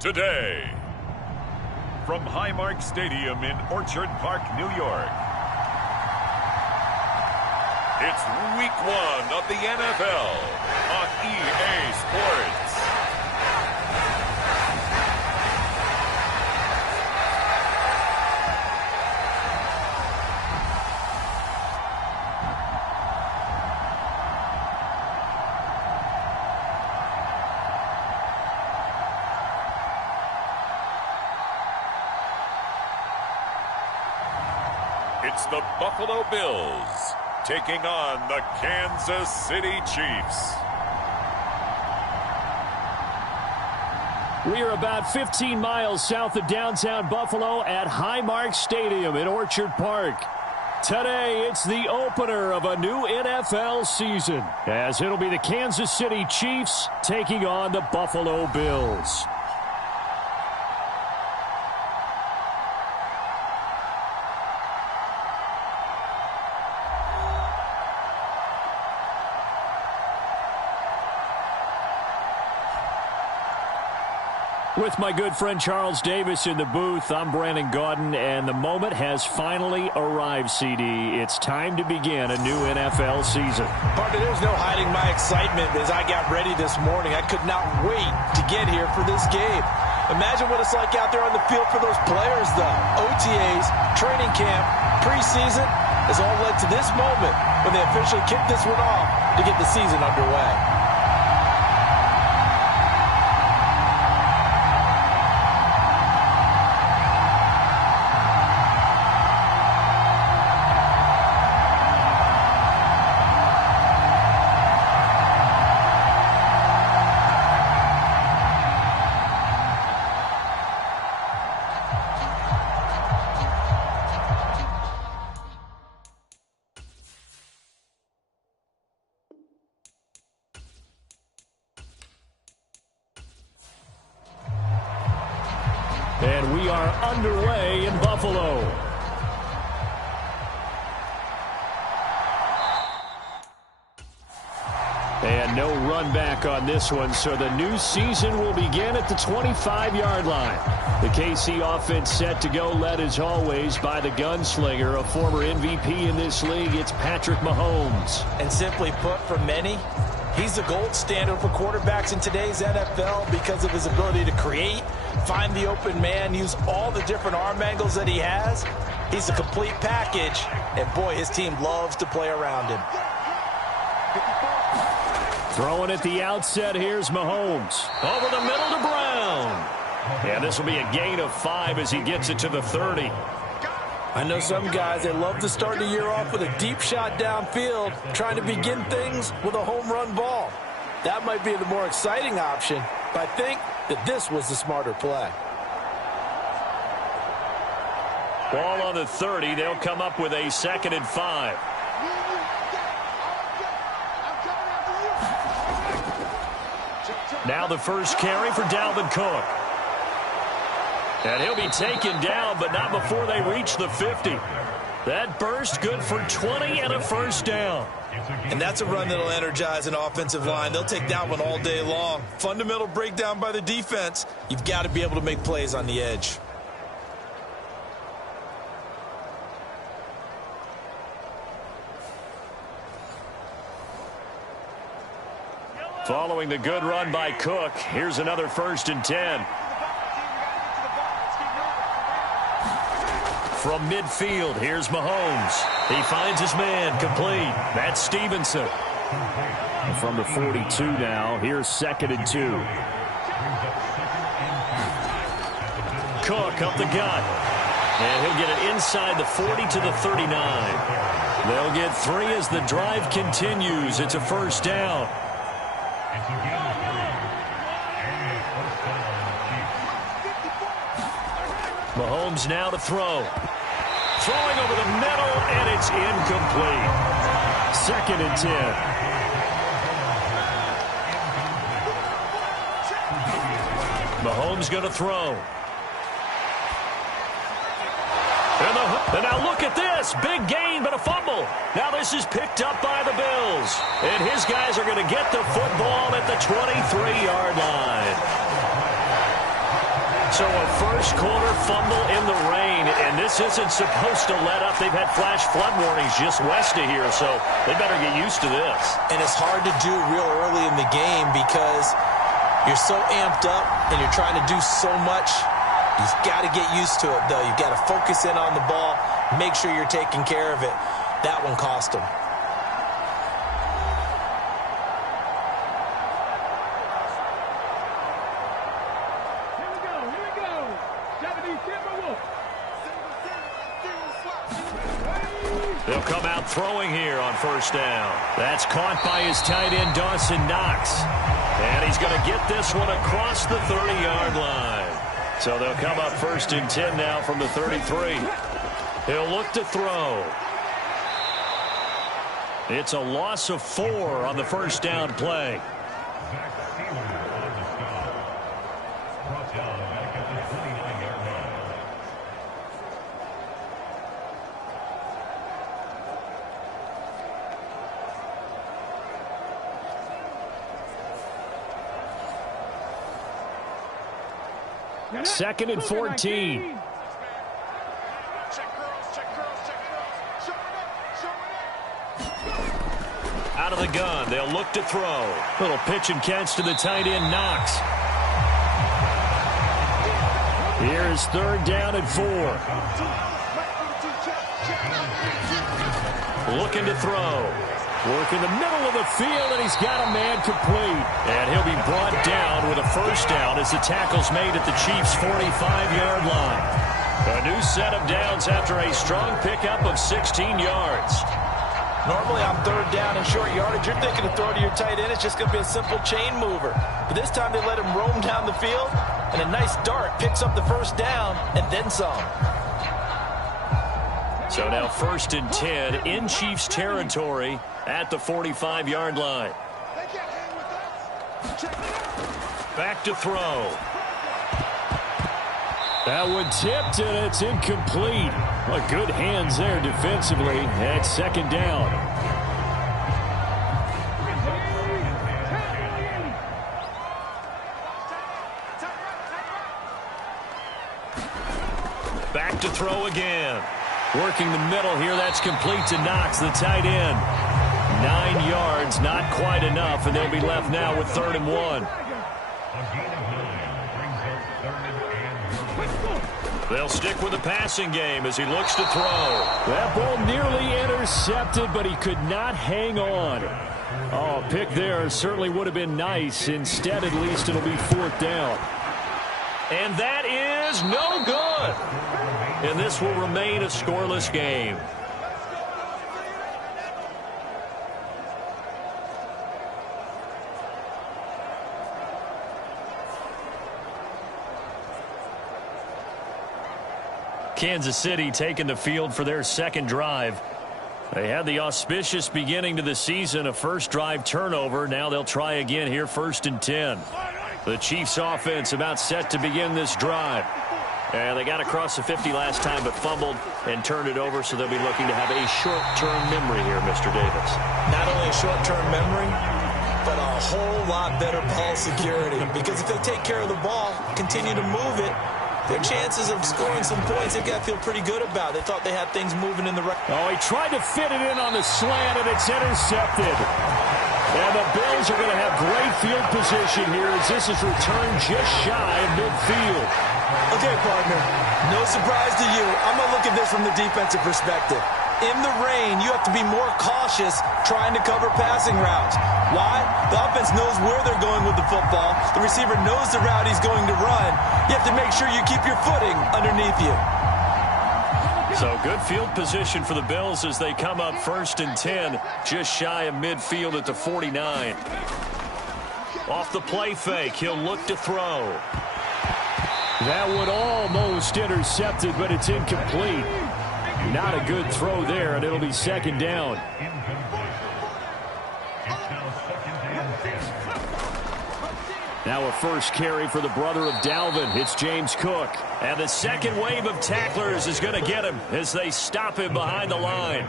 today. From Highmark Stadium in Orchard Park, New York, it's Week 1 of the NFL on EA Sports. It's the Buffalo Bills taking on the Kansas City Chiefs. We are about 15 miles south of downtown Buffalo at Highmark Stadium in Orchard Park. Today, it's the opener of a new NFL season, as it'll be the Kansas City Chiefs taking on the Buffalo Bills. With my good friend Charles Davis in the booth, I'm Brandon Gaudin, and the moment has finally arrived, CD. It's time to begin a new NFL season. Partner, there's no hiding my excitement as I got ready this morning. I could not wait to get here for this game. Imagine what it's like out there on the field for those players, though. OTAs, training camp, preseason has all led to this moment when they officially kick this one off to get the season underway. And we are underway in Buffalo. And no run back on this one, so the new season will begin at the 25-yard line. The KC offense set to go, led as always by the gunslinger, a former MVP in this league. It's Patrick Mahomes. And simply put, for many, he's the gold standard for quarterbacks in today's NFL because of his ability to create, find the open man, use all the different arm angles that he has. He's a complete package, and boy, his team loves to play around him. Throwing at the outset, here's Mahomes. Over the middle to Brown. And this will be a gain of 5 as he gets it to the 30. I know some guys, they love to start the year off with a deep shot downfield, trying to begin things with a home run ball. That might be the more exciting option, but I think that this was the smarter play. Ball on the 30. They'll come up with a 2nd and 5. Now the first carry for Dalvin Cook. And he'll be taken down, but not before they reach the 50. That burst good for 20 and a first down. And that's a run that'll energize an offensive line. They'll take that one all day long. Fundamental breakdown by the defense. You've got to be able to make plays on the edge. Following the good run by Cook, here's another 1st and 10. From midfield, here's Mahomes. He finds his man, complete. That's Stevenson. And from the 42 now, here's 2nd and 2. Cook up the gut. And he'll get it inside the 40 to the 39. They'll get 3 as the drive continues. It's a first down. Mahomes now to throw. Throwing over the middle, and it's incomplete. 2nd and 10. Mahomes going to throw. And now look at this. Big gain, but a fumble. Now this is picked up by the Bills. And his guys are going to get the football at the 23-yard line. So a first quarter fumble in the rain, and this isn't supposed to let up. They've had flash flood warnings just west of here, so they better get used to this. And it's hard to do real early in the game because you're so amped up and you're trying to do so much. You've got to get used to it, though. You've got to focus in on the ball, make sure you're taking care of it. That one cost them. They'll come out throwing here on first down. That's caught by his tight end, Dawson Knox. And he's going to get this one across the 30-yard line. So they'll come up first and 10 now from the 33. He'll look to throw. It's a loss of 4 on the first down play. Second and 14. Out of the gun, they'll look to throw. Little pitch and catch to the tight end, Knox. Here's third down and 4. Looking to throw. Work in the middle of the field, and he's got a man complete. And he'll be brought down with a first down as the tackle's made at the Chiefs' 45-yard line. A new set of downs after a strong pickup of 16 yards. Normally on third down and short yardage, you're thinking to throw to your tight end. It's just going to be a simple chain mover. But this time they let him roam down the field, and a nice dart picks up the first down and then some. So now first and 10 in Chiefs territory at the 45-yard line. Back to throw. That one tipped, and it's incomplete. Well, good hands there defensively. And second down. Back to throw again. Working the middle here, that's complete to Knox, the tight end. 9 yards, not quite enough, and they'll be left now with 3rd and 1. They'll stick with the passing game as he looks to throw. That ball nearly intercepted, but he could not hang on. Oh, a pick there certainly would have been nice. Instead, at least it'll be 4th down. And that is no good. And this will remain a scoreless game. Kansas City taking the field for their second drive. They had the auspicious beginning to the season, a first drive turnover. Now they'll try again here, 1st and 10. The Chiefs offense about set to begin this drive. And they got across the 50 last time but fumbled and turned it over, so they'll be looking to have a short-term memory here, Mr. Davis. Not only a short-term memory, but a whole lot better ball security. Because if they take care of the ball, continue to move it, their chances of scoring some points, they've got to feel pretty good about. They thought they had things moving in the right. Oh, he tried to fit it in on the slant, and it's intercepted. And the Bills are going to have great field position here as this is returned just shy of midfield. Okay, partner, no surprise to you. I'm going to look at this from the defensive perspective. In the rain, you have to be more cautious trying to cover passing routes. Why? The offense knows where they're going with the football. The receiver knows the route he's going to run. You have to make sure you keep your footing underneath you. So good field position for the Bills as they come up 1st and 10, just shy of midfield at the 49. Off the play fake, he'll look to throw. That one almost intercepted, but it's incomplete. Not a good throw there, and it'll be 2nd down. Now a first carry for the brother of Dalvin. It's James Cook. And the second wave of tacklers is going to get him as they stop him behind the line.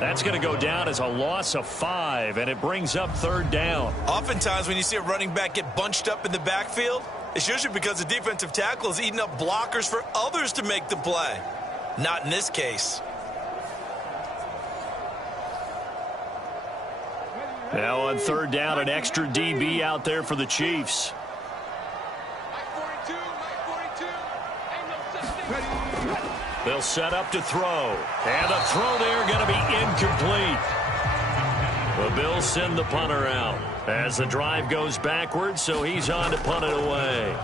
That's going to go down as a loss of 5, and it brings up 3rd down. Oftentimes when you see a running back get bunched up in the backfield, It's usually because the defensive tackle is eating up blockers for others to make the play. Not in this case. Now on third down, an extra DB out there for the Chiefs. They'll set up to throw. And the throw there going to be incomplete. The Bills send the punter out as the drive goes backwards, so he's on to punt it away.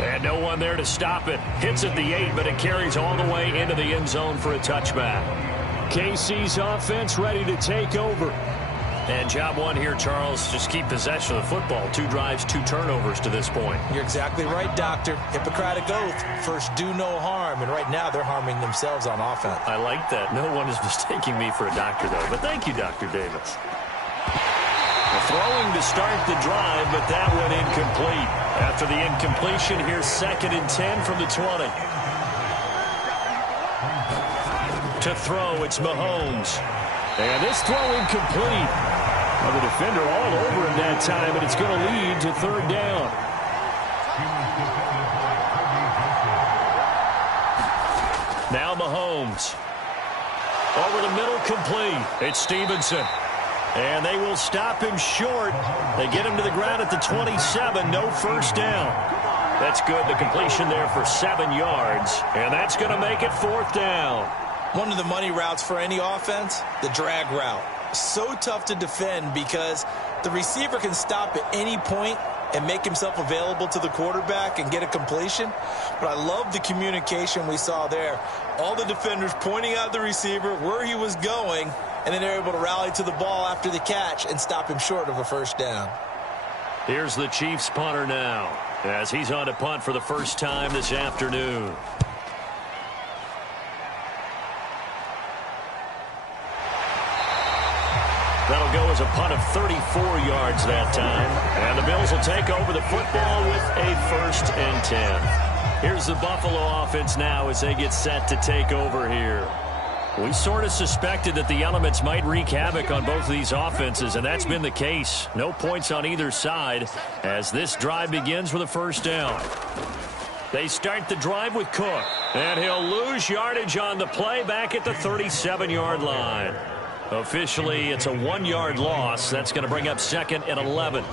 And no one there to stop it. Hits at the 8, but it carries all the way into the end zone for a touchback. KC's offense ready to take over. And job one here, Charles, just keep possession of the football. 2 drives, 2 turnovers to this point. You're exactly right, Doctor. Hippocratic oath, first do no harm. And right now they're harming themselves on offense. I like that. No one is mistaking me for a doctor, though. But thank you, Dr. Davis. Throwing to start the drive, but that went incomplete. After the incompletion, here's 2nd and 10 from the 20. To throw, it's Mahomes. And this throw incomplete. Well, the defender all over him that time, and it's going to lead to third down. Now Mahomes. Over the middle, complete. It's Stevenson. And they will stop him short. They get him to the ground at the 27. No first down. That's good. The completion there for 7 yards. And that's going to make it 4th down. One of the money routes for any offense, the drag route. So tough to defend because the receiver can stop at any point and make himself available to the quarterback and get a completion. But I love the communication we saw there. All the defenders pointing out the receiver where he was going, and then they're able to rally to the ball after the catch and stop him short of a first down. Here's the Chiefs punter now as he's on to punt for the first time this afternoon. That'll go as a punt of 34 yards that time. And the Bills will take over the football with a 1st and 10. Here's the Buffalo offense now as they get set to take over here. We sort of suspected that the elements might wreak havoc on both of these offenses, and that's been the case. No points on either side as this drive begins with a first down. They start the drive with Cook, and he'll lose yardage on the play back at the 37-yard line. Officially, it's a 1-yard loss. That's going to bring up 2nd and 11.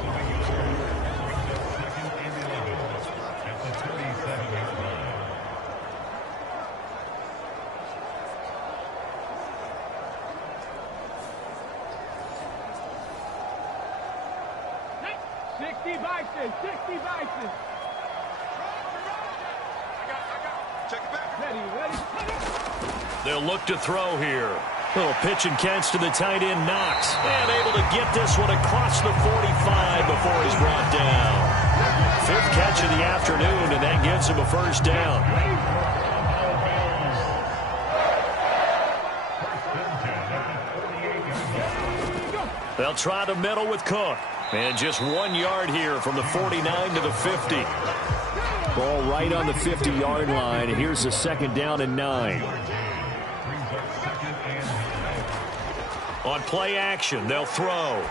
They'll look to throw here. Little pitch and catch to the tight end, Knox. And able to get this one across the 45 before he's brought down. 5th catch of the afternoon, and that gives him a first down. They'll try the middle with Cook. And just 1 yard here from the 49 to the 50. Ball right on the 50-yard line. Here's the 2nd down and 9. On play action, they'll throw.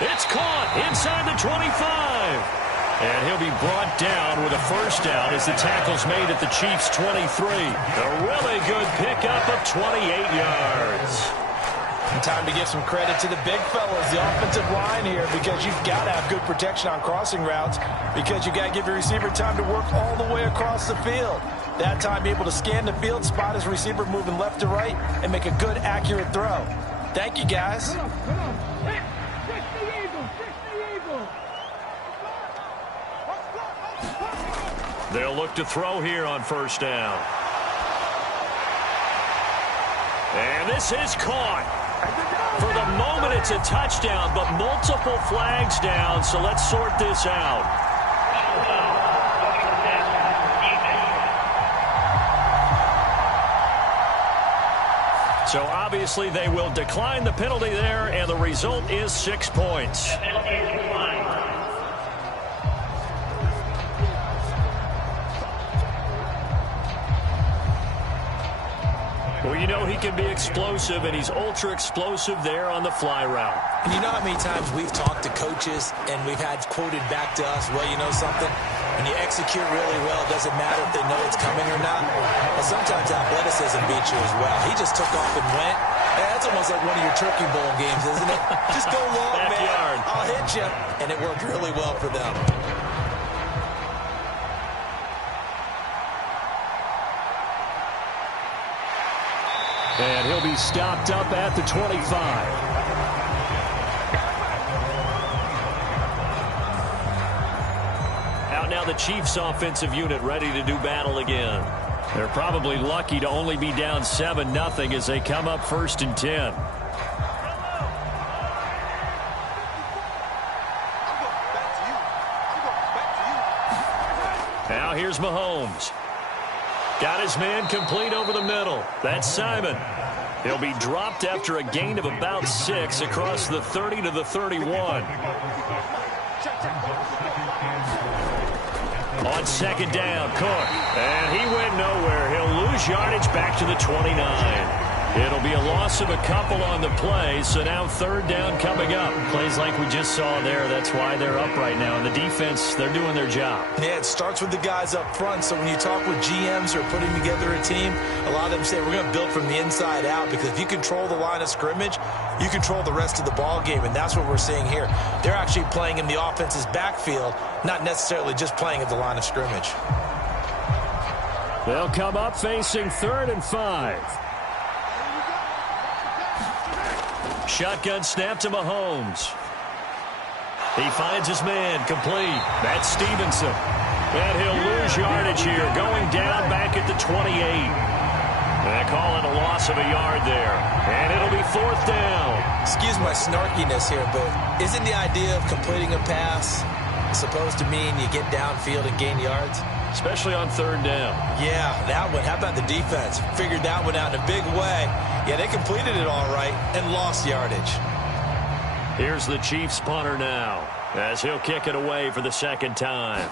It's caught inside the 25. And he'll be brought down with a first down as the tackle's made at the Chiefs' 23. A really good pickup of 28 yards. And time to give some credit to the big fellas, the offensive line here, because you've got to have good protection on crossing routes because you've got to give your receiver time to work all the way across the field. That time, be able to scan the field, spot his receiver moving left to right, and make a good, accurate throw. Thank you, guys. They'll look to throw here on first down. And this is caught. For the moment, it's a touchdown, but multiple flags down, so let's sort this out. So obviously they will decline the penalty there, and the result is 6 points. Well, you know he can be explosive, and he's ultra-explosive there on the fly route. And you know how many times we've talked to coaches and we've had quoted back to us, well, you know something? When you execute really well, it doesn't matter if they know it's coming or not. Well, sometimes athleticism beats you as well. He just took off and went. Hey, that's almost like one of your Turkey Bowl games, isn't it? Just go long, man. I'll hit you. And it worked really well for them. And he'll be stopped up at the 25. Out now the Chiefs offensive unit ready to do battle again. They're probably lucky to only be down 7-0 as they come up 1st and 10. Now here's Mahomes. Got his man complete over the middle. That's Simon. He'll be dropped after a gain of about 6 across the 30 to the 31. On 2nd down, Cook. And he went nowhere. He'll lose yardage back to the 29. It'll be a loss of a couple on the play, so now 3rd down coming up. Plays like we just saw there. That's why they're up right now. And the defense, they're doing their job. Yeah, it starts with the guys up front. So when you talk with GMs who are putting together a team, a lot of them say we're going to build from the inside out, because if you control the line of scrimmage, you control the rest of the ball game, and that's what we're seeing here. They're actually playing in the offense's backfield, not necessarily just playing at the line of scrimmage. They'll come up facing 3rd and 5. Shotgun snap to Mahomes. He finds his man complete. That's Stevenson. And he'll lose yardage here, going down back at the 28. They call it a loss of a yard there. And it'll be 4th down. Excuse my snarkiness here, but isn't the idea of completing a pass supposed to mean you get downfield and gain yards? Especially on 3rd down. Yeah, that one. How about the defense? Figured that one out in a big way. Yeah, they completed it all right and lost yardage. Here's the Chiefs punter now, as he'll kick it away for the 2nd time.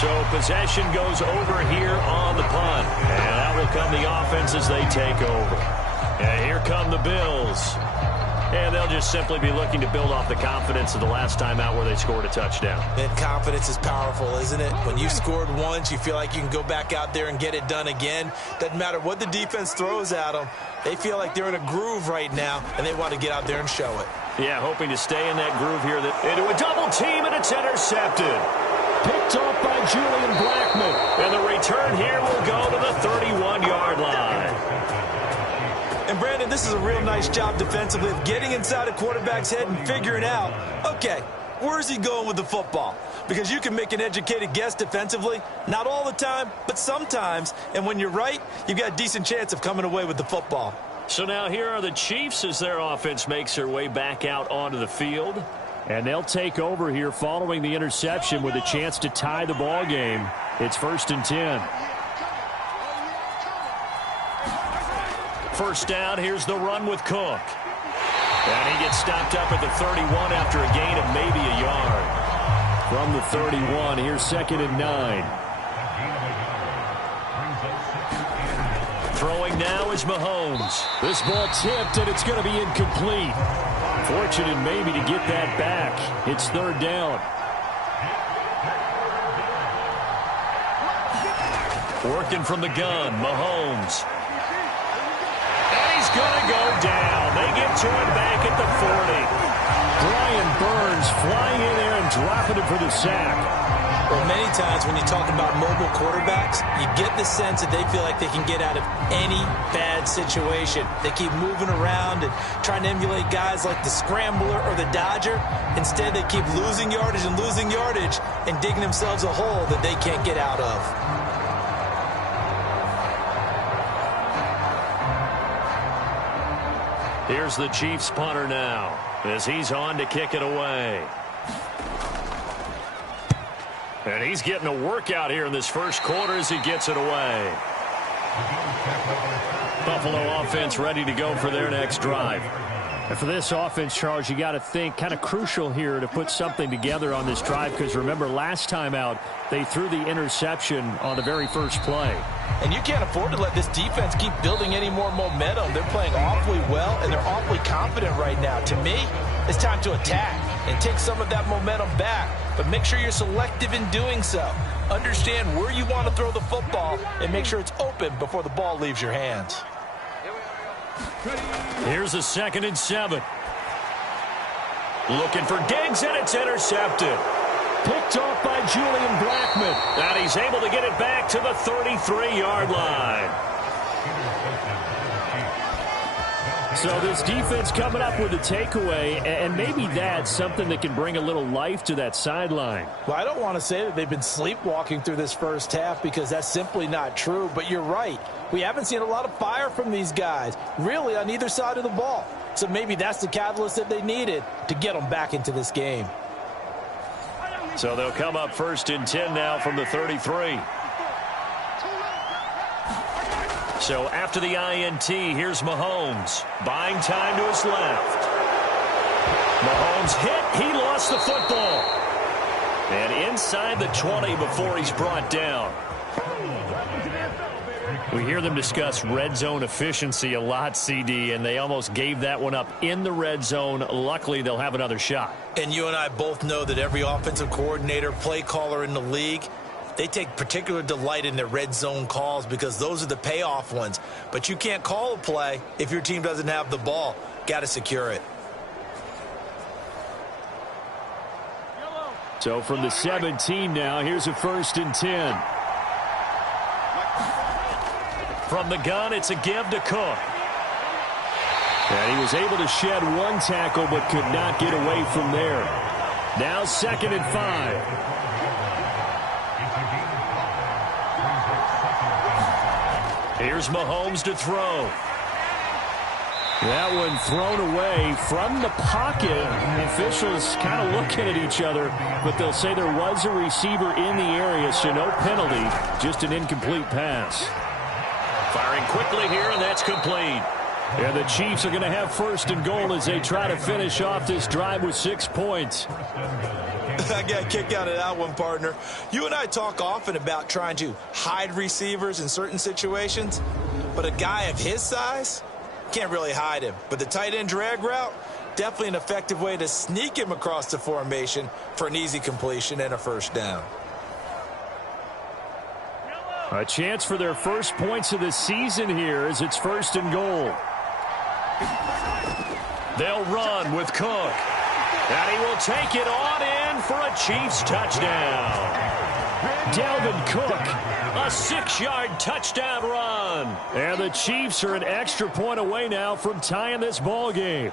So possession goes over here on the punt. And that will come the offense as they take over. And here come the Bills. And they'll just simply be looking to build off the confidence of the last time out where they scored a touchdown. And confidence is powerful, isn't it? When you've scored once, you feel like you can go back out there and get it done again. Doesn't matter what the defense throws at them. They feel like they're in a groove right now, and they want to get out there and show it. Yeah, hoping to stay in that groove here. Into a double team, and it's intercepted. Picked off by Julian Blackman. And the return here will go to the 31-yard line. And, Brandon, this is a real nice job defensively of getting inside a quarterback's head and figuring out, okay, where's he going with the football? Because you can make an educated guess defensively, not all the time, but sometimes. And when you're right, you've got a decent chance of coming away with the football. So now here are the Chiefs as their offense makes their way back out onto the field. And they'll take over here following the interception with a chance to tie the ball game. It's 1st and 10. 1st down, here's the run with Cook. And he gets stopped up at the 31 after a gain of maybe a yard. From the 31, here's 2nd and 9. Throwing now is Mahomes. This ball tipped, and it's going to be incomplete. Fortunate maybe to get that back. It's 3rd down. Working from the gun, Mahomes. He's going to go down. They get to him back at the 40. Brian Burns flying in there and dropping it for the sack. Well, many times when you talk about mobile quarterbacks, you get the sense that they feel like they can get out of any bad situation. They keep moving around and trying to emulate guys like the Scrambler or the Dodger. Instead, they keep losing yardage and digging themselves a hole that they can't get out of. Here's the Chiefs punter now as he's on to kick it away. And he's getting a workout here in this 1st quarter as he gets it away. Buffalo offense ready to go for their next drive. And for this offense, Charles, you got to think kind of crucial here to put something together on this drive, because remember last time out they threw the interception on the very first play. And you can't afford to let this defense keep building any more momentum. They're playing awfully well, and they're awfully confident right now. To me, it's time to attack and take some of that momentum back, but make sure you're selective in doing so. Understand where you want to throw the football and make sure it's open before the ball leaves your hands. Here's a 2nd and 7. Looking for Diggs, and it's intercepted. Picked off by Julian Blackmon. And he's able to get it back to the 33-yard line. So this defense coming up with a takeaway, and maybe that's something that can bring a little life to that sideline. Well, I don't want to say that they've been sleepwalking through this first half, because that's simply not true, but you're right. We haven't seen a lot of fire from these guys, really, on either side of the ball. So maybe that's the catalyst that they needed to get them back into this game. So they'll come up 1st and 10 now from the 33. So after the INT, here's Mahomes. Buying time to his left. Mahomes hit. He lost the football. And inside the 20 before he's brought down. We hear them discuss red zone efficiency a lot, CD, and they almost gave that one up in the red zone. Luckily, they'll have another shot. And you and I both know that every offensive coordinator, play caller in the league, they take particular delight in their red zone calls, because those are the payoff ones. But you can't call a play if your team doesn't have the ball. Got to secure it. So from the 17 now, here's a 1st and 10. From the gun, it's a give to Cook. And he was able to shed one tackle but could not get away from there. Now 2nd and 5. Here's Mahomes to throw. That one thrown away from the pocket. The officials kind of looking at each other, but they'll say there was a receiver in the area, so no penalty, just an incomplete pass. Firing quickly here, and that's complete. And the Chiefs are going to have 1st and goal as they try to finish off this drive with 6 points. I got a kick out of that one, partner. You and I talk often about trying to hide receivers in certain situations, but a guy of his size can't really hide him. But the tight end drag route, definitely an effective way to sneak him across the formation for an easy completion and a 1st down. A chance for their first points of the season here as it's 1st and goal. They'll run with Cook. And he will take it on in for a Chiefs touchdown. Dalvin Cook, a 6-yard touchdown run. And the Chiefs are an extra point away now from tying this ball game.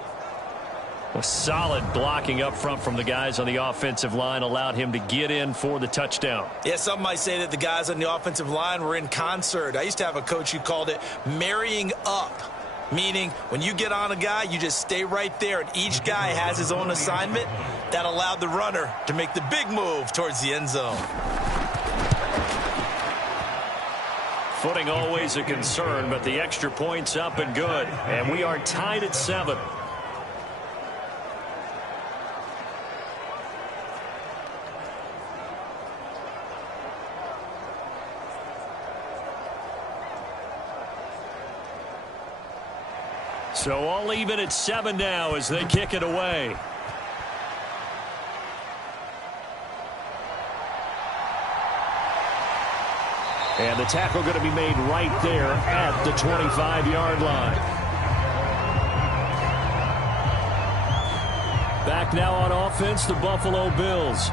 A solid blocking up front from the guys on the offensive line allowed him to get in for the touchdown. Yeah, some might say that the guys on the offensive line were in concert. I used to have a coach who called it marrying up, meaning when you get on a guy, you just stay right there, and each guy has his own assignment. That allowed the runner to make the big move towards the end zone. Footing always a concern, but the extra point's up and good. And we are tied at 7. So all even at 7 now as they kick it away. And the tackle going to be made right there at the 25-yard line. Back now on offense, the Buffalo Bills.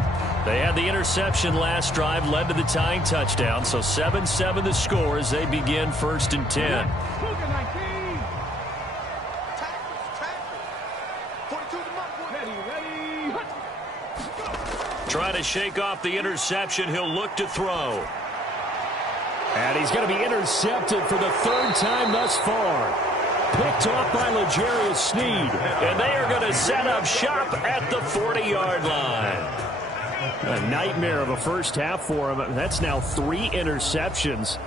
They had the interception last drive, led to the tying touchdown. So 7-7 the score as they begin 1st and 10. Trying to shake off the interception. He'll look to throw. And he's going to be intercepted for the 3rd time thus far. Picked off by L'Jarius Sneed. And they are going to set up shop at the 40-yard line. A nightmare of a first half for him. That's now 3 interceptions.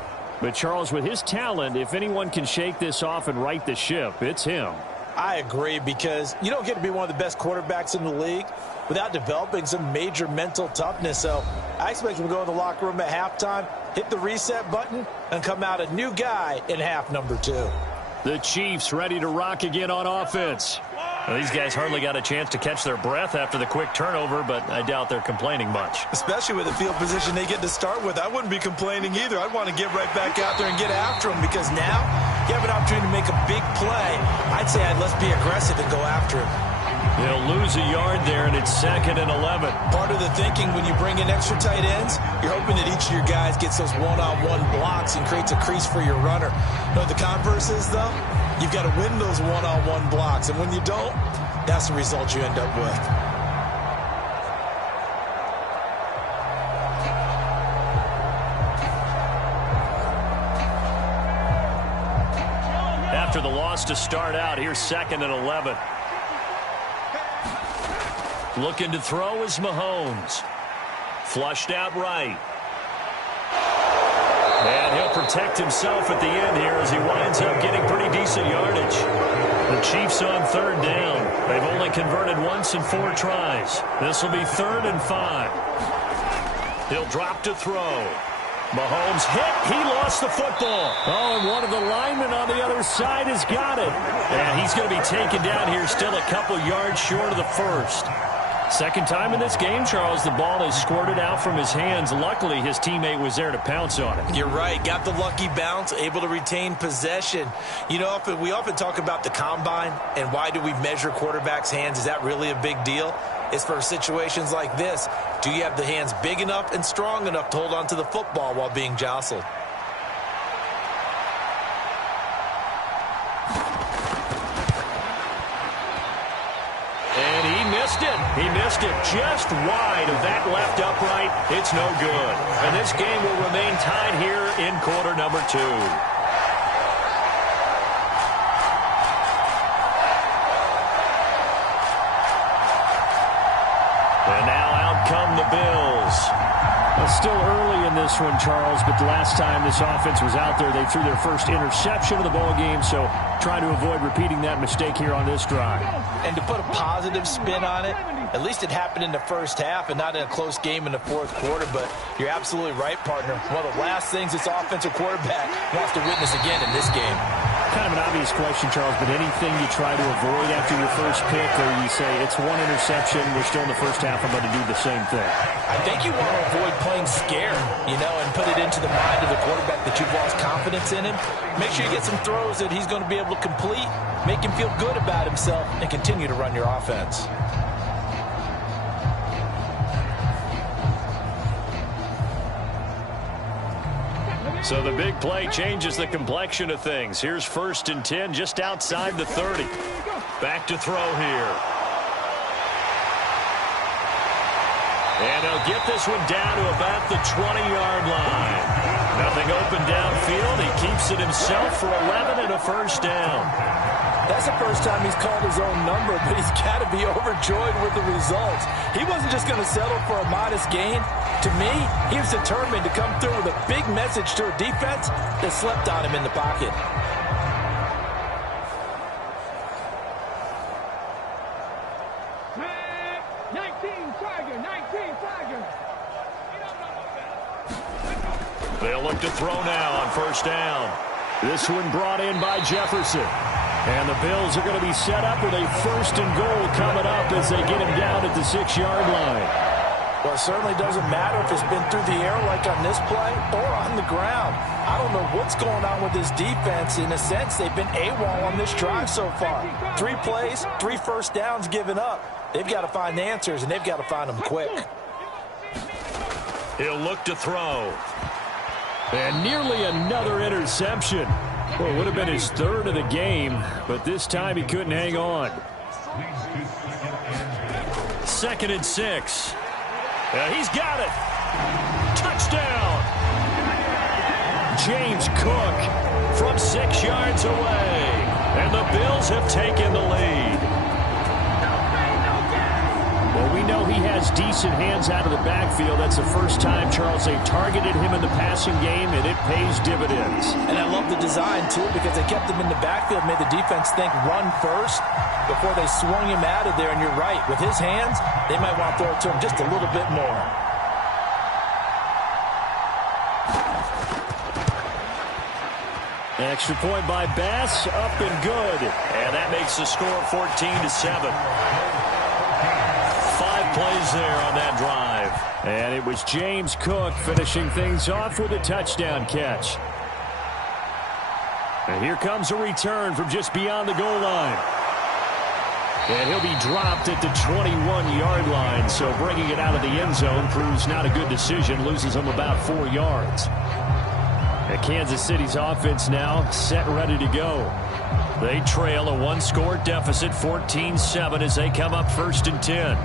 But Charles, with his talent, if anyone can shake this off and right the ship, it's him. I agree, because you don't get to be one of the best quarterbacks in the league without developing some major mental toughness. So I expect him to go in the locker room at halftime, hit the reset button, and come out a new guy in half number 2. The Chiefs ready to rock again on offense. Well, these guys hardly got a chance to catch their breath after the quick turnover, but I doubt they're complaining much. Especially with the field position they get to start with. I wouldn't be complaining either. I'd want to get right back out there and get after them, because now you have an opportunity to make a big play. I'd say let's be aggressive and go after him. They'll lose a yard there, and it's 2nd and 11. Part of the thinking when you bring in extra tight ends, you're hoping that each of your guys gets those one-on-one blocks and creates a crease for your runner. No, the converse is, though, you've got to win those one-on-one blocks. And when you don't, that's the result you end up with. After the loss to start out, here's 2nd and 11. Looking to throw is Mahomes. Flushed out right. And he'll protect himself at the end here as he winds up getting pretty decent yardage. The Chiefs on 3rd down. They've only converted once in 4 tries. This will be 3rd and 5. He'll drop to throw. Mahomes hit. He lost the football. Oh, and one of the linemen on the other side has got it. And he's going to be taken down here, still a couple yards short of the first. Second time in this game, Charles, the ball is squirted out from his hands. Luckily, his teammate was there to pounce on it. You're right. Got the lucky bounce, able to retain possession. You know, we often talk about the combine and why do we measure quarterbacks' hands. Is that really a big deal? It's for situations like this. Do you have the hands big enough and strong enough to hold on to the football while being jostled? He missed it just wide of that left upright. It's no good. And this game will remain tied here in quarter number 2. And now out come the Bills. Well, still early in this one, Charles, but the last time this offense was out there, they threw their first interception of the ball game, so trying to avoid repeating that mistake here on this drive. And to put a positive spin on it, at least it happened in the first half and not in a close game in the 4th quarter. But you're absolutely right, partner. One of the last things this offensive quarterback wants to witness again in this game. Kind of an obvious question, Charles, but anything you try to avoid after your first pick, or you say it's one interception, we're still in the first half, I'm going to do the same thing? I think you want to avoid playing scared, and put it into the mind of the quarterback that you've lost confidence in him. Make sure you get some throws that he's going to be able to complete, make him feel good about himself, and continue to run your offense. So the big play changes the complexion of things. Here's 1st and 10 just outside the 30. Back to throw here. And he'll get this one down to about the 20-yard line. Nothing open downfield. He keeps it himself for 11 and a first down. That's the first time he's called his own number, but he's got to be overjoyed with the results. He wasn't just going to settle for a modest gain. To me, he was determined to come through with a big message to a defense that slept on him in the pocket. They'll look to throw now on first down. This one brought in by Jefferson. And the Bills are going to be set up with a 1st and goal coming up as they get him down at the 6-yard line. Well, it certainly doesn't matter if it's been through the air like on this play or on the ground. I don't know what's going on with this defense. In a sense, they've been AWOL on this drive so far. 3 plays, 3 first downs given up. They've got to find answers, and they've got to find them quick. He'll look to throw. And nearly another interception. Well, it would have been his 3rd of the game, but this time he couldn't hang on. 2nd and 6. He's got it. Touchdown. James Cook from 6 yards away. And the Bills have taken the lead. Well, we know he has decent hands out of the backfield. That's the first time, Charles, they've targeted him in the passing game, and it pays dividends. And I love the design, too, because they kept him in the backfield, made the defense think run first before they swung him out of there. And you're right, with his hands, they might want to throw it to him just a little bit more. Extra point by Bass, up and good. And that makes the score 14-7. 5 plays there on that drive. And it was James Cook finishing things off with a touchdown catch. And here comes a return from just beyond the goal line. And he'll be dropped at the 21-yard line. So bringing it out of the end zone proves not a good decision. Loses him about 4 yards. And Kansas City's offense now set ready to go. They trail a 1-score deficit, 14-7, as they come up 1st and 10.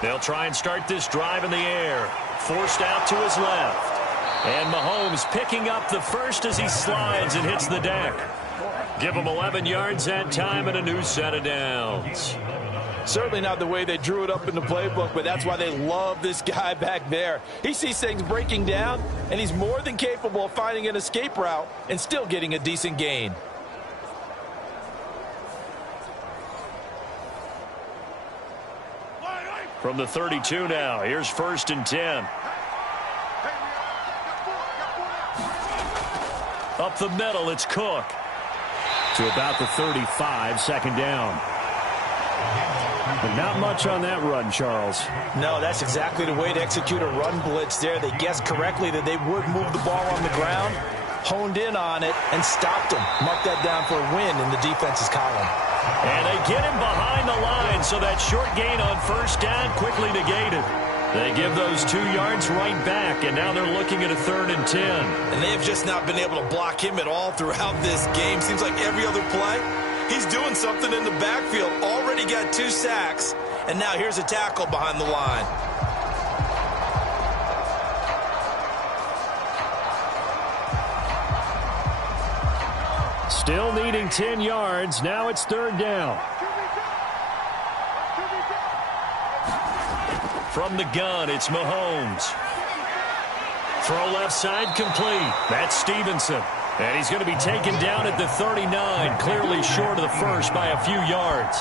They'll try and start this drive in the air. Forced out to his left. And Mahomes picking up the first as he slides and hits the deck. Give him 11 yards that time and a new set of downs. Certainly not the way they drew it up in the playbook, but that's why they love this guy back there. He sees things breaking down, and he's more than capable of finding an escape route and still getting a decent gain. From the 32 now, here's 1st and 10. Up the middle, it's Cook. To about the 35, 2nd down. But not much on that run, Charles. No, that's exactly the way to execute a run blitz there. They guessed correctly that they would move the ball on the ground, honed in on it, and stopped them. Mark that down for a win in the defense's column. And they get him behind the line, so that short gain on 1st down quickly negated. They give those 2 yards right back, and now they're looking at a 3rd and 10. And they have just not been able to block him at all throughout this game. Seems like every other play, he's doing something in the backfield. Already got 2 sacks, and now here's a tackle behind the line. Still needing 10 yards. Now it's 3rd down. From the gun, it's Mahomes. Throw left side complete. That's Stevenson. And he's going to be taken down at the 39, clearly short of the first by a few yards.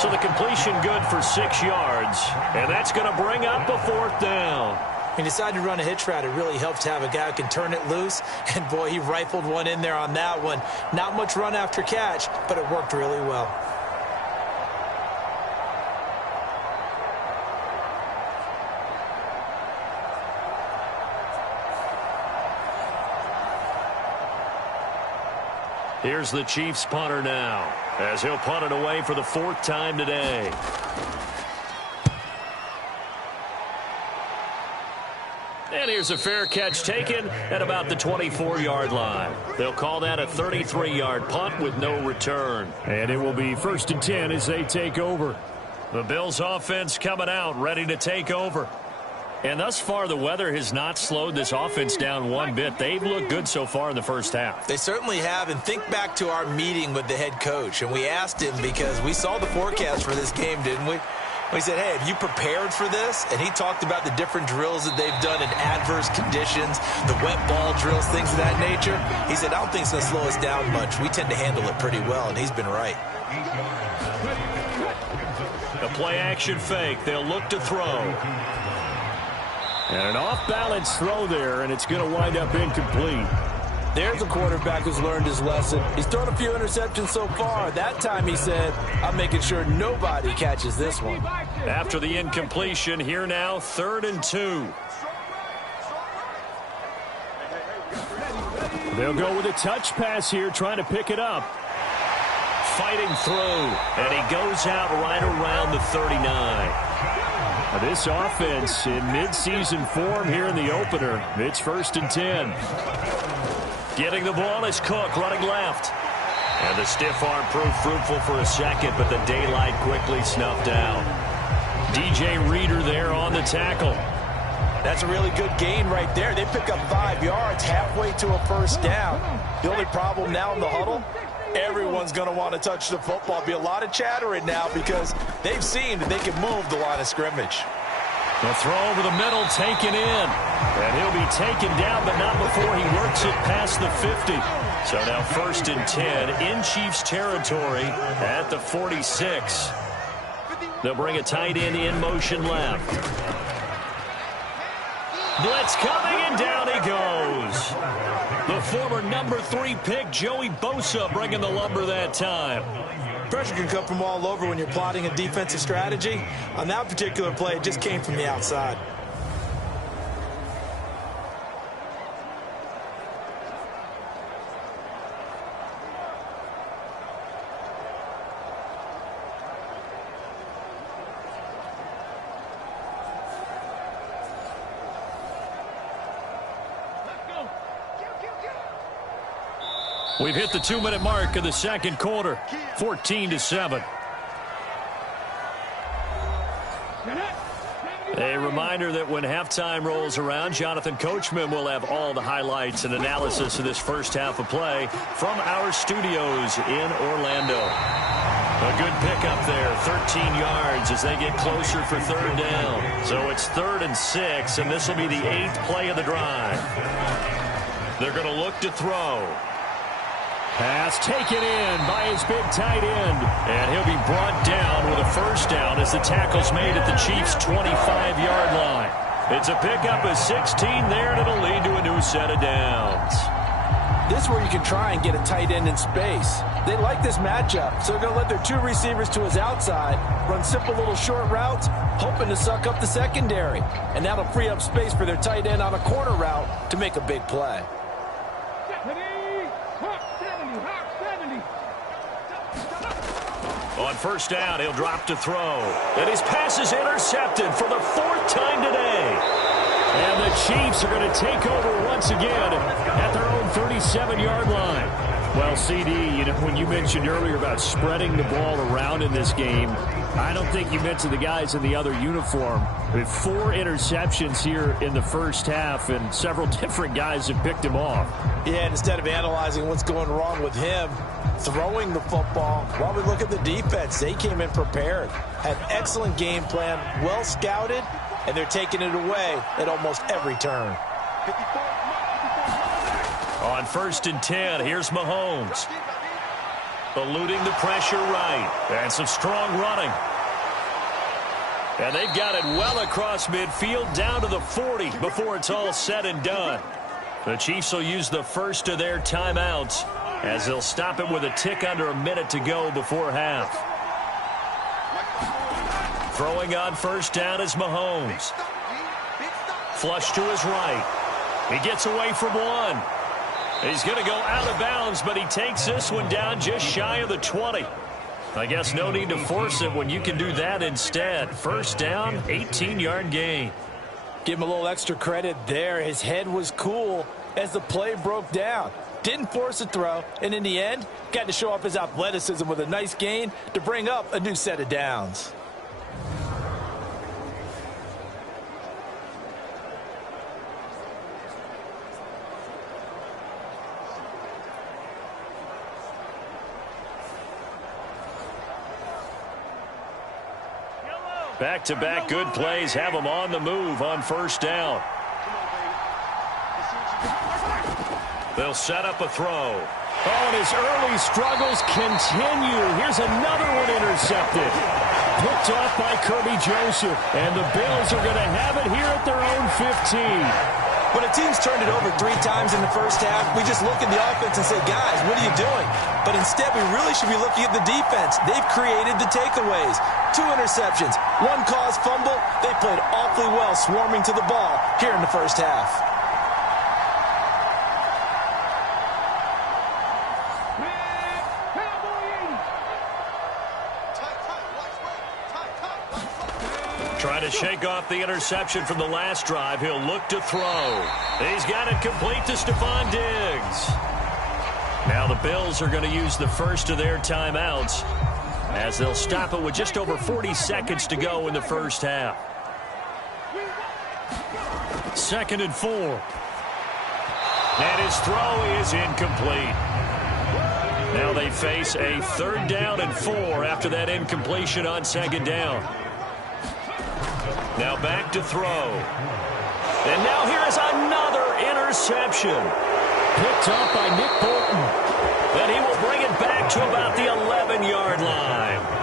So the completion good for 6 yards. And that's going to bring up a 4th down. He decided to run a hitch route. It really helps to have a guy who can turn it loose. And, boy, he rifled one in there on that one. Not much run after catch, but it worked really well. Here's the Chiefs punter now, as he'll punt it away for the 4th time today. And here's a fair catch taken at about the 24-yard line. They'll call that a 33-yard punt with no return. And it will be 1st and 10 as they take over. The Bills offense coming out, ready to take over. And thus far, the weather has not slowed this offense down one bit. They've looked good so far in the first half. They certainly have. And think back to our meeting with the head coach. And we asked him, because we saw the forecast for this game, didn't we? We said, hey, have you prepared for this? And he talked about the different drills that they've done in adverse conditions, the wet ball drills, things of that nature. He said, I don't think it's going to slow us down much. We tend to handle it pretty well, and he's been right. A play-action fake. They'll look to throw. And an off-balance throw there, and it's going to wind up incomplete. There's a quarterback who's learned his lesson. He's thrown a few interceptions so far. That time he said, I'm making sure nobody catches this one. After the incompletion, here now, 3rd and 2. They'll go with a touch pass here, trying to pick it up. Fighting through, and he goes out right around the 39. This offense in midseason form here in the opener. It's 1st and 10. Getting the ball is Cook running left. And the stiff arm proved fruitful for a second, but the daylight quickly snuffed out. DJ Reader there on the tackle. That's a really good gain right there. They pick up 5 yards halfway to a first down. The only problem now in the huddle, everyone's going to want to touch the football. Be a lot of chattering now because they've seen that they can move the line of scrimmage. The throw over the middle, taken in. And he'll be taken down, but not before he works it past the 50. So now 1st and 10 in Chiefs territory at the 46. They'll bring a tight end in motion left. Blitz coming, and down he goes. The former number 3 pick, Joey Bosa, bringing the lumber that time. Pressure can come from all over when you're plotting a defensive strategy. On that particular play, it just came from the outside. We've hit the 2-minute mark of the second quarter, 14-7. A reminder that when halftime rolls around, Jonathan Coachman will have all the highlights and analysis of this first half of play from our studios in Orlando. A good pickup there, 13 yards as they get closer for 3rd down. So it's 3rd and 6, and this will be the 8th play of the drive. They're going to look to throw. Pass taken in by his big tight end. And he'll be brought down with a first down as the tackle's made at the Chiefs' 25-yard line. It's a pickup of 16 there, and it'll lead to a new set of downs. This is where you can try and get a tight end in space. They like this matchup, so they're going to let their 2 receivers to his outside run simple little short routes, hoping to suck up the secondary. And that'll free up space for their tight end on a corner route to make a big play. On first down, he'll drop to throw. And his pass is intercepted for the 4th time today. And the Chiefs are going to take over once again at their own 37-yard line. Well, CD, you know, when you mentioned earlier about spreading the ball around in this game, I don't think you mentioned the guys in the other uniform. With 4 interceptions here in the first half, and several different guys have picked him off. Yeah, and instead of analyzing what's going wrong with him, throwing the football, while we look at the defense, they came in prepared. Had excellent game plan, well scouted, and they're taking it away at almost every turn. On 1st and 10, here's Mahomes. Eluding the pressure right. And some strong running. And they've got it well across midfield down to the 40 before it's all said and done. The Chiefs will use the first of their timeouts as they'll stop it with a tick under a minute to go before half. Throwing on first down is Mahomes. Flush to his right. He gets away from one. He's going to go out of bounds, but he takes this one down just shy of the 20. I guess no need to force it when you can do that instead. First down, 18-yard gain. Give him a little extra credit there. His head was cool as the play broke down. Didn't force a throw, and in the end, got to show off his athleticism with a nice gain to bring up a new set of downs. Back-to-back good plays have them on the move on first down. They'll set up a throw. Oh, and his early struggles continue. Here's another one intercepted. Picked off by Kirby Joseph. And the Bills are going to have it here at their own 15. When a team's turned it over 3 times in the first half, we just look at the offense and say, guys, what are you doing? But instead, we really should be looking at the defense. They've created the takeaways. 2 interceptions, 1 caused fumble. They played awfully well swarming to the ball here in the first half. Trying to shake off the interception from the last drive. He'll look to throw. He's got it complete to Stephon Diggs. Now the Bills are going to use the first of their timeouts as they'll stop it with just over 40 seconds to go in the first half. 2nd and 4. And his throw is incomplete. Now they face a 3rd down and 4 after that incompletion on 2nd down. Now back to throw. And now here is another interception. Picked up by Nick Bolton. And he will bring it back to about the 11-yard line.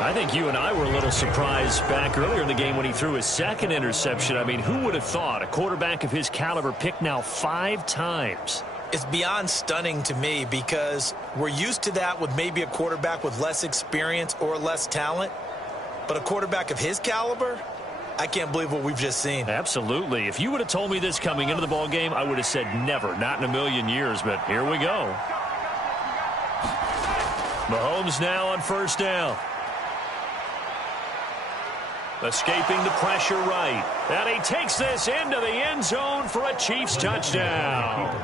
I think you and I were a little surprised back earlier in the game when he threw his 2nd interception. I mean, who would have thought a quarterback of his caliber picked now 5 times? It's beyond stunning to me because we're used to that with maybe a quarterback with less experience or less talent. But a quarterback of his caliber, I can't believe what we've just seen. Absolutely. If you would have told me this coming into the ball game, I would have said never, not in a million years. But here we go. Mahomes now on 1st down. Escaping the pressure right. And he takes this into the end zone for a Chiefs touchdown.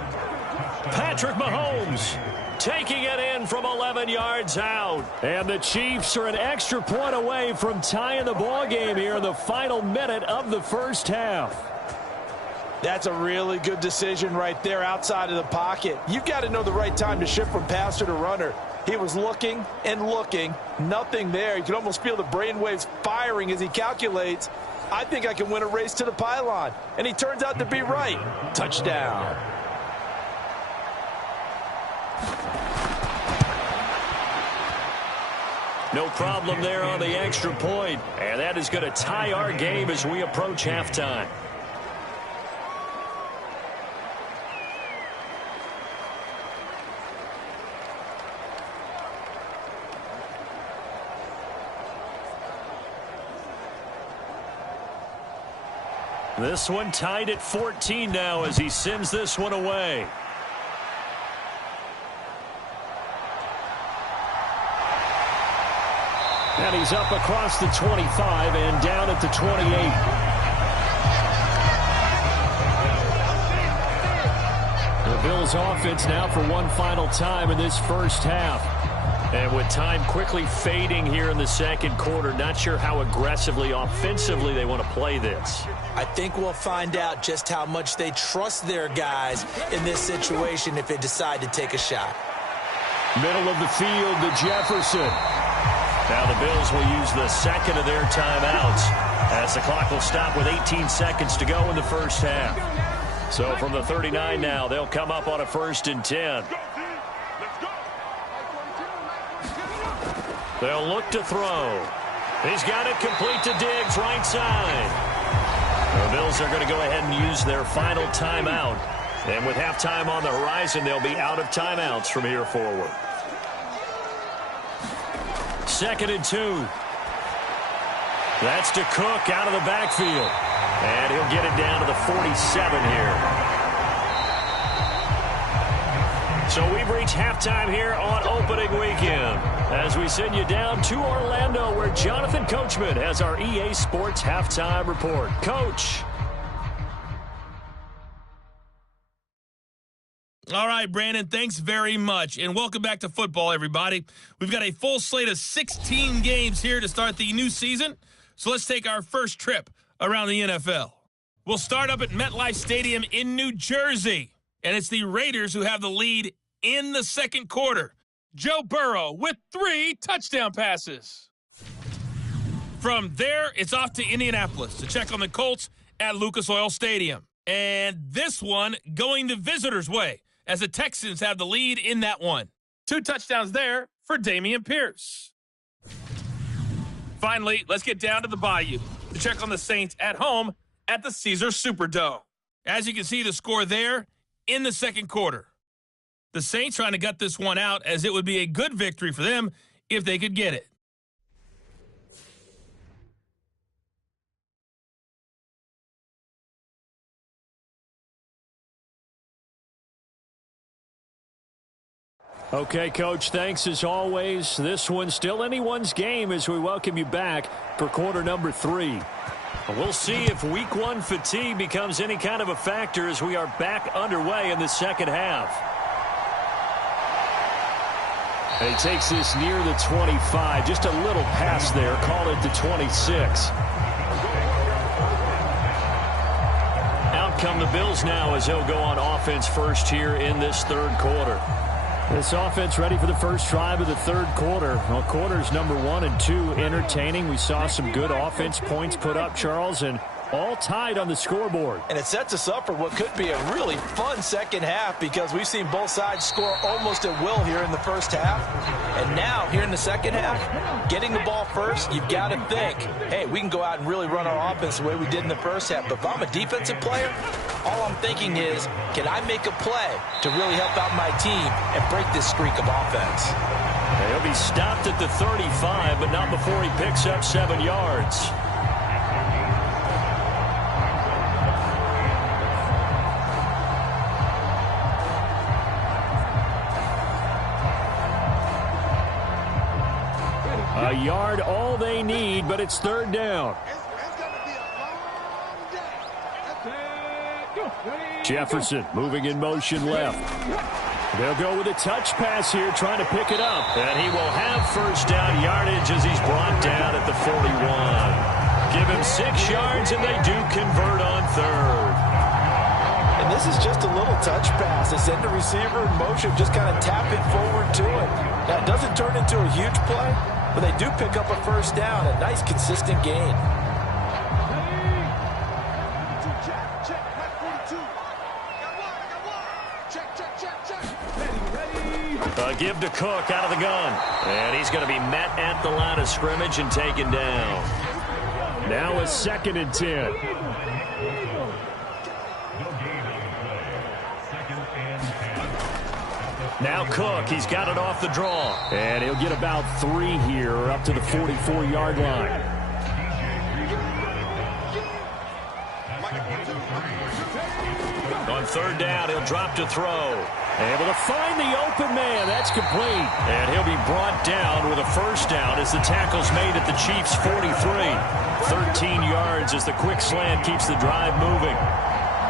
Patrick Mahomes taking it in from 11 yards out. And the Chiefs are an extra point away from tying the ball game here in the final minute of the first half. That's a really good decision right there outside of the pocket. You've got to know the right time to shift from passer to runner. He was looking and looking, nothing there. You can almost feel the brainwaves firing as he calculates, I think I can win a race to the pylon. And he turns out to be right. Touchdown. No problem there on the extra point. And that is going to tie our game as we approach halftime. This one tied at 14 now as he sends this one away. And he's up across the 25 and down at the 28. The Bills offense now for one final time in this first half. And with time quickly fading here in the second quarter, not sure how aggressively, offensively they want to play this. I think we'll find out just how much they trust their guys in this situation if they decide to take a shot. Middle of the field to Jefferson. Now the Bills will use the second of their timeouts as the clock will stop with 18 seconds to go in the first half. So from the 39 now, they'll come up on a 1st and 10. They'll look to throw. He's got it complete to Diggs, right side. The Bills are going to go ahead and use their final timeout. And with halftime on the horizon, they'll be out of timeouts from here forward. 2nd and 2. That's to Cook out of the backfield. And he'll get it down to the 47 here. So we've reached halftime here on opening weekend as we send you down to Orlando where Jonathan Coachman has our EA Sports halftime report. Coach. All right, Brandon, thanks very much. And welcome back to football, everybody. We've got a full slate of 16 games here to start the new season. So let's take our first trip around the NFL. We'll start up at MetLife Stadium in New Jersey. And it's the Raiders who have the lead in the second quarter. Joe Burrow with 3 touchdown passes. From there, it's off to Indianapolis to check on the Colts at Lucas Oil Stadium. And this one going the visitors' way as the Texans have the lead in that one. 2 touchdowns there for Dameon Pierce. Finally, let's get down to the Bayou to check on the Saints at home at the Caesars Superdome. As you can see, the score there in the second quarter. The Saints trying to gut this one out as it would be a good victory for them if they could get it. Okay, Coach, thanks as always. This one's still anyone's game as we welcome you back for quarter number 3. We'll see if week 1 fatigue becomes any kind of a factor as we are back underway in the second half. And he takes this near the 25, just a little pass there, call it the 26. come the Bills now as they'll go on offense first here in this third quarter. This offense ready for the first drive of the third quarter. Well, quarters number 1 and 2 entertaining. We saw some good offense points put up, Charles, and all tied on the scoreboard. And it sets us up for what could be a really fun second half because we've seen both sides score almost at will here in the first half. And now, here in the second half, getting the ball first, you've got to think, hey, we can go out and really run our offense the way we did in the first half. But if I'm a defensive player, all I'm thinking is, can I make a play to really help out my team and break this streak of offense? He'll be stopped at the 35, but not before he picks up 7 yards. A yard all they need, but it's third down. Jefferson moving in motion left. They'll go with a touch pass here, trying to pick it up. And he will have first down yardage as he's brought down at the 41. Give him 6 yards, and they do convert on third. And this is just a little touch pass. They send the receiver in motion, just kind of tap it forward to it. Now, it doesn't turn into a huge play, but they do pick up a first down, a nice consistent gain. Give to Cook out of the gun. And he's going to be met at the line of scrimmage and taken down. Now a 2nd and 10. Now Cook, he's got it off the draw. And he'll get about 3 here, up to the 44-yard line. On third down, he'll drop to throw. Able to find the open man. That's complete. And he'll be brought down with a first down as the tackle's made at the Chiefs' 43. 13 yards as the quick slant keeps the drive moving.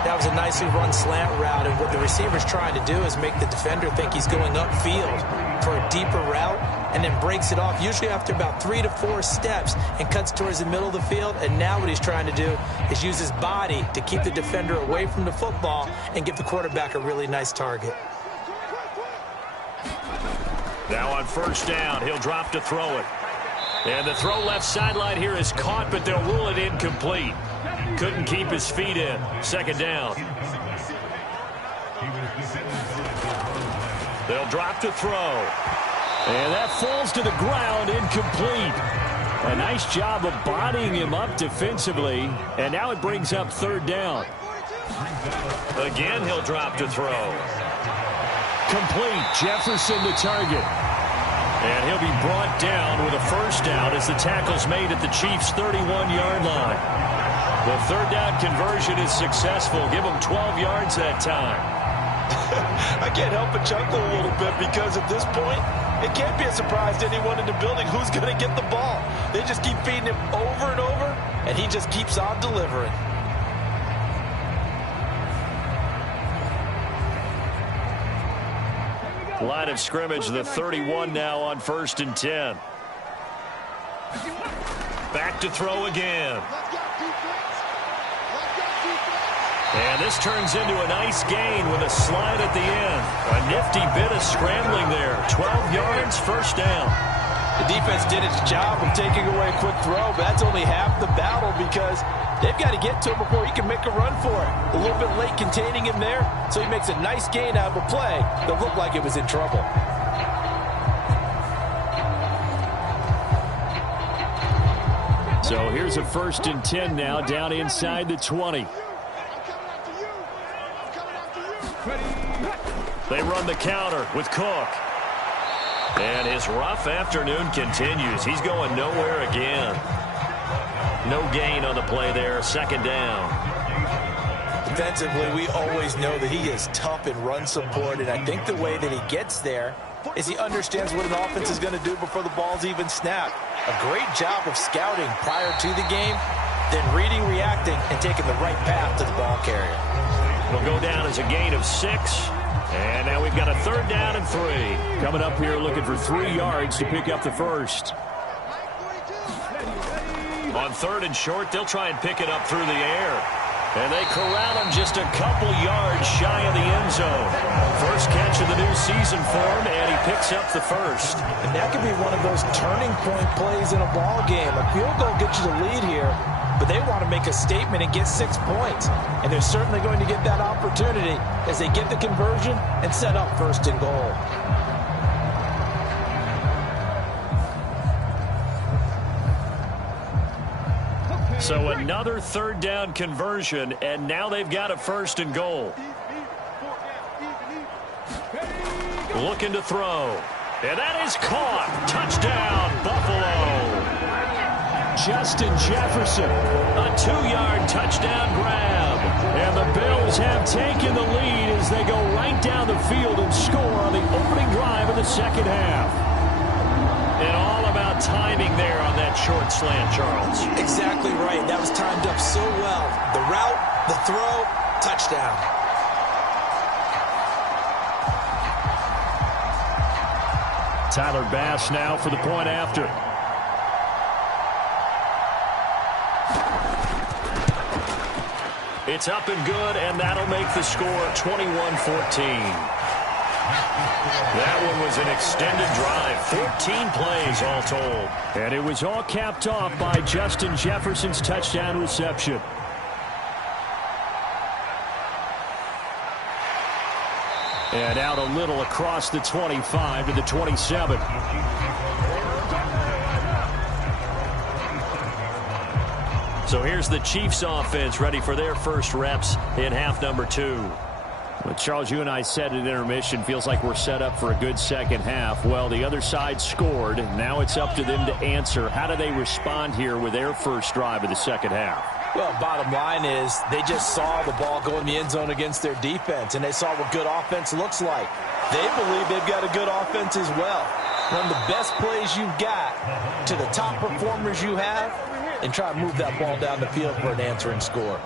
That was a nicely run slant route, and what the receiver's trying to do is make the defender think he's going upfield for a deeper route, and then breaks it off, usually after about 3 to 4 steps, and cuts towards the middle of the field. And now what he's trying to do is use his body to keep the defender away from the football and give the quarterback a really nice target. Now on first down, he'll drop to throw it. And the throw left sideline here is caught, but they'll rule it incomplete. Couldn't keep his feet in. Second down. They'll drop to throw. And that falls to the ground, incomplete. A nice job of bodying him up defensively. And now it brings up third down. Again, he'll drop to throw. Complete. Jefferson the target. And he'll be brought down with a first down as the tackle's made at the Chiefs' 31-yard line. The third down conversion is successful. Give them 12 yards that time. I can't help but chuckle a little bit because at this point, it can't be a surprise to anyone in the building who's going to get the ball. They just keep feeding him over and over, and he just keeps on delivering. Line of scrimmage, the 31 now on 1st and 10. Back to throw again. And this turns into a nice gain with a slide at the end. A nifty bit of scrambling there. 12 yards, first down. The defense did its job of taking away a quick throw, but that's only half the battle because they've got to get to him before he can make a run for it. A little bit late containing him there, so he makes a nice gain out of a play that looked like it was in trouble. So here's a 1st and 10 now, down inside the 20. They run the counter with Cook. And his rough afternoon continues. He's going nowhere again. No gain on the play there. Second down. Defensively, we always know that he is tough in run support, and I think the way that he gets there is he understands what an offense is going to do before the ball's even snapped. A great job of scouting prior to the game, then reading, reacting, and taking the right path to the ball carrier. Will go down as a gain of 6. And now we've got a third down and 3. Coming up here looking for 3 yards to pick up the first. On third and short, they'll try and pick it up through the air. And they corral him just a couple yards shy of the end zone. First catch of the new season for him, and he picks up the first. And that could be one of those turning point plays in a ball game. A field goal gets you the lead here, but they want to make a statement and get 6 points. And they're certainly going to get that opportunity as they get the conversion and set up first and goal. So another third down conversion, and now they've got a first and goal. Looking to throw. And that is caught. Touchdown, Buffalo. Justin Jefferson. A 2-yard touchdown grab. And the Bills have taken the lead as they go right down the field and score on the opening drive of the second half. And all about timing there on that short slant, Charles. Exactly right. That was timed up so well. The route, the throw, touchdown. Tyler Bass now for the point after. It's up and good, and that'll make the score 21-14. That one was an extended drive. 14 plays all told. And it was all capped off by Justin Jefferson's touchdown reception. And out a little across the 25 to the 27. So here's the Chiefs offense ready for their first reps in half number 2. Well, Charles, you and I said at intermission, feels like we're set up for a good second half. Well, the other side scored. Now it's up to them to answer. How do they respond here with their first drive of the second half? Well, bottom line is they just saw the ball go in the end zone against their defense, and they saw what good offense looks like. They believe they've got a good offense as well. Run the best plays you've got to the top performers you have and try to move that ball down the field for an answering score.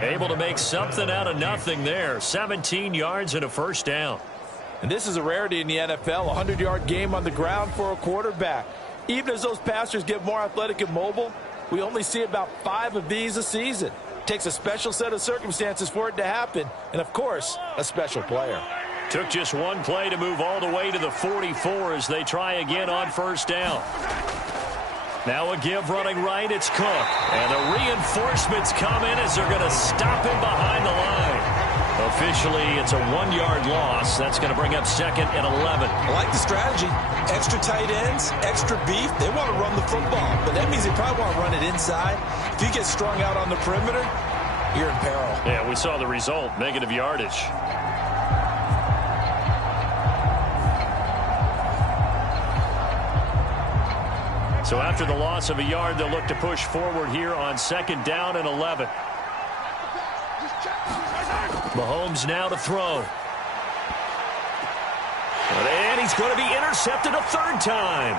Able to make something out of nothing there. 17 yards and a first down. And this is a rarity in the NFL, a 100-yard game on the ground for a quarterback. Even as those passers get more athletic and mobile, we only see about 5 of these a season. It takes a special set of circumstances for it to happen, and, of course, a special player. Took just one play to move all the way to the 44 as they try again on first down. Now a give running right, it's Cook. And the reinforcements come in as they're going to stop him behind the line. Officially, it's a 1-yard loss. That's going to bring up second and 11. I like the strategy. Extra tight ends, extra beef. They want to run the football, but that means they probably want to run it inside. If you get strung out on the perimeter, you're in peril. Yeah, we saw the result, negative yardage. So after the loss of a yard, they'll look to push forward here on second down and 11. Mahomes now to throw. And he's going to be intercepted a third time.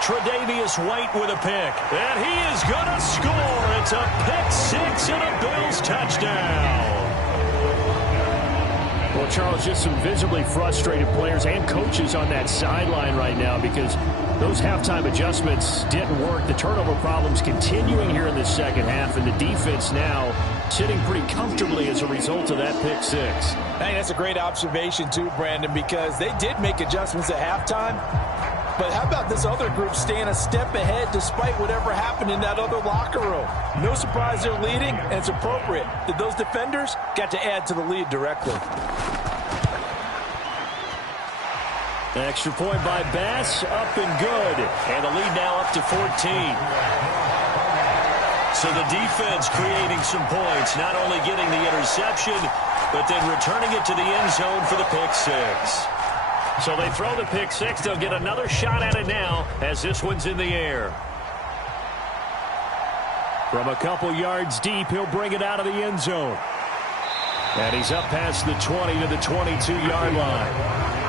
Tre'Davious White with a pick. And he is going to score. It's a pick six and a Bills touchdown. Well, Charles, just some visibly frustrated players and coaches on that sideline right now because those halftime adjustments didn't work. The turnover problems continuing here in the second half, and the defense now sitting pretty comfortably as a result of that pick six. I think that's a great observation too, Brandon, because they did make adjustments at halftime. But how about this other group staying a step ahead despite whatever happened in that other locker room? No surprise they're leading, and it's appropriate that those defenders got to add to the lead directly. Extra point by Bass, up and good. And the lead now up to 14. So the defense creating some points, not only getting the interception, but then returning it to the end zone for the pick six. So they throw the pick six. They'll get another shot at it now as this one's in the air. From a couple yards deep, he'll bring it out of the end zone. And he's up past the 20 to the 22-yard line.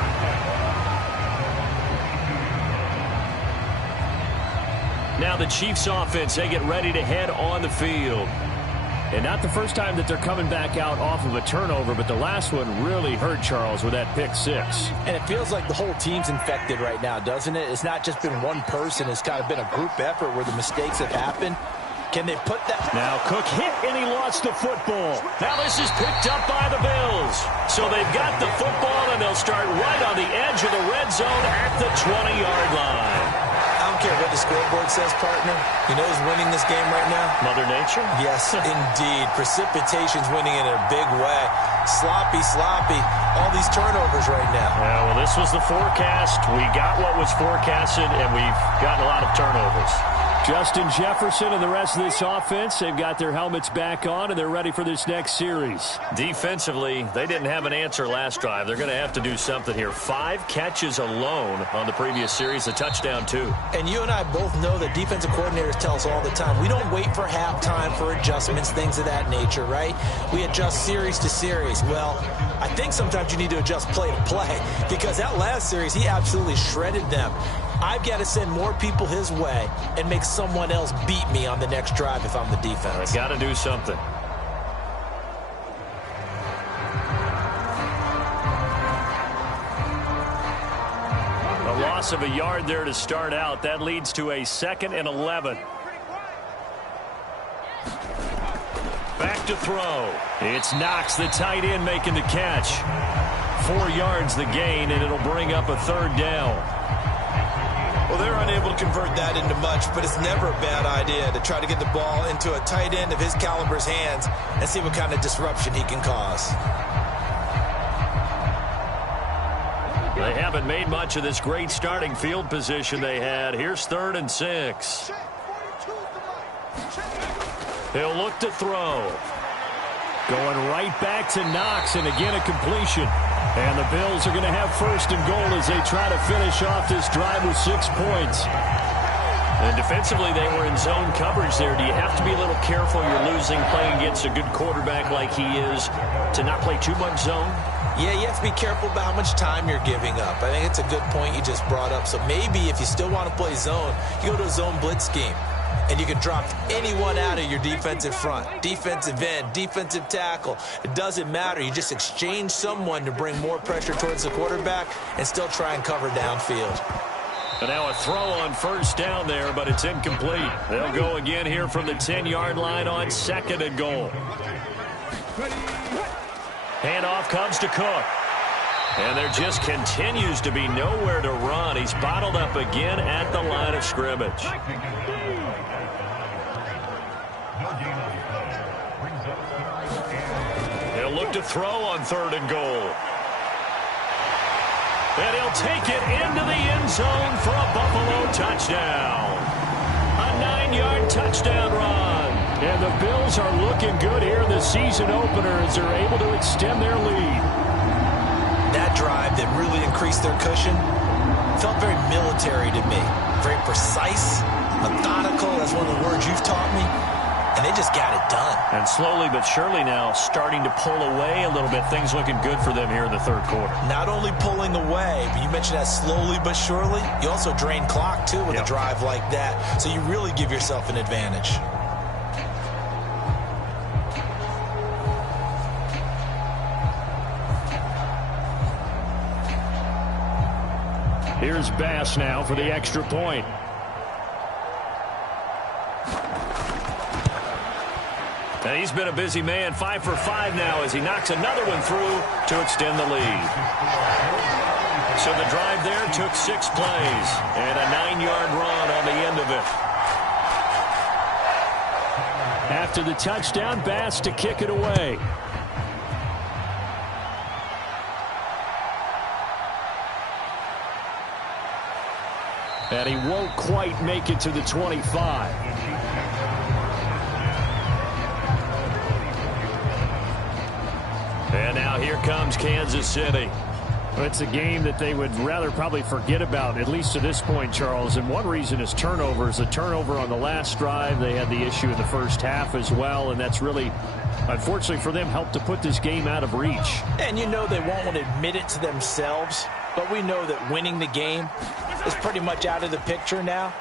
Now the Chiefs offense, they get ready to head on the field. And not the first time that they're coming back out off of a turnover, but the last one really hurt Charles with that pick six. And it feels like the whole team's infected right now, doesn't it? It's not just been one person. It's kind of been a group effort where the mistakes have happened. Can they put that? Now Cook hit and he lost the football. Now this is picked up by the Bills. So they've got the football and they'll start right on the edge of the red zone at the 20-yard line. I don't care what the scoreboard says, partner. You know who's winning this game right now? Mother Nature? Yes, indeed. Precipitation's winning in a big way. Sloppy. All these turnovers right now. Yeah, well, this was the forecast. We got what was forecasted, and we've gotten a lot of turnovers. Justin Jefferson and the rest of this offense, they've got their helmets back on, and they're ready for this next series. Defensively, they didn't have an answer last drive. They're going to have to do something here. 5 catches alone on the previous series, a touchdown, too. And you and I both know that defensive coordinators tell us all the time, we don't wait for halftime for adjustments, things of that nature, right? We adjust series to series. Well, I think sometimes you need to adjust play to play because that last series, he absolutely shredded them. I've got to send more people his way and make someone else beat me on the next drive if I'm the defense. Got to do something. A loss of a yard there to start out. That leads to a 2nd and 11. Back to throw. It's Knox, the tight end, making the catch. 4 yards the gain, and it'll bring up a 3rd down. Well, they're unable to convert that into much, but it's never a bad idea to try to get the ball into a tight end of his caliber's hands and see what kind of disruption he can cause. They haven't made much of this great starting field position they had. Here's 3rd and 6. He'll look to throw. Going right back to Knox, and again a completion. And the Bills are going to have 1st and goal as they try to finish off this drive with 6 points. And defensively, they were in zone coverage there. Do you have to be a little careful? You're losing playing against a good quarterback like he is to not play too much zone? Yeah, you have to be careful about how much time you're giving up. I think it's a good point you just brought up. So maybe if you still want to play zone, you go to a zone blitz scheme. And you can drop anyone out of your defensive front, defensive end, defensive tackle. It doesn't matter. You just exchange someone to bring more pressure towards the quarterback and still try and cover downfield. And now a throw on 1st down there, but it's incomplete. They'll go again here from the 10-yard line on 2nd and goal. Handoff comes to Cook. And there just continues to be nowhere to run. He's bottled up again at the line of scrimmage. He'll look to throw on 3rd and goal. And he'll take it into the end zone for a Buffalo touchdown. A 9-yard touchdown run. And the Bills are looking good here in the season opener as they're able to extend their lead. That drive that really increased their cushion felt very military to me. Very precise, methodical. That's one of the words you've taught me. And they just got it done. And slowly but surely now starting to pull away a little bit. Things looking good for them here in the 3rd quarter. Not only pulling away, but you mentioned that slowly but surely. You also drain clock, too, with a drive like that. So you really give yourself an advantage. Here's Bass now for the extra point. And he's been a busy man, 5 for 5 now as he knocks another one through to extend the lead. So the drive there took 6 plays and a 9-yard run on the end of it. After the touchdown, Bass to kick it away. And he won't quite make it to the 25. And now here comes Kansas City. Well, it's a game that they would rather probably forget about, at least to this point, Charles. And one reason is turnovers. A turnover on the last drive. They had the issue in the first half as well. And that's really, unfortunately for them, helped to put this game out of reach. And you know they won't want to admit it to themselves. But we know that winning the game is pretty much out of the picture now.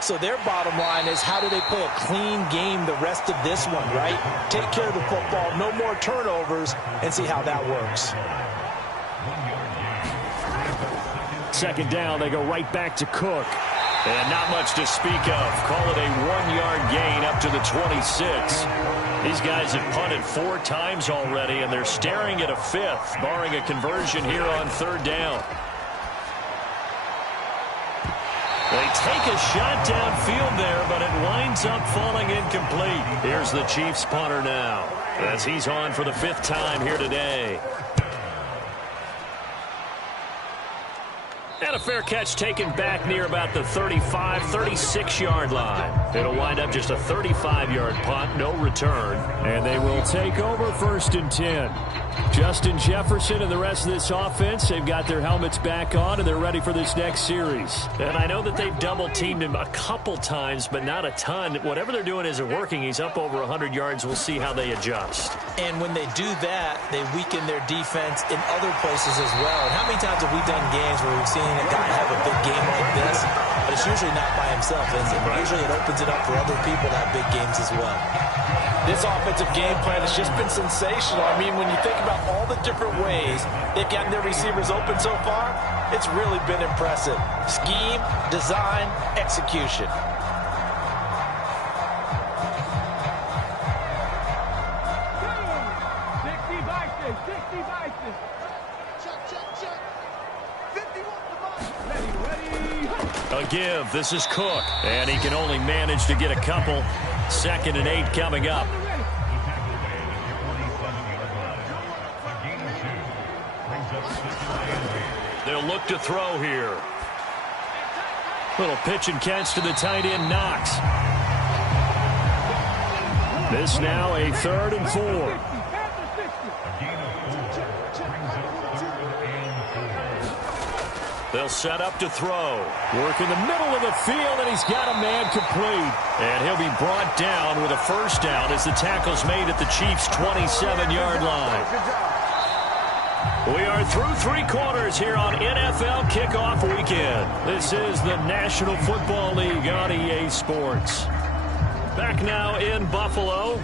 So their bottom line is, how do they play a clean game the rest of this one, right? Take care of the football, no more turnovers, and see how that works. 2nd down, they go right back to Cook. And not much to speak of. Call it a 1-yard gain up to the 26. These guys have punted 4 times already, and they're staring at a 5th, barring a conversion here on 3rd down. They take a shot downfield there, but it winds up falling incomplete. Here's the Chiefs punter now, as he's on for the 5th time here today. And a fair catch taken back near about the 35, 36-yard line. It'll wind up just a 35-yard punt, no return. And they will take over 1st and 10. Justin Jefferson and the rest of this offense, they've got their helmets back on, and they're ready for this next series. And I know that they've double-teamed him a couple times, but not a ton. Whatever they're doing isn't working. He's up over 100 yards. We'll see how they adjust. And when they do that, they weaken their defense in other places as well. And how many times have we done games where we've seen a guy have a big game like this, but it's usually not by himself, is it? Usually it opens it up for other people to have big games as well. This offensive game plan has just been sensational. I mean, when you think about all the different ways they've gotten their receivers open so far, it's really been impressive. Scheme, design, execution. A give. This is Cook. And he can only manage to get a couple. 2nd and 8 coming up. They'll look to throw here. Little pitch and catch to the tight end, Knox. This now a 3rd and 4. They'll set up to throw. Work in the middle of the field, and he's got a man complete. And he'll be brought down with a 1st down as the tackle's made at the Chiefs' 27-yard line. We are through 3 quarters here on NFL Kickoff Weekend. This is the National Football League on EA Sports. Back now in Buffalo.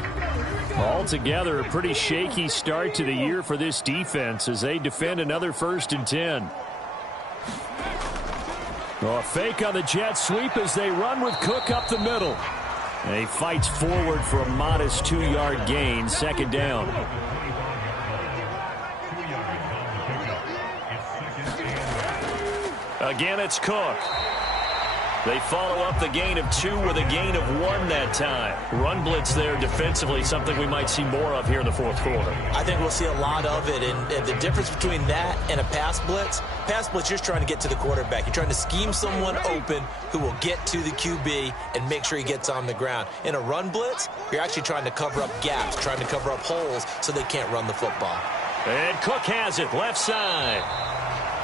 Altogether, a pretty shaky start to the year for this defense as they defend another 1st and 10. A fake on the jet sweep as they run with Cook up the middle. And he fights forward for a modest 2-yard gain, 2nd down. Again, it's Cook. They follow up the gain of 2 with a gain of 1 that time. Run blitz there defensively, something we might see more of here in the 4th quarter. I think we'll see a lot of it, and the difference between that and a pass blitz, you're just trying to get to the quarterback. You're trying to scheme someone open who will get to the QB and make sure he gets on the ground. In a run blitz, you're actually trying to cover up gaps, trying to cover up holes so they can't run the football. And Cook has it, left side.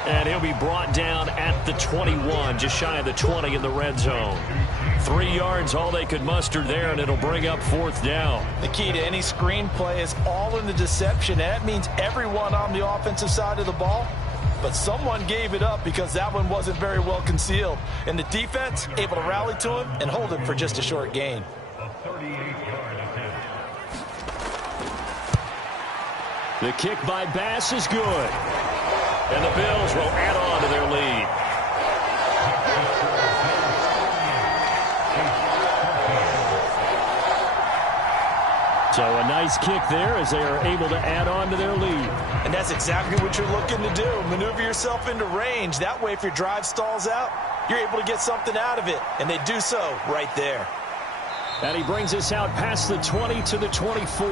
And he'll be brought down at the 21, just shy of the 20 in the red zone. 3 yards, all they could muster there, and it'll bring up 4th down. The key to any screen play is all in the deception. And that means everyone on the offensive side of the ball. But someone gave it up because that one wasn't very well concealed. And the defense able to rally to him and hold him for just a short gain. The kick by Bass is good. And the Bills will add on to their lead. So a nice kick there as they are able to add on to their lead. And that's exactly what you're looking to do. Maneuver yourself into range. That way, if your drive stalls out, you're able to get something out of it. And they do so right there. And he brings us out past the 20 to the 24.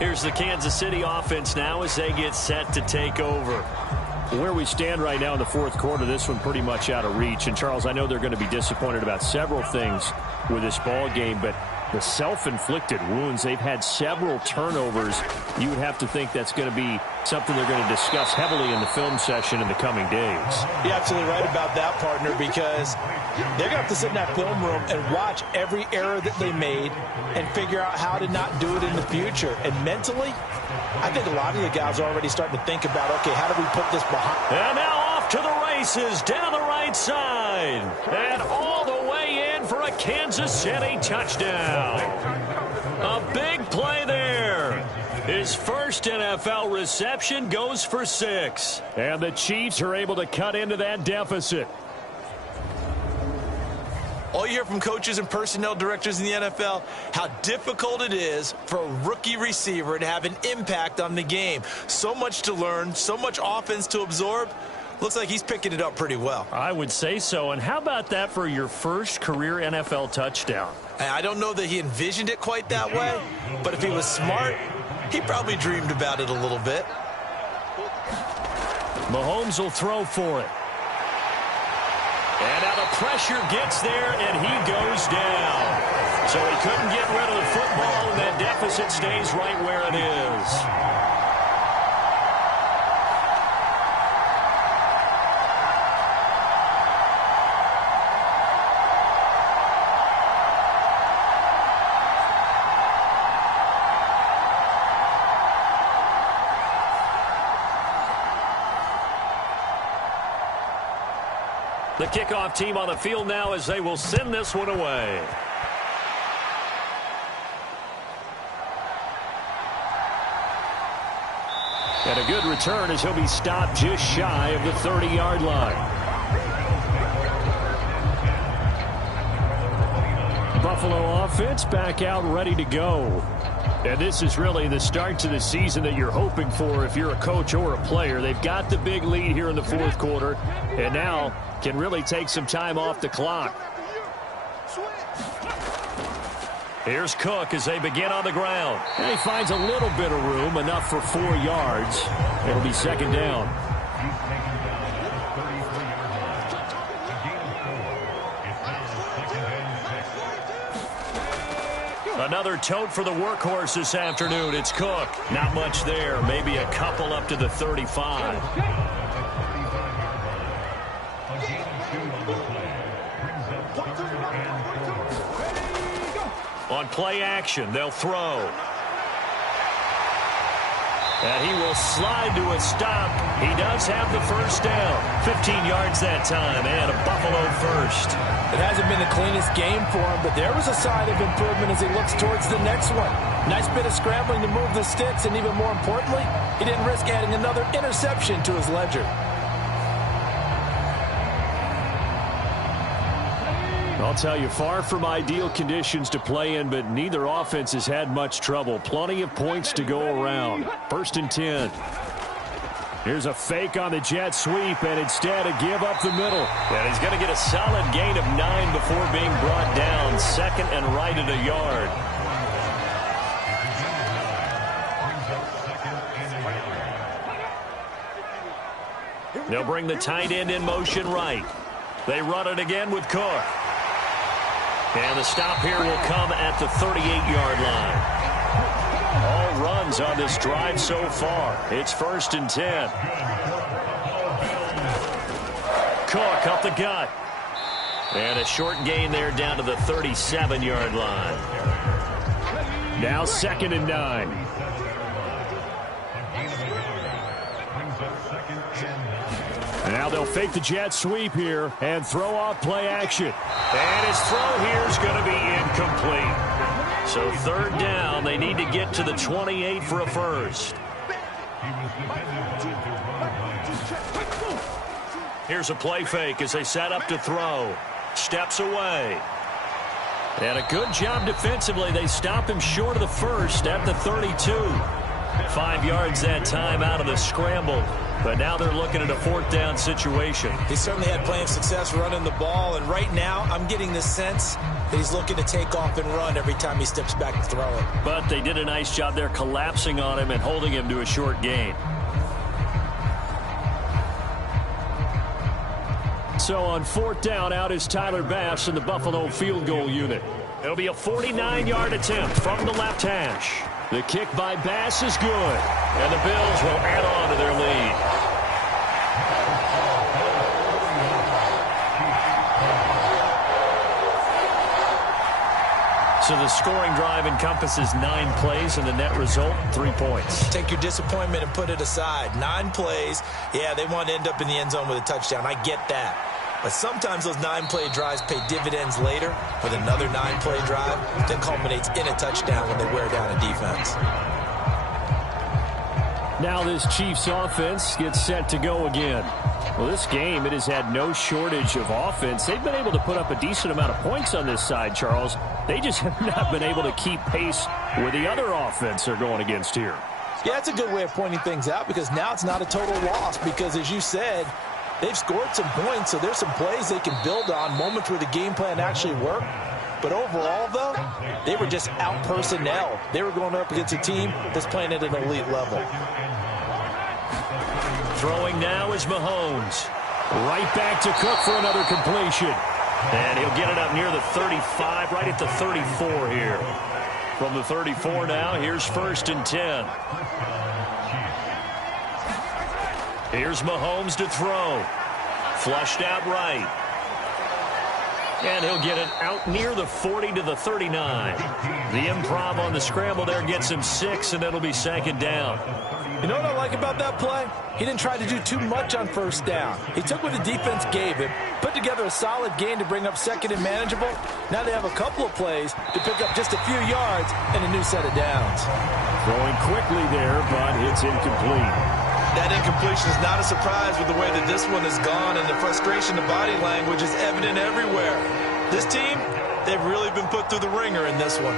Here's the Kansas City offense now as they get set to take over. Where we stand right now in the 4th quarter, this one pretty much out of reach. And, Charles, I know they're going to be disappointed about several things with this ball game, but the self-inflicted wounds, they've had several turnovers. You would have to think that's going to be something they're going to discuss heavily in the film session in the coming days. You're absolutely right about that, partner, because they're going to have to sit in that film room and watch every error that they made and figure out how to not do it in the future. And mentally, I think a lot of the guys are already starting to think about, okay, how do we put this behind? And now off to the races, down the right side. And all the way in for a Kansas City touchdown. A big play there. His first NFL reception goes for 6. And the Chiefs are able to cut into that deficit. All you hear from coaches and personnel directors in the NFL, how difficult it is for a rookie receiver to have an impact on the game. So much to learn, so much offense to absorb. Looks like he's picking it up pretty well. I would say so. And how about that for your first career NFL touchdown? I don't know that he envisioned it quite that way, but if he was smart, he probably dreamed about it a little bit. Mahomes will throw for it. And now the pressure gets there, and he goes down. So he couldn't get rid of the football, and that deficit stays right where it is. The kickoff team on the field now as they will send this one away. And a good return as he'll be stopped just shy of the 30-yard line. Buffalo offense back out ready to go. And this is really the start to the season that you're hoping for if you're a coach or a player. They've got the big lead here in the fourth quarter, and now can really take some time off the clock. Here's Cook as they begin on the ground. And he finds a little bit of room, enough for 4 yards. It'll be second down. Another tote for the workhorse this afternoon. It's Cook. Not much there. Maybe a couple up to the 35. On play action, they'll throw. And he will slide to a stop. He does have the first down. 15 yards that time, and a Buffalo first. It hasn't been the cleanest game for him, but there was a sign of improvement as he looks towards the next one. Nice bit of scrambling to move the sticks, and even more importantly, he didn't risk adding another interception to his ledger. I'll tell you, far from ideal conditions to play in, but neither offense has had much trouble. Plenty of points to go around. First and 10. Here's a fake on the jet sweep, and instead a give up the middle. And he's going to get a solid gain of 9 before being brought down. Second and right at a yard. They'll bring the tight end in motion right. They run it again with Cook. And the stop here will come at the 38-yard line. All runs on this drive so far. It's first and 10. Cook up the gut. And a short gain there down to the 37-yard line. Now second and 9. And now they'll fake the jet sweep here and throw off play action. And his throw here is going to be incomplete. So third down, they need to get to the 28 for a first. Here's a play fake as they set up to throw. Steps away. And a good job defensively. They stop him short of the first at the 32. 5 yards that time out of the scramble. But now they're looking at a fourth down situation. He certainly had plenty of success running the ball, and right now I'm getting the sense that he's looking to take off and run every time he steps back to throw it. But they did a nice job there collapsing on him and holding him to a short gain. So on fourth down, out is Tyler Bass in the Buffalo field goal unit. It'll be a 49-yard attempt from the left hash. The kick by Bass is good. And the Bills will add on to their lead. So the scoring drive encompasses 9 plays, and the net result, 3 points. Take your disappointment and put it aside. 9 plays. Yeah, they want to end up in the end zone with a touchdown. I get that. But sometimes those 9-play drives pay dividends later with another 9-play drive that culminates in a touchdown when they wear down a defense. Now this Chiefs offense gets set to go again. Well, this game, it has had no shortage of offense. They've been able to put up a decent amount of points on this side, Charles. They just have not been able to keep pace with the other offense they're going against here. Yeah, that's a good way of pointing things out because now it's not a total loss because, as you said, they've scored some points, so there's some plays they can build on, moments where the game plan actually worked. But overall, though, they were just out-personnel. They were going up against a team that's playing at an elite level. Throwing now is Mahomes. Right back to Cook for another completion. And he'll get it up near the 35, right at the 34 here. From the 34 now, here's 1st and 10. Here's Mahomes to throw. Flushed out right. And he'll get it out near the 40 to the 39. The improv on the scramble there gets him 6, and it'll be 2nd down. You know what I like about that play? He didn't try to do too much on 1st down. He took what the defense gave him, put together a solid game to bring up 2nd and manageable. Now they have a couple of plays to pick up just a few yards and a new set of downs. Throwing quickly there, but it's incomplete. That incompletion is not a surprise with the way that this one has gone, and the frustration, the body language is evident everywhere. This team, they've really been put through the ringer in this one.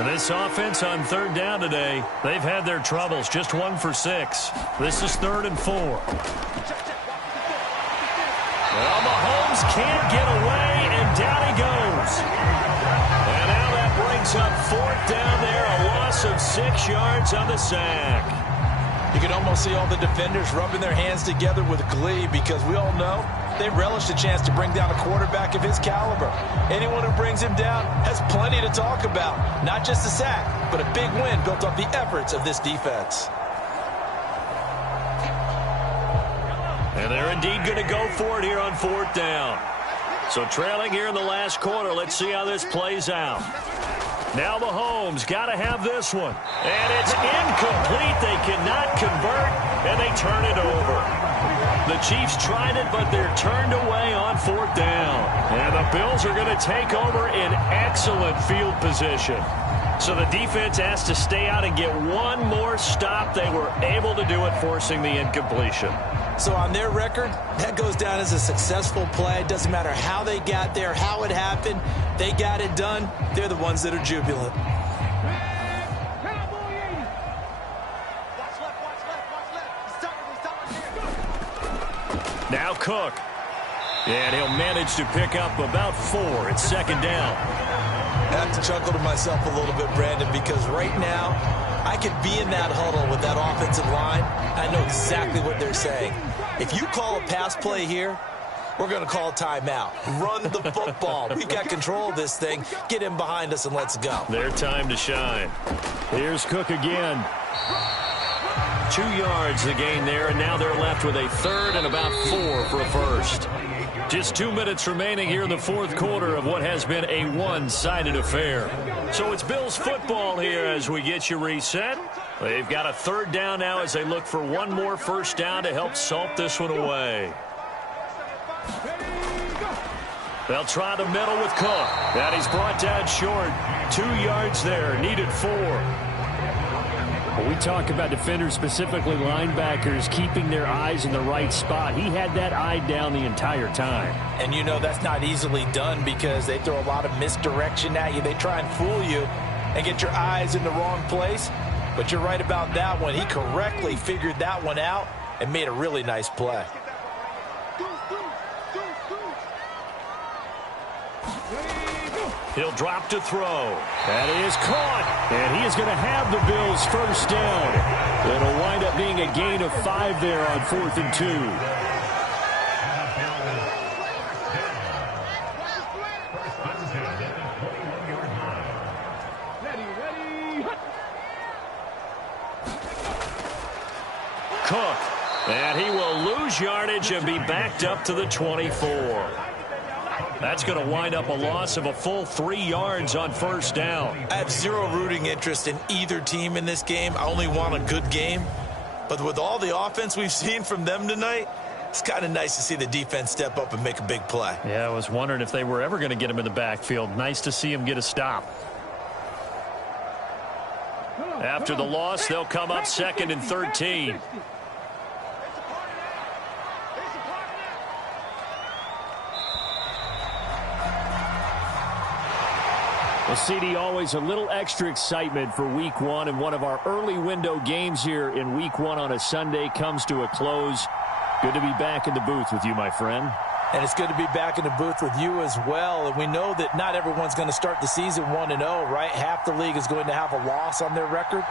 And this offense on 3rd down today, they've had their troubles, just 1 for 6. This is 3rd and 4. Well, Mahomes can't get away, and down he goes. And now that brings up 4th down there, a loss of 6 yards on the sack. You can almost see all the defenders rubbing their hands together with glee because we all know they relish the chance to bring down a quarterback of his caliber. Anyone who brings him down has plenty to talk about. Not just a sack, but a big win built off the efforts of this defense. And they're indeed going to go for it here on 4th down. So trailing here in the last quarter, let's see how this plays out. Now Mahomes got to have this one. And it's incomplete. They cannot convert, and they turn it over. The Chiefs tried it, but they're turned away on 4th down. And the Bills are going to take over in excellent field position. So the defense has to stay out and get one more stop. They were able to do it, forcing the incompletion. So on their record, that goes down as a successful play. It doesn't matter how they got there, how it happened. They got it done. They're the ones that are jubilant. Now Cook. And he'll manage to pick up about 4. It's 2nd down. I have to chuckle to myself a little bit, Brandon, because right now I could be in that huddle with that offensive line. I know exactly what they're saying. If you call a pass play here, we're going to call a timeout. Run the football. We've got control of this thing. Get him behind us and let's go. Their time to shine. Here's Cook again. 2 yards the gain there, and now they're left with a 3rd and about 4 for a 1st. Just 2 minutes remaining here in the 4th quarter of what has been a one-sided affair. So it's Bills football here as we get you reset. They've got a 3rd down now as they look for one more 1st down to help salt this one away. They'll try the middle with Cook. And he's brought down short. 2 yards there, needed 4. We talk about defenders, specifically linebackers, keeping their eyes in the right spot. He had that eye down the entire time. And you know that's not easily done because they throw a lot of misdirection at you. They try and fool you and get your eyes in the wrong place. But you're right about that one. He correctly figured that one out and made a really nice play. He'll drop to throw. That is caught. And he is going to have the Bills 1st down. It'll wind up being a gain of 5 there on 4th and 2. Cook. And he will lose yardage and be backed up to the 24. That's going to wind up a loss of a full 3 yards on 1st down. I have zero rooting interest in either team in this game. I only want a good game. But with all the offense we've seen from them tonight, it's kind of nice to see the defense step up and make a big play. Yeah, I was wondering if they were ever going to get him in the backfield. Nice to see him get a stop. After the loss, they'll come up 2nd and 13. Well, CD, always a little extra excitement for Week 1, and one of our early window games here in Week 1 on a Sunday comes to a close. Good to be back in the booth with you, my friend. And it's good to be back in the booth with you as well. And we know that not everyone's going to start the season 1-0, right? Half the league is going to have a loss on their record,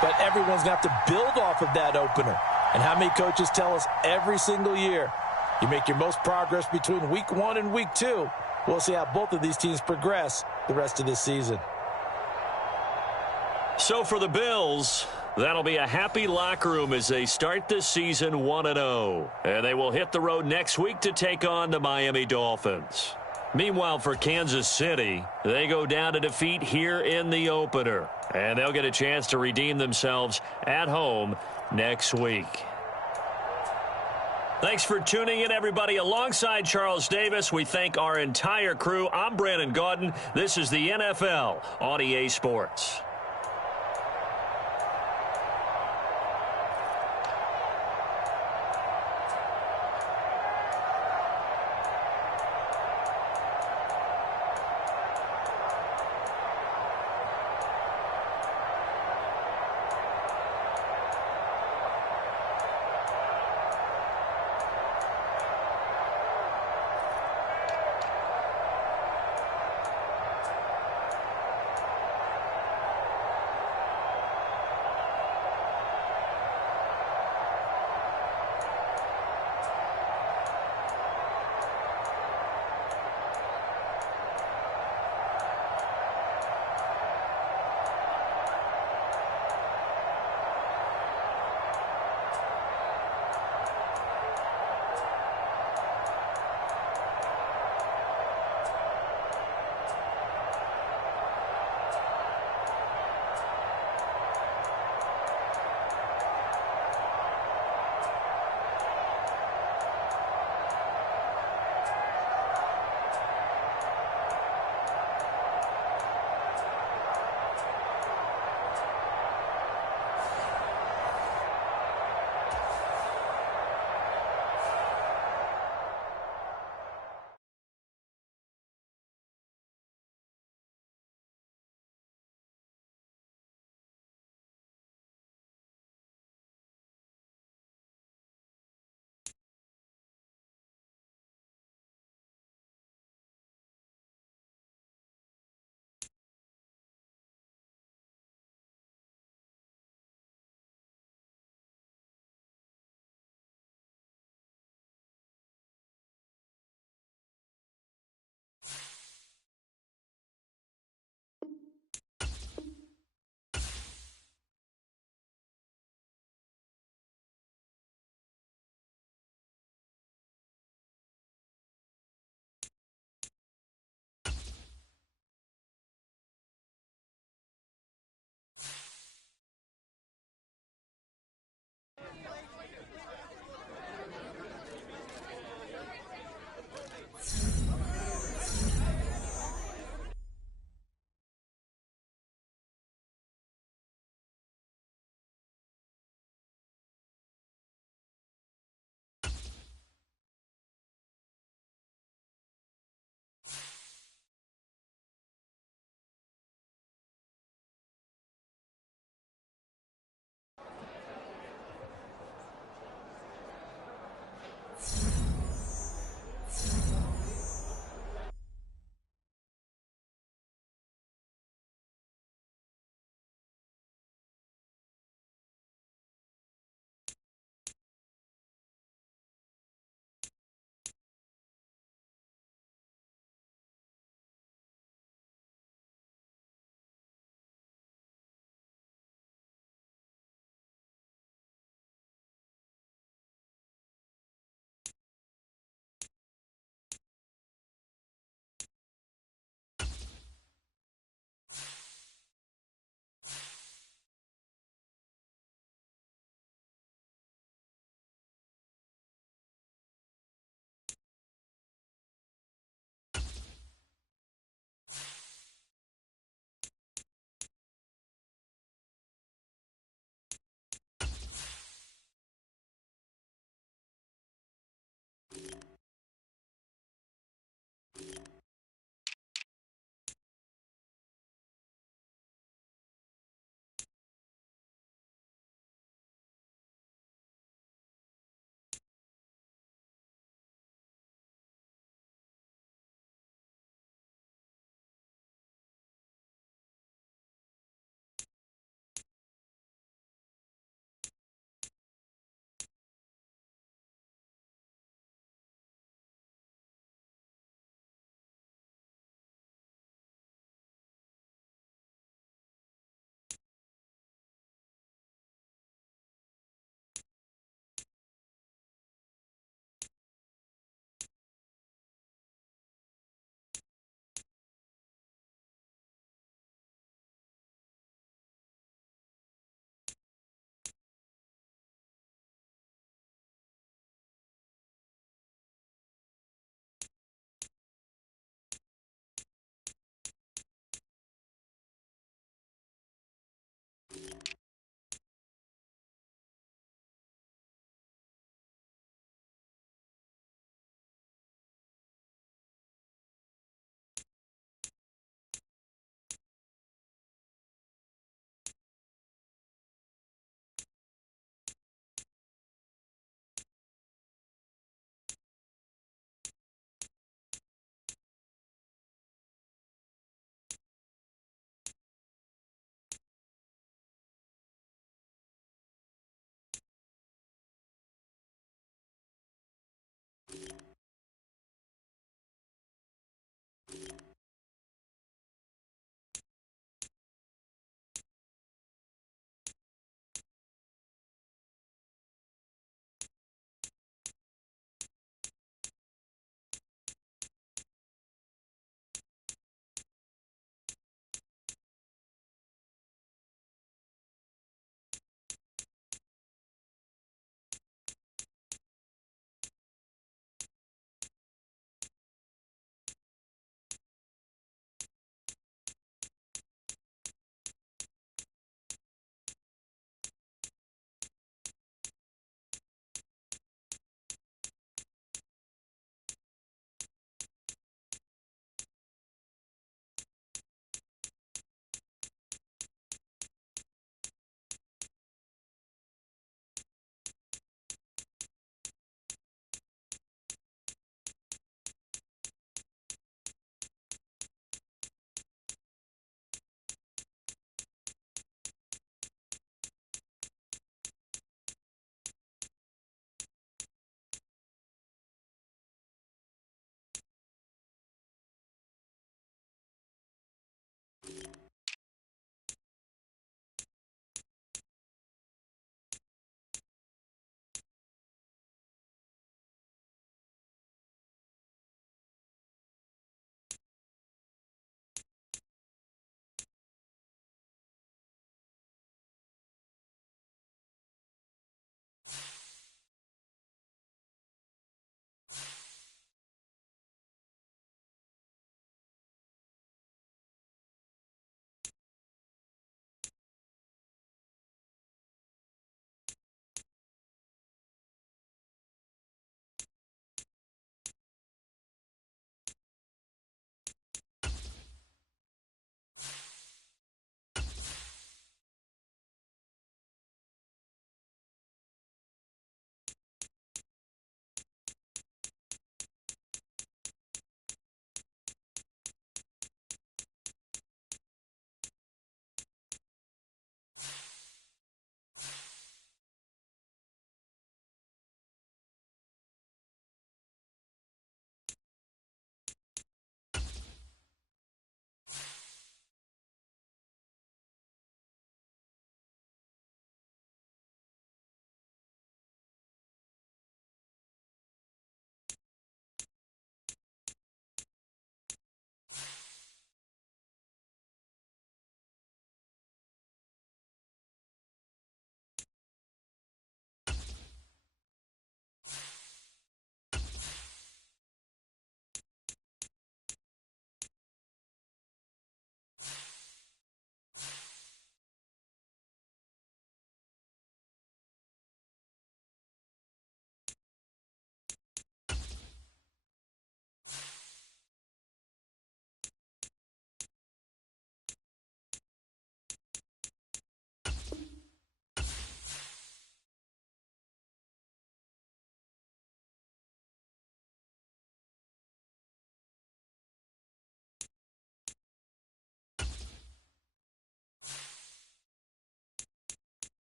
but everyone's going to have to build off of that opener. And how many coaches tell us every single year, you make your most progress between Week 1 and Week 2. We'll see how both of these teams progress the rest of this season. So for the Bills, that'll be a happy locker room as they start this season 1-0. And they will hit the road next week to take on the Miami Dolphins. Meanwhile, for Kansas City, they go down to defeat here in the opener. And they'll get a chance to redeem themselves at home next week. Thanks for tuning in, everybody. Alongside Charles Davis, we thank our entire crew. I'm Brandon Gaudin. This is the NFL on EA Sports.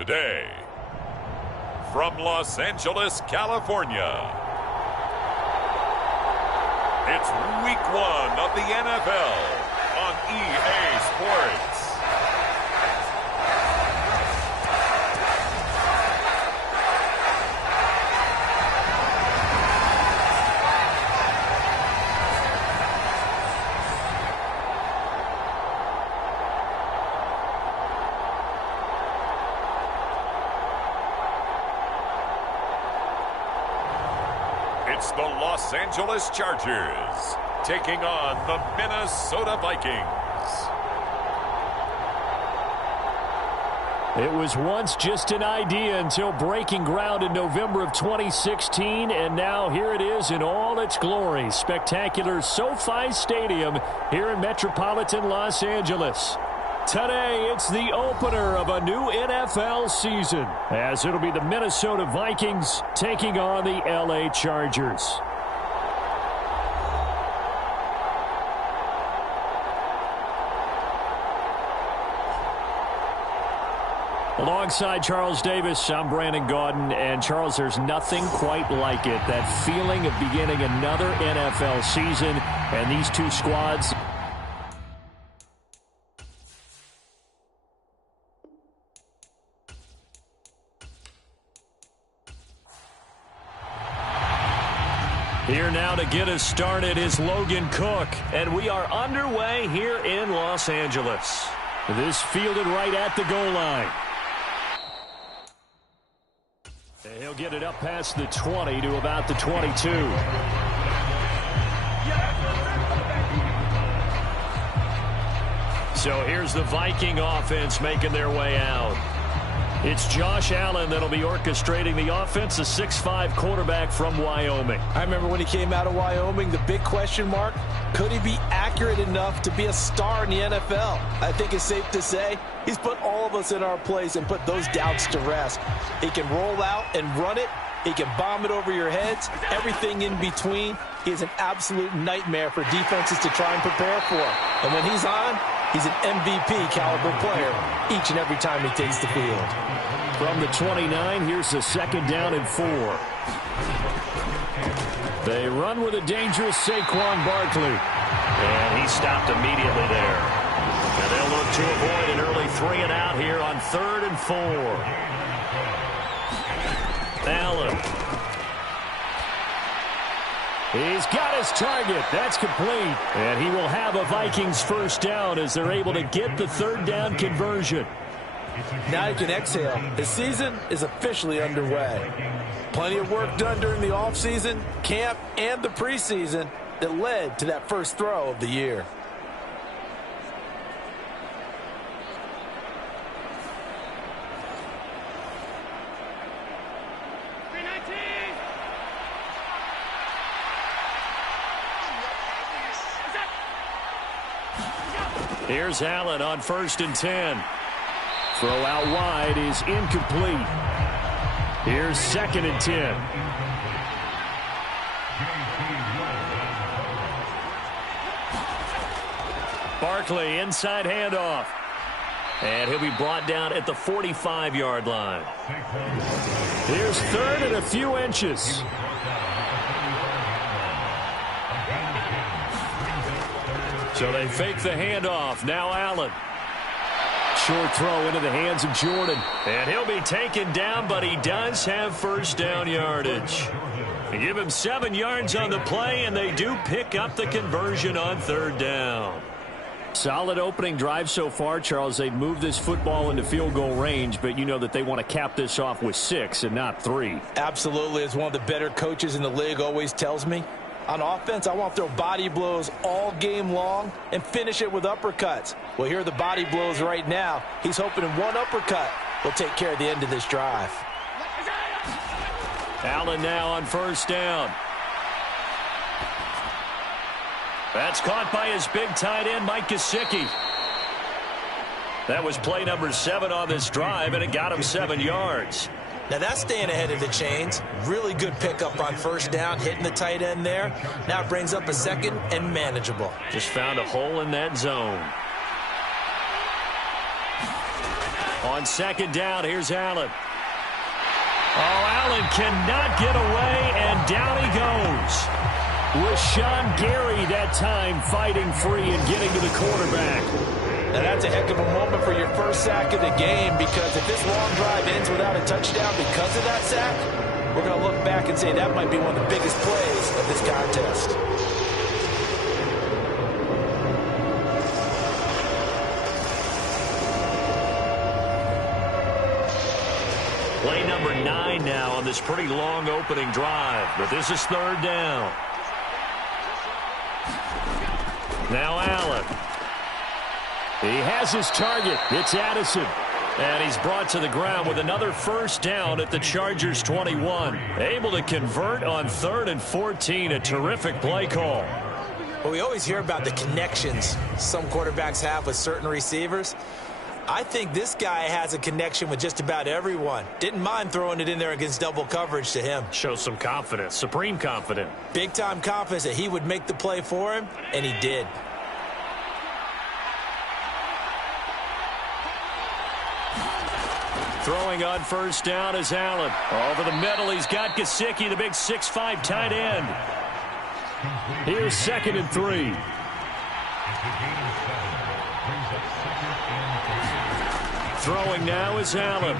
Today, from Los Angeles, California, it's Week 1 of the NFL on EA Sports. It's the Los Angeles Chargers taking on the Minnesota Vikings. It was once just an idea until breaking ground in November of 2016, and now here it is in all its glory. Spectacular SoFi Stadium here in metropolitan Los Angeles. Today, it's the opener of a new NFL season, as it'll be the Minnesota Vikings taking on the LA Chargers. Alongside Charles Davis, I'm Brandon Gaudin, and Charles, there's nothing quite like it. That feeling of beginning another NFL season, and these two squads. Here now to get us started is Logan Cook, and we are underway here in Los Angeles. This fielded right at the goal line. And he'll get it up past the 20 to about the 22. So here's the Viking offense making their way out. It's Josh Allen that'll be orchestrating the offense, a 6'5" quarterback from Wyoming. I remember when he came out of Wyoming, the big question mark, could he be accurate enough to be a star in the NFL? I think it's safe to say he's put all of us in our place and put those doubts to rest. He can roll out and run it. He can bomb it over your heads. Everything in between. He is an absolute nightmare for defenses to try and prepare for. And when he's on, he's an MVP caliber player each and every time he takes the field. From the 29, here's the second down and 4. They run with a dangerous Saquon Barkley. And he stopped immediately there. And they'll look to avoid an early 3 and out here on 3rd and 4. Allen. He's got his target. That's complete. And he will have a Vikings first down as they're able to get the third down conversion. Now you can exhale. The season is officially underway. Plenty of work done during the offseason, camp, and the preseason that led to that first throw of the year. Here's Allen on 1st and 10. Throw out wide is incomplete. Here's 2nd and 10. Barkley inside handoff. And he'll be brought down at the 45-yard line. Here's 3rd and a few inches. So they fake the handoff. Now Allen. Short throw into the hands of Jordan. And he'll be taken down, but he does have first down yardage. They give him 7 yards on the play, and they do pick up the conversion on 3rd down. Solid opening drive so far, Charles. They've moved this football into field goal range, but you know that they want to cap this off with 6 and not 3. Absolutely. As one of the better coaches in the league always tells me, on offense, I want to throw body blows all game long and finish it with uppercuts. Well, here are the body blows right now. He's hoping in one uppercut will take care of the end of this drive. Allen now on first down. That's caught by his big tight end, Mike Gesicki. That was play number 7 on this drive, and it got him 7 yards. Now that's staying ahead of the chains. Really good pickup on first down, hitting the tight end there. Now it brings up a 2nd and manageable. Just found a hole in that zone. On second down, here's Allen. Oh, Allen cannot get away, and down he goes. Rashawn Gary that time fighting free and getting to the quarterback. Now that's a heck of a moment for your first sack of the game, because if this long drive ends without a touchdown because of that sack, we're going to look back and say that might be one of the biggest plays of this contest. Play number 9 now on this pretty long opening drive, but this is third down. Now Allen. He has his target. It's Addison. And he's brought to the ground with another first down at the Chargers 21. Able to convert on 3rd and 14. A terrific play call. Well, we always hear about the connections some quarterbacks have with certain receivers. I think this guy has a connection with just about everyone. Didn't mind throwing it in there against double coverage to him. Shows some confidence, supreme confidence. Big-time confidence that he would make the play for him, and he did. Throwing on first down is Allen. Over the middle, he's got Gesicki, the big 6'5" tight end. Here's 2nd and 3. Throwing now is Allen.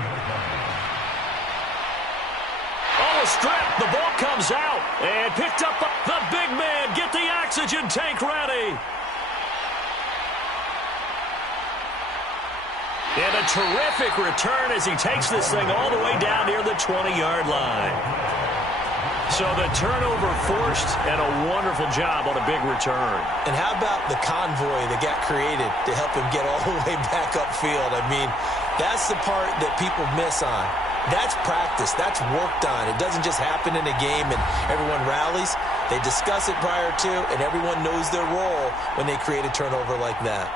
Oh, a strip. The ball comes out. And picked up by the big man. Get the oxygen tank ready. And a terrific return as he takes this thing all the way down near the 20-yard line. So the turnover forced, and a wonderful job on a big return. And how about the convoy that got created to help him get all the way back upfield? I mean, that's the part that people miss on. That's practice. That's work done. It doesn't just happen in a game and everyone rallies. They discuss it prior to, and everyone knows their role when they create a turnover like that.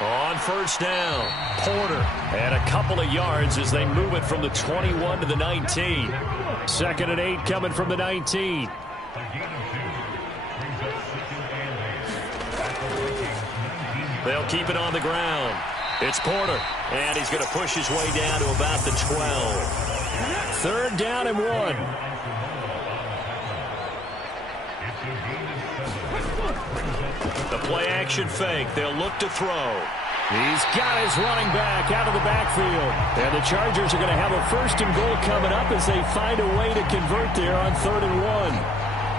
On first down, Porter. And a couple of yards as they move it from the 21 to the 19. 2nd and 8 coming from the 19. They'll keep it on the ground. It's Porter. And he's going to push his way down to about the 12. 3rd down and 1. The play-action fake. They'll look to throw. He's got his running back out of the backfield. And the Chargers are going to have a 1st and goal coming up as they find a way to convert there on 3rd and 1.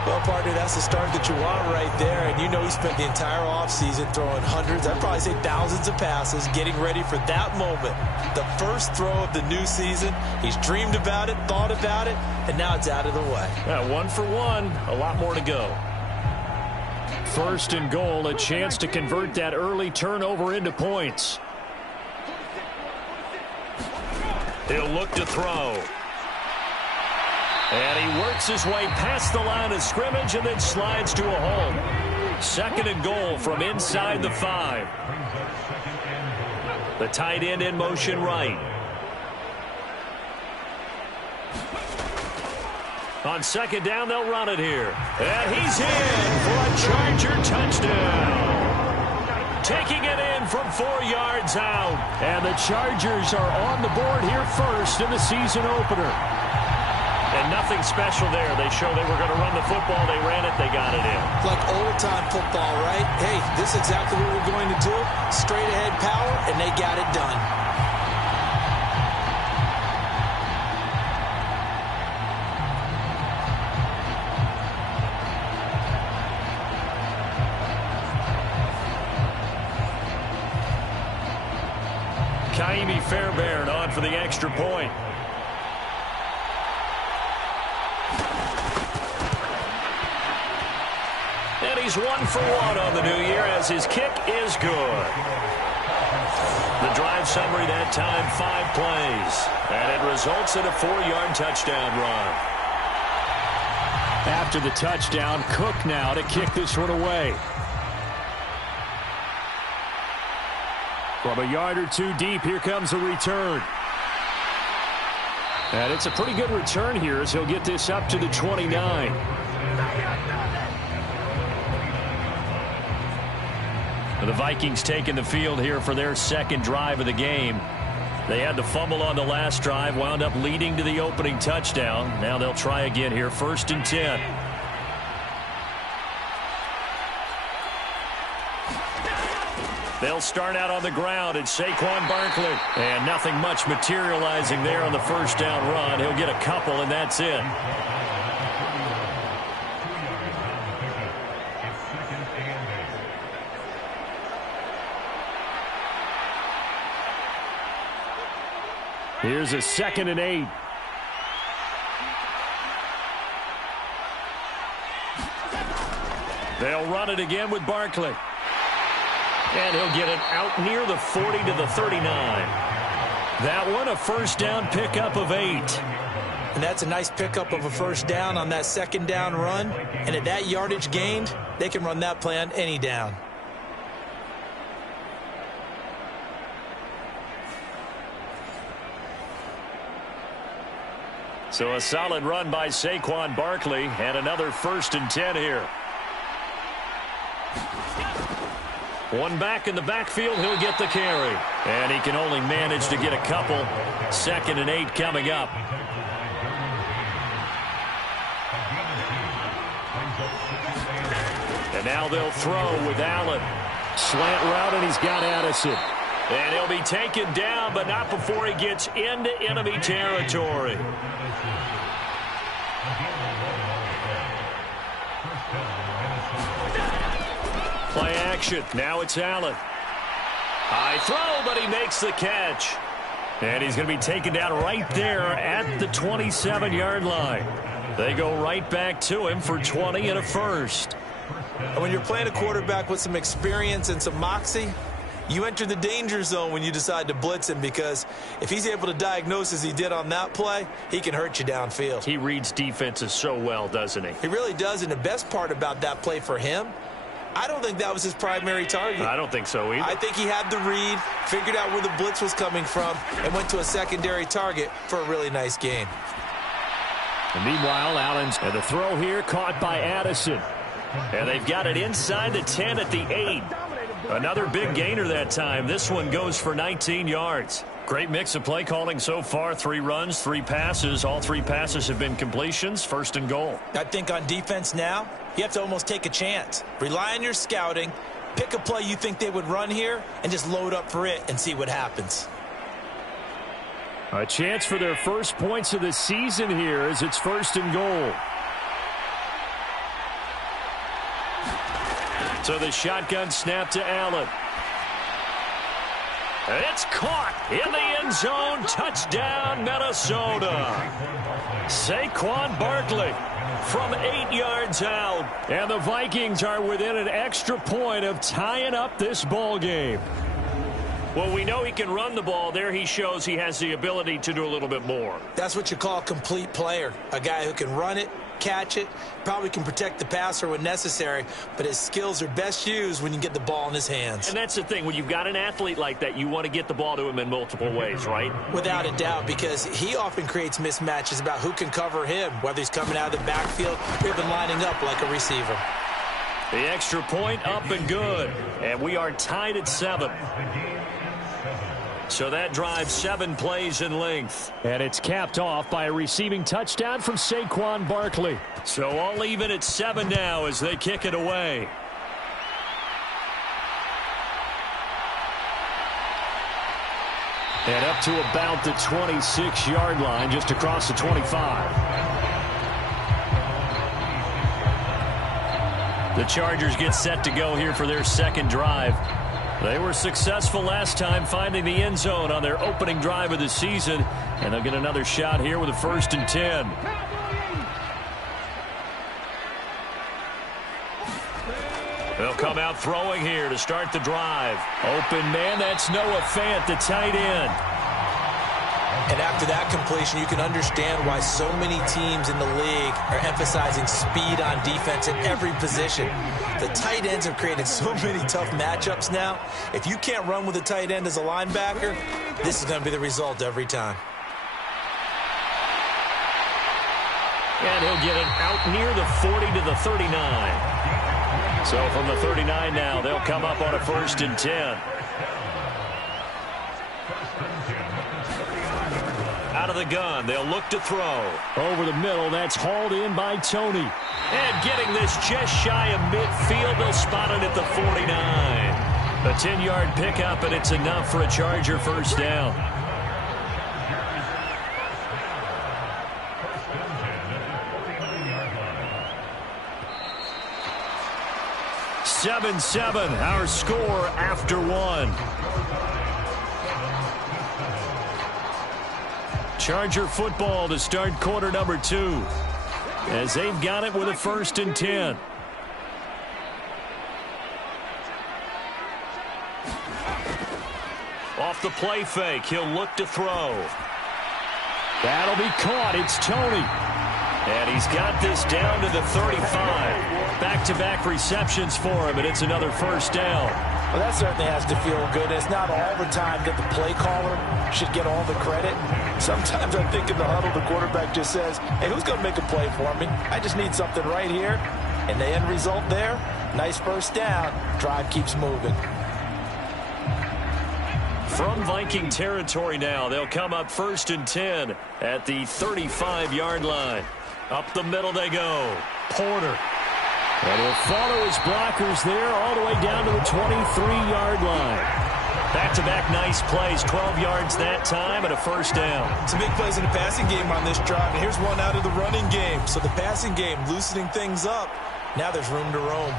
Well, partner, that's the start that you want right there. And you know he spent the entire offseason throwing hundreds, I'd probably say thousands of passes, getting ready for that moment. The first throw of the new season. He's dreamed about it, thought about it, and now it's out of the way. Yeah, 1 for 1. A lot more to go. 1st and goal, a chance to convert that early turnover into points. He'll look to throw. And he works his way past the line of scrimmage and then slides to a hole. 2nd and goal from inside the 5. The tight end in motion right. On 2nd down, they'll run it here. And he's in for a Charger touchdown. Taking it in from 4 yards out. And the Chargers are on the board here first in the season opener. And nothing special there. They show they were going to run the football. They ran it. They got it in. Like old-time football, right? Hey, this is exactly what we're going to do. Straight-ahead power, and they got it done. Kaimi Fairbairn on for the extra point. And he's 1 for 1 on the new year as his kick is good. The drive summary that time, 5 plays. And it results in a 4-yard touchdown run. After the touchdown, Cook now to kick this one away. From a yard or two deep, here comes a return. And it's a pretty good return here as he'll get this up to the 29. The Vikings taking the field here for their second drive of the game. They had the fumble on the last drive, wound up leading to the opening touchdown. Now they'll try again here, 1st and 10. They'll start out on the ground. It's Saquon Barkley. And nothing much materializing there on the first down run. He'll get a couple, and that's it. Here's a 2nd and 8. They'll run it again with Barkley. And he'll get it out near the 40 to the 39. That one, a first down pickup of 8. And that's a nice pickup of a first down on that second down run. And at that yardage gained, they can run that play on any down. So a solid run by Saquon Barkley, and another 1st and 10 here. One back in the backfield, he'll get the carry. And he can only manage to get a couple. 2nd and 8 coming up. And now they'll throw with Allen. Slant route, and he's got Addison. And he'll be taken down, but not before he gets into enemy territory. Play action. Now it's Allen. High throw, but he makes the catch. And he's going to be taken down right there at the 27-yard line. They go right back to him for 20 and a first. And when you're playing a quarterback with some experience and some moxie, you enter the danger zone when you decide to blitz him, because if he's able to diagnose as he did on that play, he can hurt you downfield. He reads defenses so well, doesn't he? He really does, and the best part about that play for him, I don't think that was his primary target. I don't think so either. I think he had the read, figured out where the blitz was coming from, and went to a secondary target for a really nice gain. And meanwhile, Allen's and the throw here caught by Addison. And they've got it inside the 10 at the 8. Another big gainer that time. This one goes for 19 yards. Great mix of play calling so far. 3 runs, 3 passes. All 3 passes have been completions. 1st and goal. I think on defense now, you have to almost take a chance. Rely on your scouting. Pick a play you think they would run here and just load up for it and see what happens. A chance for their first points of the season here as it's 1st and goal. So the shotgun snap to Allen. It's caught in the end zone. Touchdown, Minnesota. Saquon Barkley from 8 yards out. And the Vikings are within an extra point of tying up this ball game. Well, we know he can run the ball. There he shows he has the ability to do a little bit more. That's what you call a complete player. A guy who can run it, catch it, probably can protect the passer when necessary, but his skills are best used when you get the ball in his hands. And that's the thing. When you've got an athlete like that, you want to get the ball to him in multiple ways, right? Without a doubt, because he often creates mismatches about who can cover him, whether he's coming out of the backfield or even lining up like a receiver. The extra point up and good. And we are tied at 7. So that drives 7 plays in length. And it's capped off by a receiving touchdown from Saquon Barkley. So all even at 7 now as they kick it away. And up to about the 26-yard line, just across the 25. The Chargers get set to go here for their second drive. They were successful last time finding the end zone on their opening drive of the season, and they'll get another shot here with a 1st and 10. They'll come out throwing here to start the drive. Open man, that's Noah Fant, the tight end. And after that completion, you can understand why so many teams in the league are emphasizing speed on defense at every position. The tight ends have created so many tough matchups now. If you can't run with a tight end as a linebacker, this is going to be the result every time. And he'll get it out near the 40 to the 39. So from the 39 now, they'll come up on a 1st and 10. Out of the gun, they'll look to throw. Over the middle, that's hauled in by Tony. And getting this just shy of midfield, they'll spot it at the 49. A 10-yard pickup, and it's enough for a Charger 1st down. Seven, our score after 1. Charger football to start quarter number 2. As they've got it with a 1st and 10. Off the play fake, he'll look to throw. That'll be caught. It's Tony. And he's got this down to the 35. Back-to-back receptions for him, and it's another 1st down. Well, that certainly has to feel good. It's not all the time that the play caller should get all the credit. Sometimes I think in the huddle, the quarterback just says, hey, who's going to make a play for me? I just need something right here. And the end result there, nice 1st down. Drive keeps moving. From Viking territory now, they'll come up 1st and 10 at the 35-yard line. Up the middle they go. Porter. And he'll follow his blockers there all the way down to the 23-yard line. Back-to-back nice plays, 12 yards that time and a 1st down. Some big plays in the passing game on this drive, and here's one out of the running game. So the passing game loosening things up. Now there's room to roam.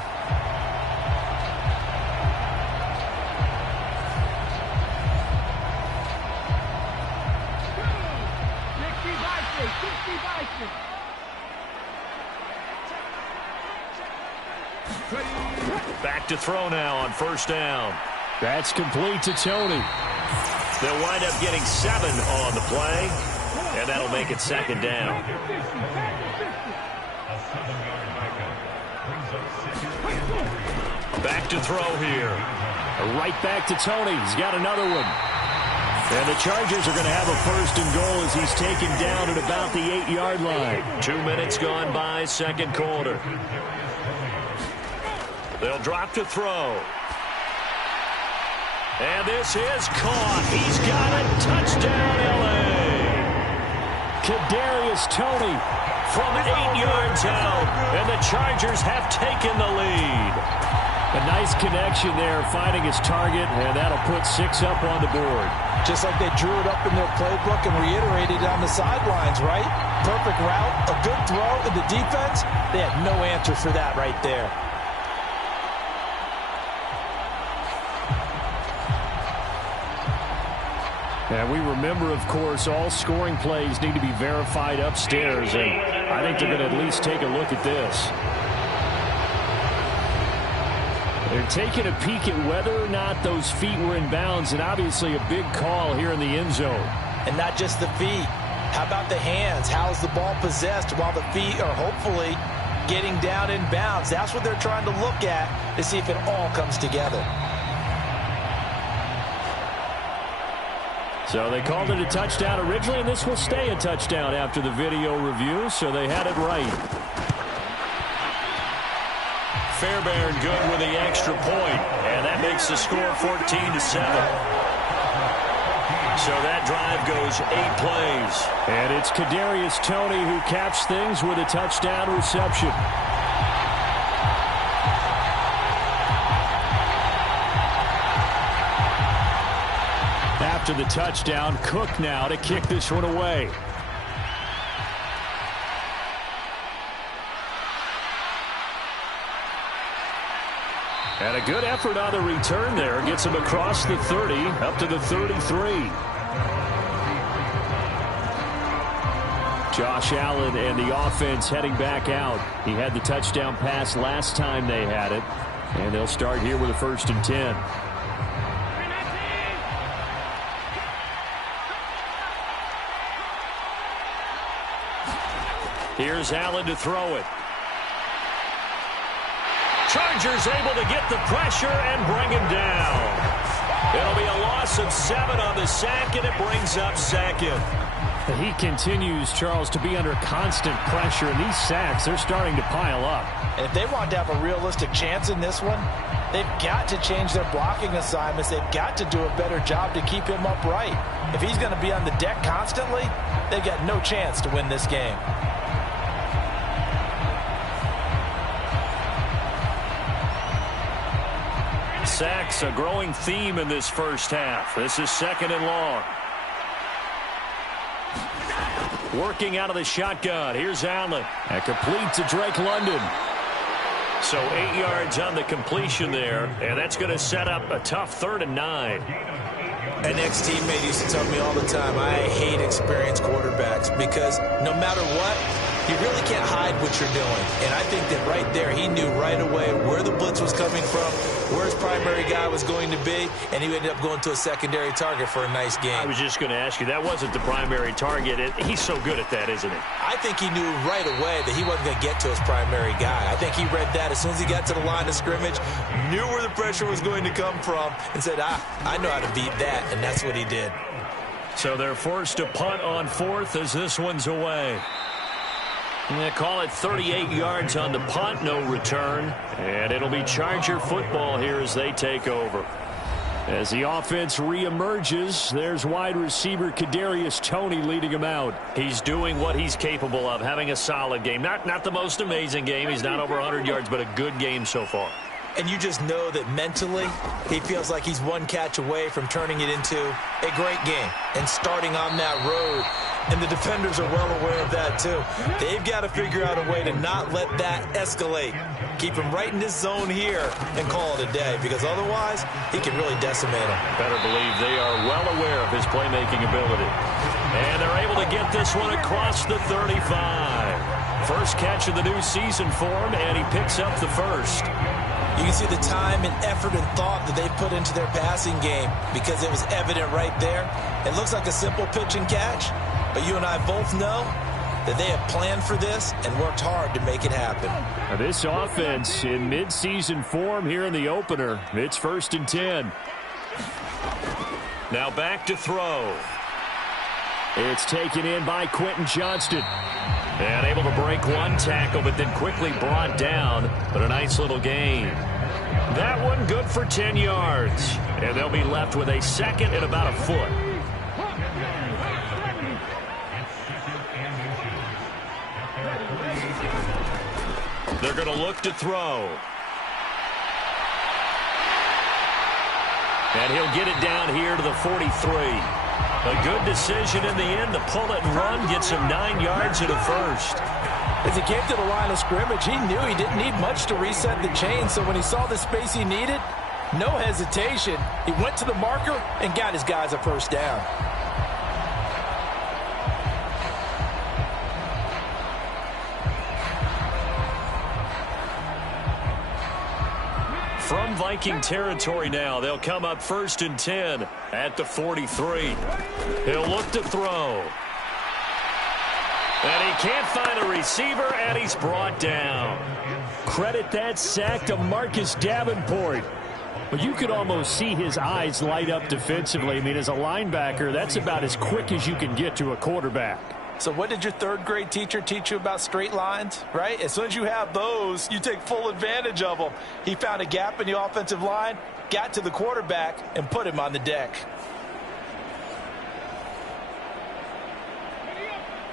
Back to throw now on 1st down. That's complete to Tony. They'll wind up getting 7 on the play, and that'll make it 2nd down. Back to throw here. Right back to Tony. He's got another one. And the Chargers are going to have a 1st and goal as he's taken down at about the 8-yard line. 2 minutes gone by, 2nd quarter. They'll drop to throw. And this is caught. He's got it. Touchdown, L.A. Kadarius Toney from 8 yards out. And the Chargers have taken the lead. A nice connection there, finding his target, and that'll put 6 up on the board. Just like they drew it up in their playbook and reiterated on the sidelines, right? Perfect route, a good throw, and the defense, they had no answer for that right there. And we remember, of course, all scoring plays need to be verified upstairs, and I think they're going to at least take a look at this. They're taking a peek at whether or not those feet were in bounds, and obviously a big call here in the end zone. And not just the feet. How about the hands? How's the ball possessed while the feet are hopefully getting down in bounds? That's what they're trying to look at to see if it all comes together. So they called it a touchdown originally, and this will stay a touchdown after the video review, so they had it right. Fairbairn good with the extra point, and that makes the score 14-7. So that drive goes 8 plays. And it's Kadarius Toney who caps things with a touchdown reception. After the touchdown, Cook now to kick this one away. And a good effort on the return there. Gets him across the 30, up to the 33. Josh Allen and the offense heading back out. He had the touchdown pass last time they had it. And they'll start here with a 1st and 10. Here's Allen to throw it. Chargers able to get the pressure and bring him down. It'll be a loss of 7 on the sack, and it brings up second. He continues, Charles, to be under constant pressure, and these sacks, they're starting to pile up. And if they want to have a realistic chance in this one, they've got to change their blocking assignments. They've got to do a better job to keep him upright. If he's going to be on the deck constantly, they've got no chance to win this game. Sacks, a growing theme in this first half. This is 2nd and long. Working out of the shotgun. Here's Allen. And complete to Drake London. So 8 yards on the completion there, and that's going to set up a tough 3rd and 9. An ex-teammate used to tell me all the time, I hate experienced quarterbacks because no matter what, you really can't hide what you're doing. And I think that right there, he knew right away where the blitz was coming from, where his primary guy was going to be, and he ended up going to a secondary target for a nice game. I was just going to ask you, that wasn't the primary target. He's so good at that, isn't he? I think he knew right away that he wasn't going to get to his primary guy. I think he read that as soon as he got to the line of scrimmage, knew where the pressure was going to come from, and said, I know how to beat that, and that's what he did. So they're forced to punt on 4th as this one's away. They call it 38 yards on the punt, no return. And it'll be Charger football here as they take over. As the offense reemerges, there's wide receiver Kadarius Toney leading him out. He's doing what he's capable of, having a solid game. Not the most amazing game. He's not over 100 yards, but a good game so far. And you just know that mentally, he feels like he's one catch away from turning it into a great game and starting on that road. And the defenders are well aware of that, too. They've got to figure out a way to not let that escalate. Keep him right in this zone here and call it a day, because otherwise, he can really decimate him. Better believe they are well aware of his playmaking ability. And they're able to get this one across the 35. First catch of the new season for him, and he picks up the first. You can see the time and effort and thought that they put into their passing game because it was evident right there. It looks like a simple pitch and catch, but you and I both know that they have planned for this and worked hard to make it happen. Now this offense in midseason form here in the opener. It's 1st and 10. Now back to throw. It's taken in by Quentin Johnston. And able to break one tackle, but then quickly brought down. But a nice little gain. That one good for 10 yards. And they'll be left with a 2nd and about a foot. They're going to look to throw. And he'll get it down here to the 43. A good decision in the end to pull it and run, gets him 9 yards and a first. As he came to the line of scrimmage, he knew he didn't need much to reset the chain, so when he saw the space he needed, no hesitation. He went to the marker and got his guys a first down. From Viking territory now, they'll come up 1st and 10 at the 43. He'll look to throw. And he can't find a receiver, and he's brought down. Credit that sack to Marcus Davenport. But you could almost see his eyes light up defensively. I mean, as a linebacker, that's about as quick as you can get to a quarterback. So what did your 3rd grade teacher teach you about straight lines, right? As soon as you have those, you take full advantage of them. He found a gap in the offensive line, got to the quarterback, and put him on the deck.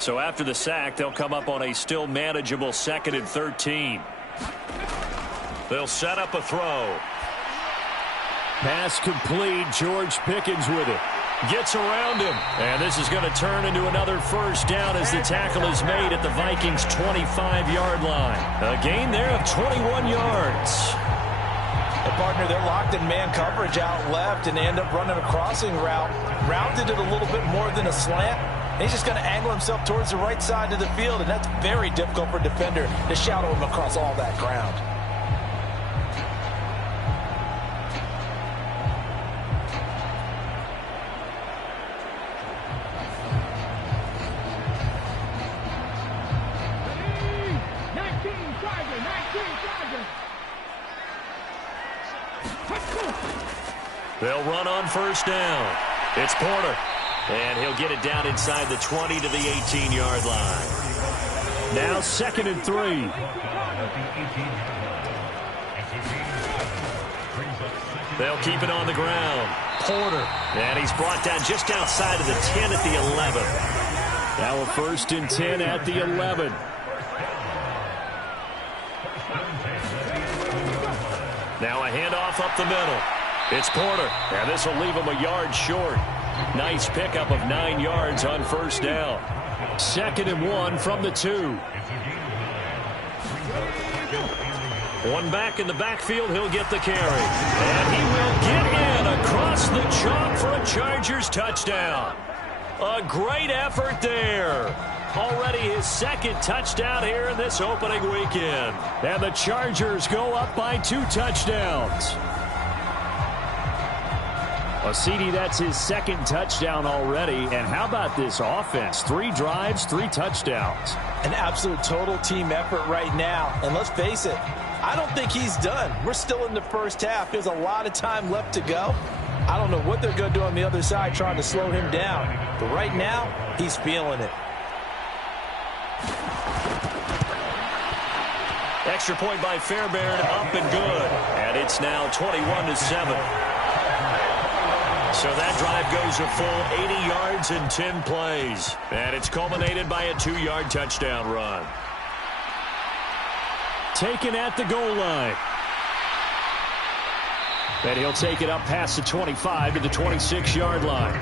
So after the sack, they'll come up on a still manageable 2nd and 13. They'll set up a throw. Pass complete. George Pickens with it. Gets around him. And this is going to turn into another first down as the tackle is made at the Vikings' 25-yard line. A gain there of 21 yards. And partner, they're locked in man coverage out left, and they end up running a crossing route. Rounded it a little bit more than a slant. And he's just going to angle himself towards the right side of the field, and that's very difficult for a defender to shadow him across all that ground. They'll run on first down. It's Porter. And he'll get it down inside the 20 to the 18-yard line. Now 2nd and 3. They'll keep it on the ground. Porter. And he's brought down just outside of the 10 at the 11. Now a 1st and 10 at the 11. Now a handoff up the middle. It's Porter. And this will leave him a yard short. Nice pickup of 9 yards on first down. 2nd and 1 from the 2. One back in the backfield, he'll get the carry. And he will get in across the chalk for a Chargers touchdown. A great effort there. Already his 2nd touchdown here in this opening weekend. And the Chargers go up by 2 touchdowns. Well, CD, that's his 2nd touchdown already. And how about this offense? 3 drives, 3 touchdowns. An absolute total team effort right now. And let's face it, I don't think he's done. We're still in the first half. There's a lot of time left to go. I don't know what they're going to do on the other side trying to slow him down. But right now, he's feeling it. Extra point by Fairbairn, up and good. And it's now 21-7. So that drive goes a full 80 yards in 10 plays. And it's culminated by a 2-yard touchdown run. Taken at the goal line. And he'll take it up past the 25 to the 26-yard line.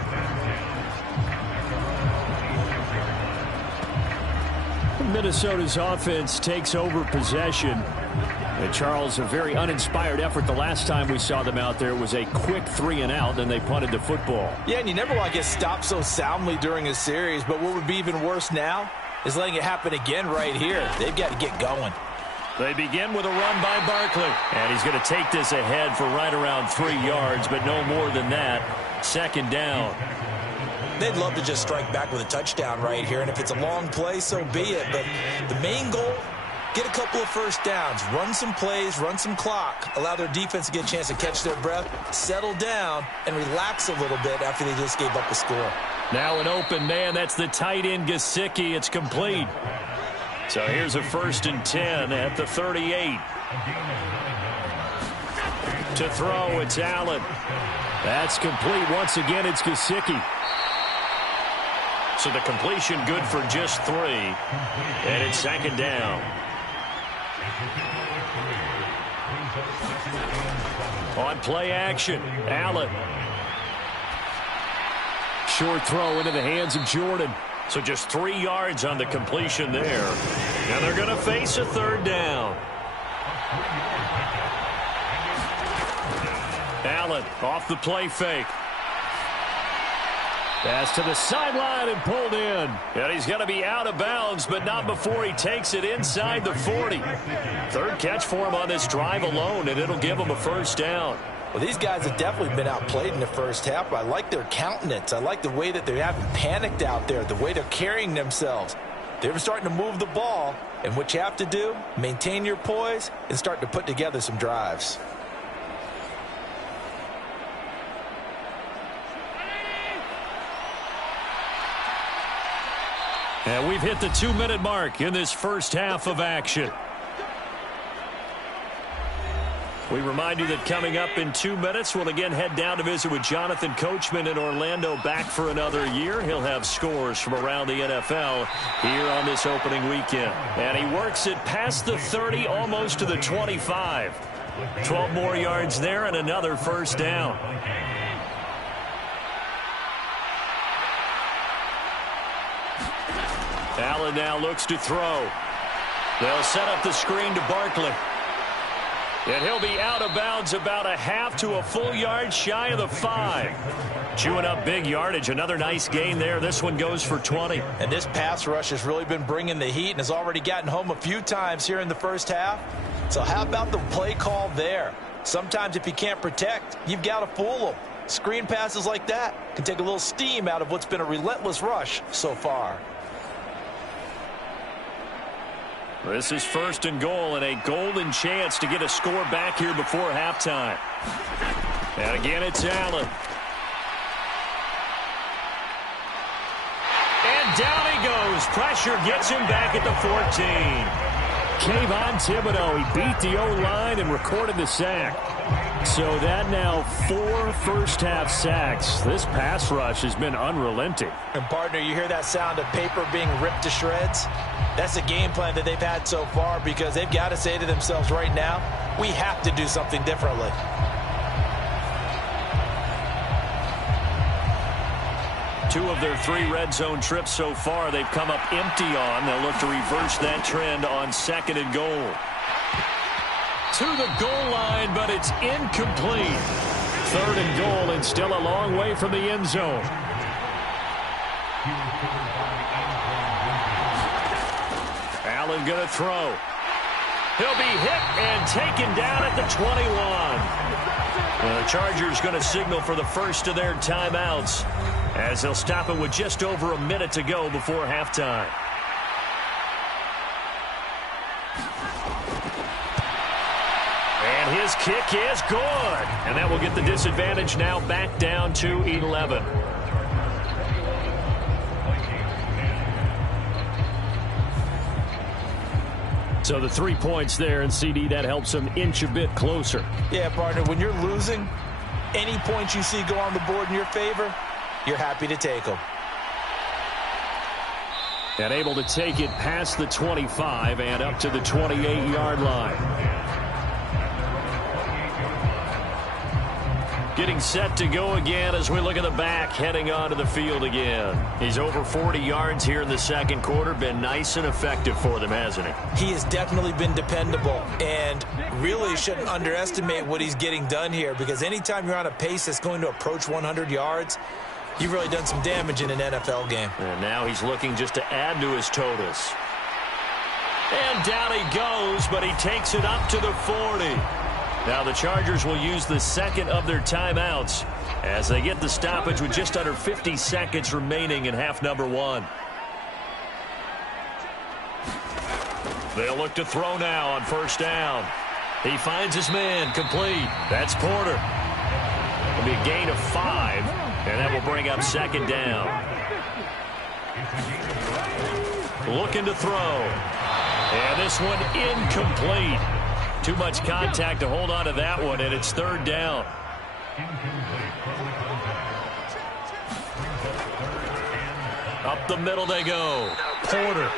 Minnesota's offense takes over possession. And Charles, a very uninspired effort. The last time we saw them out there was a quick 3-and-out, and they punted the football. Yeah, and you never want to get stopped so soundly during a series, but what would be even worse now is letting it happen again right here. They've got to get going. They begin with a run by Barkley. And he's going to take this ahead for right around 3 yards, but no more than that. 2nd down. They'd love to just strike back with a touchdown right here, and if it's a long play, so be it. But the main goal, get a couple of first downs, run some plays, run some clock, allow their defense to get a chance to catch their breath, settle down, and relax a little bit after they just gave up a score. Now an open man. That's the tight end, Gesicki. It's complete. So here's a 1st and 10 at the 38. To throw, it's Allen. That's complete. Once again, it's Gesicki. So the completion good for just 3. And it's 2nd down. On play action, Allen. Short throw into the hands of Jordan. So just 3 yards on the completion there. And they're going to face a 3rd down. Allen off the play fake. Pass to the sideline and pulled in. And he's going to be out of bounds, but not before he takes it inside the 40. 3rd catch for him on this drive alone, and it'll give him a 1st down. Well, these guys have definitely been outplayed in the first half, but I like their countenance. I like the way that they haven't panicked out there, the way they're carrying themselves. They're starting to move the ball, and what you have to do, maintain your poise and start to put together some drives. And we've hit the 2-minute mark in this first half of action. We remind you that coming up in 2 minutes, we'll again head down to visit with Jonathan Coachman in Orlando, back for another year. He'll have scores from around the NFL here on this opening weekend. And he works it past the 30, almost to the 25. 12 more yards there and another 1st down. Allen now looks to throw. They'll set up the screen to Barkley. And he'll be out of bounds about a half to a full yard shy of the 5. Chewing up big yardage. Another nice gain there. This one goes for 20. And this pass rush has really been bringing the heat and has already gotten home a few times here in the first half. So how about the play call there? Sometimes if you can't protect, you've got to fool them. Screen passes like that can take a little steam out of what's been a relentless rush so far. This is 1st and goal and a golden chance to get a score back here before halftime. And again, it's Allen. And down he goes. Pressure gets him back at the 14. Kayvon Thibodeau, he beat the O-line and recorded the sack. So that now 4 first-half sacks. This pass rush has been unrelenting. And, partner, you hear that sound of paper being ripped to shreds? That's a game plan that they've had so far because they've got to say to themselves right now, we have to do something differently. Two of their 3 red zone trips so far, they've come up empty on. They'll look to reverse that trend on 2nd and goal. To the goal line, but it's incomplete. 3rd and goal, and still a long way from the end zone. Allen going to throw. He'll be hit and taken down at the 21. The Chargers going to signal for the first of their timeouts, as they'll stop it with just over a minute to go before halftime. And his kick is good. And that will get the disadvantage now back down to 11. So the 3 points there, and CD, that helps them inch a bit closer. Yeah, partner, when you're losing, any points you see go on the board in your favor, you're happy to take them. And able to take it past the 25 and up to the 28-yard line. Getting set to go again as we look at the back, heading onto the field again. He's over 40 yards here in the second quarter. Been nice and effective for them, hasn't he? He has definitely been dependable, and really shouldn't underestimate what he's getting done here, because anytime you're on a pace that's going to approach 100 yards, you've really done some damage in an NFL game. And now he's looking just to add to his totals. And down he goes, but he takes it up to the 40. Now the Chargers will use the second of their timeouts as they get the stoppage with just under 50 seconds remaining in half number 1. They'll look to throw now on first down. He finds his man, complete. That's Porter. It'll be a gain of 5, and that will bring up second down. Looking to throw. And this one incomplete. Too much contact to hold on to that one, and it's third down. Up the middle they go. Porter.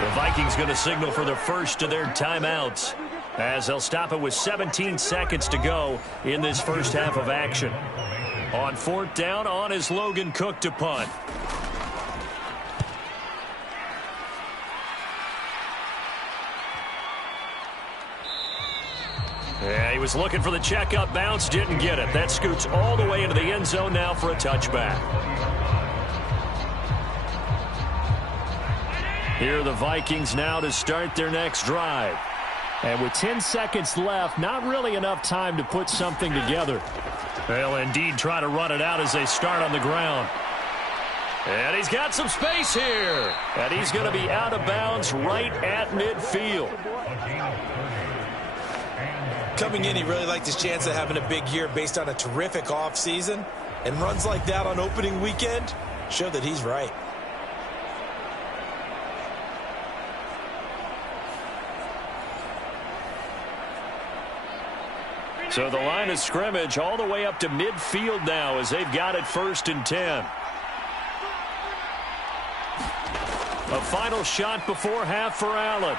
The Vikings going to signal for the first of their timeouts as they'll stop it with 17 seconds to go in this first half of action. On 4th down, on is Logan Cook to punt. Yeah, he was looking for the checkup bounce, didn't get it. That scoots all the way into the end zone now for a touchback. Here are the Vikings now to start their next drive. And with 10 seconds left, not really enough time to put something together. They'll indeed try to run it out as they start on the ground. And he's got some space here. And he's going to be out of bounds right at midfield. Coming in, he really liked his chance of having a big year based on a terrific offseason. And runs like that on opening weekend show that he's right. So the line of scrimmage all the way up to midfield now as they've got it 1st and 10. A final shot before half for Allen.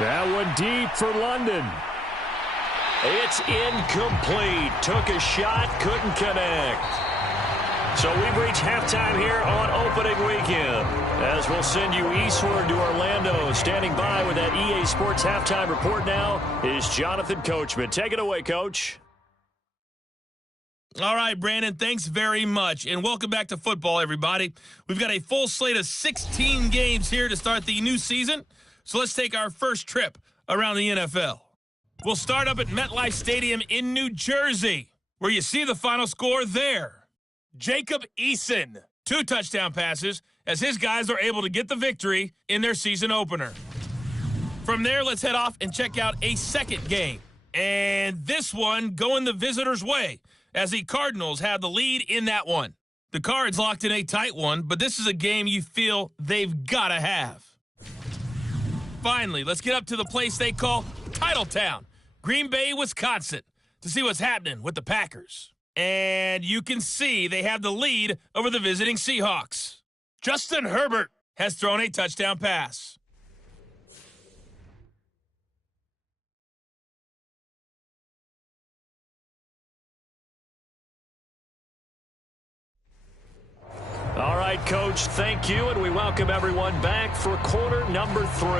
That one deep for London. It's incomplete. Took a shot, couldn't connect. So we've reached halftime here on opening weekend, as we'll send you eastward to Orlando. Standing by with that EA Sports halftime report now is Jonathan Coachman. Take it away, Coach. All right, Brandon, thanks very much. And welcome back to football, everybody. We've got a full slate of 16 games here to start the new season. So let's take our first trip around the NFL. We'll start up at MetLife Stadium in New Jersey, where you see the final score there. Jacob Eason, 2 touchdown passes, as his guys are able to get the victory in their season opener. From there, let's head off and check out a second game. And this one going the visitors' way, as the Cardinals have the lead in that one. The Cards locked in a tight one, but this is a game you feel they've got to have. Finally, let's get up to the place they call Titletown, Green Bay, Wisconsin, to see what's happening with the Packers. And you can see they have the lead over the visiting Seahawks. Justin Herbert has thrown a touchdown pass. All right, Coach, thank you, and we welcome everyone back for quarter number 3.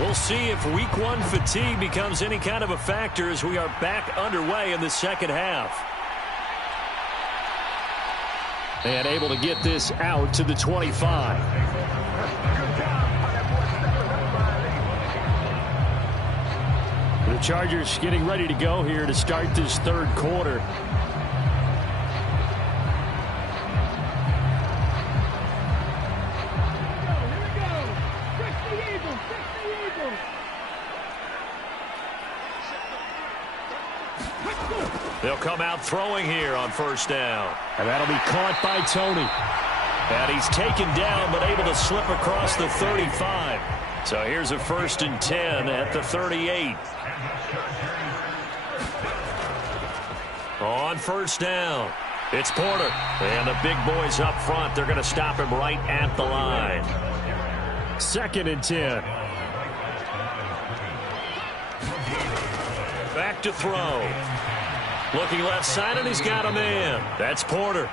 We'll see if week 1 fatigue becomes any kind of a factor as we are back underway in the second half. And able to get this out to the 25. The Chargers getting ready to go here to start this third quarter. They'll come out throwing here on first down. And that'll be caught by Tony. And he's taken down but able to slip across the 35. So here's a 1st and 10 at the 38. On first down, it's Porter. And the big boys up front, they're going to stop him right at the line. 2nd and 10. Back to throw. Looking left side, and he's got a man. That's Porter.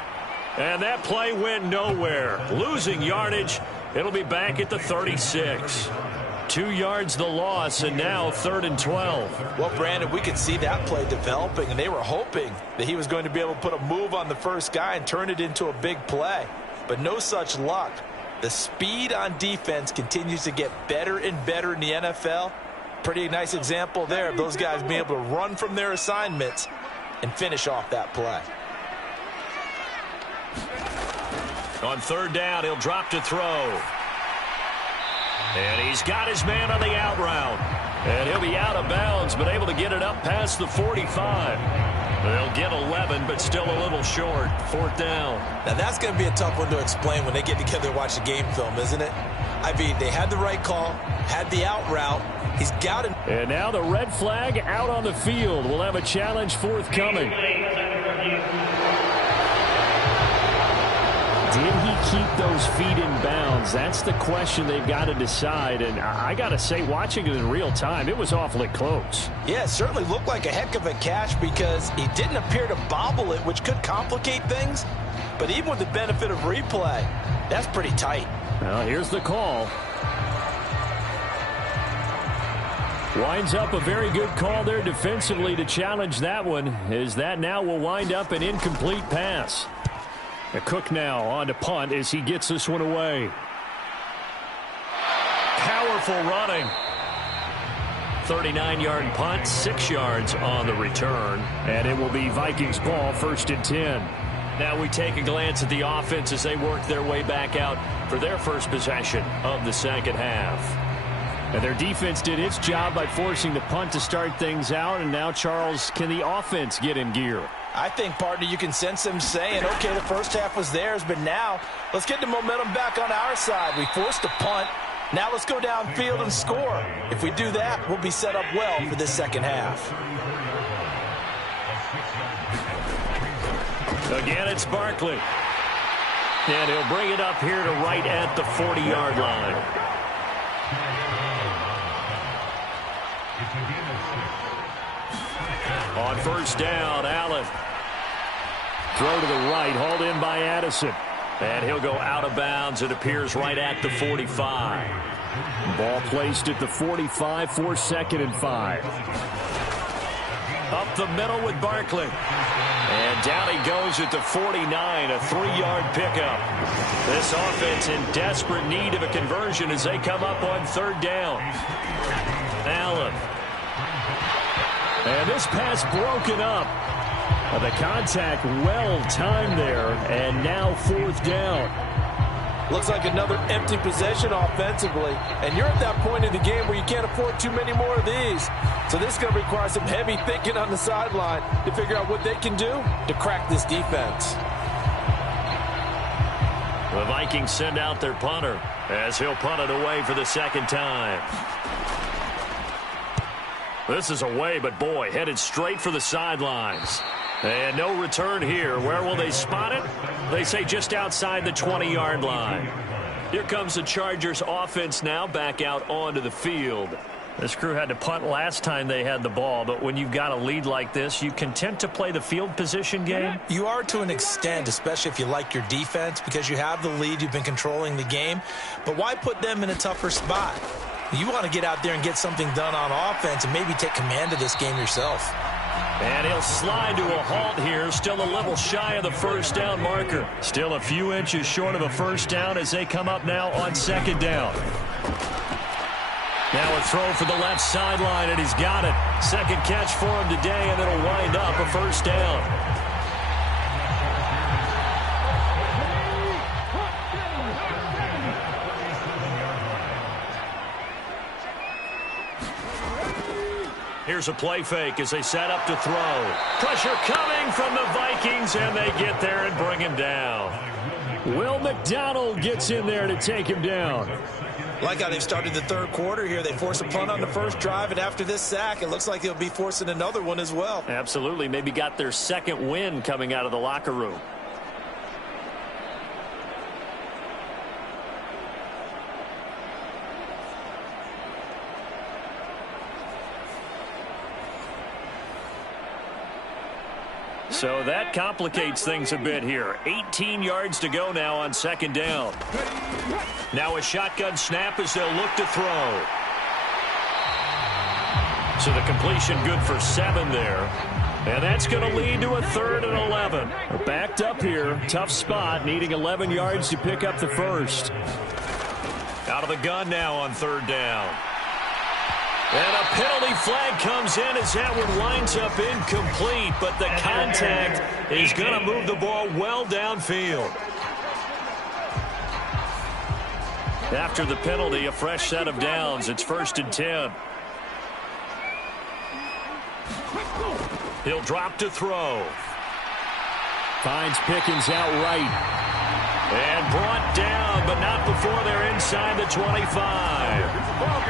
And that play went nowhere. Losing yardage. It'll be back at the 36. 2 yards the loss, and now 3rd and 12. Well, Brandon, we could see that play developing, and they were hoping that he was going to be able to put a move on the first guy and turn it into a big play. But no such luck. The speed on defense continues to get better and better in the NFL. Pretty nice example there of those guys being able to run from their assignments and finish off that play. On 3rd down, he'll drop to throw. And he's got his man on the out route. And he'll be out of bounds, but able to get it up past the 45. They'll get 11, but still a little short. 4th down. Now, that's going to be a tough one to explain when they get together and watch the game film, isn't it? I mean, they had the right call, had the out route. He's got it. And now the red flag out on the field. We'll have a challenge forthcoming. Did he keep those feet in bounds? That's the question they've got to decide. And I got to say, watching it in real time, it was awfully close. Yeah, it certainly looked like a heck of a catch because he didn't appear to bobble it, which could complicate things. But even with the benefit of replay, that's pretty tight. Well, here's the call. Winds up a very good call there defensively to challenge that one, as that now will wind up an incomplete pass. Cook now on to punt as he gets this one away. Powerful running. 39-yard punt, 6 yards on the return. And it will be Vikings ball, 1st and 10. Now we take a glance at the offense as they work their way back out for their first possession of the second half. And their defense did its job by forcing the punt to start things out. And now, Charles, can the offense get in gear? I think, partner, you can sense them saying, okay, the first half was theirs, but now let's get the momentum back on our side. We forced a punt. Now let's go downfield and score. If we do that, we'll be set up well for this second half. Again, it's Barkley. And he'll bring it up here to right at the 40-yard line. On first down, Allen. Throw to the right, hauled in by Addison. And he'll go out of bounds. It appears right at the 45. Ball placed at the 45 for 2nd and 5. Up the middle with Barkley. And down he goes at the 49, a 3-yard pickup. This offense in desperate need of a conversion as they come up on 3rd down. Allen. And this pass broken up. The contact well timed there, and now 4th down. Looks like another empty possession offensively. And you're at that point in the game where you can't afford too many more of these. So this is going to require some heavy thinking on the sideline to figure out what they can do to crack this defense. The Vikings send out their punter as he'll punt it away for the second time. This is away, but boy, headed straight for the sidelines. And no return here. Where will they spot it? They say just outside the 20-yard line. Here comes the Chargers offense now back out onto the field. This crew had to punt last time they had the ball, but when you've got a lead like this, you content to play the field position game? You are to an extent, especially if you like your defense, because you have the lead, you've been controlling the game. But why put them in a tougher spot? You want to get out there and get something done on offense and maybe take command of this game yourself. And he'll slide to a halt here, still a little shy of the first down marker. Still a few inches short of a first down as they come up now on second down. Now a throw for the left sideline, and he's got it. Second catch for him today, and it'll wind up a first down. Here's a play fake as they set up to throw. Pressure coming from the Vikings, and they get there and bring him down. Will McDonald gets in there to take him down. Like how they've started the third quarter here. They force a punt on the first drive, and after this sack, it looks like they'll be forcing another one as well. Absolutely. Maybe got their second win coming out of the locker room. So that complicates things a bit here. 18 yards to go now on second down. Now a shotgun snap as they'll look to throw. So the completion good for 7 there. And that's going to lead to a 3rd and 11. We're backed up here. Tough spot, needing 11 yards to pick up the first. Out of the gun now on 3rd down. And a penalty flag comes in as that one winds up incomplete, but the contact is going to move the ball well downfield. After the penalty, a fresh set of downs. It's 1st and 10. He'll drop to throw. Finds Pickens outright. And brought down, but not before they're inside the 25.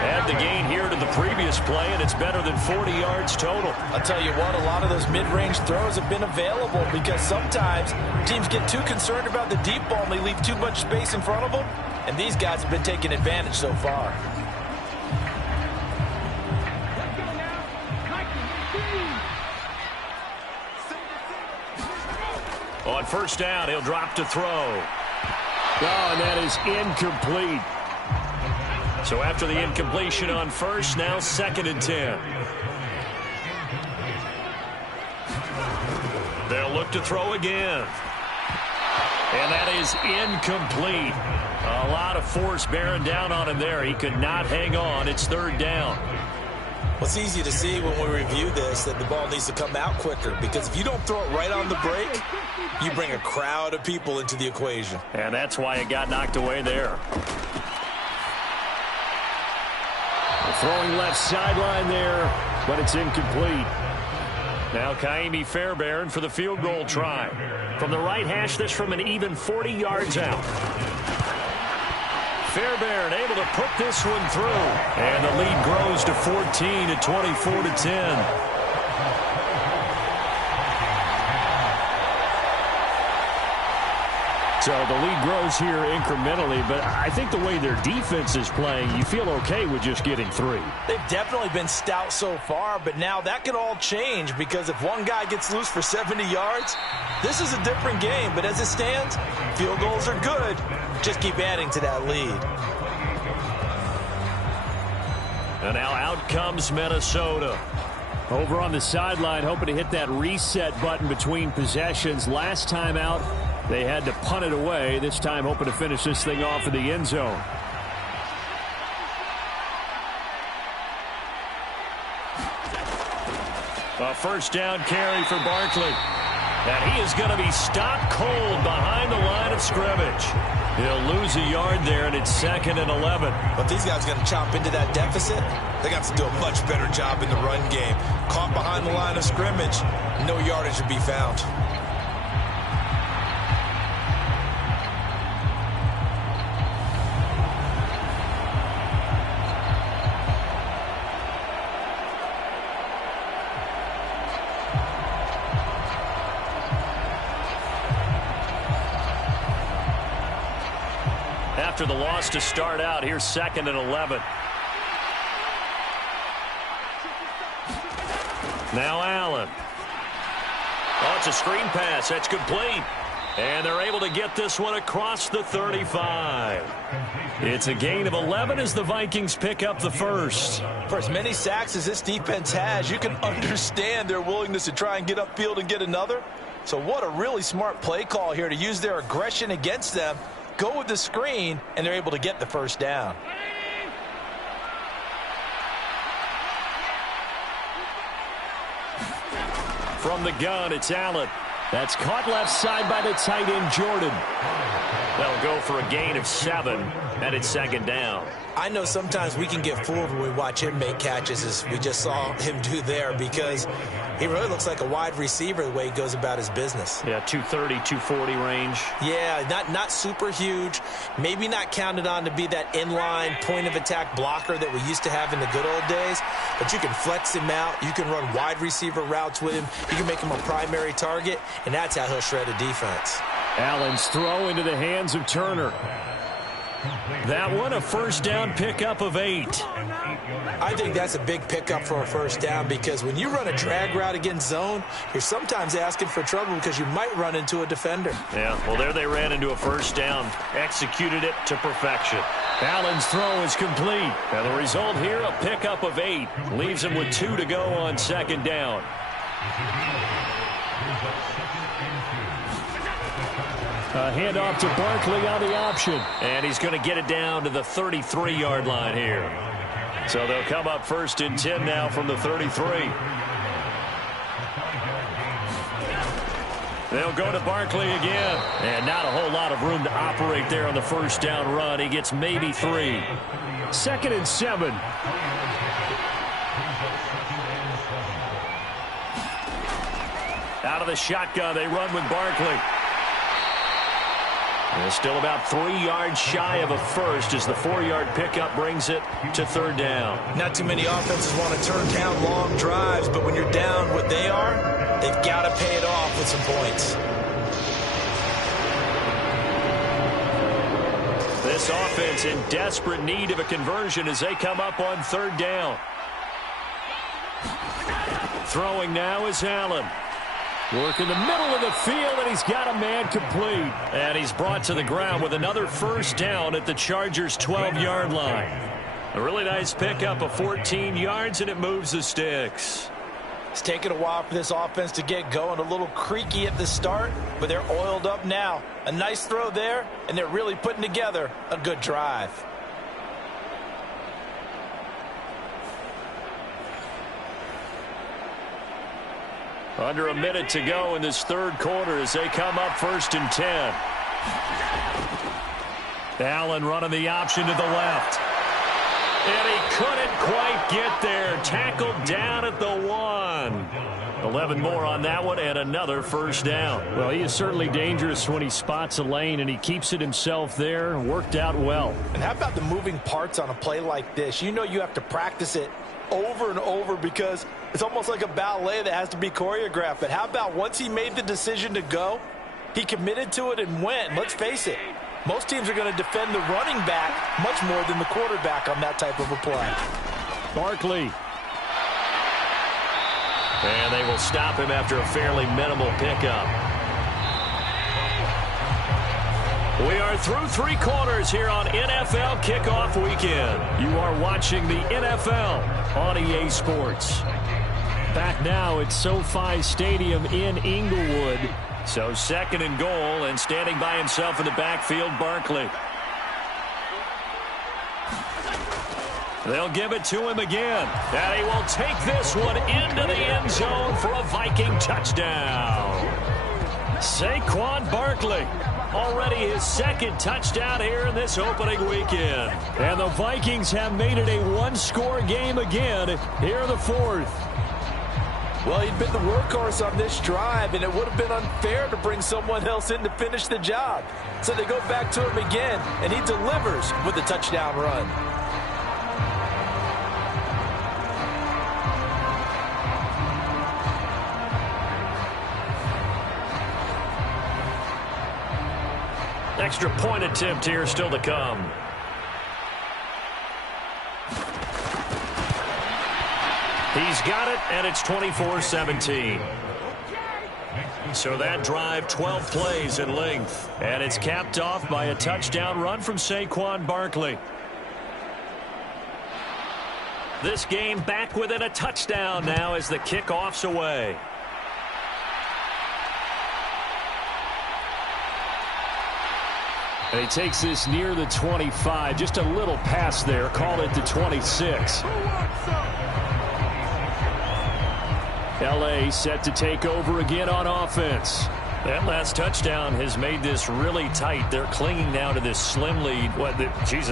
Add the gain here to the previous play, and it's better than 40 yards total. I'll tell you what, a lot of those mid-range throws have been available because sometimes teams get too concerned about the deep ball and they leave too much space in front of them, and these guys have been taking advantage so far. On 1st down, he'll drop to throw. Oh, and that is incomplete. So after the incompletion on 1st, now 2nd and 10. They'll look to throw again. And that is incomplete. A lot of force bearing down on him there. He could not hang on. It's 3rd down. Well, it's easy to see when we review this that the ball needs to come out quicker, because if you don't throw it right on the break, you bring a crowd of people into the equation. And that's why it got knocked away there. Throwing left sideline there, but it's incomplete. Now Kaimi Fairbairn for the field goal try. From the right hash, this from an even 40 yards out. Fairbairn able to put this one through. And the lead grows to 14 at 24-10. So the lead grows here incrementally, but I think the way their defense is playing, you feel okay with just getting 3. They've definitely been stout so far, but now that can all change, because if one guy gets loose for 70 yards, this is a different game. But as it stands, field goals are good. Just keep adding to that lead. And now out comes Minnesota. Over on the sideline, hoping to hit that reset button between possessions. Last time out, they had to punt it away. This time hoping to finish this thing off in the end zone. A 1st down carry for Barkley. And he is going to be stopped cold behind the line of scrimmage. He'll lose a yard there, and it's 2nd and 11. But these guys are going to chop into that deficit. They got to do a much better job in the run game. Caught behind the line of scrimmage, no yardage to be found. After the loss to start out, here's 2nd and 11. Now Allen. Oh, it's a screen pass. That's complete. And they're able to get this one across the 35. It's a gain of 11 as the Vikings pick up the first. For as many sacks as this defense has, you can understand their willingness to try and get upfield and get another. So what a really smart play call here to use their aggression against them. Go with the screen, and they're able to get the first down. From the gun, it's Allen. That's caught left side by the tight end, Jordan. They'll go for a gain of 7, and it's 2nd down. I know sometimes we can get fooled when we watch him make catches, as we just saw him do there, because he really looks like a wide receiver the way he goes about his business. Yeah, 230, 240 range. Yeah, not super huge. Maybe not counted on to be that inline point-of-attack blocker that we used to have in the good old days, but you can flex him out. You can run wide receiver routes with him. You can make him a primary target, and that's how he'll shred a defense. Allen's throw into the hands of Turner. That one, a first down pickup of 8. I think that's a big pickup for a first down, because when you run a drag route against zone, you're sometimes asking for trouble because you might run into a defender. Yeah, well, there they ran into a first down. Executed it to perfection. Allen's throw is complete. Now the result here, a pickup of 8. Leaves him with 2 to go on 2nd down. A handoff to Barkley on the option. And he's going to get it down to the 33-yard line here. So they'll come up 1st and 10 now from the 33. They'll go to Barkley again. And not a whole lot of room to operate there on the first down run. He gets maybe 3. 2nd and 7. Out of the shotgun, they run with Barkley. They're still about 3 yards shy of a first as the 4-yard pickup brings it to 3rd down. Not too many offenses want to turn down long drives, but when you're down what they are, they've got to pay it off with some points. This offense in desperate need of a conversion as they come up on 3rd down. Throwing now is Allen. Work in the middle of the field, and he's got a man complete. And he's brought to the ground with another first down at the Chargers' 12-yard line. A really nice pickup of 14 yards, and it moves the sticks. It's taken a while for this offense to get going. A little creaky at the start, but they're oiled up now. A nice throw there, and they're really putting together a good drive. Under a minute to go in this 3rd quarter as they come up 1st and 10. Allen running the option to the left. And he couldn't quite get there. Tackled down at the 1. 11 more on that one and another first down. Well, he is certainly dangerous when he spots a lane, and he keeps it himself there. Worked out well. And how about the moving parts on a play like this? You know you have to practice it over and over because it's almost like a ballet that has to be choreographed. But how about once he made the decision to go, he committed to it and went. Let's face it, most teams are going to defend the running back much more than the quarterback on that type of a play. Barkley. And they will stop him after a fairly minimal pickup. We are through 3 quarters here on NFL Kickoff Weekend. You are watching the NFL on EA Sports. Back now at SoFi Stadium in Inglewood. So 2nd and goal, and standing by himself in the backfield, Barkley. They'll give it to him again. And he will take this one into the end zone for a Viking touchdown. Saquon Barkley, already his second touchdown here in this opening weekend. And the Vikings have made it a one-score game again here in the fourth. Well, he'd been the workhorse on this drive, and it would have been unfair to bring someone else in to finish the job. So they go back to him again, and he delivers with a touchdown run. Extra point attempt here still to come. He's got it, and it's 24-17. So that drive, 12 plays in length. And it's capped off by a touchdown run from Saquon Barkley. This game back within a touchdown now as the kickoff's away. And he takes this near the 25. Just a little pass there. Call it the 26. L.A. set to take over again on offense. That last touchdown has made this really tight. They're clinging now to this slim lead.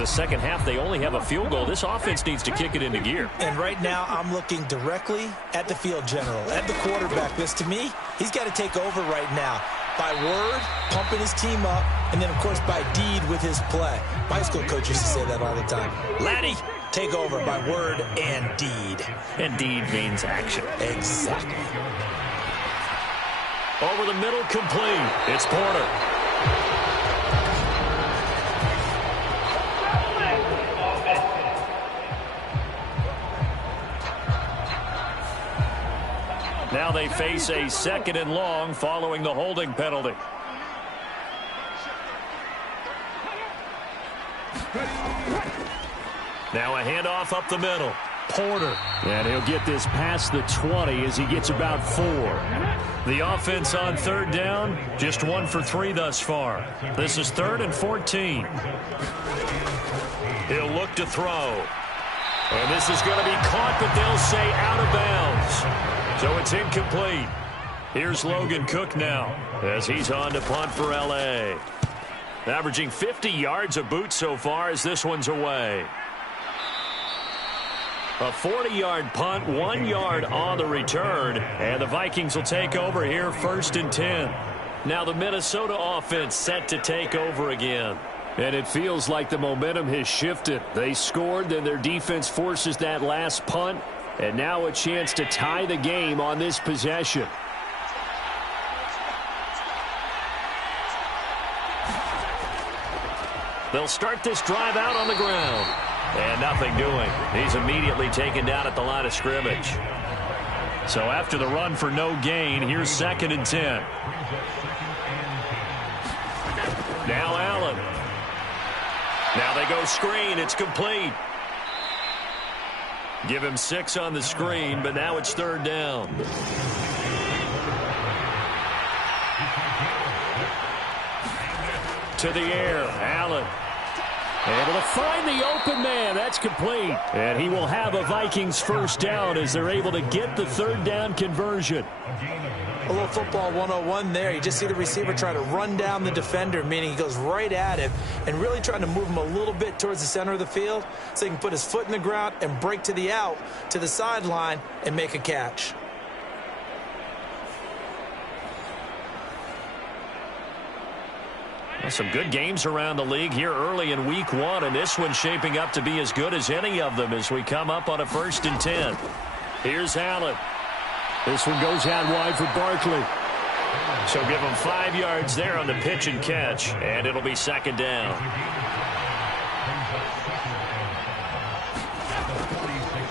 Second half, they only have a field goal. This offense needs to kick it into gear. And right now, I'm looking directly at the field general, at the quarterback. This, to me, he's got to take over right now. By word, pumping his team up, and then, of course, by deed with his play. My high school coach used to say that all the time. Laddie, take over by word and deed. And deed means action. Exactly. Over the middle, complete. It's Porter. Now they face a 2nd and long following the holding penalty. Now a handoff up the middle. Porter. And he'll get this past the 20 as he gets about 4. The offense on 3rd down, just 1 for 3 thus far. This is 3rd and 14. He'll look to throw. And this is going to be caught, but they'll say out of bounds. So it's incomplete. Here's Logan Cook now as he's on to punt for L.A. Averaging 50 yards a boot so far as this one's away. A 40-yard punt, 1 yard on the return. And the Vikings will take over here 1st and 10. Now the Minnesota offense set to take over again. And it feels like the momentum has shifted. They scored, then their defense forces that last punt. And now a chance to tie the game on this possession. They'll start this drive out on the ground. And nothing doing. He's immediately taken down at the line of scrimmage. So after the run for no gain, here's 2nd and 10. Now Allen. Now they go screen. It's complete. Give him 6 on the screen, but now it's 3rd down. To the air, Allen. Able to find the open man. That's complete. And he will have a Vikings 1st down as they're able to get the 3rd down conversion. A little football 101 there. You just see the receiver try to run down the defender, meaning he goes right at him and really trying to move him a little bit towards the center of the field so he can put his foot in the ground and break to the out, to the sideline, and make a catch. Well, some good games around the league here early in week 1, and this one's shaping up to be as good as any of them as we come up on a 1st and 10. Here's Allen. This one goes out wide for Barkley. So give him 5 yards there on the pitch and catch, and it'll be 2nd down.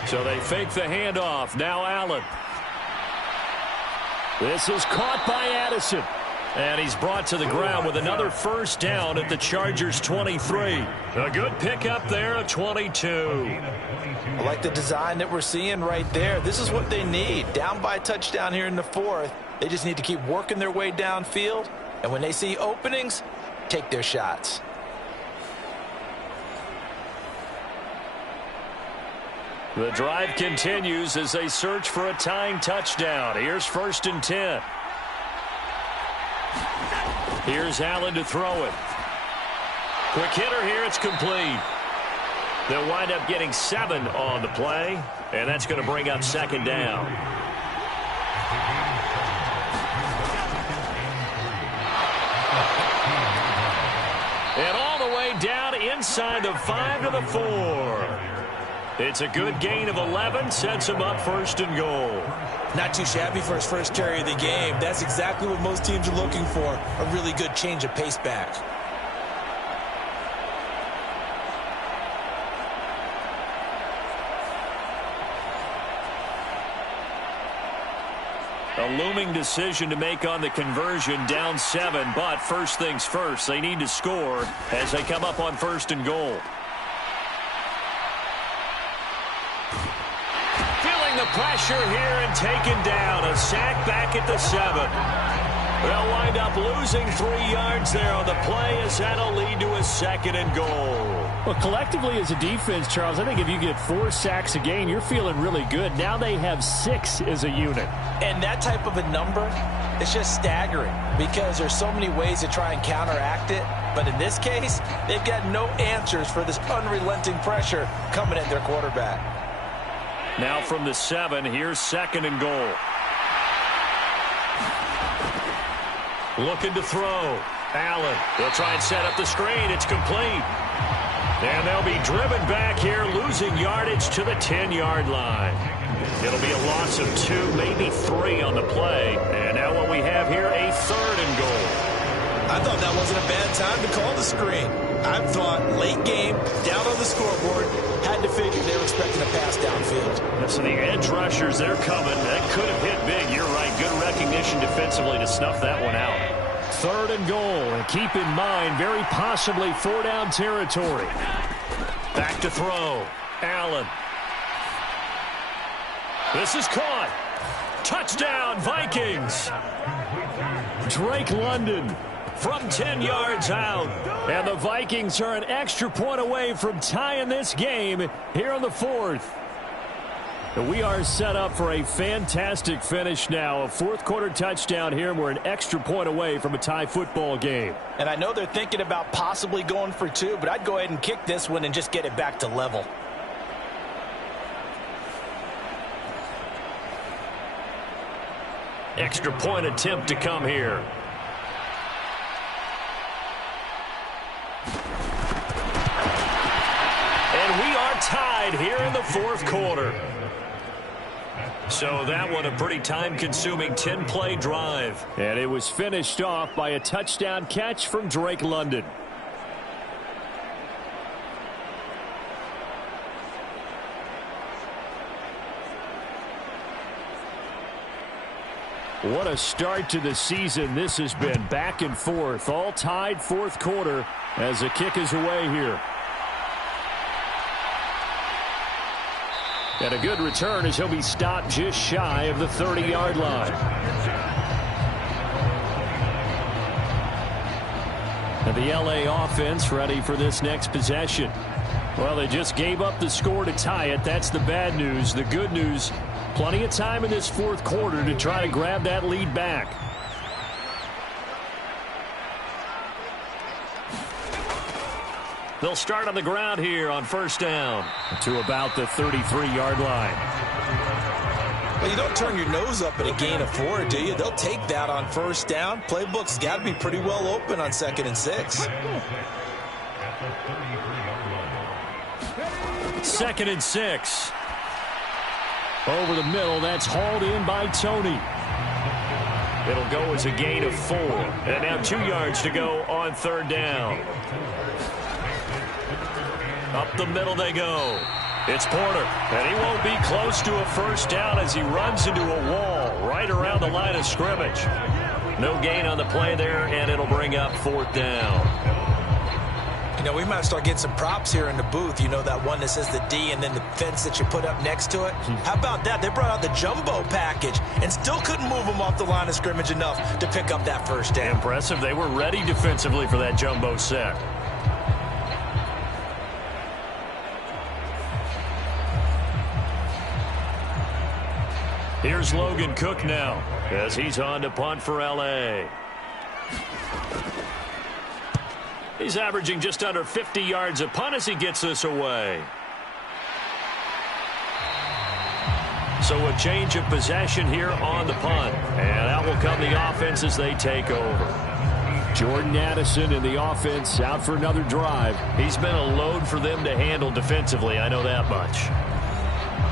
So they fake the handoff. Now Allen. This is caught by Addison. And he's brought to the ground with another 1st down at the Chargers' 23. A good pickup there at 22. I like the design that we're seeing right there. This is what they need. Down by a touchdown here in the 4th. They just need to keep working their way downfield. And when they see openings, take their shots. The drive continues as they search for a tying touchdown. Here's 1st and 10. Here's Allen to throw it. Quick hitter here. It's complete. They'll wind up getting 7 on the play, and that's going to bring up second down. And all the way down inside the 5 to the 4. It's a good gain of 11, sets him up first and goal. Not too shabby for his first carry of the game. That's exactly what most teams are looking for, a really good change of pace back. A looming decision to make on the conversion, down 7, but first things first, they need to score as they come up on first and goal. Feeling the pressure here and taken down. A sack back at the 7. They'll wind up losing 3 yards there on the play as that'll lead to a second and goal. Well, collectively as a defense, Charles, I think if you get 4 sacks a game, you're feeling really good. Now they have 6 as a unit. And that type of a number, it's just staggering because there's so many ways to try and counteract it. But in this case, they've got no answers for this unrelenting pressure coming at their quarterback. Now from the 7, here's second and goal. Looking to throw. Allen. They'll try and set up the screen. It's complete. And they'll be driven back here, losing yardage to the 10-yard line. It'll be a loss of 2, maybe 3 on the play. And now what we have here, a third and goal. I thought that wasn't a bad time to call the screen. I thought late game, down on the scoreboard, had to figure they were expecting a pass downfield. So the edge rushers, they're coming. That could have hit big. You're right. Good recognition defensively to snuff that one out. Third and goal. And keep in mind, very possibly 4-down territory. Back to throw. Allen. This is caught. Touchdown, Vikings. Drake London from 10 yards out. And the Vikings are an extra point away from tying this game here in the 4th. We are set up for a fantastic finish now. A 4th-quarter touchdown here, and we're an extra point away from a tie football game. And I know they're thinking about possibly going for 2, but I'd go ahead and kick this one and just get it back to level. Extra point attempt to come here. And we are tied here in the 4th quarter. So that one a pretty time-consuming 10-play drive. And it was finished off by a touchdown catch from Drake London. What a start to the season this has been. Back and forth, all tied 4th quarter as the kick is away here. And a good return as he'll be stopped just shy of the 30-yard line. And the LA offense ready for this next possession. Well, they just gave up the score to tie it. That's the bad news. The good news, plenty of time in this 4th quarter to try to grab that lead back. They'll start on the ground here on first down. To about the 33-yard line. Well, you don't turn your nose up at a gain of 4, do you? They'll take that on first down. Playbook's got to be pretty well open on 2nd and 6. 2nd and 6. Over the middle, that's hauled in by Tony. It'll go as a gain of 4. And now 2 yards to go on 3rd down. Up the middle they go. It's Porter, and he won't be close to a first down as he runs into a wall right around the line of scrimmage. No gain on the play there, and it'll bring up 4th down. You know, we might start getting some props here in the booth. You know, that one that says the D and then the fence that you put up next to it? How about that? They brought out the jumbo package and still couldn't move them off the line of scrimmage enough to pick up that first down. Impressive. They were ready defensively for that jumbo set. Here's Logan Cook now as he's on to punt for L.A. He's averaging just under 50 yards a punt as he gets this away. So a change of possession here on the punt. And out will come the offense as they take over. Jordan Addison in the offense out for another drive. He's been a load for them to handle defensively. I know that much.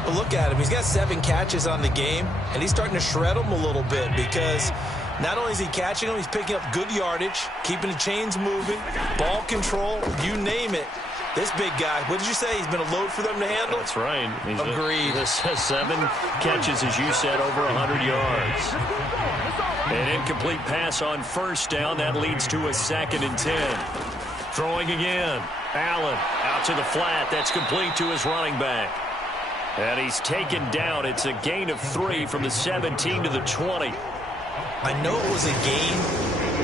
Well, look at him. He's got 7 catches on the game, and he's starting to shred them a little bit because not only is he catching them, he's picking up good yardage, keeping the chains moving, ball control, you name it. This big guy, what did you say? He's been a load for them to handle? That's right. Agreed. This has 7 catches, as you said, over 100 yards. An incomplete pass on first down. That leads to a 2nd and 10. Throwing again. Allen out to the flat. That's complete to his running back. And he's taken down. It's a gain of 3 from the 17 to the 20. I know it was a gain,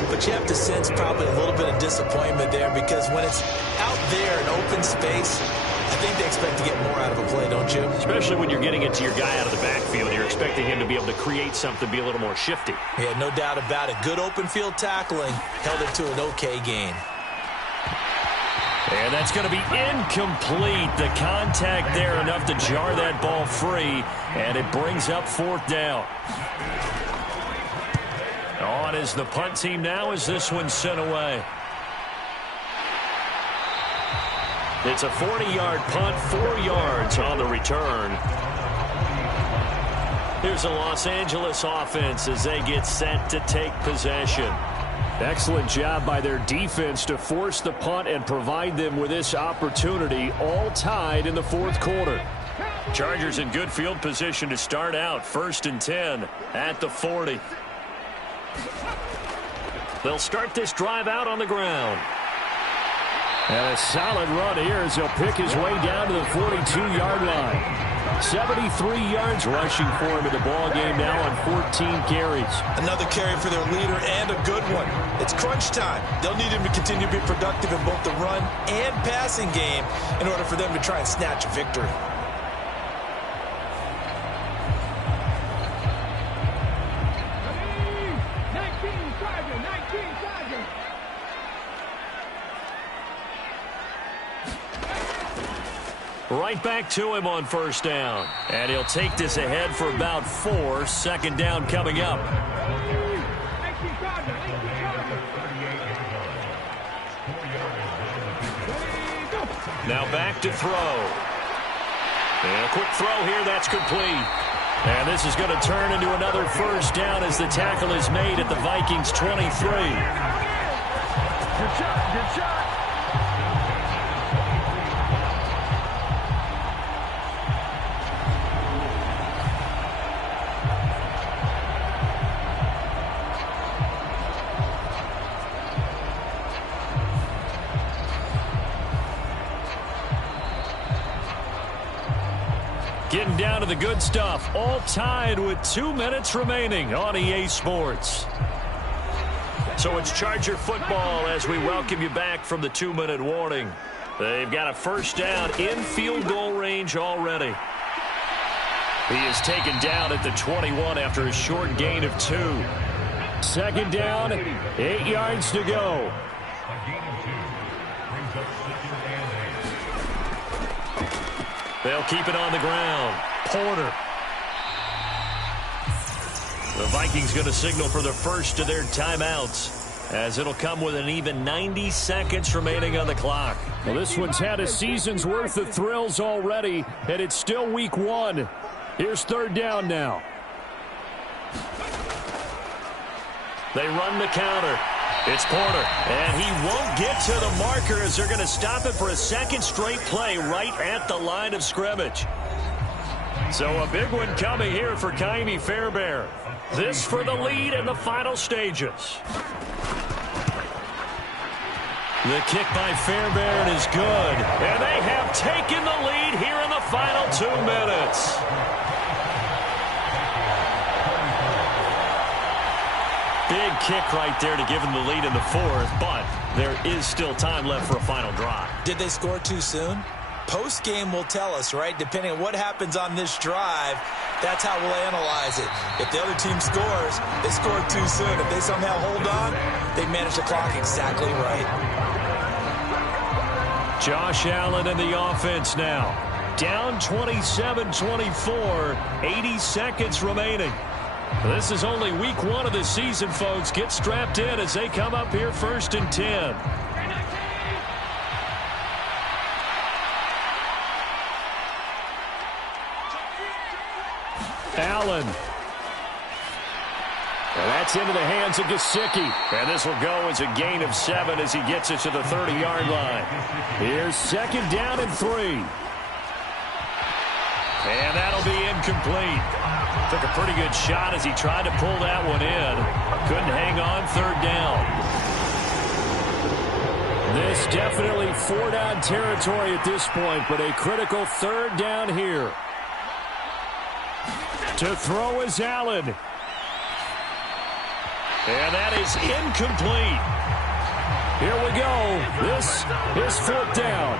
but you have to sense probably a little bit of disappointment there because when it's out there in open space, I think they expect to get more out of a play, don't you? Especially when you're getting it to your guy out of the backfield. You're expecting him to be able to create something, be a little more shifty. Yeah, no doubt about it. Good open field tackling held it to an okay gain. And that's going to be incomplete. The contact there enough to jar that ball free, and it brings up 4th down. On is the punt team now as this one's sent away. It's a 40-yard punt, 4 yards on the return. Here's a Los Angeles offense as they get set to take possession. Excellent job by their defense to force the punt and provide them with this opportunity, all tied in the 4th quarter. Chargers in good field position to start out. 1st and 10 at the 40. They'll start this drive out on the ground. And a solid run here as he'll pick his way down to the 42-yard line. 73 yards rushing for him in the ball game now on 14 carries. Another carry for their leader and a good one. It's crunch time. They'll need him to continue to be productive in both the run and passing game in order for them to try and snatch a victory. Right back to him on 1st down. And he'll take this ahead for about 4. 2nd down coming up. Now back to throw. And a quick throw here, that's complete. And this is going to turn into another 1st down as the tackle is made at the Vikings 23. Good shot, good shot. Getting down to the good stuff. All tied with 2 minutes remaining on EA Sports. So it's Charger football as we welcome you back from the 2-minute warning. They've got a 1st down in field goal range already. He is taken down at the 21 after a short gain of 2. 2nd down, 8 yards to go. They'll keep it on the ground. Porter. The Vikings going to signal for the first of their timeouts as it'll come with an even 90 seconds remaining on the clock. Well, this one's had a season's worth of thrills already, and it's still week 1. Here's 3rd down now. They run the counter. It's Porter, and he won't get to the marker as they're going to stop it for a 2nd straight play right at the line of scrimmage. So a big one coming here for Ka'imi Fairbairn. This for the lead in the final stages. The kick by Fairbairn is good, and they have taken the lead here in the final 2 minutes. Big kick right there to give them the lead in the 4th, but there is still time left for a final drive. Did they score too soon? Post-game will tell us, right? Depending on what happens on this drive, that's how we'll analyze it. If the other team scores, they scored too soon. If they somehow hold on, they manage the clock exactly right. Josh Allen and the offense now. Down 27-24, 80 seconds remaining. This is only week 1 of the season, folks. Get strapped in as they come up here 1st and 10. Allen. And that's into the hands of Gesicki. And this will go as a gain of 7 as he gets it to the 30-yard line. Here's 2nd down and 3. And that'll be incomplete. Took a pretty good shot as he tried to pull that one in. Couldn't hang on 3rd down. This definitely 4-down territory at this point, but a critical 3rd down here. To throw is Allen. And that is incomplete. Here we go. This is 4th down.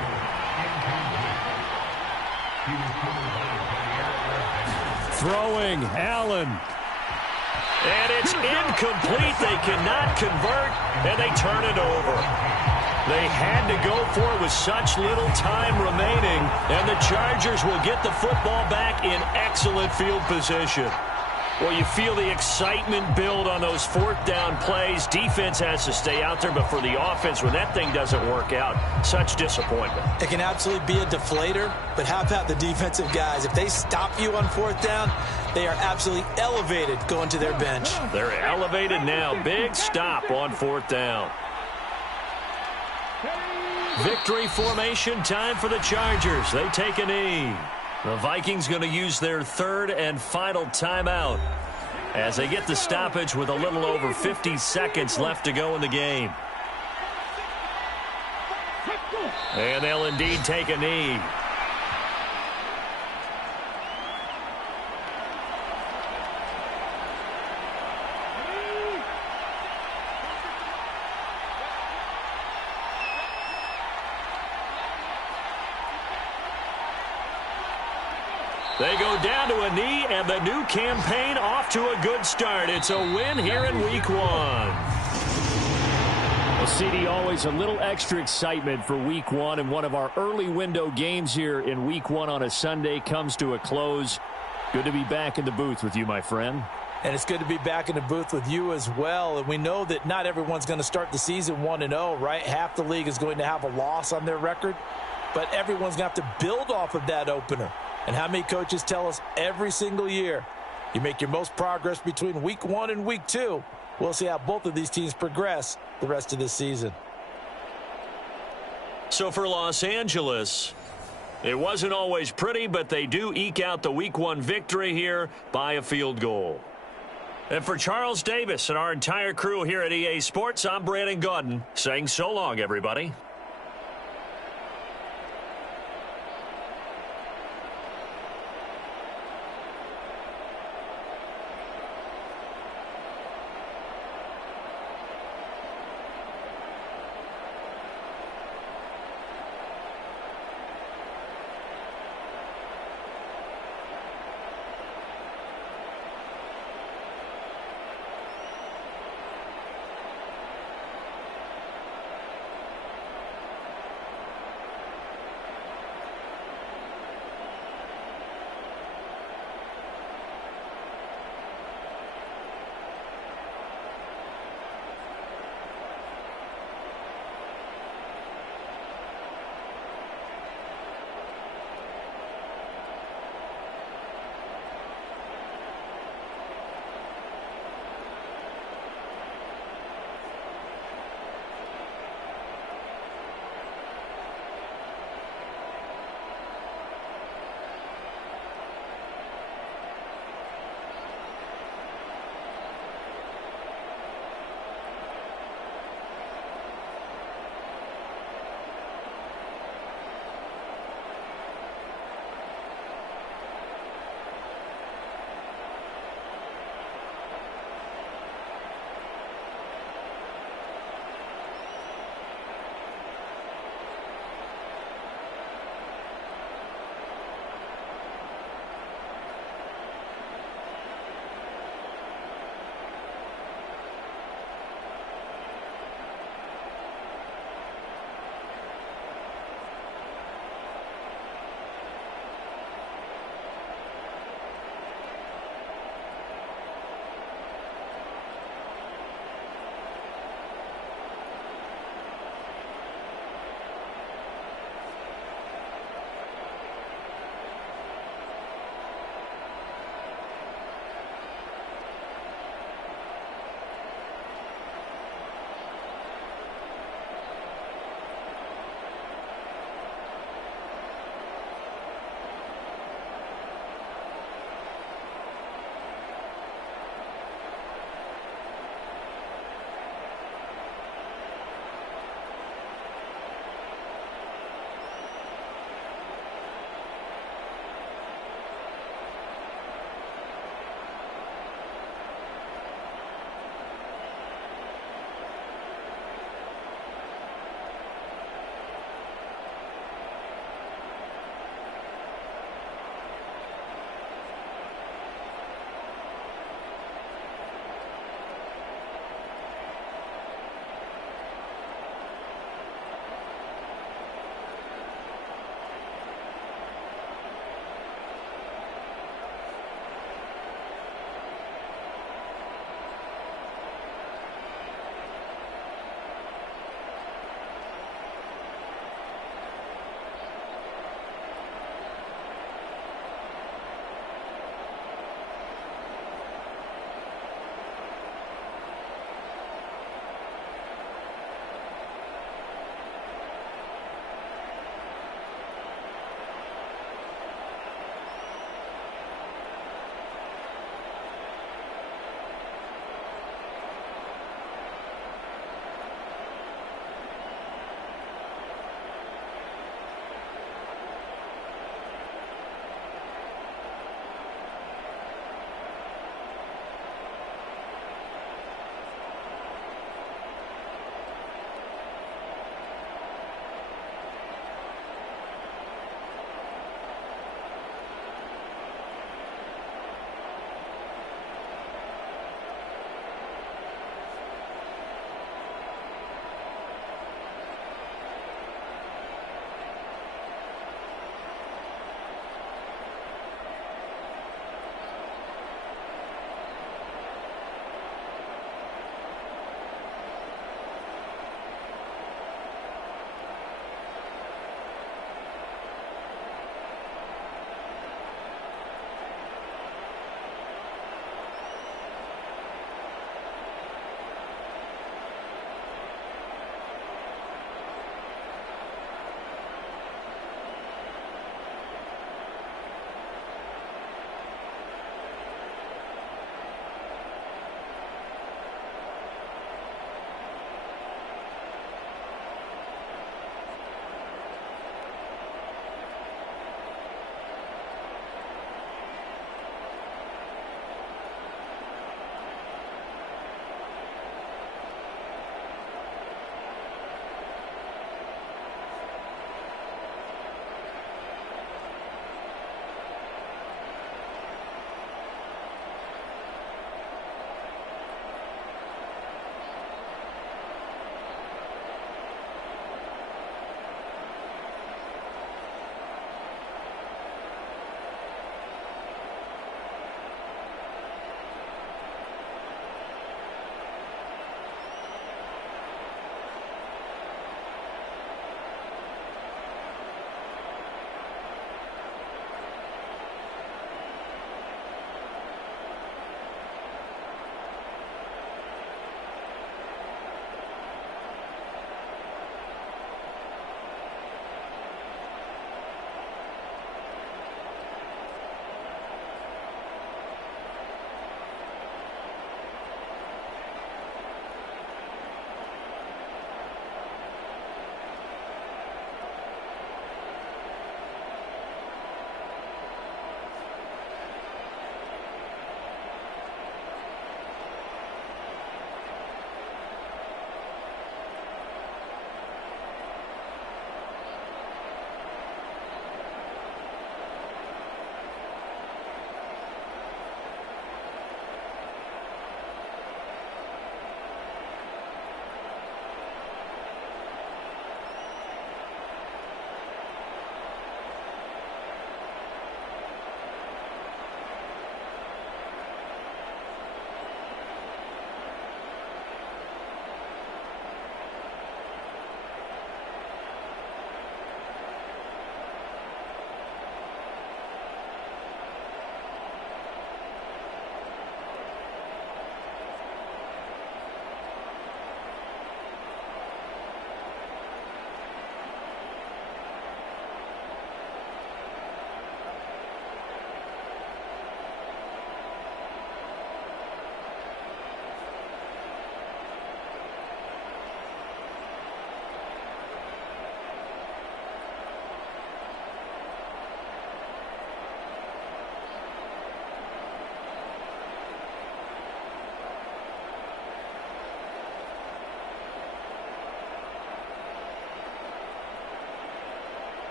Throwing, Allen. And it's incomplete. They cannot convert, and they turn it over. They had to go for it with such little time remaining, and the Chargers will get the football back in excellent field position. Well, you feel the excitement build on those 4th down plays. Defense has to stay out there, but for the offense, when that thing doesn't work out, such disappointment. It can absolutely be a deflator, but how about the defensive guys? If they stop you on 4th down, they are absolutely elevated going to their bench. They're elevated now. Big stop on 4th down. Victory formation time for the Chargers. They take a knee. The Vikings going to use their 3rd and final timeout as they get the stoppage with a little over 50 seconds left to go in the game. And they'll indeed take a knee. They go down to a knee, and the new campaign off to a good start. It's a win here in week 1. Well, CD, always a little extra excitement for week 1, and one of our early window games here in week 1 on a Sunday comes to a close. Good to be back in the booth with you, my friend. And it's good to be back in the booth with you as well. And we know that not everyone's going to start the season 1-0, right? Half the league is going to have a loss on their record, but everyone's going to have to build off of that opener. And how many coaches tell us every single year, you make your most progress between week 1 and week 2. We'll see how both of these teams progress the rest of this season. So for Los Angeles, it wasn't always pretty, but they do eke out the week 1 victory here by a field goal. And for Charles Davis and our entire crew here at EA Sports, I'm Brandon Gaudin saying so long, everybody.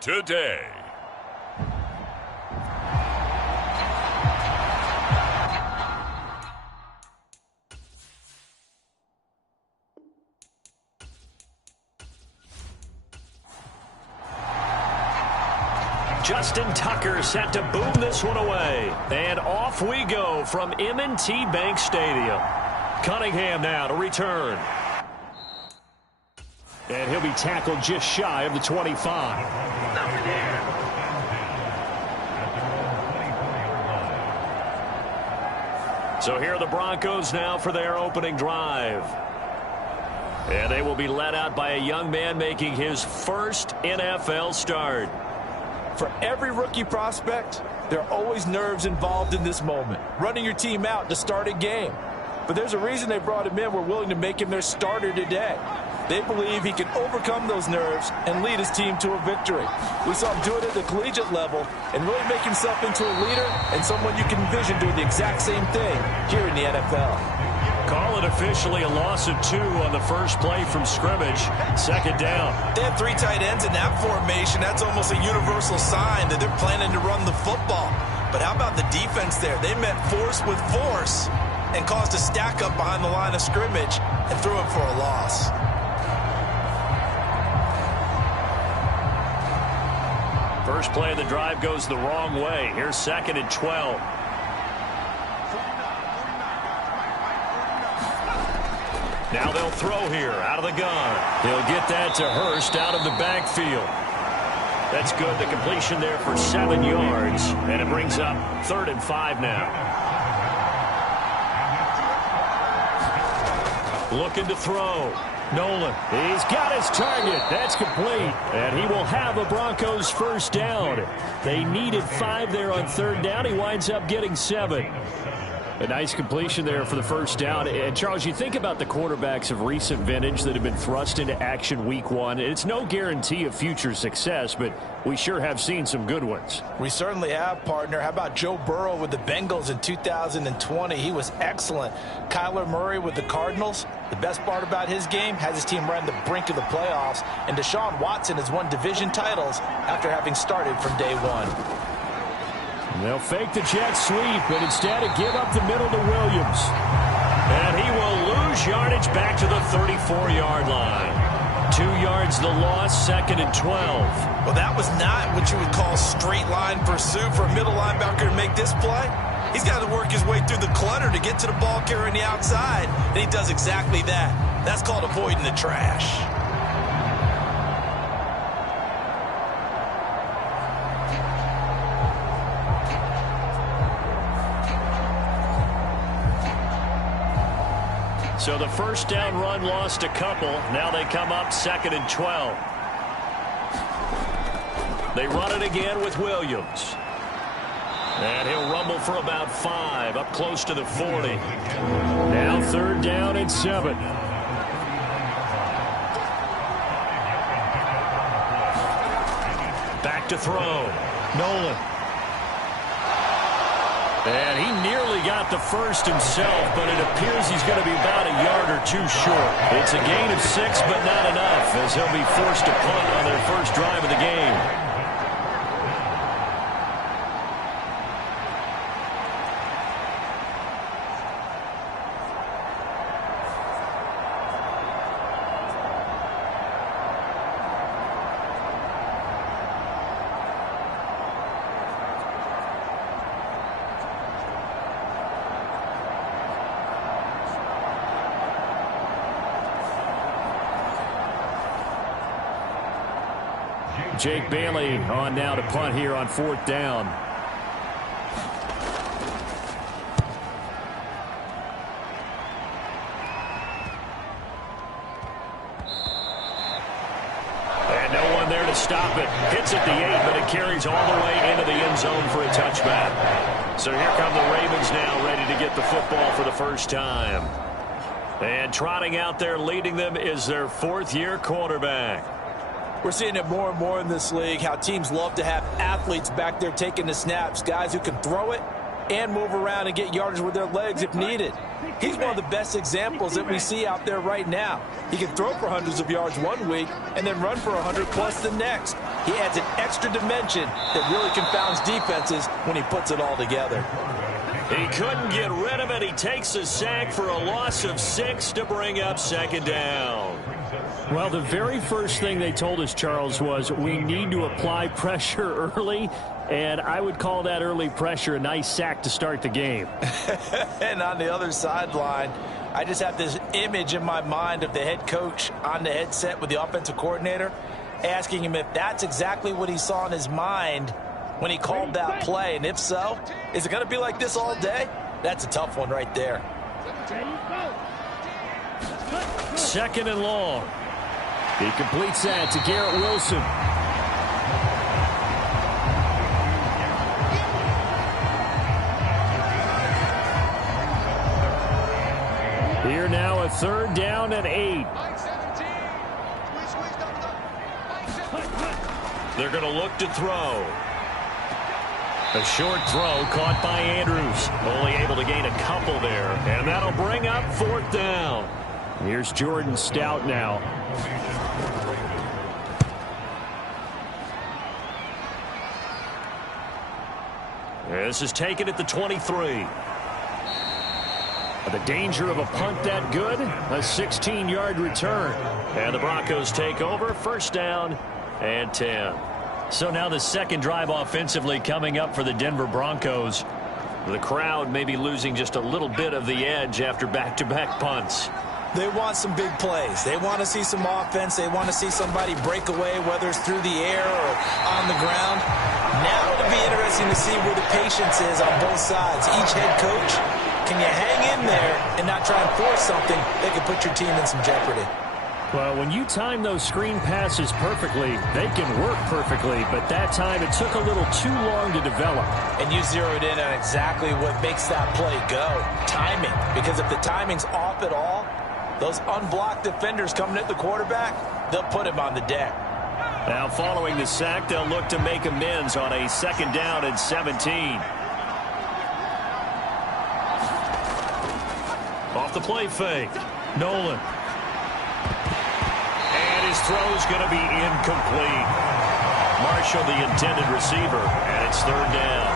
today. Justin Tucker set to boom this one away. And off we go from M&T Bank Stadium. Cunningham now to return. And he'll be tackled just shy of the 25. So here are the Broncos now for their opening drive. And they will be led out by a young man making his first NFL start. For every rookie prospect, there are always nerves involved in this moment. Running your team out to start a game. But there's a reason they brought him in. We're willing to make him their starter today. They believe he can overcome those nerves and lead his team to a victory. We saw him do it at the collegiate level and really make himself into a leader and someone you can envision doing the exact same thing here in the NFL. Call it officially a loss of 2 on the first play from scrimmage. Second down. They have 3 tight ends in that formation. That's almost a universal sign that they're planning to run the football. But how about the defense there? They met force with force and caused a stack up behind the line of scrimmage and threw it for a loss. First play of the drive goes the wrong way. Here's 2nd and 12. Now they'll throw here out of the gun. He'll get that to Hurst out of the backfield. That's good. The completion there for 7 yards. And it brings up 3rd and 5 now. Looking to throw. Nolan. He's got his target. That's complete. And he will have a Broncos first down. They needed 5 there on 3rd down. He winds up getting 7. A nice completion there for the first down. And, Charles, you think about the quarterbacks of recent vintage that have been thrust into action week 1. It's no guarantee of future success, but we sure have seen some good ones. We certainly have, partner. How about Joe Burrow with the Bengals in 2020? He was excellent. Kyler Murray with the Cardinals. The best part about his game has his team right on the brink of the playoffs. And Deshaun Watson has won division titles after having started from day 1. They'll fake the jet sweep, but instead of give up the middle to Williams. And he will lose yardage back to the 34-yard line. 2 yards the loss, 2nd and 12. Well, that was not what you would call straight line pursuit for a middle linebacker to make this play. He's got to work his way through the clutter to get to the ball carrier on the outside, and he does exactly that. That's called avoiding the trash. So the first down run lost a couple. Now they come up 2nd and 12. They run it again with Williams. And he'll rumble for about 5, up close to the 40. Now 3rd down and 7. Back to throw. Nolan. And he nearly got the first himself, but it appears he's going to be about a yard or 2 short. It's a gain of 6, but not enough, as he'll be forced to punt on their first drive of the game. Jake Bailey on now to punt here on 4th down. And no one there to stop it. Hits at the 8, but it carries all the way into the end zone for a touchback. So here come the Ravens now, ready to get the football for the first time. And trotting out there leading them is their 4th-year quarterback. We're seeing it more and more in this league, how teams love to have athletes back there taking the snaps, guys who can throw it and move around and get yardage with their legs if needed. He's one of the best examples that we see out there right now. He can throw for hundreds of yards one week and then run for 100 plus the next. He adds an extra dimension that really confounds defenses when he puts it all together. He couldn't get rid of it. He takes a sack for a loss of 6 to bring up second down. Well, the very first thing they told us, Charles, was we need to apply pressure early, and I would call that early pressure a nice sack to start the game. And on the other sideline, I just have this image in my mind of the head coach on the headset with the offensive coordinator asking him if that's exactly what he saw in his mind when he called that play. And if so, is it going to be like this all day? That's a tough one right there. Second and long. He completes that to Garrett Wilson. Here now, a 3rd down and 8. They're going to look to throw. A short throw caught by Andrews. Only able to gain a couple there. And that'll bring up 4th down. Here's Jordan Stout now. This is taken at the 23. The danger of a punt that good? A 16-yard return. And the Broncos take over. 1st down and 10. So now the second drive offensively coming up for the Denver Broncos. The crowd may be losing just a little bit of the edge after back-to-back punts. They want some big plays. They want to see some offense. They want to see somebody break away, whether it's through the air or on the ground. Now it'll be interesting to see where the patience is on both sides. Each head coach, can you hang in there and not try and force something that could put your team in some jeopardy? Well, when you time those screen passes perfectly, they can work perfectly, but that time it took a little too long to develop. And you zeroed in on exactly what makes that play go. Timing. Because if the timing's off at all, those unblocked defenders coming at the quarterback, they'll put him on the deck. Now following the sack, they'll look to make amends on a 2nd down and 17. Off the play fake. Nolan. And his throw's going to be incomplete. Marshall, the intended receiver, and it's 3rd down.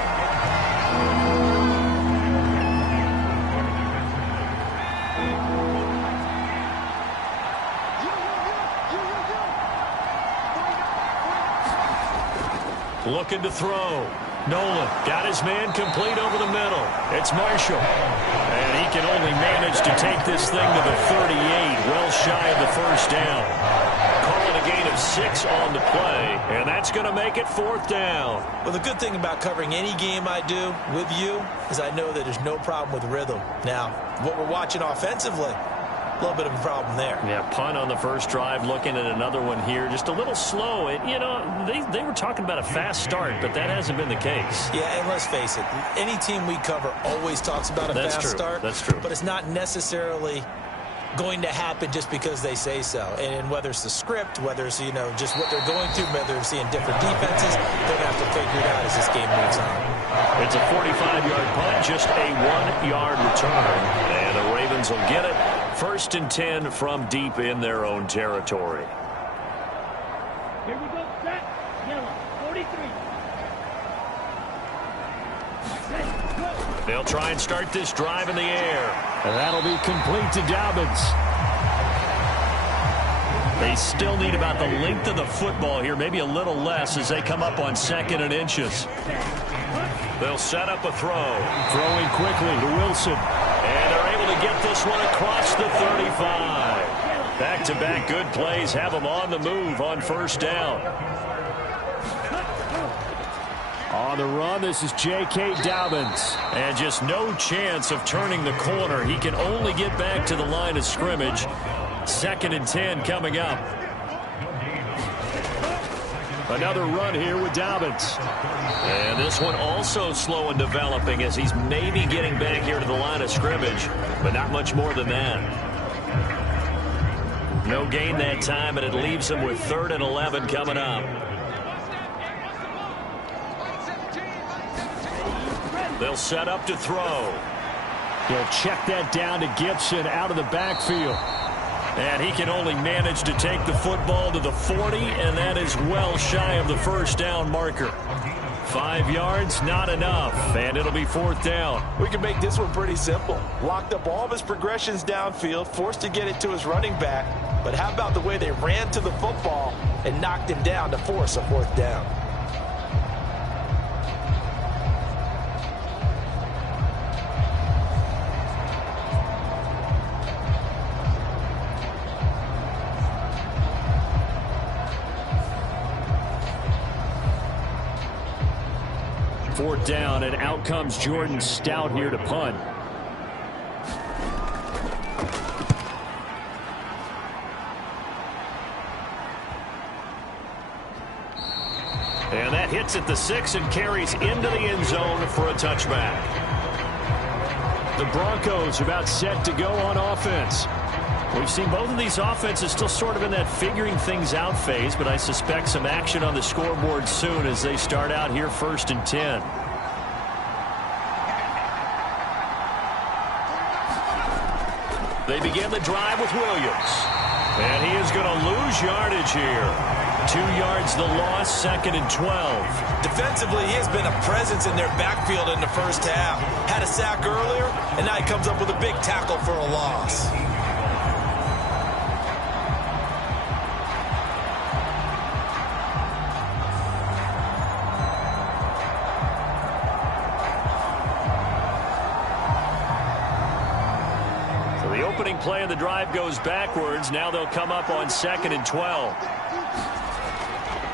Looking to throw. Nolan got his man complete over the middle. It's Marshall. And he can only manage to take this thing to the 38, well shy of the 1st down. Calling a gain of 6 on the play, and that's going to make it 4th down. Well, the good thing about covering any game I do with you is I know that there's no problem with rhythm. Now, what we're watching offensively, a little bit of a problem there. Yeah, punt on the first drive, looking at another one here. Just a little slow. And, you know, they were talking about a fast start, but that hasn't been the case. Yeah, and let's face it, any team we cover always talks about a fast start. That's true. But it's not necessarily going to happen just because they say so. And whether it's the script, whether it's, you know, just what they're going through, whether they're seeing different defenses, they're going to have to figure it out as this game moves on. It's a 45-yard punt, just a 1-yard return. And the Ravens will get it. 1st and 10 from deep in their own territory. Here we go, set, yellow, 43. They'll try and start this drive in the air. And that'll be complete to Dobbins. They still need about the length of the football here, maybe a little less as they come up on 2nd and inches. They'll set up a throw. Throwing quickly to Wilson. And they're able to get this one across the 35. Back-to-back good plays have them on the move on 1st down. On the run, this is J.K. Dobbins. And just no chance of turning the corner. He can only get back to the line of scrimmage. 2nd and 10 coming up. Another run here with Dobbins. And this one also slow in developing as he's maybe getting back here to the line of scrimmage, but not much more than that. No gain that time, and it leaves him with 3rd and 11 coming up. They'll set up to throw. He'll check that down to Gibson out of the backfield. And he can only manage to take the football to the 40, and that is well shy of the first down marker. 5 yards, not enough, and it'll be 4th down. We can make this one pretty simple. Locked up all of his progressions downfield, forced to get it to his running back. But how about the way they ran to the football and knocked him down to force a 4th down? Fourth down, and out comes Jordan Stout here to punt. And that hits at the 6 and carries into the end zone for a touchback. The Broncos about set to go on offense. We've seen both of these offenses still sort of in that figuring things out phase, but I suspect some action on the scoreboard soon as they start out here 1st and 10. They begin the drive with Williams. And he is going to lose yardage here. 2 yards the loss, 2nd and 12. Defensively, he has been a presence in their backfield in the first half. Had a sack earlier, and now he comes up with a big tackle for a loss. Opening play of the drive goes backwards. Now they'll come up on 2nd and 12.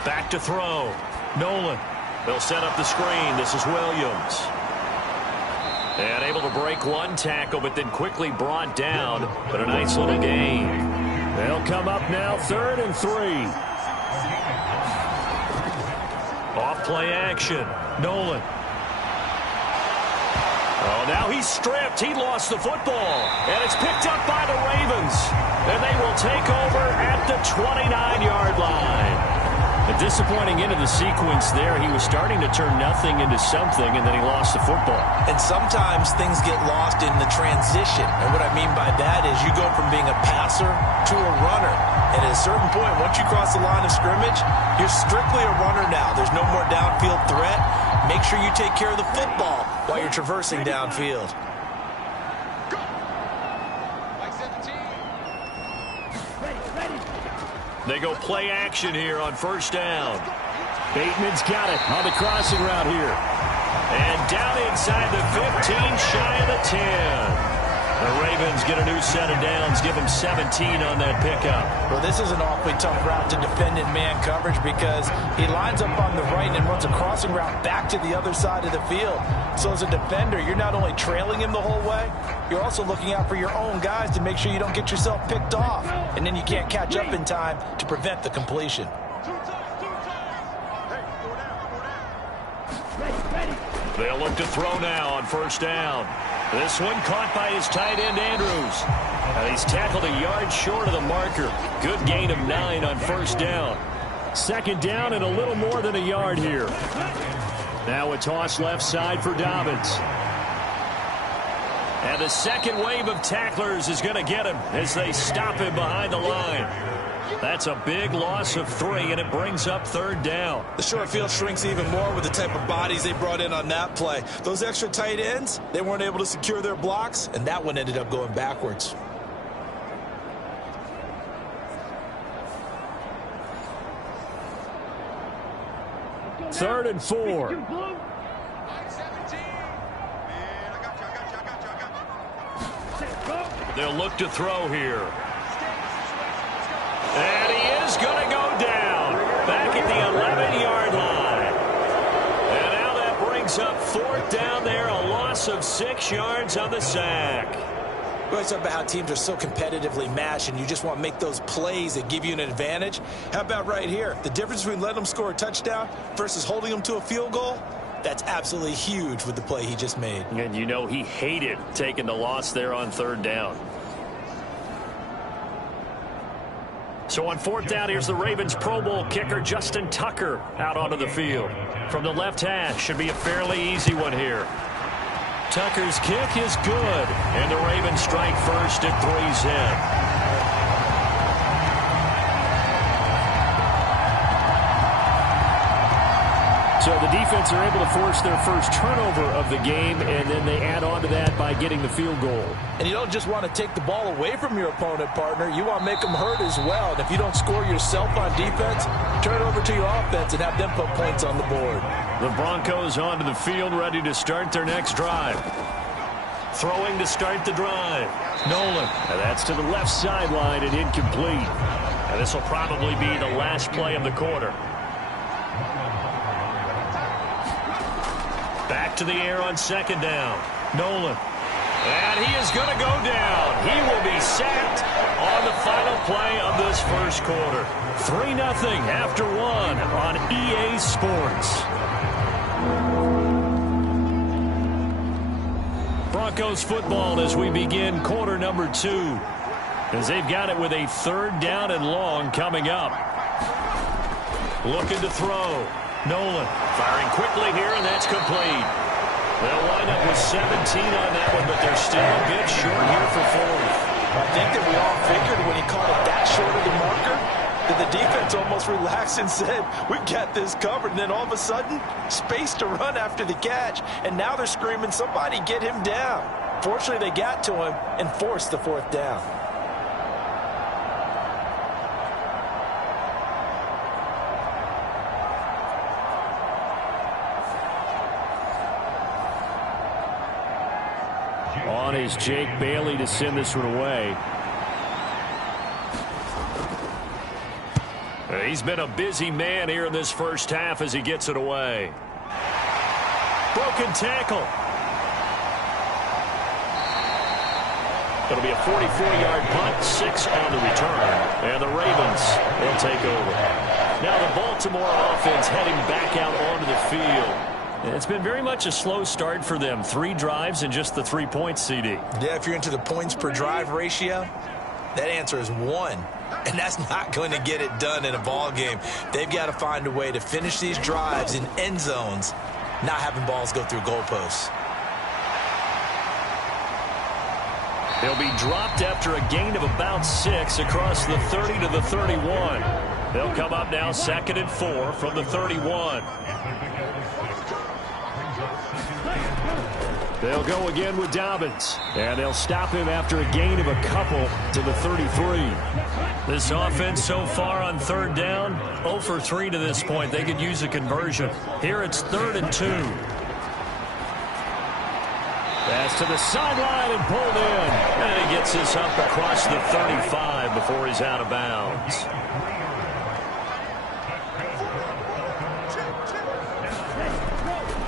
Back to throw. Nolan. They'll set up the screen. This is Williams. And able to break one tackle, but then quickly brought down. But a nice little gain. They'll come up now 3rd and 3. Off play action. Nolan. Oh, now he's stripped. He lost the football. And it's picked up by the Ravens. And they will take over at the 29-yard line. A disappointing end of the sequence there. He was starting to turn nothing into something, and then he lost the football. And sometimes things get lost in the transition. And what I mean by that is you go from being a passer to a runner. And at a certain point, once you cross the line of scrimmage, you're strictly a runner now. There's no more downfield threat. Make sure you take care of the football while you're traversing downfield. They go play action here on 1st down. Bateman's got it on the crossing route here. And down inside the 15, shy of the 10. The Ravens get a new set of downs, give them 17 on that pickup. Well, this is an awfully tough route to defend in man coverage because he lines up on the right and runs a crossing route back to the other side of the field. So as a defender, you're not only trailing him the whole way, you're also looking out for your own guys to make sure you don't get yourself picked off. And then you can't catch up in time to prevent the completion. They'll look to throw now on 1st down. This one caught by his tight end, Andrews. And he's tackled a yard short of the marker. Good gain of 9 on 1st down. 2nd down and a little more than a yard here. Now a toss left side for Dobbins. And the second wave of tacklers is going to get him as they stop him behind the line. That's a big loss of 3, and it brings up 3rd down. The short field shrinks even more with the type of bodies they brought in on that play. Those extra tight ends, they weren't able to secure their blocks, and that one ended up going backwards. Third and 4. They'll look to throw here. And he is going to go down back at the 11-yard line. And now that brings up 4th down there, a loss of 6 yards on the sack. We always talk about how teams are so competitively matched and you just want to make those plays that give you an advantage. How about right here? The difference between letting them score a touchdown versus holding them to a field goal, that's absolutely huge with the play he just made. And you know he hated taking the loss there on 3rd down. So on 4th down, here's the Ravens Pro Bowl kicker Justin Tucker out onto the field. From the left hash, should be a fairly easy one here. Tucker's kick is good, and the Ravens strike first at 3's in. So the defense are able to force their first turnover of the game, and then they add on to that by getting the field goal. And you don't just want to take the ball away from your opponent, partner. You want to make them hurt as well. And if you don't score yourself on defense, turn it over to your offense and have them put points on the board. The Broncos onto the field, ready to start their next drive. Throwing to start the drive. Nolan. And that's to the left sideline and incomplete. And this will probably be the last play of the quarter. Back to the air on second down. Nolan. And he is going to go down. He will be sacked on the final play of this first quarter. 3-0 after one on EA Sports. Broncos football as we begin quarter number 2. As they've got it with a 3rd down and long coming up. Looking to throw. Nolan firing quickly here, and that's complete. They'll wind up with 17 on that one, but they're still a bit short here for 4th. I think that we all figured when he caught it that short of the marker that the defense almost relaxed and said, we've got this covered. And then all of a sudden, space to run after the catch. And now they're screaming, somebody get him down. Fortunately, they got to him and forced the 4th down. On is Jake Bailey to send this one away. He's been a busy man here in this first half as he gets it away. Broken tackle. It'll be a 44-yard punt, 6 on the return. And the Ravens will take over. Now the Baltimore offense heading back out onto the field. It's been very much a slow start for them. 3 drives and just the 3 points, CD. Yeah, if you're into the points per drive ratio, that answer is 1. And that's not going to get it done in a ball game. They've got to find a way to finish these drives in end zones, not having balls go through goalposts. They'll be dropped after a gain of about 6 across the 30 to the 31. They'll come up now 2nd and 4 from the 31. They'll go again with Dobbins. And they'll stop him after a gain of a couple to the 33. This offense so far on 3rd down, 0 for 3 to this point. They could use a conversion. Here it's 3rd and 2. Pass to the sideline and pulled in. And he gets this up across the 35 before he's out of bounds.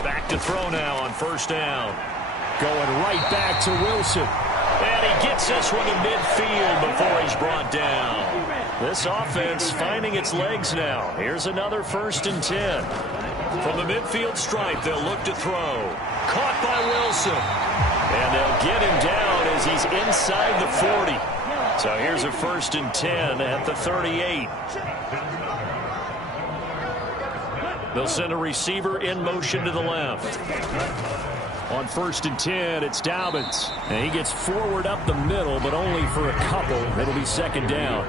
Back to throw now on 1st down. Going right back to Wilson. And he gets this one to midfield before he's brought down. This offense finding its legs now. Here's another 1st and 10. From the midfield stripe, they'll look to throw. Caught by Wilson. And they'll get him down as he's inside the 40. So here's a 1st and 10 at the 38. They'll send a receiver in motion to the left. On 1st and 10, it's Dobbins. And he gets forward up the middle, but only for a couple. It'll be 2nd down.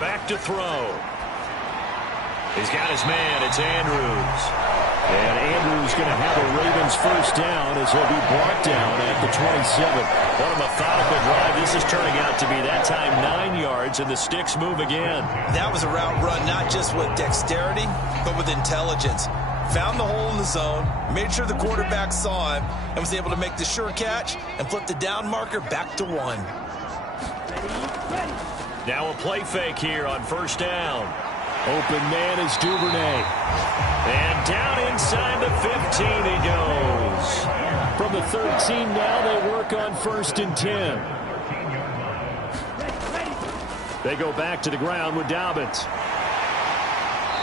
Back to throw. He's got his man. It's Andrews. And Andrews going to have a Ravens 1st down as he'll be brought down at the 27. What a methodical drive. This is turning out to be that time 9 yards, and the sticks move again. That was a route run not just with dexterity, but with intelligence. Found the hole in the zone, made sure the quarterback saw him, and was able to make the sure catch and flip the down marker back to 1. Now a play fake here on 1st down. Open man is Duvernay. And down inside the 15 he goes. From the 13 now they work on 1st and 10. They go back to the ground with Dobbins.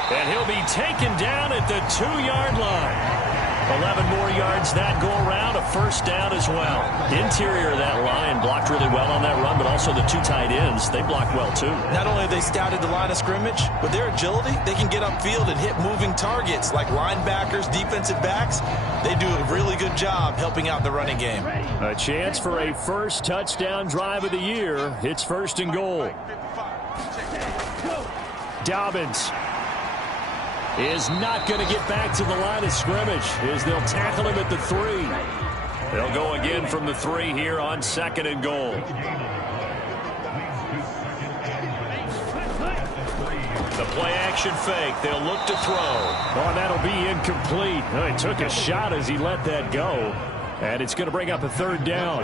And he'll be taken down at the 2-yard line. 11 more yards that go around, a first down as well. Interior of that line blocked really well on that run, but also the two tight ends, they blocked well too. Not only have they scouted the line of scrimmage, with their agility, they can get upfield and hit moving targets like linebackers, defensive backs. They do a really good job helping out the running game. A chance for a first touchdown drive of the year. It's first and goal. Dobbins is not going to get back to the line of scrimmage as they'll tackle him at the 3. They'll go again from the 3 here on second and goal. The play action fake. They'll look to throw. Oh, that'll be incomplete. Oh, he took a shot as he let that go. And it's going to bring up a third down.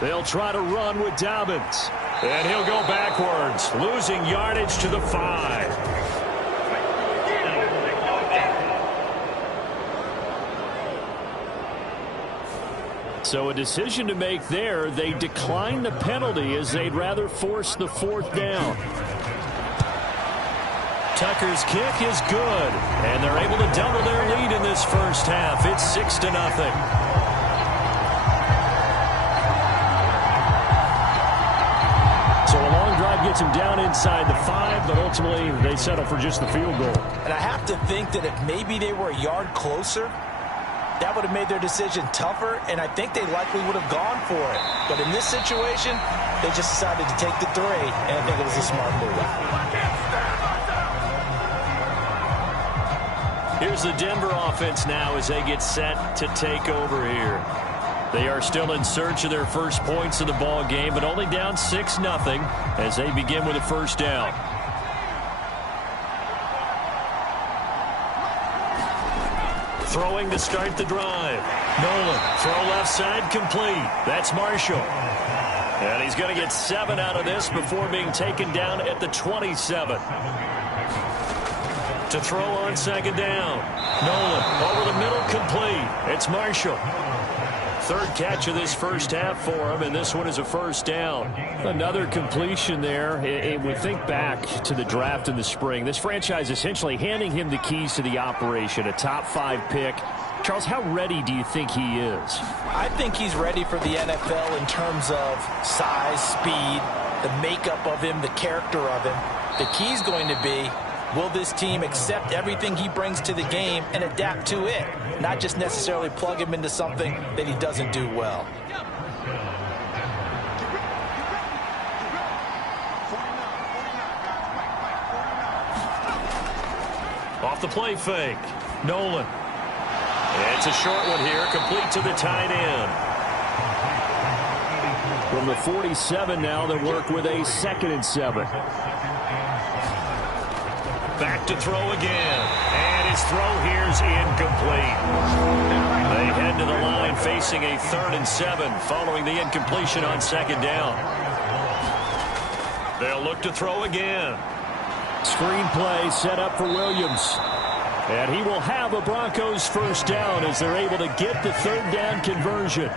They'll try to run with Dobbins. And he'll go backwards, losing yardage to the 5. So a decision to make there. They decline the penalty as they'd rather force the 4th down. Tucker's kick is good, and they're able to double their lead in this first half. It's 6-0. Gets him down inside the 5, but ultimately they settle for just the field goal. And I have to think that if maybe they were a yard closer, that would have made their decision tougher, and I think they likely would have gone for it. But in this situation, they just decided to take the 3, and I think it was a smart move. Here's the Denver offense now as they get set to take over here. They are still in search of their first points of the ball game, but only down 6-0 as they begin with a first down. Throwing to start the drive. Nolan, throw left side, complete. That's Marshall. And he's going to get 7 out of this before being taken down at the 27. To throw on second down. Nolan, over the middle, complete. It's Marshall. Third catch of this first half for him, and this one is a first down. Another completion there. And we think back to the draft in the spring. This franchise essentially handing him the keys to the operation, a top 5 pick. Charles, how ready do you think he is? I think he's ready for the NFL in terms of size, speed, the makeup of him, the character of him. The key's going to be, will this team accept everything he brings to the game and adapt to it? Not just necessarily plug him into something that he doesn't do well. Off the play fake. Nolan. It's a short one here, complete to the tight end. From the 47 now, they work with a 2nd and 7. Back to throw again. And his throw here's incomplete. They head to the line facing a 3rd and 7 following the incompletion on second down. They'll look to throw again. Screen play set up for Williams. And he will have a Broncos first down as they're able to get the 3rd down conversion.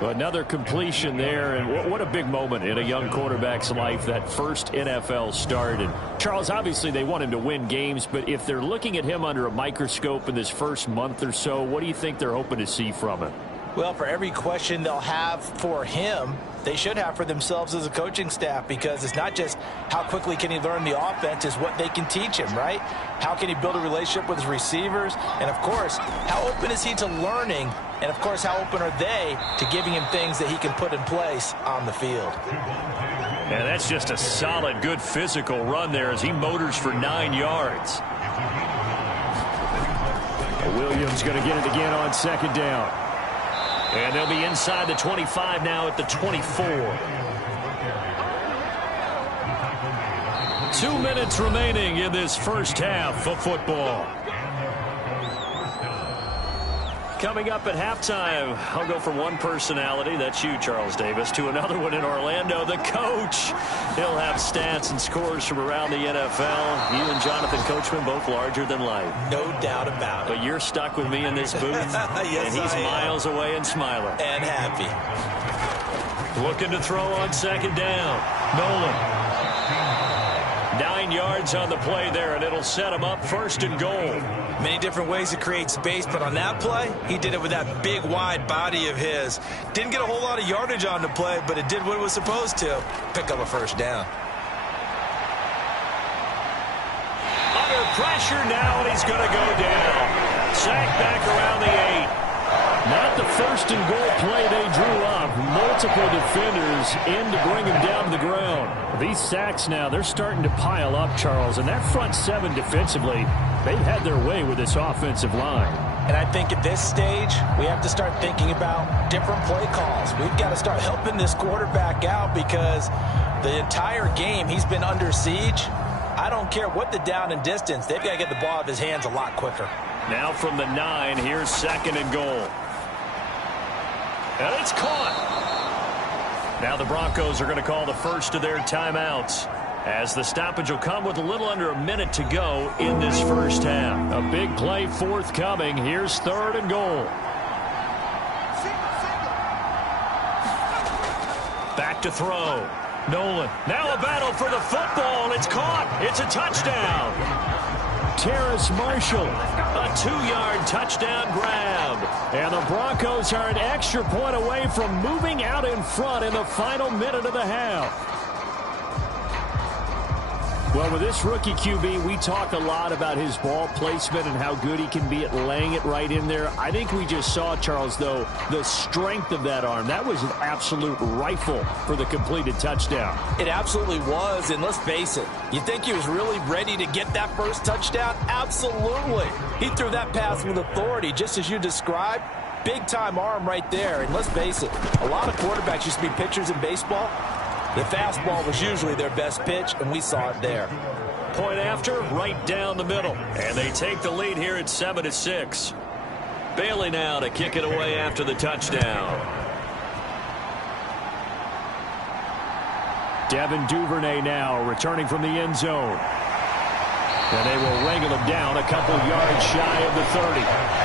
Another completion there, and what a big moment in a young quarterback's life, that first NFL start. And Charles, obviously they want him to win games, but if they're looking at him under a microscope in this first month or so, what do you think they're hoping to see from him? Well, for every question they'll have for him, they should have for themselves as a coaching staff, because it's not just how quickly can he learn the offense, it's what they can teach him, right? How can he build a relationship with his receivers? And, of course, how open is he to learning? And, of course, how open are they to giving him things that he can put in place on the field? And that's just a solid, good physical run there as he motors for 9 yards. Williams going to get it again on second down. And they'll be inside the 25 now at the 24. 2 minutes remaining in this first half of football. Coming up at halftime, I'll go from one personality, that's you, Charles Davis, to another one in Orlando, the coach. He'll have stats and scores from around the NFL. You and Jonathan Coachman, both larger than life. No doubt about it. But you're stuck with me in this booth, yes, and he's miles away and smiling. And happy. Looking to throw on second down. Nolan. 9 9 yards on the play there, and it'll set him up 1st and goal. Many different ways to create space, but on that play, he did it with that big, wide body of his. Didn't get a whole lot of yardage on the play, but it did what it was supposed to. Pick up a 1st down. Under pressure now, and he's going to go down. Sacked back around the 8. Not the 1st and goal play they drew up. Multiple defenders in to bring him down to the ground. These sacks now, they're starting to pile up, Charles. And that front 7 defensively, they've had their way with this offensive line. And I think at this stage, we have to start thinking about different play calls. We've got to start helping this quarterback out because the entire game he's been under siege. I don't care what the down and distance. They've got to get the ball out of his hands a lot quicker. Now from the 9, here's 2nd and goal. And it's caught. Now the Broncos are going to call the first of their timeouts, as the stoppage will come with a little under a minute to go in this first half. A big play forthcoming. Here's 3rd and goal. Back to throw. Nolan. Now a battle for the football. It's caught. It's a touchdown. Terrace Marshall. A 2-yard touchdown grab. And the Broncos are an extra point away from moving out in front in the final minute of the half. Well, with this rookie QB, we talk a lot about his ball placement and how good he can be at laying it right in there. I think we just saw, Charles, though, the strength of that arm. That was an absolute rifle for the completed touchdown. It absolutely was, and let's face it, you think he was really ready to get that first touchdown? Absolutely. He threw that pass with authority, just as you described. Big-time arm right there, and let's face it, a lot of quarterbacks used to be pitchers in baseball. The fastball was usually their best pitch, and we saw it there. Point after, right down the middle. And they take the lead here at 7-6. Bailey now to kick it away after the touchdown. Devin Duvernay now returning from the end zone. And they will wrangle him down a couple yards shy of the 30.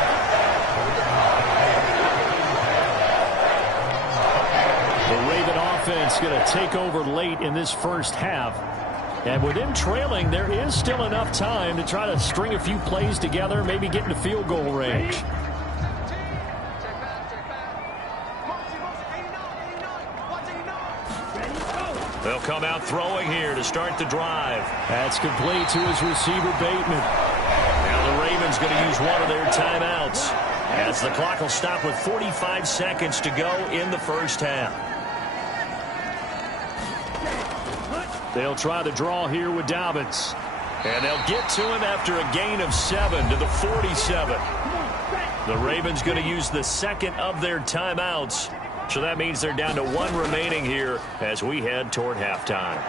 Offense going to take over late in this first half. And with them trailing, there is still enough time to try to string a few plays together, maybe get into field goal range. They'll come out throwing here to start the drive. That's complete to his receiver, Bateman. Now the Ravens going to use one of their timeouts, as the clock will stop with 45 seconds to go in the first half. They'll try the draw here with Dobbins. And they'll get to him after a gain of 7 to the 47. The Ravens going to use the second of their timeouts. So that means they're down to 1 remaining here as we head toward halftime.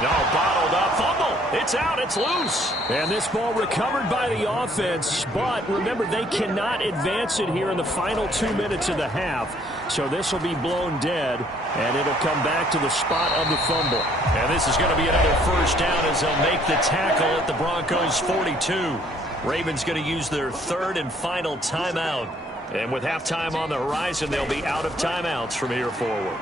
No, bottled up, fumble. It's out, it's loose. And this ball recovered by the offense. But remember, they cannot advance it here in the final 2 minutes of the half. So this will be blown dead, and it'll come back to the spot of the fumble. And this is going to be another first down as they'll make the tackle at the Broncos' 42. Ravens going to use their 3rd and final timeout. And with halftime on the horizon, they'll be out of timeouts from here forward.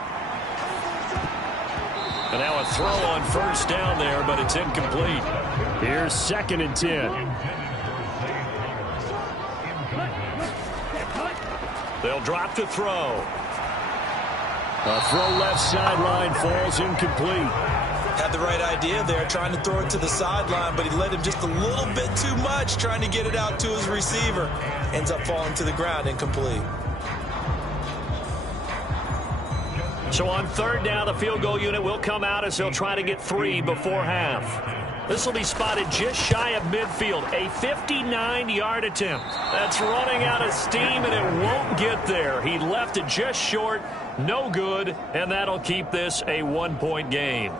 And now a throw on first down there, but it's incomplete. Here's 2nd and 10. They'll drop to throw. A throw left sideline falls incomplete. Had the right idea there, trying to throw it to the sideline, but he led him just a little bit too much, trying to get it out to his receiver. Ends up falling to the ground, incomplete. So on 3rd down, the field goal unit will come out as they'll try to get 3 before half. This will be spotted just shy of midfield. A 59-yard attempt. That's running out of steam, and it won't get there. He left it just short. No good, and that'll keep this a 1-point game.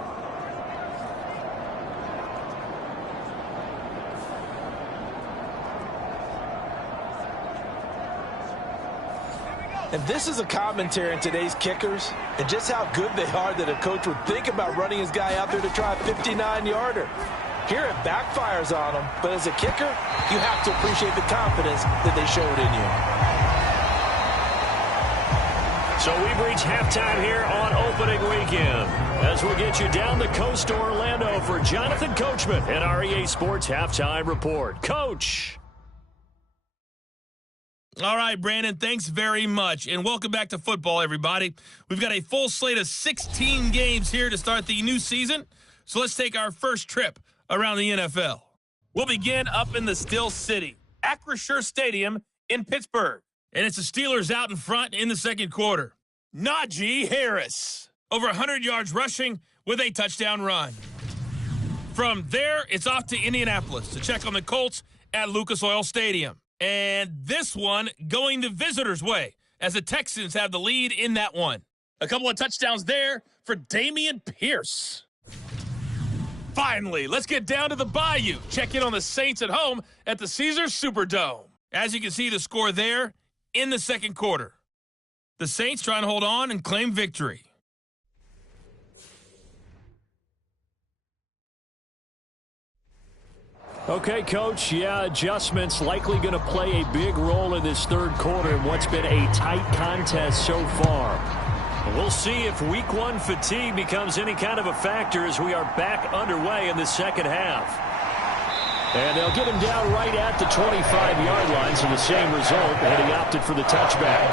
And this is a commentary on today's kickers and just how good they are that a coach would think about running his guy out there to try a 59-yarder. Here it backfires on him, but as a kicker, you have to appreciate the confidence that they showed in you. So we've reached halftime here on opening weekend as we get you down the coast to Orlando for Jonathan Coachman and our EA Sports Halftime Report. Coach. All right, Brandon, thanks very much. And welcome back to football, everybody. We've got a full slate of 16 games here to start the new season. So let's take our first trip around the NFL. We'll begin up in the Steel City, Acrisure Stadium in Pittsburgh. And it's the Steelers out in front in the second quarter. Najee Harris, over 100 yards rushing with a touchdown run. From there, it's off to Indianapolis to check on the Colts at Lucas Oil Stadium. And this one going the visitors' way as the Texans have the lead in that one. A couple of touchdowns there for Dameon Pierce. Finally, let's get down to the Bayou. Check in on the Saints at home at the Caesars Superdome. As you can see, the score there in the second quarter. The Saints trying to hold on and claim victory. Okay, Coach. Yeah, adjustments likely going to play a big role in this third quarter in what's been a tight contest so far. We'll see if week one fatigue becomes any kind of a factor as we are back underway in the second half. And they'll get him down right at the 25-yard line, so the same result, and he opted for the touchback.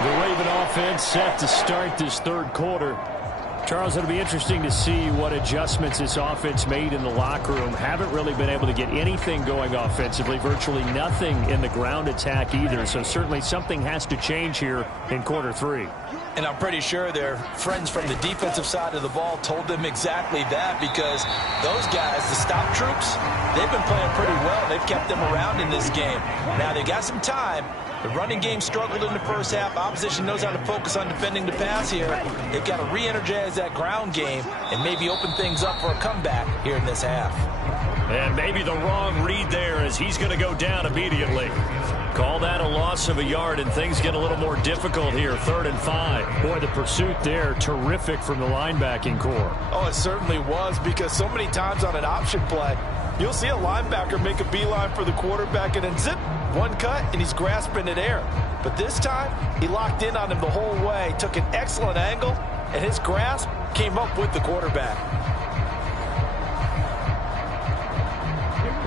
The Raven offense set to start this third quarter. Charles, it'll be interesting to see what adjustments this offense made in the locker room. Haven't really been able to get anything going offensively, virtually nothing in the ground attack either. So certainly something has to change here in quarter three. And I'm pretty sure their friends from the defensive side of the ball told them exactly that, because those guys, the stop troops, they've been playing pretty well. They've kept them around in this game. Now they got some time. The running game struggled in the first half. Opposition knows how to focus on defending the pass here. They've got to re-energize that ground game and maybe open things up for a comeback here in this half. And maybe the wrong read there as he's going to go down immediately. Call that a loss of a yard, and things get a little more difficult here. 3rd and 5. Boy, the pursuit there, terrific from the linebacking core. Oh, it certainly was, because so many times on an option play, you'll see a linebacker make a beeline for the quarterback and then zip, one cut, and he's grasping at air. But this time, he locked in on him the whole way, took an excellent angle, and his grasp came up with the quarterback.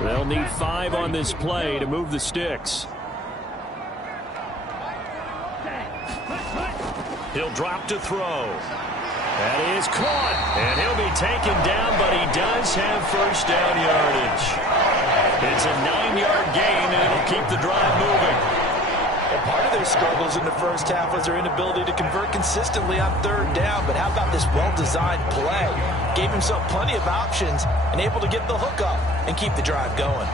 They'll need 5 on this play to move the sticks. He'll drop to throw. That is caught, and he'll be taken down, but he does have first down yardage. It's a 9-yard gain, and it'll keep the drive moving. And part of their struggles in the first half was their inability to convert consistently on 3rd down, but how about this well-designed play? Gave himself plenty of options and able to get the hook up and keep the drive going.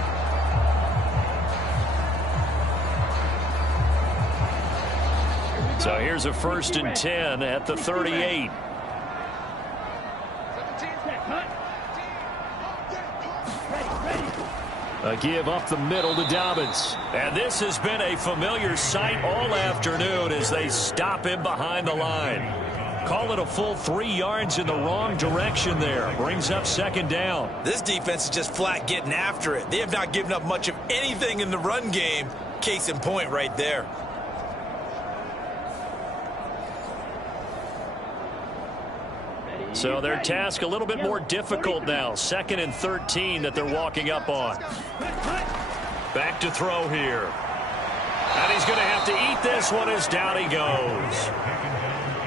So here's a 1st and 10 at the 38. A give up the middle to Dobbins. And this has been a familiar sight all afternoon as they stop him behind the line. Call it a full 3 yards in the wrong direction there. Brings up 2nd down. This defense is just flat getting after it. They have not given up much of anything in the run game. Case in point right there. So their task a little bit more difficult now. 2nd and 13 that they're walking up on. Back to throw here. And he's going to have to eat this one as down he goes.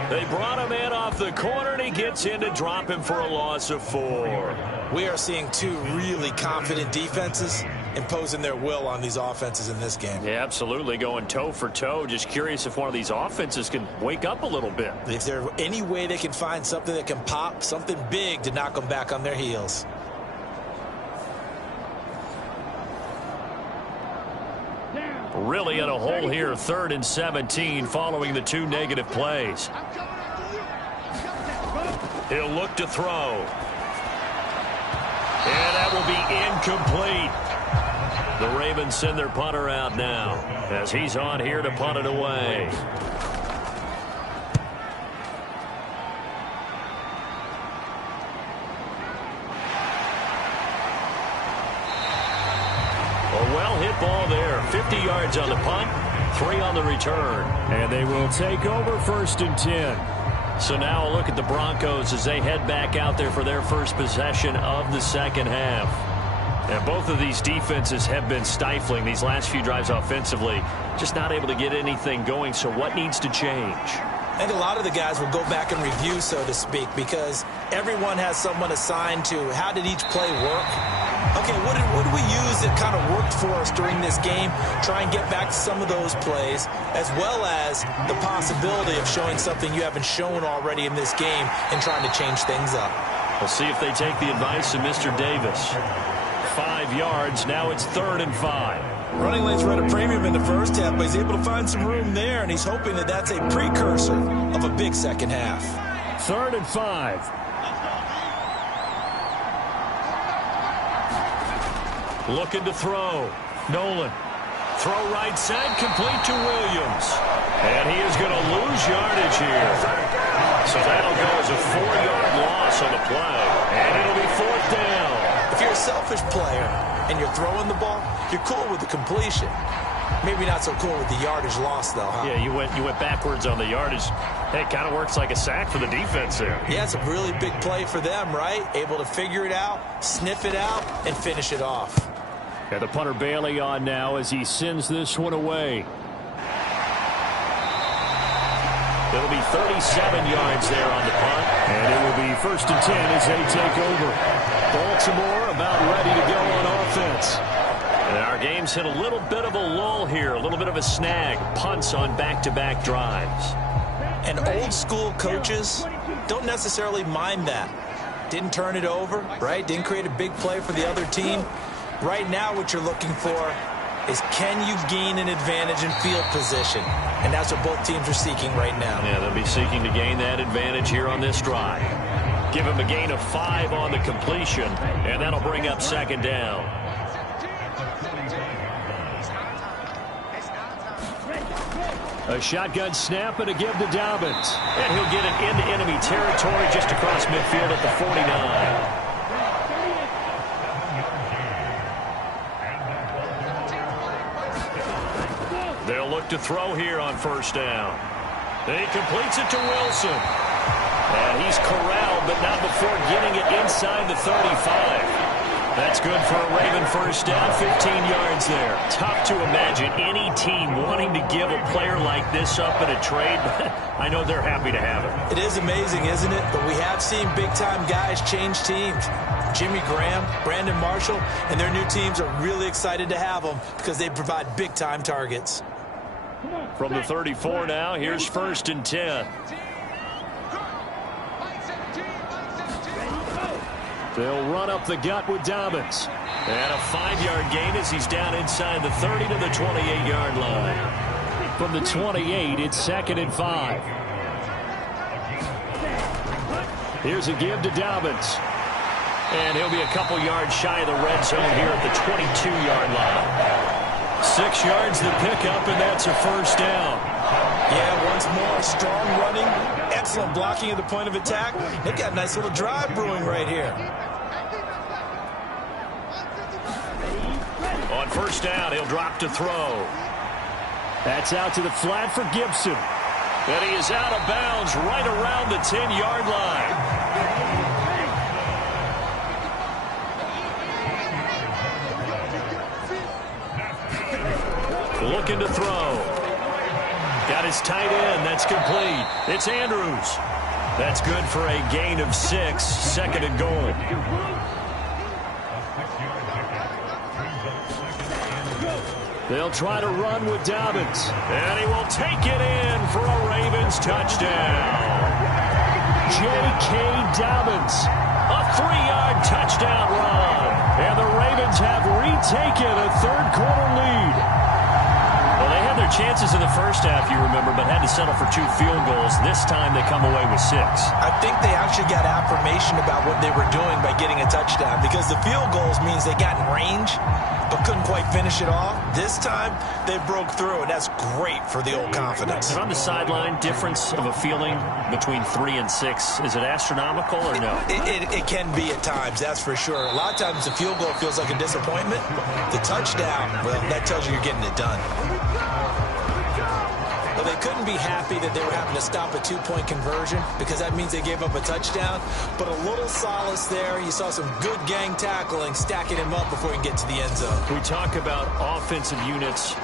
They brought him in off the corner, and he gets in to drop him for a loss of 4. We are seeing 2 really confident defenses imposing their will on these offenses in this game. Yeah, absolutely, going toe for toe. Just curious if one of these offenses can wake up a little bit. If there's any way they can find something that can pop, something big to knock them back on their heels. Really in a hole here, 3rd and 17 following the 2 negative plays. He'll look to throw. And that will be incomplete. The Ravens send their punter out now as he's on here to punt it away. A well-hit ball there. 50 yards on the punt. 3 on the return. And they will take over 1st and 10. So now a look at the Broncos as they head back out there for their first possession of the second half. And both of these defenses have been stifling these last few drives offensively. Just not able to get anything going. So what needs to change? I think a lot of the guys will go back and review, so to speak, because everyone has someone assigned to how did each play work. Okay, what did we use that kind of worked for us during this game? Try and get back to some of those plays, as well as the possibility of showing something you haven't shown already in this game and trying to change things up. We'll see if they take the advice of Mr. Davis. 5 yards, now it's 3rd and 5. Running lanes were at a premium in the first half, but he's able to find some room there, and he's hoping that that's a precursor of a big second half. 3rd and 5. Looking to throw. Nolan. Throw right side, complete to Williams. And he is going to lose yardage here. So that'll go as a 4-yard loss on the play. And it'll be 4th down. If you're a selfish player and you're throwing the ball, you're cool with the completion. Maybe not so cool with the yardage loss, though, huh? Yeah, you went backwards on the yardage. Hey, it kind of works like a sack for the defense there. Yeah, it's a really big play for them, right? Able to figure it out, sniff it out, and finish it off. And the punter Bailey on now as he sends this one away. It'll be 37 yards there on the punt. And it will be 1st and 10 as they take over. Baltimore about ready to go on offense. And our game's hit a little bit of a lull here, a little bit of a snag. Punts on back-to-back drives. And old-school coaches don't necessarily mind that. Didn't turn it over, right? Didn't create a big play for the other team. Right now what you're looking for is can you gain an advantage in field position? And that's what both teams are seeking right now. Yeah, they'll be seeking to gain that advantage here on this drive. Give him a gain of 5 on the completion, and that'll bring up 2nd down. A shotgun snap and a give to Dobbins. And he'll get it into enemy territory just across midfield at the 49. They'll look to throw here on 1st down. And he completes it to Wilson. And he's corralled, but not before getting it inside the 35. That's good for a Raven 1st down, 15 yards there. Tough to imagine any team wanting to give a player like this up in a trade, but I know they're happy to have it. It is amazing, isn't it? But we have seen big-time guys change teams. Jimmy Graham, Brandon Marshall, and their new teams are really excited to have them because they provide big-time targets. From the 34 now, here's 1st and 10. They'll run up the gut with Dobbins. And a 5-yard gain as he's down inside the 30 to the 28-yard line. From the 28, it's 2nd and 5. Here's a give to Dobbins. And he'll be a couple yards shy of the red zone here at the 22-yard line. 6 yards the pickup, and that's a 1st down. Yeah, once more, strong running, excellent blocking at the point of attack. They've got a nice little drive brewing right here. On 1st down, he'll drop to throw. That's out to the flat for Gibson. And he is out of bounds right around the 10-yard line. Looking to throw. Got his tight end. That's complete. It's Andrews. That's good for a gain of 6. 2nd and goal. They'll try to run with Dobbins. And he will take it in for a Ravens touchdown. J.K. Dobbins. A 3-yard touchdown run. And the Ravens have retaken a third-quarter lead. Well, they had their chances in the first half, you remember, but had to settle for 2 field goals. This time they come away with 6. I think they actually got affirmation about what they were doing by getting a touchdown because the field goals means they got in range but couldn't quite finish it off. This time they broke through, and that's great for the old confidence. And on the sideline, difference of a feeling between 3 and 6, is it astronomical or no? It can be at times, that's for sure. A lot of times the field goal feels like a disappointment. The touchdown, well, that tells you you're getting it done. Well, they couldn't be happy that they were having to stop a two-point conversion because that means they gave up a touchdown. But a little solace there. You saw some good gang tackling, stacking him up before he can get to the end zone. We talk about offensive units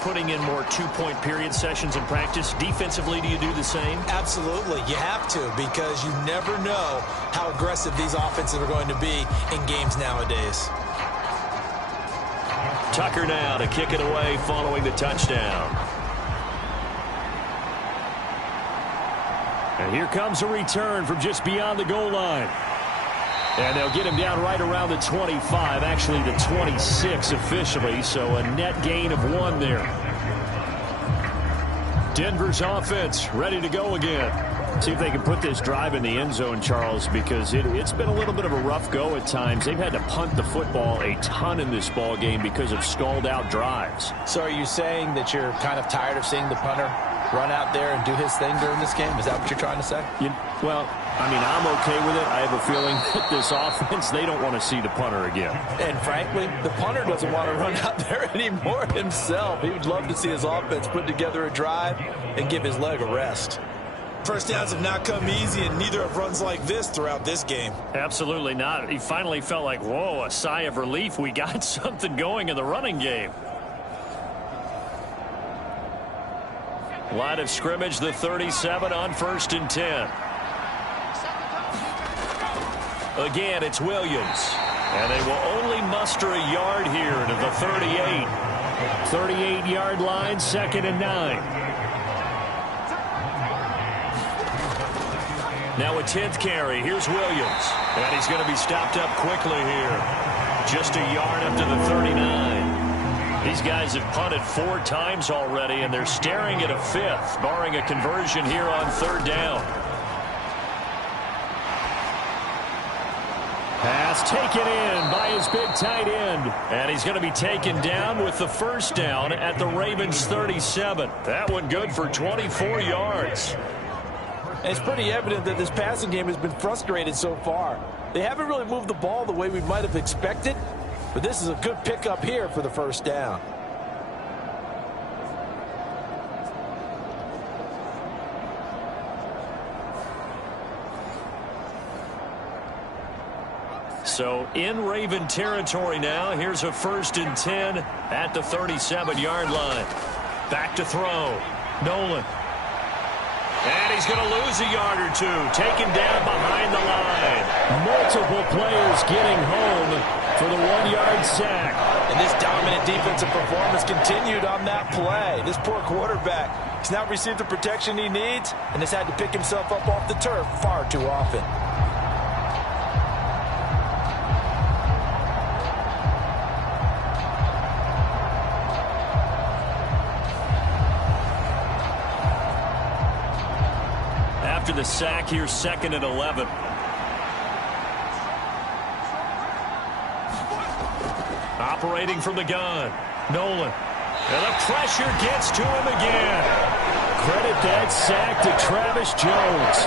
putting in more two-point period sessions in practice. Defensively, do you do the same? Absolutely. You have to, because you never know how aggressive these offenses are going to be in games nowadays. Tucker now to kick it away following the touchdown. And here comes a return from just beyond the goal line. And they'll get him down right around the 25, actually the 26 officially, so a net gain of 1 there. Denver's offense ready to go again. See if they can put this drive in the end zone, Charles, because it's been a little bit of a rough go at times. They've had to punt the football a ton in this ball game because of stalled-out drives. So are you saying that you're kind of tired of seeing the punter run out there and do his thing during this game? Is that what you're trying to say? Well, I mean, I'm okay with it. I have a feeling that this offense, they don't want to see the punter again. And frankly, the punter doesn't want to run out there anymore himself. He would love to see his offense put together a drive and give his leg a rest. First downs have not come easy, and neither have runs like this throughout this game. Absolutely not. He finally felt like, whoa, a sigh of relief. We got something going in the running game. Line of scrimmage, the 37 on 1st and 10. Again, it's Williams. And they will only muster a yard here to the 38. 38-yard line, 2nd and 9. Now a 10th carry. Here's Williams. And he's going to be stopped up quickly here. Just a yard up to the 39. These guys have punted 4 times already, and they're staring at a 5th, barring a conversion here on 3rd down. Pass taken in by his big tight end. And he's going to be taken down with the 1st down at the Ravens 37. That one good for 24 yards. And it's pretty evident that this passing game has been frustrated so far. They haven't really moved the ball the way we might have expected, but this is a good pickup here for the 1st down. So in Raven territory now. Here's a 1st and 10 at the 37-yard line. Back to throw. Nolan. And he's going to lose a yard or 2. Taken down behind the line. Multiple players getting home for the 1-yard sack. And this dominant defensive performance continued on that play. This poor quarterback has not received the protection he needs and has had to pick himself up off the turf far too often. After the sack here, 2nd and 11. Operating from the gun. Nolan. And the pressure gets to him again. Credit that sack to Travis Jones.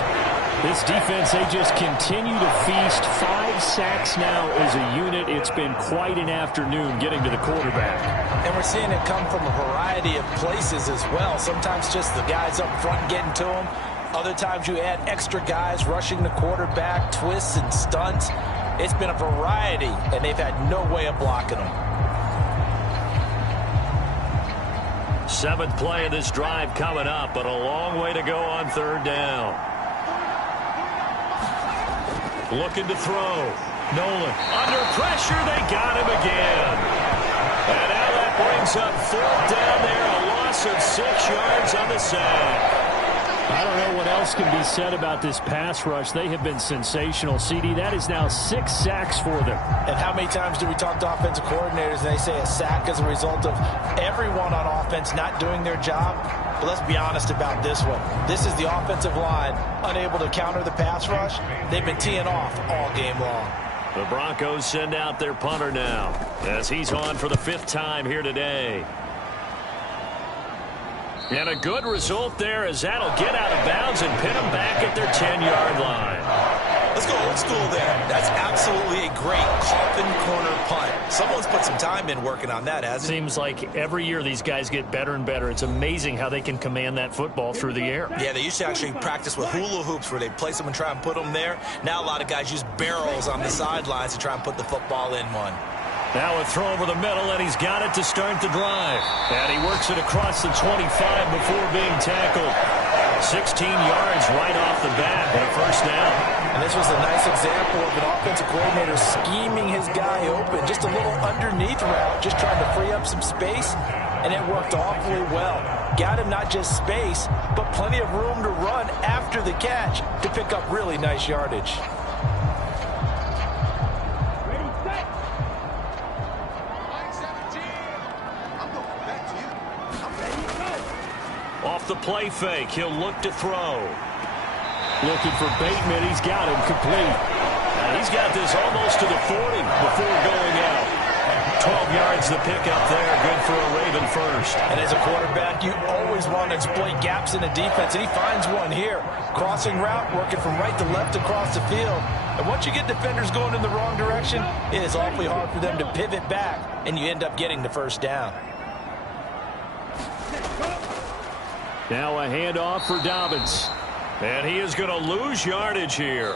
This defense, they just continue to feast. 5 sacks now as a unit. It's been quite an afternoon getting to the quarterback. And we're seeing it come from a variety of places as well. Sometimes just the guys up front getting to him. Other times you add extra guys rushing the quarterback, twists and stunts. It's been a variety, and they've had no way of blocking them. 7th play of this drive coming up, but a long way to go on 3rd down. Looking to throw. Nolan under pressure. They got him again. And now that brings up 4th down there. A loss of 6 yards on the sack. I don't know what else can be said about this pass rush. They have been sensational. CD, that is now 6 sacks for them. And how many times do we talk to offensive coordinators and they say a sack is a result of everyone on offense not doing their job? But let's be honest about this one. This is the offensive line unable to counter the pass rush. They've been teeing off all game long. The Broncos send out their punter now as he's on for the 5th time here today. And a good result there as that'll get out of bounds and pin them back at their 10-yard line. Let's go old school there. That's absolutely a great coffin corner punt. Someone's put some time in working on that, hasn't it? Seems like every year these guys get better and better. It's amazing how they can command that football through the air. Yeah, they used to actually practice with hula hoops where they'd place them and try and put them there. Now a lot of guys use barrels on the sidelines to try and put the football in one. Now a throw over the middle, and he's got it to start the drive. And he works it across the 25 before being tackled. 16 yards right off the bat and a first down. And this was a nice example of an offensive coordinator scheming his guy open. Just a little underneath route, just trying to free up some space, and it worked awfully well. Got him not just space, but plenty of room to run after the catch to pick up really nice yardage. Off the play fake, he'll look to throw. Looking for Bateman. He's got him complete. And he's got this almost to the 40 before going out. 12 yards the pickup there. Good for a Raven first. And as a quarterback, you always want to exploit gaps in the defense, and he finds one here. Crossing route, working from right to left across the field. And once you get defenders going in the wrong direction, it is awfully hard for them to pivot back, and you end up getting the first down. Now a handoff for Dobbins. And he is going to lose yardage here.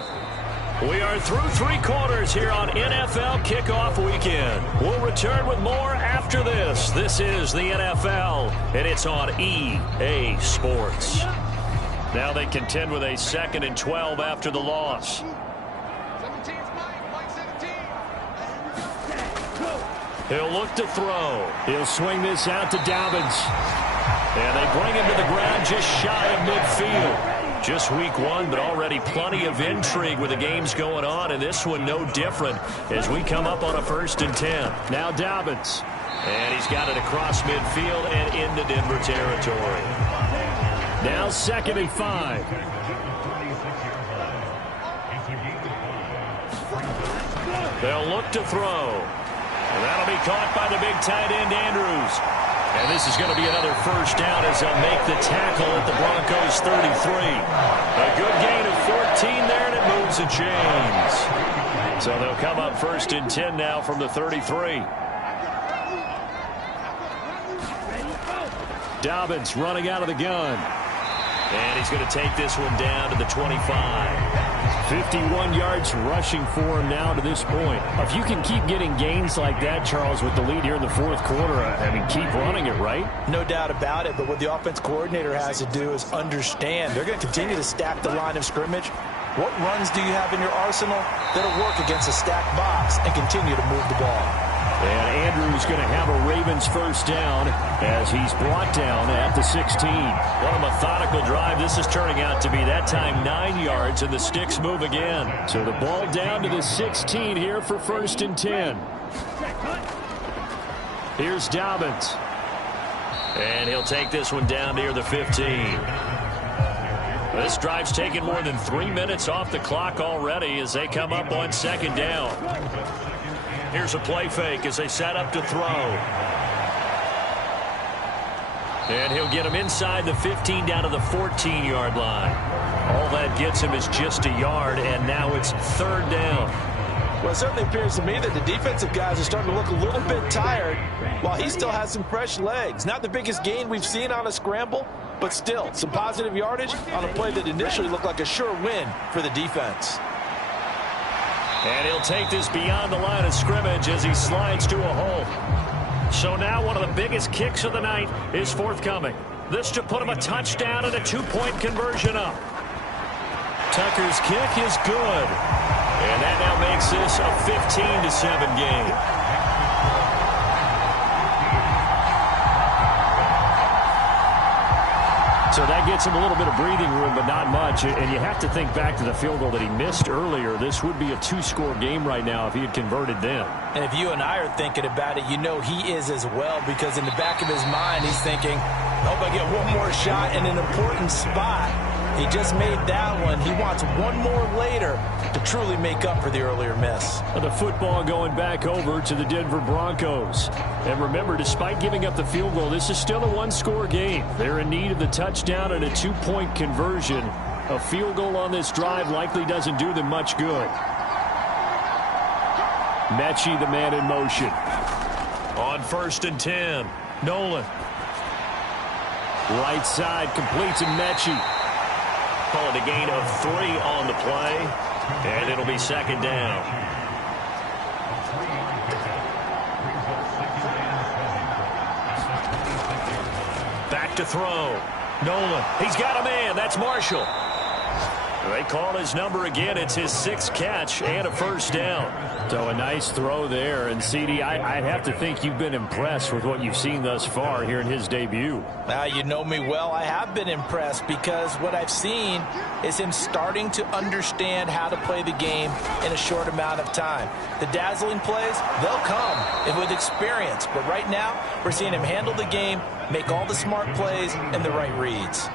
We are through 3 quarters here on NFL Kickoff Weekend. We'll return with more after this. This is the NFL, and it's on EA Sports. Now they contend with a 2nd and 12 after the loss. He'll look to throw. He'll swing this out to Dobbins. And they bring him to the ground just shy of midfield. Just week 1, but already plenty of intrigue with the games going on, and this one no different as we come up on a 1st and 10. Now Dobbins. And he's got it across midfield and into Denver territory. Now 2nd and 5. They'll look to throw. And that'll be caught by the big tight end, Andrews. And this is going to be another first down as they'll make the tackle at the Broncos 33. A good gain of 14 there, and it moves the chains. So they'll come up 1st and 10 now from the 33. Dobbins running out of the gun. And he's going to take this one down to the 25. 51 yards rushing for him now to this point. If you can keep getting gains like that, Charles, with the lead here in the 4th quarter, I mean, keep running it, right? No doubt about it, but what the offense coordinator has to do is understand. They're going to continue to stack the line of scrimmage. What runs do you have in your arsenal that'll work against a stacked box and continue to move the ball? And Andrews going to have a Ravens first down as he's brought down at the 16. What a methodical drive this is turning out to be. That time 9 yards, and the sticks move again. So the ball down to the 16 here for 1st and 10. Here's Dobbins. And he'll take this one down near the 15. This drive's taken more than 3 minutes off the clock already as they come up on 2nd down. Here's a play fake as they set up to throw. And he'll get him inside the 15 down to the 14-yard line. All that gets him is just a yard, and now it's 3rd down. Well, it certainly appears to me that the defensive guys are starting to look a little bit tired while he still has some fresh legs. Not the biggest gain we've seen on a scramble, but still some positive yardage on a play that initially looked like a sure win for the defense. And he'll take this beyond the line of scrimmage as he slides to a hole. So now one of the biggest kicks of the night is forthcoming. This to put him a touchdown and a 2-point conversion up. Tucker's kick is good. And that now makes this a 15-7 game. So that gets him a little bit of breathing room, but not much. And you have to think back to the field goal that he missed earlier. This would be a 2-score game right now if he had converted then. And if you and I are thinking about it, you know he is as well, because in the back of his mind, he's thinking, I hope I get one more shot in an important spot. He just made that one. He wants one more later to truly make up for the earlier miss. The football going back over to the Denver Broncos. And remember, despite giving up the field goal, this is still a 1-score game. They're in need of the touchdown and a 2-point conversion A field goal on this drive likely doesn't do them much good. Mechie, the man in motion. On 1st and 10, Nolan. Right side completes and Mechie. Call it a gain of 3 on the play, and it'll be 2nd down. Back to throw. Nolan. He's got a man. That's Marshall. They call his number again. It's his 6th catch and a 1st down. So a nice throw there. And, CD, I'd have to think you've been impressed with what you've seen thus far here in his debut. Now, you know me well. I have been impressed because what I've seen is him starting to understand how to play the game in a short amount of time. The dazzling plays, they'll come and with experience. But right now, we're seeing him handle the game, make all the smart plays, and the right reads.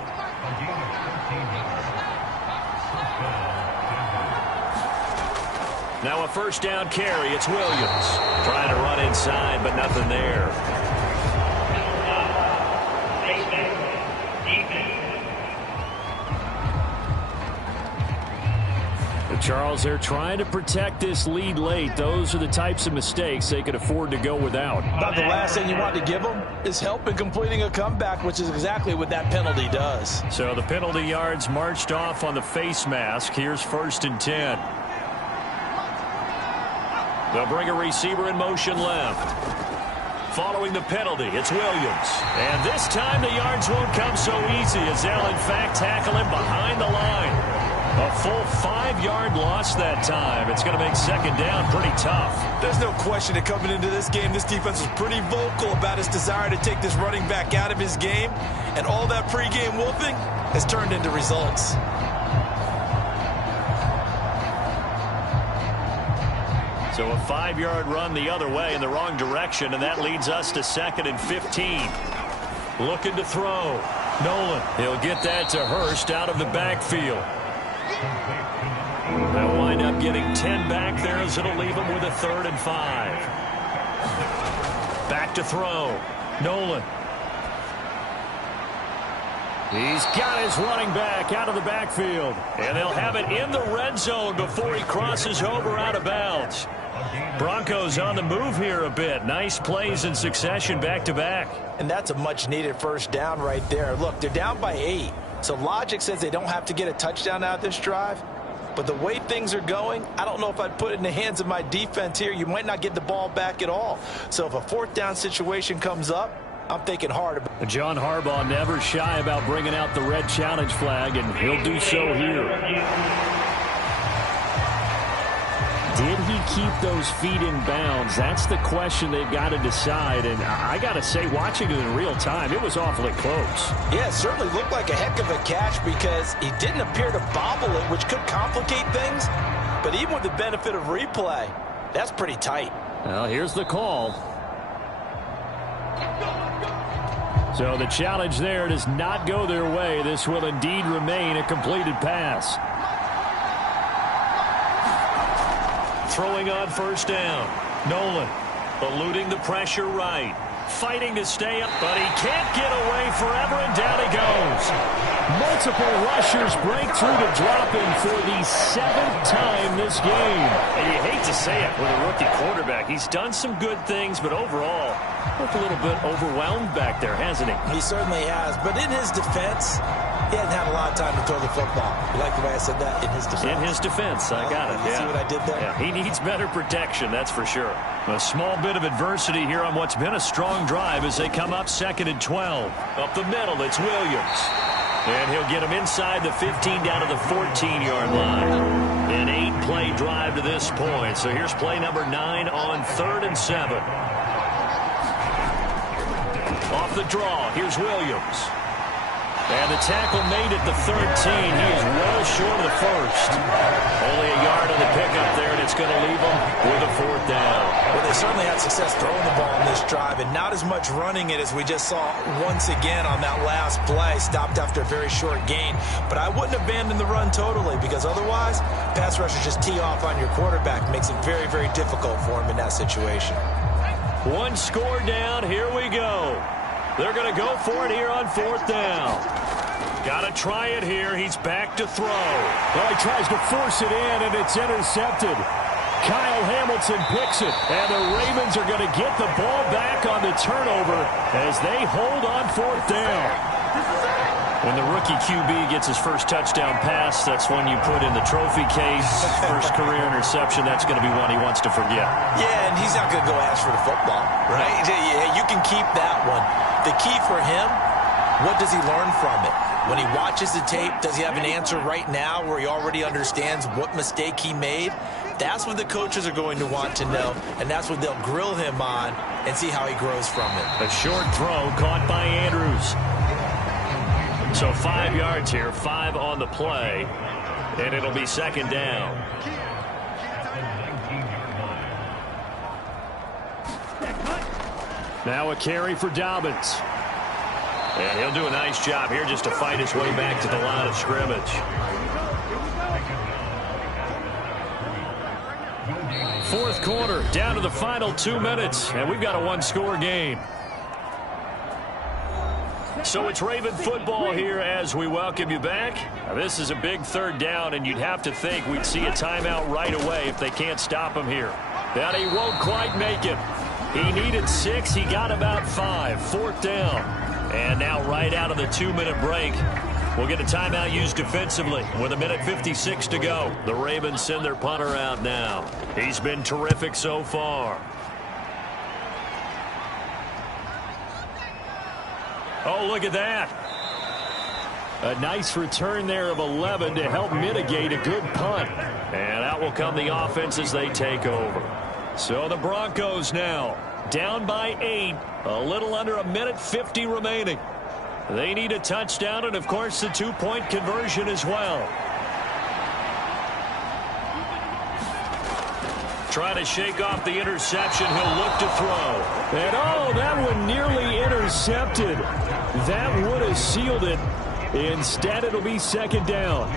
Now a 1st down carry. It's Williams. Trying to run inside, but nothing there. Charles, they're trying to protect this lead late. Those are the types of mistakes they could afford to go without. About the last thing you want to give them is help in completing a comeback, which is exactly what that penalty does. So the penalty yards marched off on the face mask. Here's 1st and 10. They'll bring a receiver in motion left. Following the penalty, it's Williams. And this time the yards won't come so easy as they'll in fact tackle him behind the line. A full 5-yard loss that time. It's going to make 2nd down pretty tough. There's no question that coming into this game, this defense was pretty vocal about his desire to take this running back out of his game. And all that pregame wolfing has turned into results. So a 5-yard run the other way in the wrong direction, and that leads us to 2nd and 15. Looking to throw. Nolan. He'll get that to Hurst out of the backfield. They'll wind up getting 10 back there as it'll leave them with a 3rd and 5. Back to throw. Nolan. He's got his running back out of the backfield. And they'll have it in the red zone before he crosses over out of bounds. Broncos on the move here a bit. Nice plays in succession back-to-back. And that's a much-needed 1st down right there. Look, they're down by 8. So logic says they don't have to get a touchdown out of this drive. But the way things are going, I don't know if I'd put it in the hands of my defense here. You might not get the ball back at all. So if a 4th down situation comes up, I'm thinking hard. John Harbaugh never shy about bringing out the red challenge flag, and he'll do so here. Did he keep those feet in bounds? That's the question they've got to decide. And I got to say, watching it in real time, it was awfully close. Yeah, it certainly looked like a heck of a catch because he didn't appear to bobble it, which could complicate things. But even with the benefit of replay, that's pretty tight. Well, here's the call. So the challenge there does not go their way. This will indeed remain a completed pass. Throwing on 1st down. Nolan eluding the pressure right. Fighting to stay up, but he can't get away forever, and down he goes. Multiple rushers break through to drop him for the 7th time this game. And you hate to say it with a rookie quarterback. He's done some good things, but overall, looked a little bit overwhelmed back there, hasn't he? He certainly has, but in his defense, he hasn't had a lot of time to throw the football. You like the way I said that? In his defense. In his defense, I got it. You see what I did there? Yeah, he needs better protection, that's for sure. A small bit of adversity here on what's been a strong drive as they come up 2nd and 12. Up the middle, it's Williams. And he'll get him inside the 15 down to the 14-yard line. An 8-play drive to this point. So here's play number 9 on 3rd and 7. Off the draw, here's Williams. And the tackle made at the 13. He is well short of the 1st. Only a yard on the pickup there, and it's going to leave them with a 4th down. Well, they certainly had success throwing the ball on this drive, and not as much running it as we just saw once again on that last play. Stopped after a very short gain. But I wouldn't abandon the run totally, because otherwise, pass rushers just tee off on your quarterback. Makes it very, very difficult for him in that situation. One score down. Here we go. They're going to go for it here on 4th down. Got to try it here. He's back to throw. Well, he tries to force it in, and it's intercepted. Kyle Hamilton picks it, and the Ravens are going to get the ball back on the turnover as they hold on 4th down. When the rookie QB gets his first touchdown pass, that's one you put in the trophy case. First career interception, that's going to be one he wants to forget. Yeah, and he's not going to go ask for the football, right? Yeah, you can keep that one. The key for him, what does he learn from it? When he watches the tape, does he have an answer right now where he already understands what mistake he made? That's what the coaches are going to want to know, and that's what they'll grill him on and see how he grows from it. A short throw caught by Andrews. So 5 yards here, 5 on the play, and it'll be 2nd down. Now a carry for Dobbins. And he'll do a nice job here just to fight his way back to the line of scrimmage. 4th quarter, down to the final 2 minutes, and we've got a 1-score game. So it's Raven football here as we welcome you back. Now, this is a big 3rd down, and you'd have to think we'd see a timeout right away if they can't stop him here. But he won't quite make it. He needed 6. He got about 5. 4th down. And now right out of the 2-minute break, we'll get a timeout used defensively with 1:56 to go. The Ravens send their punter out now. He's been terrific so far. Oh, look at that. A nice return there of 11 to help mitigate a good punt. And out will come the offense as they take over. So the Broncos now down by 8. A little under 1:50 remaining. They need a touchdown and, of course, the 2-point conversion as well. Trying to shake off the interception. He'll look to throw. And, oh, that one nearly intercepted. That would have sealed it. Instead, it'll be 2nd down.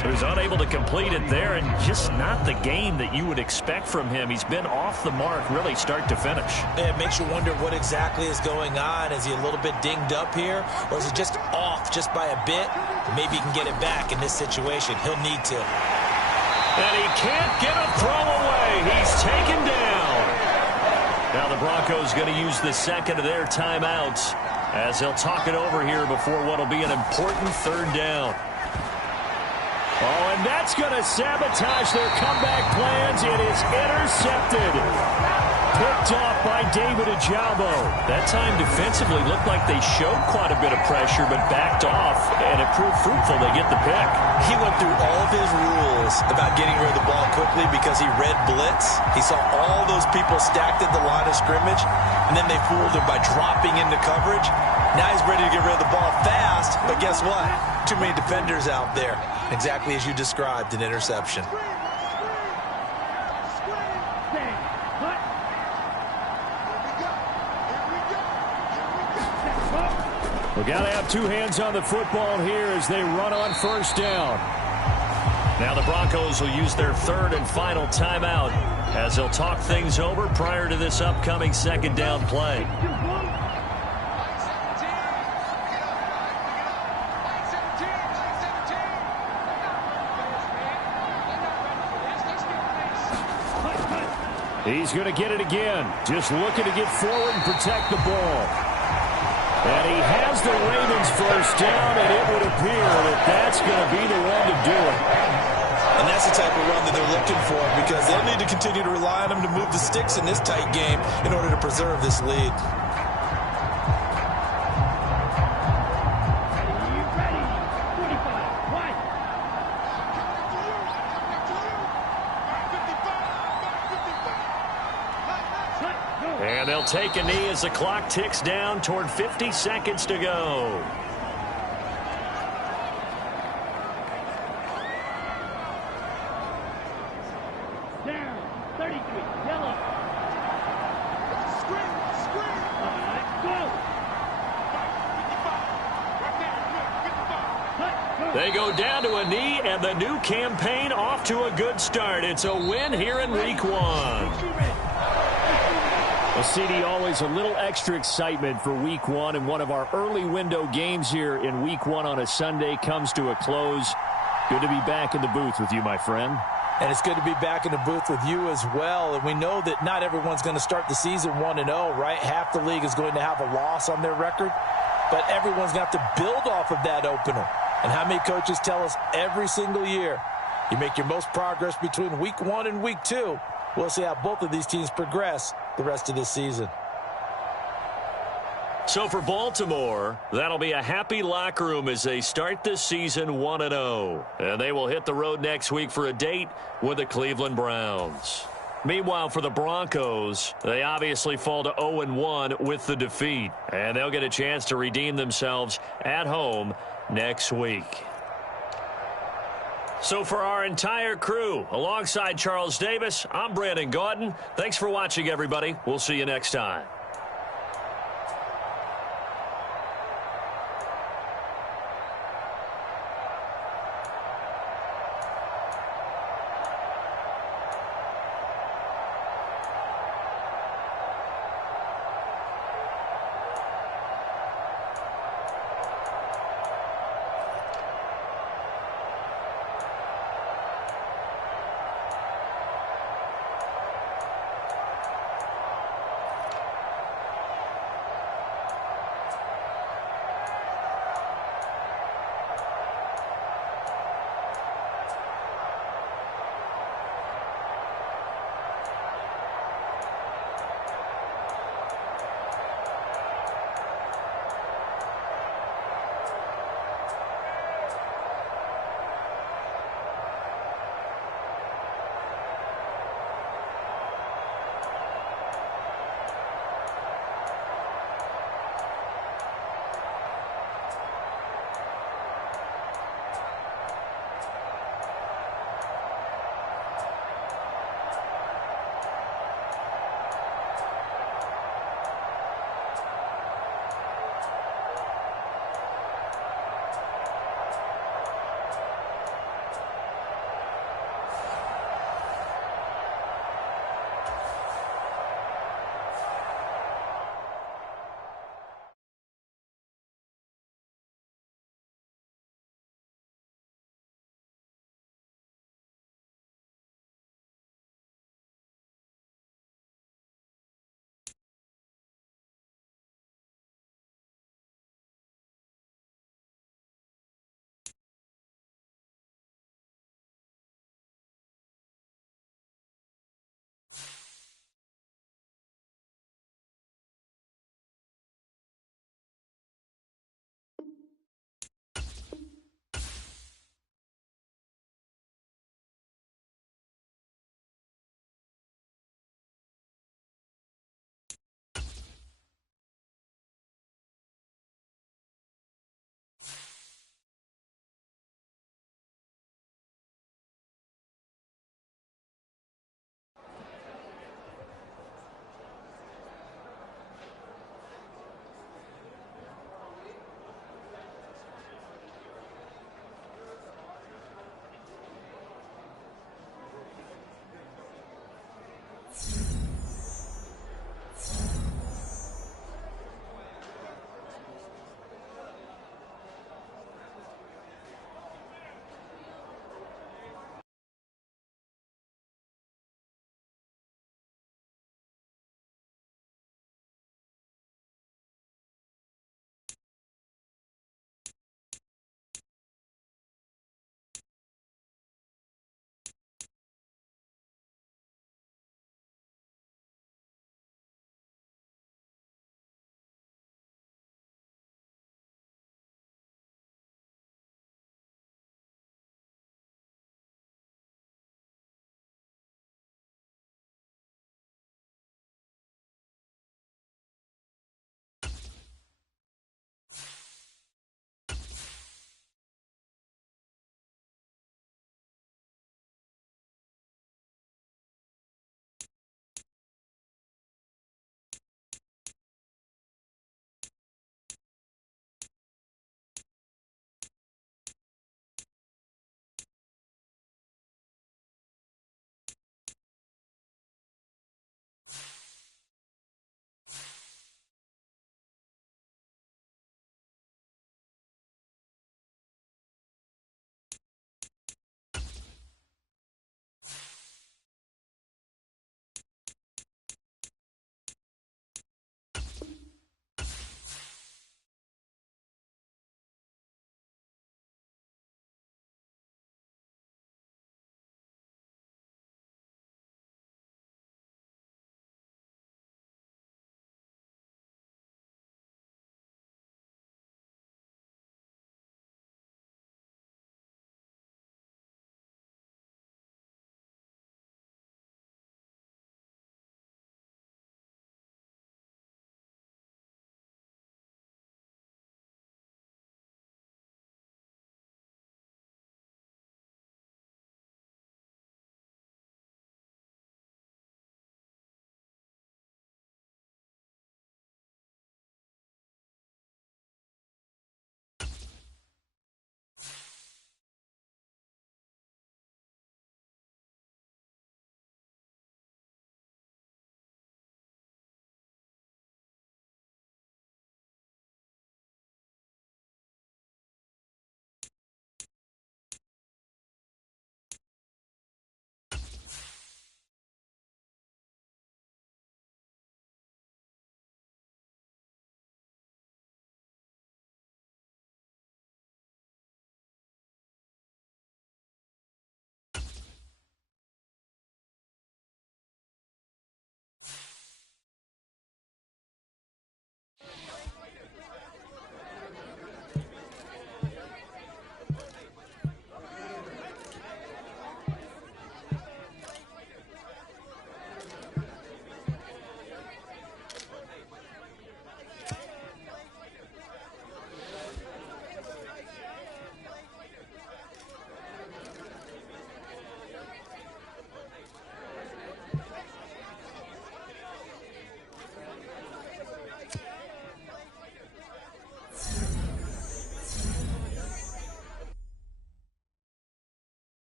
So he's unable to complete it there, and just not the game that you would expect from him. He's been off the mark really start to finish. It makes you wonder what exactly is going on. Is he a little bit dinged up here, or is he just off just by a bit? Maybe he can get it back in this situation. He'll need to. And he can't get a throw away. He's taken down. Now the Broncos going to use the 2nd of their timeouts as they'll talk it over here before what will be an important 3rd down. Oh, and that's going to sabotage their comeback plans. It is intercepted. Picked off by David Ojabo. That time defensively looked like they showed quite a bit of pressure but backed off, and it proved fruitful. They get the pick. He went through all of his rules about getting rid of the ball quickly because he read blitz. He saw all those people stacked at the line of scrimmage, and then they fooled him by dropping into coverage. Now he's ready to get rid of the ball fast, but guess what? Too many defenders out there. Exactly as you described, an interception. We've got to have 2 hands on the football here as they run on 1st down. Now the Broncos will use their 3rd and final timeout as they'll talk things over prior to this upcoming 2nd down play. He's going to get it again. Just looking to get forward and protect the ball. And he has the Ravens 1st down, and it would appear that that's going to be the one to do it. And that's the type of run that they're looking for because they'll need to continue to rely on him to move the sticks in this tight game in order to preserve this lead. And they'll take a knee as the clock ticks down toward 50 seconds to go. Down, 33, yellow. Screen. Go. They go down to a knee, and the new campaign off to a good start. It's a win here in week 1. Well, CD, always a little extra excitement for Week 1, and one of our early window games here in Week 1 on a Sunday comes to a close. Good to be back in the booth with you, my friend. And it's good to be back in the booth with you as well. And we know that not everyone's going to start the season 1-0, right? Half the league is going to have a loss on their record, but everyone's going to have to build off of that opener. And how many coaches tell us every single year, you make your most progress between Week 1 and Week 2. We'll see how both of these teams progress the rest of this season. So for Baltimore, that'll be a happy locker room as they start this season 1-0. And they will hit the road next week for a date with the Cleveland Browns. Meanwhile, for the Broncos, they obviously fall to 0-1 with the defeat. And they'll get a chance to redeem themselves at home next week. So for our entire crew, alongside Charles Davis, I'm Brandon Gaudin. Thanks for watching, everybody. We'll see you next time.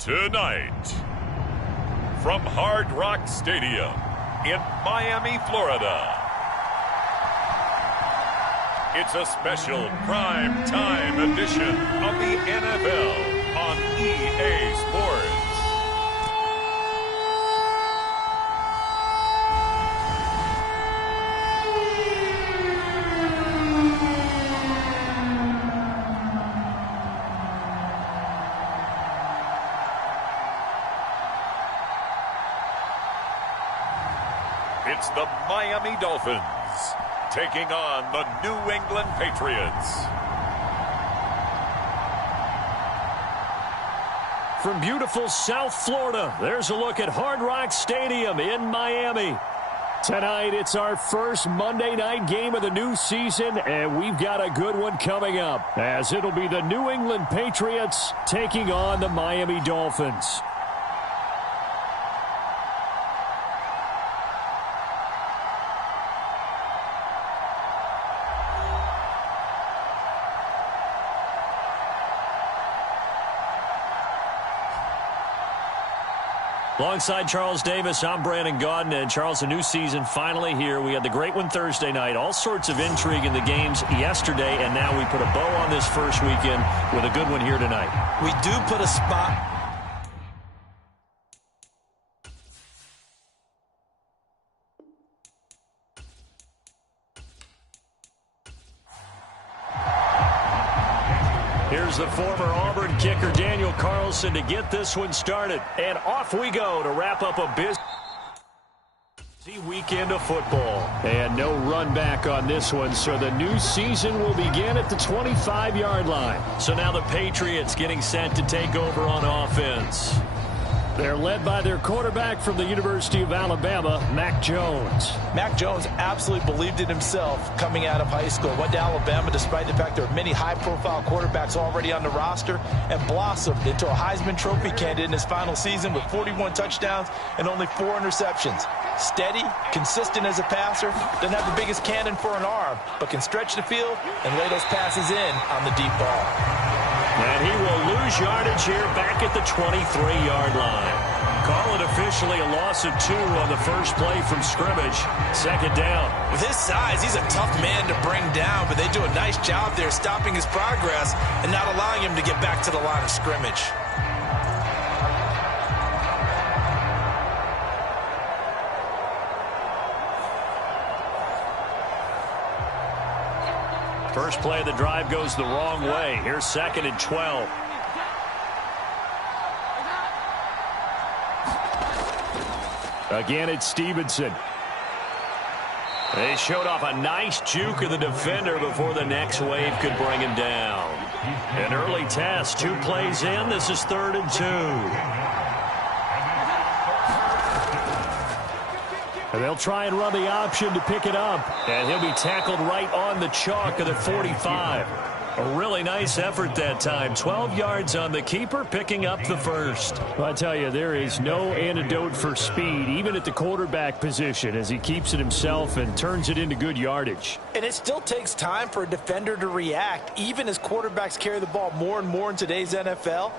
Tonight, from Hard Rock Stadium in Miami, Florida, it's a special prime time edition of the NFL on EA Sports. It's the Miami Dolphins taking on the New England Patriots. From beautiful South Florida, there's a look at Hard Rock Stadium in Miami. Tonight, it's our first Monday night game of the new season, and we've got a good one coming up, as it'll be the New England Patriots taking on the Miami Dolphins. Alongside Charles Davis, I'm Brandon Gaudin. And Charles, a new season finally here. We had the great one Thursday night. All sorts of intrigue in the games yesterday, and now we put a bow on this first weekend with a good one here tonight. We do put a spot. Here's the former Auburn kicker, Daniel Carlson, to get this one started. And off we go to wrap up a busy weekend of football. And no run back on this one, so the new season will begin at the 25-yard line. So now the Patriots getting set to take over on offense. They're led by their quarterback from the University of Alabama, Mac Jones. Mac Jones absolutely believed in himself coming out of high school. Went to Alabama despite the fact there are many high-profile quarterbacks already on the roster, and blossomed into a Heisman Trophy candidate in his final season with 41 touchdowns and only 4 interceptions. Steady, consistent as a passer, doesn't have the biggest cannon for an arm, but can stretch the field and lay those passes in on the deep ball. And he will lose yardage here back at the 23-yard line. Call it officially a loss of 2 on the first play from scrimmage. Second down. With his size, he's a tough man to bring down, but they do a nice job there stopping his progress and not allowing him to get back to the line of scrimmage. First play of the drive goes the wrong way. Here's 2nd and 12. Again, it's Stevenson. They showed off a nice juke of the defender before the next wave could bring him down. An early test, 2 plays in. This is 3rd and 2. And they'll try and run the option to pick it up. And he'll be tackled right on the chalk of the 45. A really nice effort that time. 12 yards on the keeper, picking up the first. Well, I tell you, there is no antidote for speed, even at the quarterback position, as he keeps it himself and turns it into good yardage. And it still takes time for a defender to react, even as quarterbacks carry the ball more and more in today's NFL.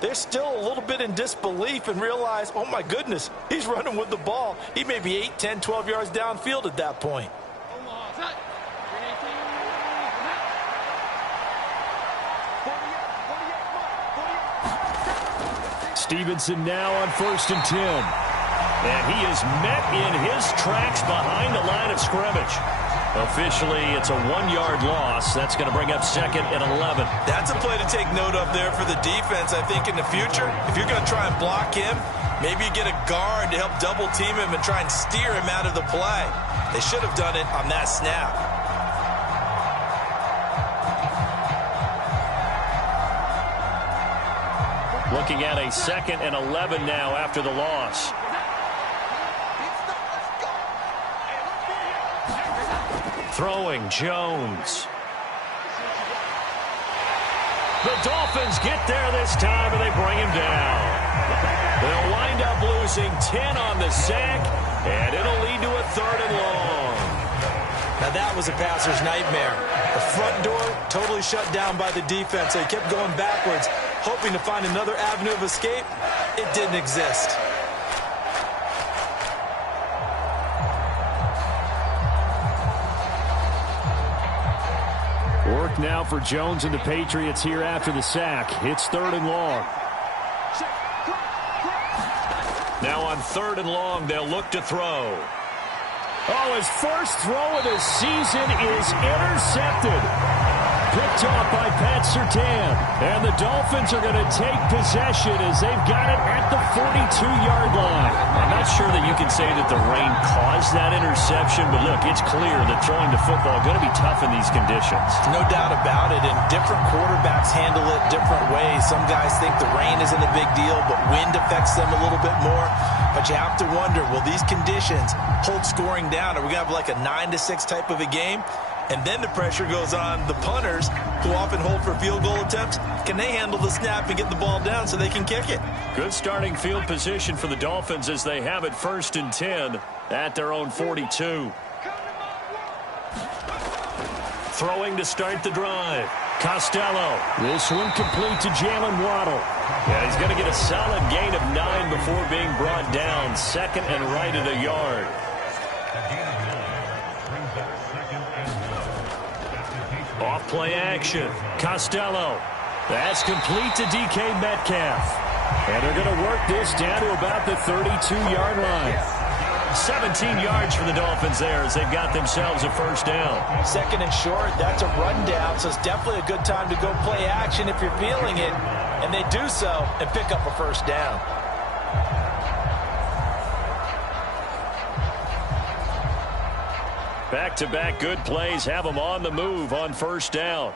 They're still a little bit in disbelief and realize, oh my goodness, he's running with the ball. He may be 8, 10, 12 yards downfield at that point. Stevenson now on 1st and 10. And he is met in his tracks behind the line of scrimmage. Officially, it's a 1-yard loss. That's going to bring up 2nd and 11. That's a play to take note of there for the defense, I think, in the future. If you're going to try and block him, maybe you get a guard to help double team him and try and steer him out of the play. They should have done it on that snap. Looking at a 2nd and 11 now after the loss. Throwing, Jones. The Dolphins get there this time, and they bring him down. They'll wind up losing 10 on the sack, and it'll lead to a 3rd and long. Now that was a passer's nightmare. The front door totally shut down by the defense. They kept going backwards. hoping to find another avenue of escape. It didn't exist. Work now for Jones and the Patriots here after the sack. It's 3rd and long. Now on 3rd and long, they'll look to throw. Oh, his first throw of the season is intercepted. Picked off by Pat Surtain. And the Dolphins are going to take possession as they've got it at the 42-yard line. I'm not sure that you can say that the rain caused that interception, but look, it's clear that throwing the football is going to be tough in these conditions. No doubt about it, and different quarterbacks handle it different ways. Some guys think the rain isn't a big deal, but wind affects them a little bit more. But you have to wonder, will these conditions hold scoring down? Are we going to have like a 9-6 type of a game? And then the pressure goes on the punters, who often hold for field goal attempts. Can they handle the snap and get the ball down so they can kick it? Good starting field position for the Dolphins as they have it 1st and 10 at their own 42. Throwing to start the drive. Costello. This one complete to Jalen Waddle. Yeah, he's going to get a solid gain of 9 before being brought down. 2nd and right at a yard. Off play action. Costello. That's complete to DK Metcalf. And they're going to work this down to about the 32-yard line. 17 yards for the Dolphins there as they've got themselves a 1st down. 2nd and short, that's a rundown, so it's definitely a good time to go play action if you're feeling it. And they do so and pick up a 1st down. Back-to-back good plays have them on the move on 1st down.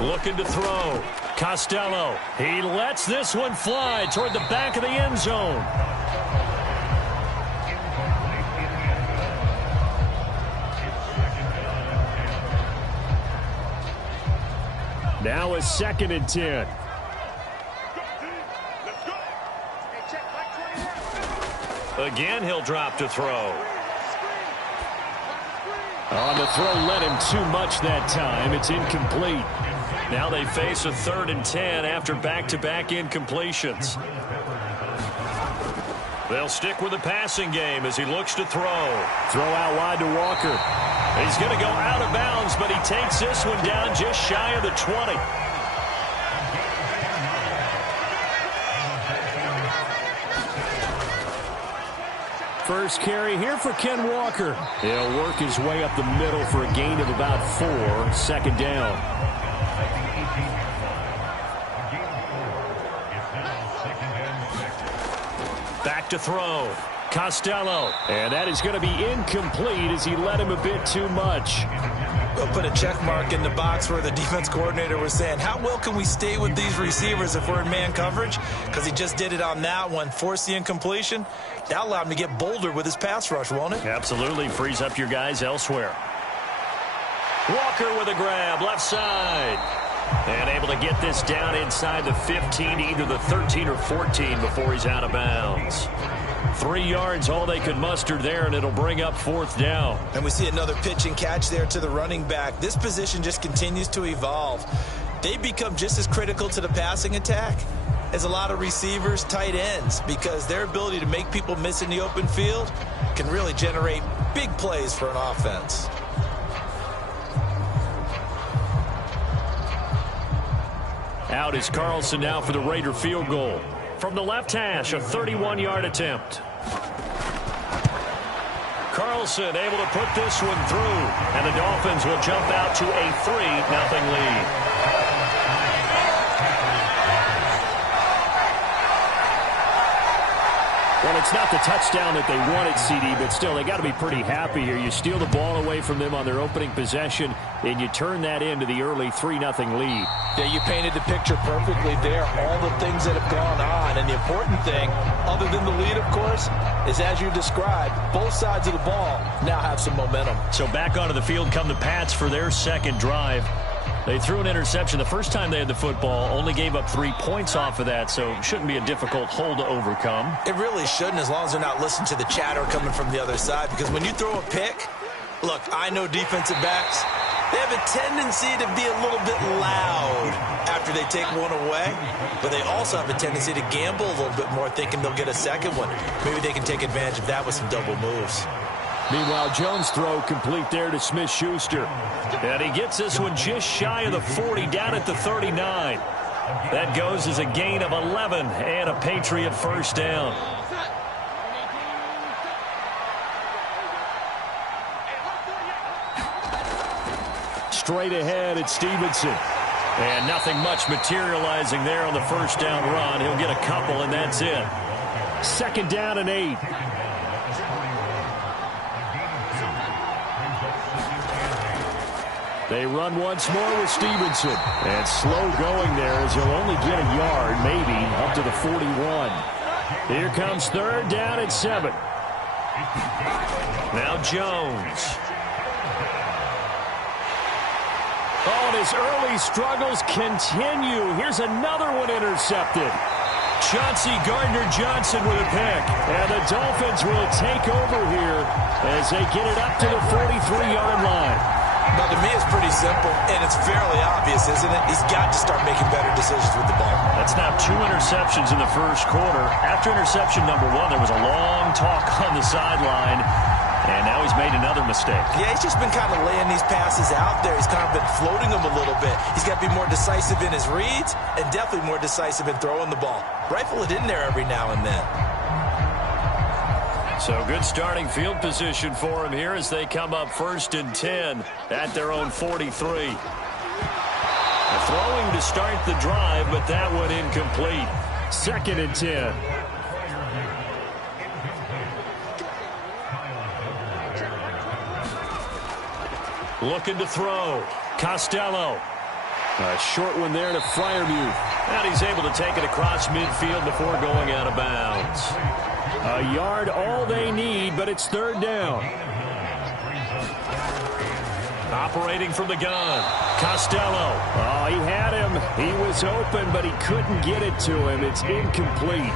Looking to throw. Costello. He lets this one fly toward the back of the end zone. Now a 2nd and 10. Again, he'll drop to throw. On the throw, let him too much that time. It's incomplete. Now they face a 3rd and 10 after back-to-back incompletions. They'll stick with the passing game as he looks to throw. Throw out wide to Walker. He's going to go out of bounds, but he takes this one down just shy of the 20. First carry here for Ken Walker. He'll work his way up the middle for a gain of about 4. 2nd down. Back to throw. Costello. And that is going to be incomplete as he led him a bit too much. We'll put a check mark in the box where the defense coordinator was saying, how well can we stay with these receivers if we're in man coverage? Because he just did it on that one, forced the incompletion. That allowed him to get bolder with his pass rush, won't it? Absolutely. Frees up your guys elsewhere. Walker with a grab, left side. And able to get this down inside the 15, either the 13 or 14 before he's out of bounds. 3 yards, all they could muster there, and it'll bring up 4th down. And we see another pitch and catch there to the running back. This position just continues to evolve. They become just as critical to the passing attack as a lot of receivers, tight ends, because their ability to make people miss in the open field can really generate big plays for an offense. Out is Carlson now for the Raider field goal. From the left hash, a 31-yard attempt. Carlson able to put this one through, and the Dolphins will jump out to a 3-0 lead. Well, it's not the touchdown that they wanted, CD, but still, they got to be pretty happy here. You steal the ball away from them on their opening possession, and you turn that into the early 3-0 lead. Yeah, you painted the picture perfectly there. All the things that have gone on, and the important thing, other than the lead, of course, is as you described, both sides of the ball now have some momentum. So back onto the field come the Pats for their 2nd drive. They threw an interception the first time they had the football, only gave up 3 points off of that, so shouldn't be a difficult hole to overcome. It really shouldn't, as long as they're not listening to the chatter coming from the other side, because when you throw a pick, look, I know defensive backs, They have a tendency to be a little bit loud after they take one away, but they also have a tendency to gamble a little bit more, thinking they'll get a second one. Maybe they can take advantage of that with some double moves. Meanwhile, Jones' throw complete there to Smith-Schuster. And he gets this one just shy of the 40, down at the 39. That goes as a gain of 11 and a Patriot first down. Straight ahead, it's Stevenson. And nothing much materializing there on the first down run. He'll get a couple, and that's it. 2nd down and 8. They run once more with Stevenson. And slow going there as he'll only get a yard, maybe, up to the 41. Here comes 3rd down and 7. Now Jones. Oh, and his early struggles continue. Here's another one intercepted. Chauncey Gardner-Johnson with a pick. And the Dolphins will take over here as they get it up to the 43-yard line. But to me, it's pretty simple, and it's fairly obvious, isn't it? He's got to start making better decisions with the ball. That's now 2 interceptions in the first quarter. After interception number 1, there was a long talk on the sideline, and now he's made another mistake. Yeah, he's just been kind of laying these passes out there. He's kind of been floating them a little bit. He's got to be more decisive in his reads and definitely more decisive in throwing the ball. Rifle it in there every now and then. So good starting field position for him here as they come up 1st and 10 at their own 43. Throwing to start the drive, but that one incomplete. 2nd and 10. Looking to throw. Costello. A short one there to Freiermuth. And he's able to take it across midfield before going out of bounds. A yard all they need, but it's 3rd down. Operating from the gun. Costello. Oh, he had him. He was open, but he couldn't get it to him. It's incomplete.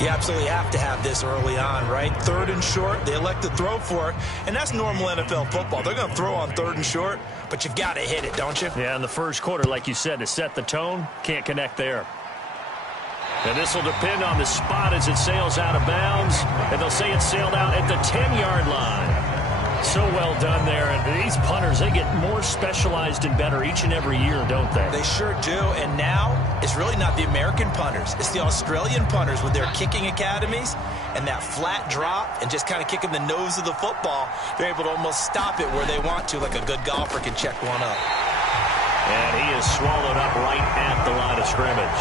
You absolutely have to have this early on, right? 3rd and short, they elect to throw for it, and that's normal NFL football. They're going to throw on 3rd and short, but you've got to hit it, don't you? Yeah, in the first quarter, like you said, to set the tone, can't connect there. And this will depend on the spot as it sails out of bounds, and they'll say it sailed out at the 10-yard line. So well done there. And these punters, they get more specialized and better each and every year, don't they? They sure do. And now it's really not the American punters. It's the Australian punters with their kicking academies and that flat drop and just kind of kicking the nose of the football. They're able to almost stop it where they want to, like a good golfer can check one up. And he is swallowed up right at the line of scrimmage.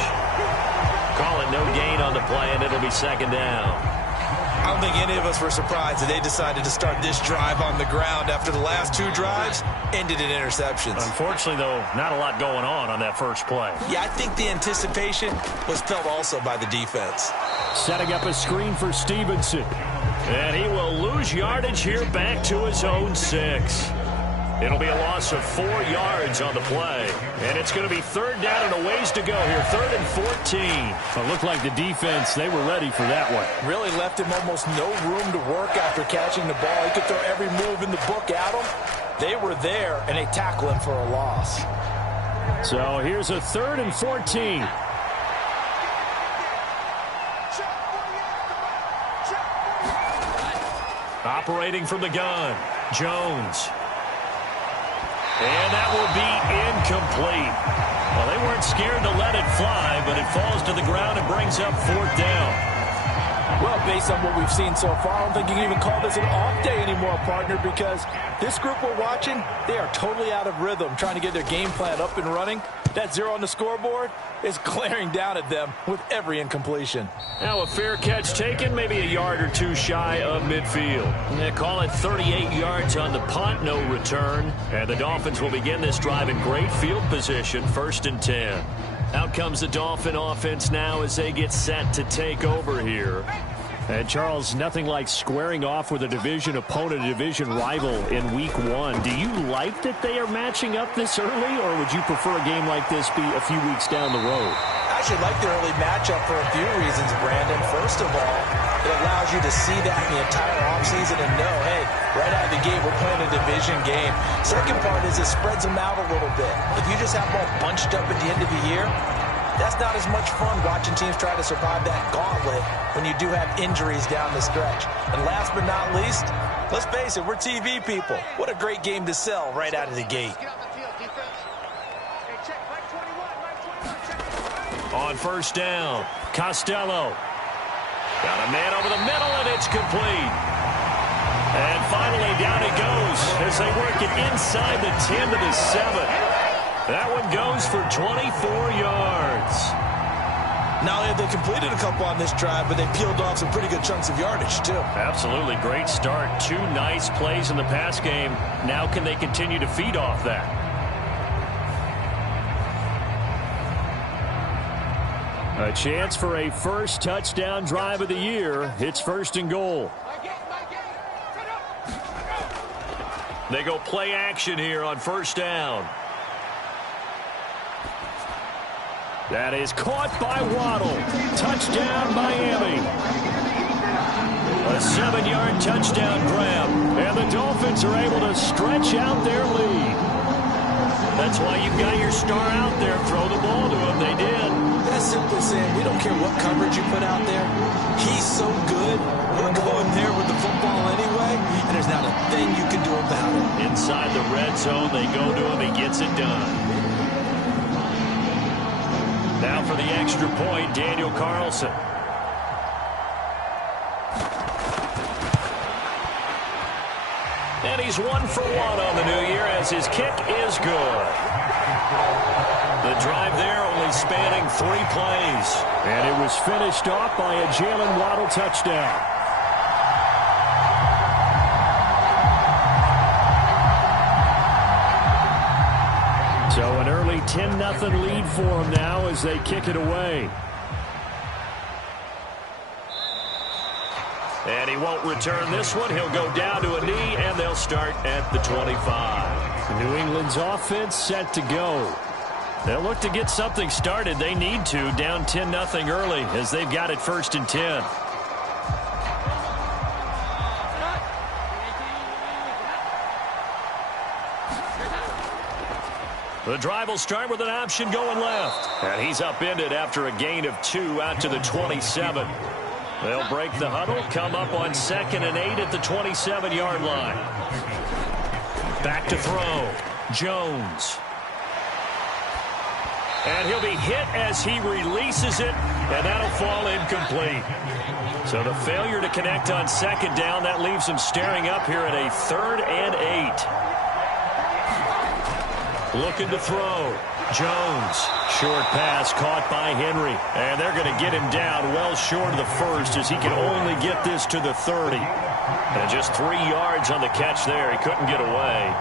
Call it no gain on the play, and it'll be 2nd down. I don't think any of us were surprised that they decided to start this drive on the ground after the last 2 drives ended in interceptions. Unfortunately, though, not a lot going on that first play. Yeah, I think the anticipation was felt also by the defense. Setting up a screen for Stevenson. And he will lose yardage here back to his own 6. It'll be a loss of 4 yards on the play. And it's going to be 3rd down and a ways to go here. 3rd and 14. It looked like the defense, they were ready for that one. Really left him almost no room to work after catching the ball. He could throw every move in the book at him. They were there, and they tackle him for a loss. So here's a 3rd and 14. Operating from the gun, Jones. And that will be incomplete. Well, they weren't scared to let it fly, but it falls to the ground and brings up 4th down. Well, based on what we've seen so far, I don't think you can even call this an off day anymore, partner, because this group we're watching, they are totally out of rhythm, trying to get their game plan up and running. That 0 on the scoreboard is glaring down at them with every incompletion. Now a fair catch taken, maybe a yard or 2 shy of midfield. They call it 38 yards on the punt, no return. And the Dolphins will begin this drive in great field position, 1st and 10. Out comes the Dolphin offense now as they get set to take over here. And, Charles, nothing like squaring off with a division opponent, a division rival in Week 1. Do you like that they are matching up this early, or would you prefer a game like this be a few weeks down the road? I actually like the early matchup for a few reasons, Brandon. First of all, it allows you to see that in the entire offseason and know, hey, right out of the gate, we're playing a division game. Second part is it spreads them out a little bit. If you just have them all bunched up at the end of the year, that's not as much fun watching teams try to survive that gauntlet when you do have injuries down the stretch. And last but not least, let's face it, we're TV people. What a great game to sell right out of the gate. On first down, Costello. Got a man over the middle, and it's complete. And finally, down he goes as they work it inside the 10 to the 7. That one goes for 24 yards. Not only have they completed a couple on this drive, but they peeled off some pretty good chunks of yardage, too. Absolutely great start. 2 nice plays in the pass game. Now can they continue to feed off that? A chance for a first touchdown drive of the year. It's first and goal. They go play action here on first down. That is caught by Waddle. Touchdown, Miami. A 7-yard touchdown grab. And the Dolphins are able to stretch out their lead. That's why you've got your star out there. Throw the ball to him. They did. That's simply saying we don't care what coverage you put out there. He's so good. We're going there with the football anyway, and there's not a thing you can do about it. Inside the red zone, they go to him. He gets it done. Now for the extra point, Daniel Carlson. And he's 1 for 1 on the new year as his kick is good. The drive there only spanning 3 plays. And it was finished off by a Jalen Waddle touchdown. So an early 10-0 lead for them now as they kick it away. And he won't return this one. He'll go down to a knee, and they'll start at the 25. New England's offense set to go. They'll look to get something started. They need to, down 10-0 early as they've got it first and 10. The drive will start with an option going left. And he's upended after a gain of 2 out to the 27. They'll break the huddle, come up on 2nd and 8 at the 27-yard line. Back to throw. Jones. And he'll be hit as he releases it, and that'll fall incomplete. So the failure to connect on 2nd down, that leaves him staring up here at a 3rd and 8. Looking to throw. Jones. Short pass caught by Henry. And they're going to get him down well short of the first as he can only get this to the 30. And just 3 yards on the catch there. He couldn't get away.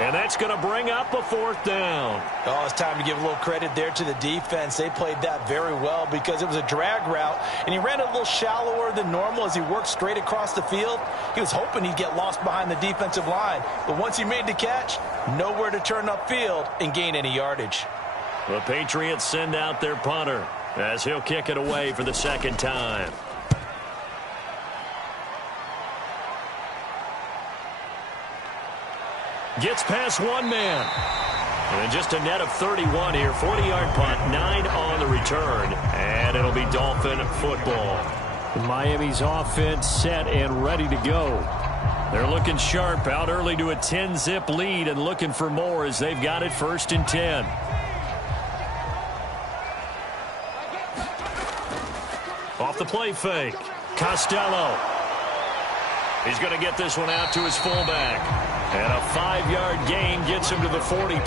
And that's going to bring up a 4th down. Oh, it's time to give a little credit there to the defense. They played that very well because it was a drag route, and he ran a little shallower than normal as he worked straight across the field. He was hoping he'd get lost behind the defensive line, but once he made the catch, nowhere to turn upfield and gain any yardage. The Patriots send out their punter as he'll kick it away for the 2nd time. Gets past one man. And just a net of 31 here. 40-yard punt, 9 on the return. And it'll be Dolphin football. Miami's offense set and ready to go. They're looking sharp, out early to a 10-zip lead and looking for more as they've got it 1st and 10. Off the play fake. Costello. He's going to get this one out to his fullback. And a 5-yard gain gets him to the 42.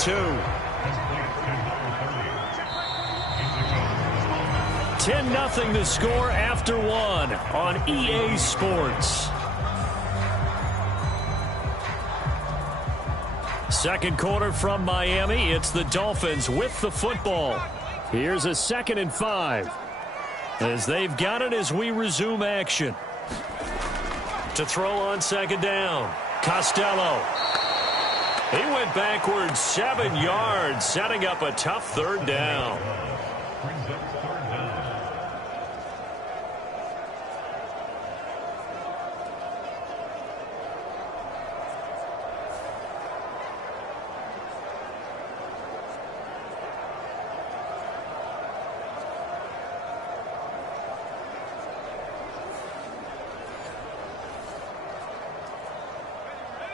10-0 the score after 1 on EA Sports. Second quarter from Miami. It's the Dolphins with the football. Here's a 2nd and 5. As they've got it as we resume action. To throw on 2nd down. Costello. He went backwards 7 yards, setting up a tough 3rd down.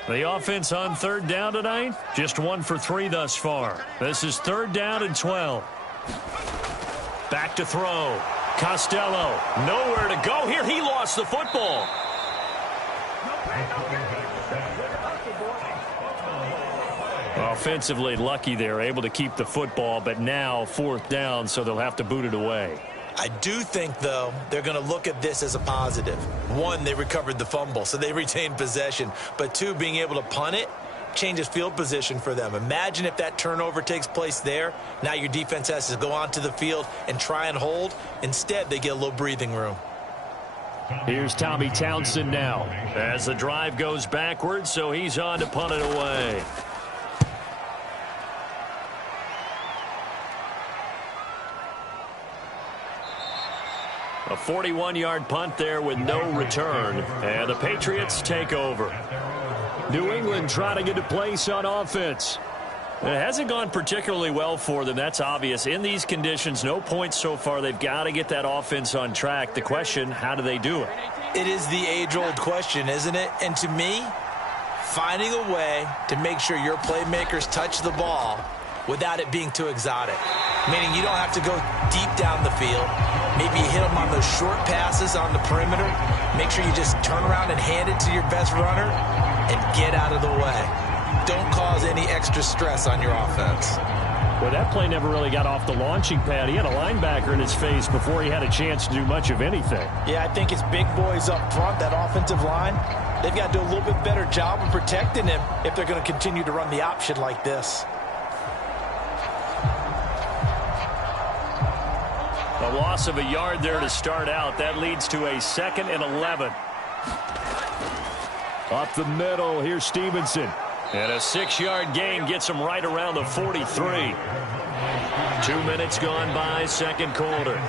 The offense on third down tonight, just 1 for 3 thus far. This is 3rd down and 12. Back to throw. Costello, nowhere to go here. He lost the football. Offensively lucky they're able to keep the football, but now 4th down, so they'll have to boot it away. I do think, though, they're going to look at this as a positive. 1, they recovered the fumble, so they retained possession. But 2, being able to punt it changes field position for them. Imagine if that turnover takes place there. Now your defense has to go onto the field and try and hold. Instead, they get a little breathing room. Here's Tommy Townsend now. As the drive goes backwards, so he's on to punt it away. A 41-yard punt there with no return. And the Patriots take over. New England trying to get a place on offense. It hasn't gone particularly well for them. That's obvious. In these conditions, no points so far. They've got to get that offense on track. The question, how do they do it? It is the age-old question, isn't it? And to me, finding a way to make sure your playmakers touch the ball without it being too exotic. Meaning you don't have to go deep down the field. Maybe you hit them on those short passes on the perimeter. Make sure you just turn around and hand it to your best runner and get out of the way. Don't cause any extra stress on your offense. Well, that play never really got off the launching pad. He had a linebacker in his face before he had a chance to do much of anything. Yeah, I think it's big boys up front, that offensive line. They've got to do a little bit better job of protecting him if they're going to continue to run the option like this. A loss of a yard there to start out. That leads to a 2nd and 11. Up the middle, here's Stevenson. And a 6-yard gain gets him right around the 43. 2 minutes gone by, 2nd quarter.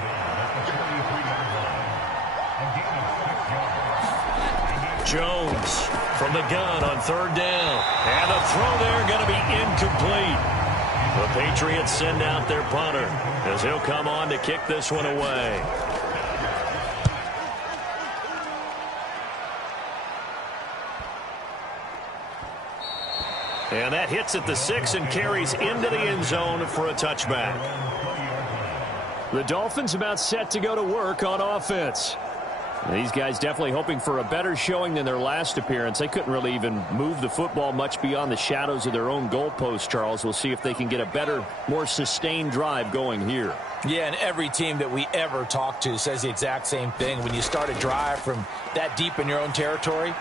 Jones from the gun on 3rd down. And a throw there going to be incomplete. The Patriots send out their punter as he'll come on to kick this one away. And that hits at the 6 and carries into the end zone for a touchback. The Dolphins about set to go to work on offense. These guys definitely hoping for a better showing than their last appearance. They couldn't really even move the football much beyond the shadows of their own goalpost, Charles. We'll see if they can get a better, more sustained drive going here. Yeah, and every team that we ever talk to says the exact same thing. When you start a drive from that deep in your own territory,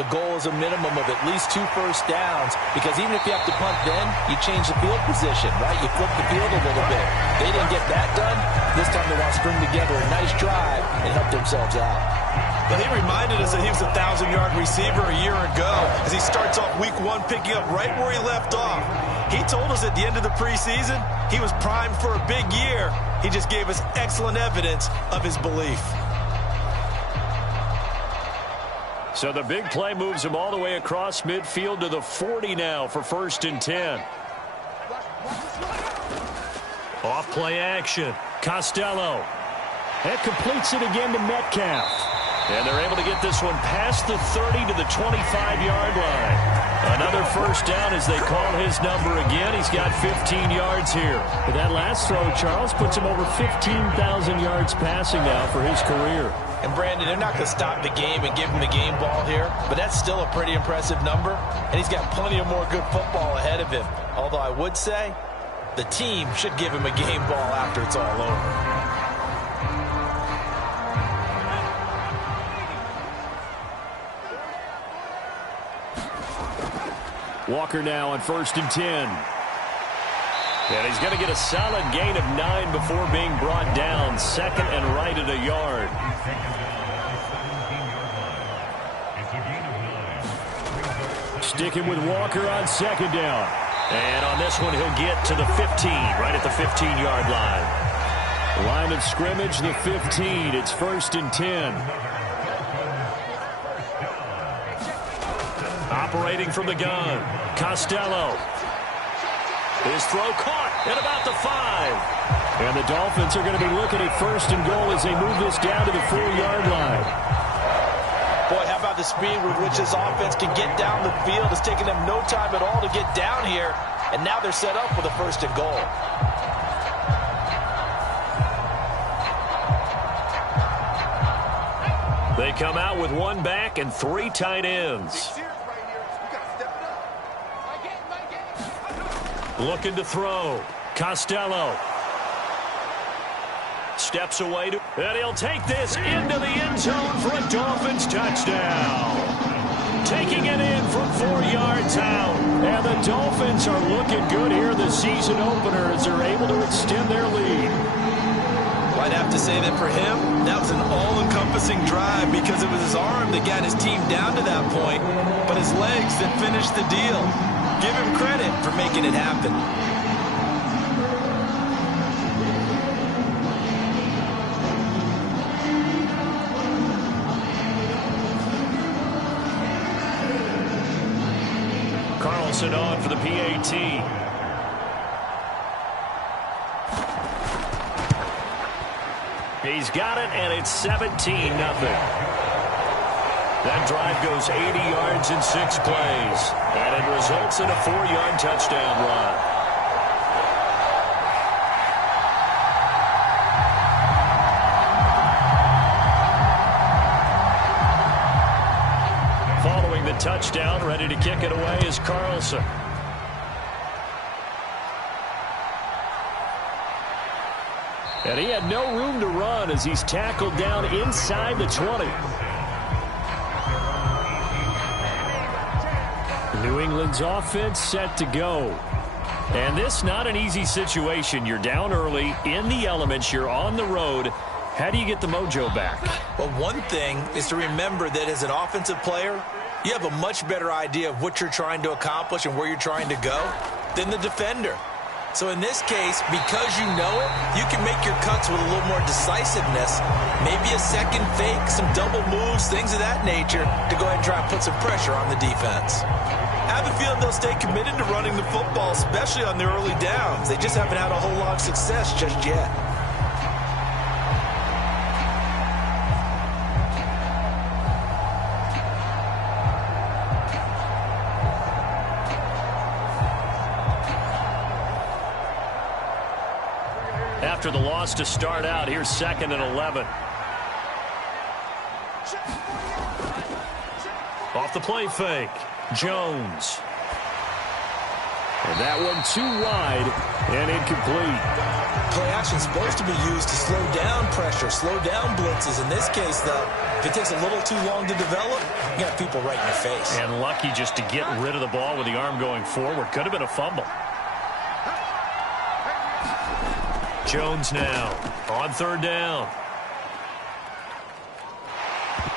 the goal is a minimum of at least 2 first downs, because even if you have to punt then, you change the field position, right? You flip the field a little bit. They didn't get that done. This time they want to string together a nice drive and help themselves out. But he reminded us that he was a 1,000-yard receiver a year ago as he starts off week 1 picking up right where he left off. He told us at the end of the preseason he was primed for a big year. He just gave us excellent evidence of his belief. So the big play moves him all the way across midfield to the 40 now for 1st and 10. Off play action. Costello. That completes it again to Metcalf. And they're able to get this one past the 30 to the 25-yard line. Another first down as they call his number again. He's got 15 yards here. But that last throw, Charles, puts him over 15,000 yards passing now for his career. And Brandon, they're not going to stop the game and give him the game ball here, but that's still a pretty impressive number, and he's got plenty of more good football ahead of him. Although I would say the team should give him a game ball after it's all over. Walker now on 1st and 10. And he's going to get a solid gain of 9 before being brought down. 2nd and right at a yard. Sticking with Walker on 2nd down. And on this one, he'll get to the 15, right at the 15-yard line. Line of scrimmage, the 15. It's 1st and 10. Operating from the gun, Costello. His throw caught at about the 5. And the Dolphins are going to be looking at 1st and goal as they move this down to the 4-yard line. Boy, how about the speed with which this offense can get down the field. It's taken them no time at all to get down here, and now they're set up with a 1st and goal. They come out with 1 back and 3 tight ends. Looking to throw. Costello. Steps away, and he'll take this into the end zone for a Dolphins touchdown. Taking it in from 4 yards out. And the Dolphins are looking good here the season opener as they're able to extend their lead. I'd have to say that for him, that was an all-encompassing drive because it was his arm that got his team down to that point, but his legs that finished the deal. Give him credit for making it happen. Carlson on for the PAT. He's got it, and it's 17-0. That drive goes 80 yards in 6 plays, and it results in a 4-yard touchdown run. Following the touchdown, ready to kick it away is Carlson. And he had no room to run as he's tackled down inside the 20. New England's offense set to go. And this not an easy situation. You're down early, in the elements, you're on the road. How do you get the mojo back? Well, one thing is to remember that as an offensive player, you have a much better idea of what you're trying to accomplish and where you're trying to go than the defender. So in this case, because you know it, you can make your cuts with a little more decisiveness. Maybe a second fake, some double moves, things of that nature to go ahead and try and put some pressure on the defense. I have a feeling they'll stay committed to running the football, especially on their early downs. They just haven't had a whole lot of success just yet. After the loss to start out, here's 2nd and 11. Off the play fake, Jones. And that one too wide and incomplete. Play action's supposed to be used to slow down pressure, slow down blitzes. In this case, though, if it takes a little too long to develop, you got people right in your face. And lucky just to get rid of the ball with the arm going forward. Could have been a fumble. Jones now on 3rd down.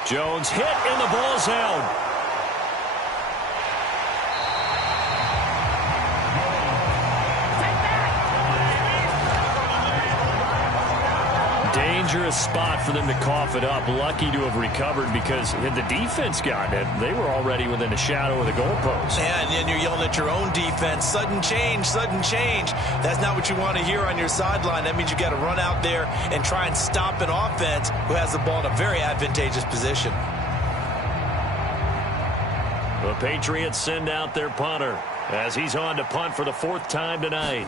Jones hit and the ball's out. Dangerous spot for them to cough it up. Lucky to have recovered because had the defense gotten it, they were already within a shadow of the goalpost. Yeah, and then you're yelling at your own defense. Sudden change, sudden change. That's not what you want to hear on your sideline. That means you got to run out there and try and stop an offense who has the ball in a very advantageous position. The Patriots send out their punter as he's on to punt for the 4th time tonight.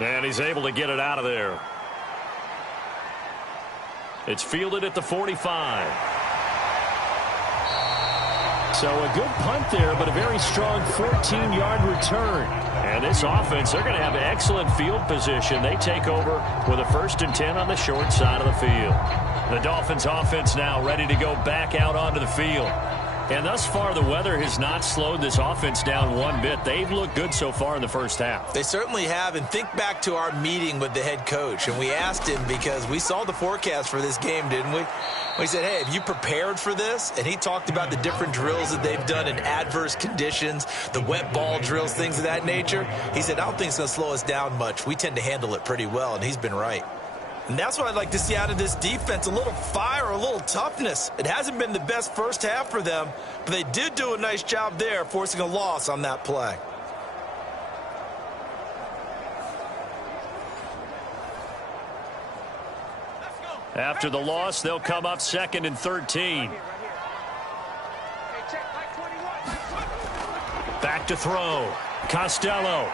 And he's able to get it out of there. It's fielded at the 45. So a good punt there, but a very strong 14-yard return. And this offense, they're going to have excellent field position. They take over with a 1st and 10 on the short side of the field. The Dolphins offense now ready to go back out onto the field. And thus far, the weather has not slowed this offense down one bit. They've looked good so far in the first half. They certainly have. And think back to our meeting with the head coach. And we asked him because we saw the forecast for this game, didn't we? We said, hey, have you prepared for this? And he talked about the different drills that they've done in adverse conditions, the wet ball drills, things of that nature. He said, I don't think it's going to slow us down much. We tend to handle it pretty well, and he's been right. And that's what I'd like to see out of this defense, a little fire, a little toughness. It hasn't been the best first half for them, but they did do a nice job there, forcing a loss on that play. After the loss, they'll come up 2nd and 13. to throw. Costello.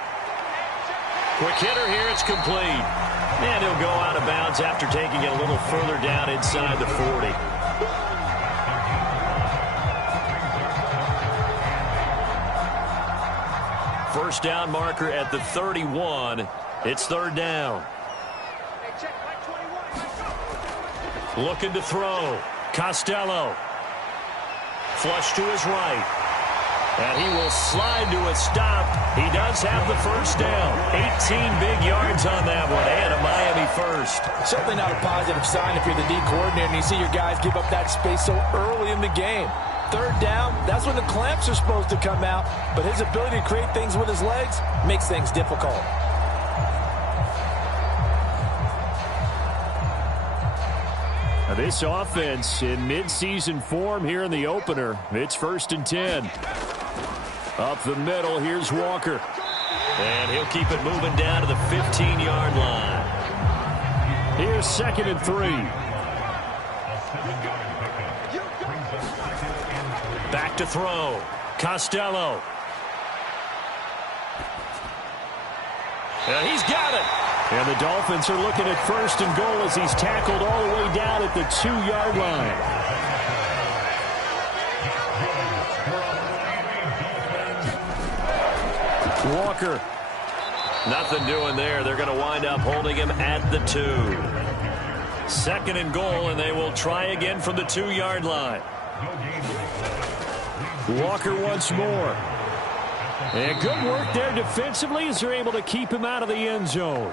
Quick hitter here. It's complete. And he'll go out of bounds after taking it a little further down inside the 40. First down marker at the 31. It's third down. Looking to throw. Costello. Flush to his right. And he will slide to a stop. He does have the first down. 18 big yards on that one, and a Miami first. Certainly not a positive sign if you're the D coordinator and you see your guys give up that space so early in the game. Third down, that's when the clamps are supposed to come out, but his ability to create things with his legs makes things difficult. This offense in midseason form here in the opener. It's 1st and 10. Up the middle, here's Walker. And he'll keep it moving down to the 15-yard line. Here's 2nd and 3. Back to throw. Costello. And he's got it. And the Dolphins are looking at 1st and goal as he's tackled all the way down at the 2-yard line. Walker. Nothing doing there. They're going to wind up holding him at the 2. 2nd and goal, and they will try again from the 2-yard line. Walker once more. And good work there defensively as they're able to keep him out of the end zone.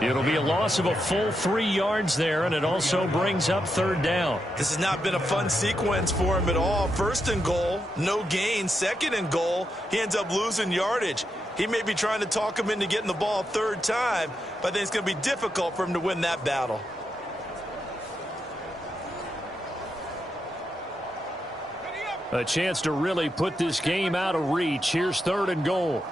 It'll be a loss of a full 3 yards there, and it also brings up third down. This has not been a fun sequence for him at all. 1st and goal, no gain. 2nd and goal, he ends up losing yardage. He may be trying to talk him into getting the ball 3rd time, but I think it's going to be difficult for him to win that battle. A chance to really put this game out of reach. Here's 3rd and goal.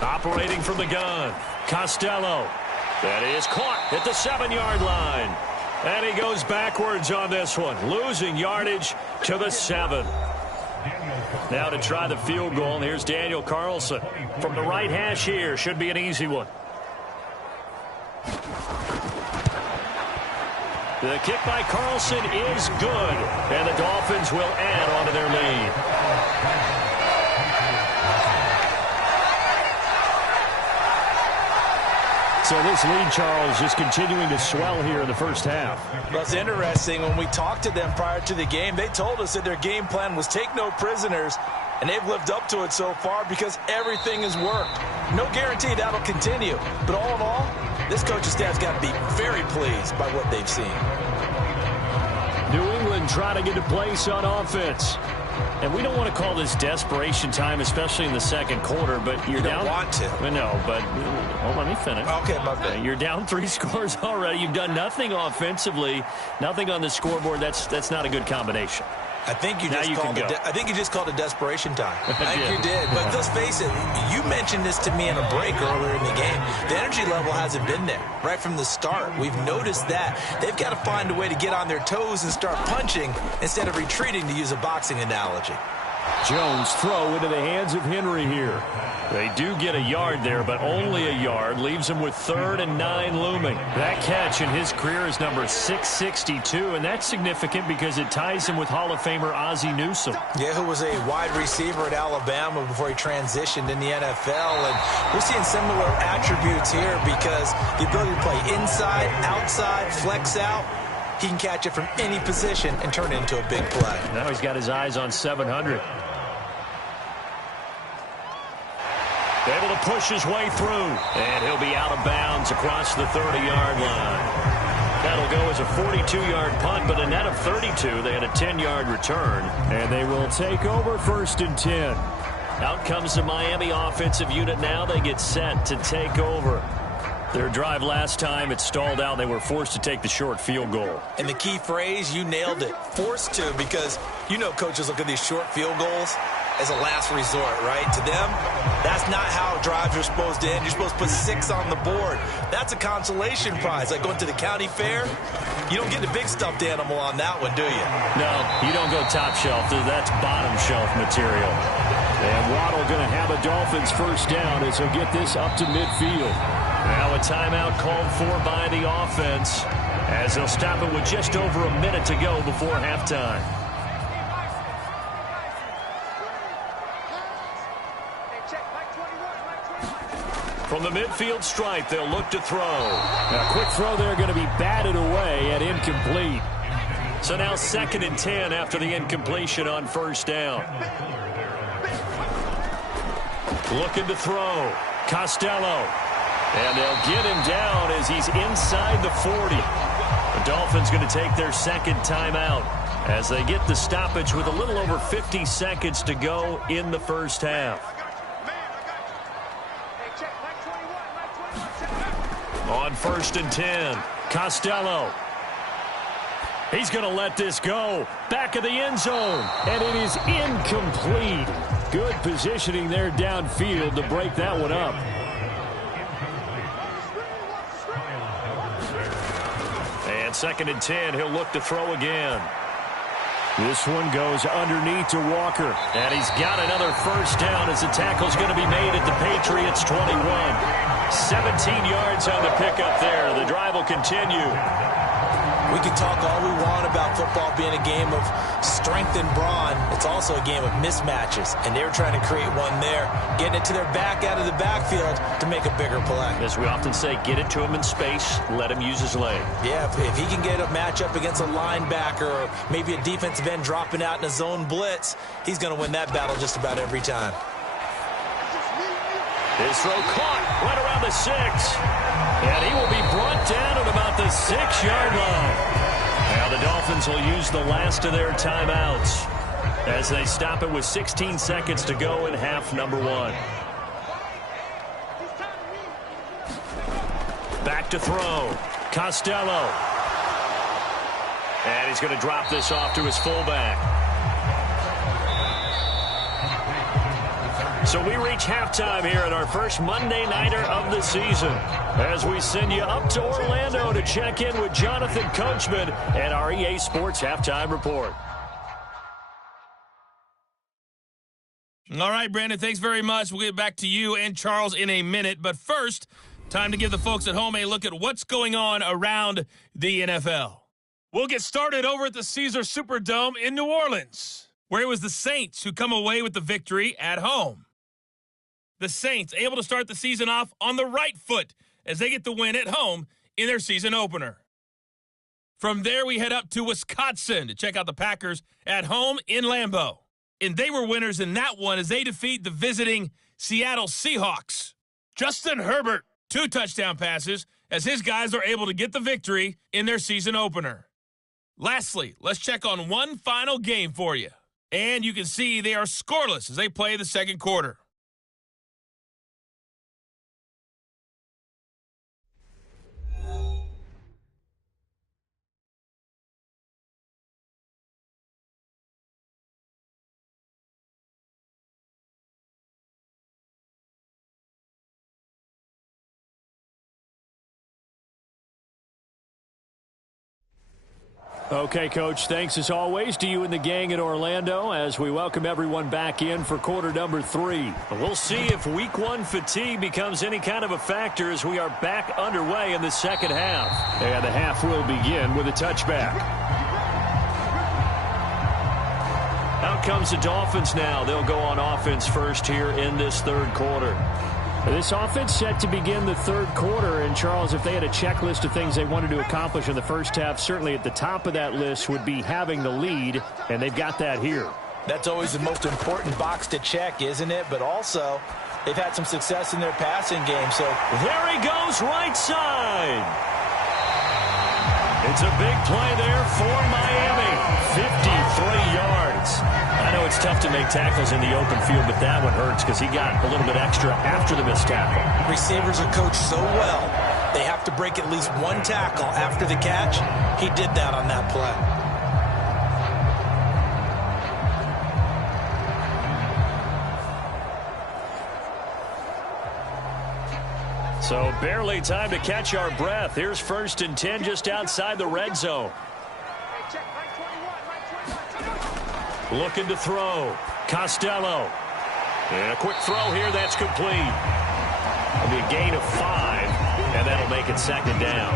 Operating from the gun. Costello. That is caught at the 7-yard line. And he goes backwards on this one, losing yardage to the 7. Now to try the field goal, and here's Daniel Carlson. From the right hash here, should be an easy one. The kick by Carlson is good, and the Dolphins will add on to their lead. So this lead, Charles, just continuing to swell here in the first half. Well, it's interesting. When we talked to them prior to the game, they told us that their game plan was take no prisoners, and they've lived up to it so far because everything has worked. No guarantee that'll continue, but all in all, this coaching staff's got to be very pleased by what they've seen. New England trying to get a place on offense. And we don't want to call this desperation time, especially in the second quarter, but you're down. You don't want to. No, but hold on, let me finish. Okay, my bad. You're down 3 scores already. You've done nothing offensively, nothing on the scoreboard. That's not a good combination. I think you just called it desperation time. I think you did. But let's face it, you mentioned this to me in a break earlier in the game. The energy level hasn't been there right from the start. We've noticed that. They've got to find a way to get on their toes and start punching instead of retreating, to use a boxing analogy. Jones throw into the hands of Henry here. They do get a yard there, but only a yard. Leaves him with 3rd and 9 looming. That catch in his career is number 662, and that's significant because it ties him with Hall of Famer Ozzie Newsome. Yeah, who was a wide receiver at Alabama before he transitioned in the NFL. And we're seeing similar attributes here because the ability to play inside, outside, flex out. He can catch it from any position and turn it into a big play. Now he's got his eyes on 700. Able to push his way through. And he'll be out of bounds across the 30-yard line. That'll go as a 42-yard punt, but a net of 32. They had a 10-yard return. And they will take over 1st and 10. Out comes the Miami offensive unit now. They get set to take over. Their drive last time, it stalled out. They were forced to take the short field goal. And the key phrase, you nailed it, forced to, because you know coaches look at these short field goals. as a last resort, right? To them, that's not how drives are supposed to end. You're supposed to put 6 on the board. That's a consolation prize. Like going to the county fair, you don't get the big stuffed animal on that one, do you? No, you don't go top shelf. That's bottom shelf material. And Waddle going to have a Dolphins first down as he'll get this up to midfield. Now a timeout called for by the offense as they'll stop it with just over a minute to go before halftime. From the midfield stripe, they'll look to throw. A quick throw there going to be batted away and incomplete. So now 2nd and 10 after the incompletion on first down. Looking to throw. Costello. And they'll get him down as he's inside the 40. The Dolphins going to take their second timeout as they get the stoppage with a little over 50 seconds to go in the first half. On 1st and 10, Costello. He's going to let this go. Back of the end zone. And it is incomplete. Good positioning there downfield to break that one up. And 2nd and 10, he'll look to throw again. This one goes underneath to Walker. And he's got another first down as the tackle's going to be made at the Patriots' 21. 17 yards on the pickup there. The drive will continue. We can talk all we want about football being a game of strength and brawn. It's also a game of mismatches, and they're trying to create one there, getting it to their back out of the backfield to make a bigger play. As we often say, get it to him in space, let him use his leg. Yeah, if he can get a matchup against a linebacker or maybe a defensive end dropping out in a zone blitz, he's going to win that battle just about every time. His throw caught right around the 6. And he will be brought down at about the 6-yard line. Now the Dolphins will use the last of their timeouts as they stop it with 16 seconds to go in half number 1. Back to throw. Costello. And he's going to drop this off to his fullback. So we reach halftime here at our first Monday Nighter of the season as we send you up to Orlando to check in with Jonathan Coachman and our EA Sports Halftime Report. All right, Brandon, thanks very much. We'll get back to you and Charles in a minute. But first, time to give the folks at home a look at what's going on around the NFL. We'll get started over at the Caesar Superdome in New Orleans, where it was the Saints who come away with the victory at home. The Saints able to start the season off on the right foot as they get the win at home in their season opener. From there, we head up to Wisconsin to check out the Packers at home in Lambeau. And they were winners in that one as they defeat the visiting Seattle Seahawks. Justin Herbert, 2 touchdown passes as his guys are able to get the victory in their season opener. Lastly, let's check on one final game for you. And you can see they are scoreless as they play the second quarter. Okay, Coach, thanks as always to you and the gang in Orlando as we welcome everyone back in for quarter number 3. We'll see if week 1 fatigue becomes any kind of a factor as we are back underway in the second half. And the half will begin with a touchback. Out comes the Dolphins now. They'll go on offense first here in this third quarter. This offense set to begin the third quarter. And, Charles, if they had a checklist of things they wanted to accomplish in the first half, certainly at the top of that list would be having the lead, and they've got that here. That's always the most important box to check, isn't it? But also, they've had some success in their passing game. So there he goes, right side. It's a big play there for Miami. 53 yards. I know it's tough to make tackles in the open field, but that one hurts because he got a little bit extra after the missed tackle. Receivers are coached so well, they have to break at least one tackle after the catch. He did that on that play. So barely time to catch our breath. Here's 1st and 10 just outside the red zone. Looking to throw. Costello. And a quick throw here. That's complete. It'll be a gain of 5, and that'll make it 2nd down.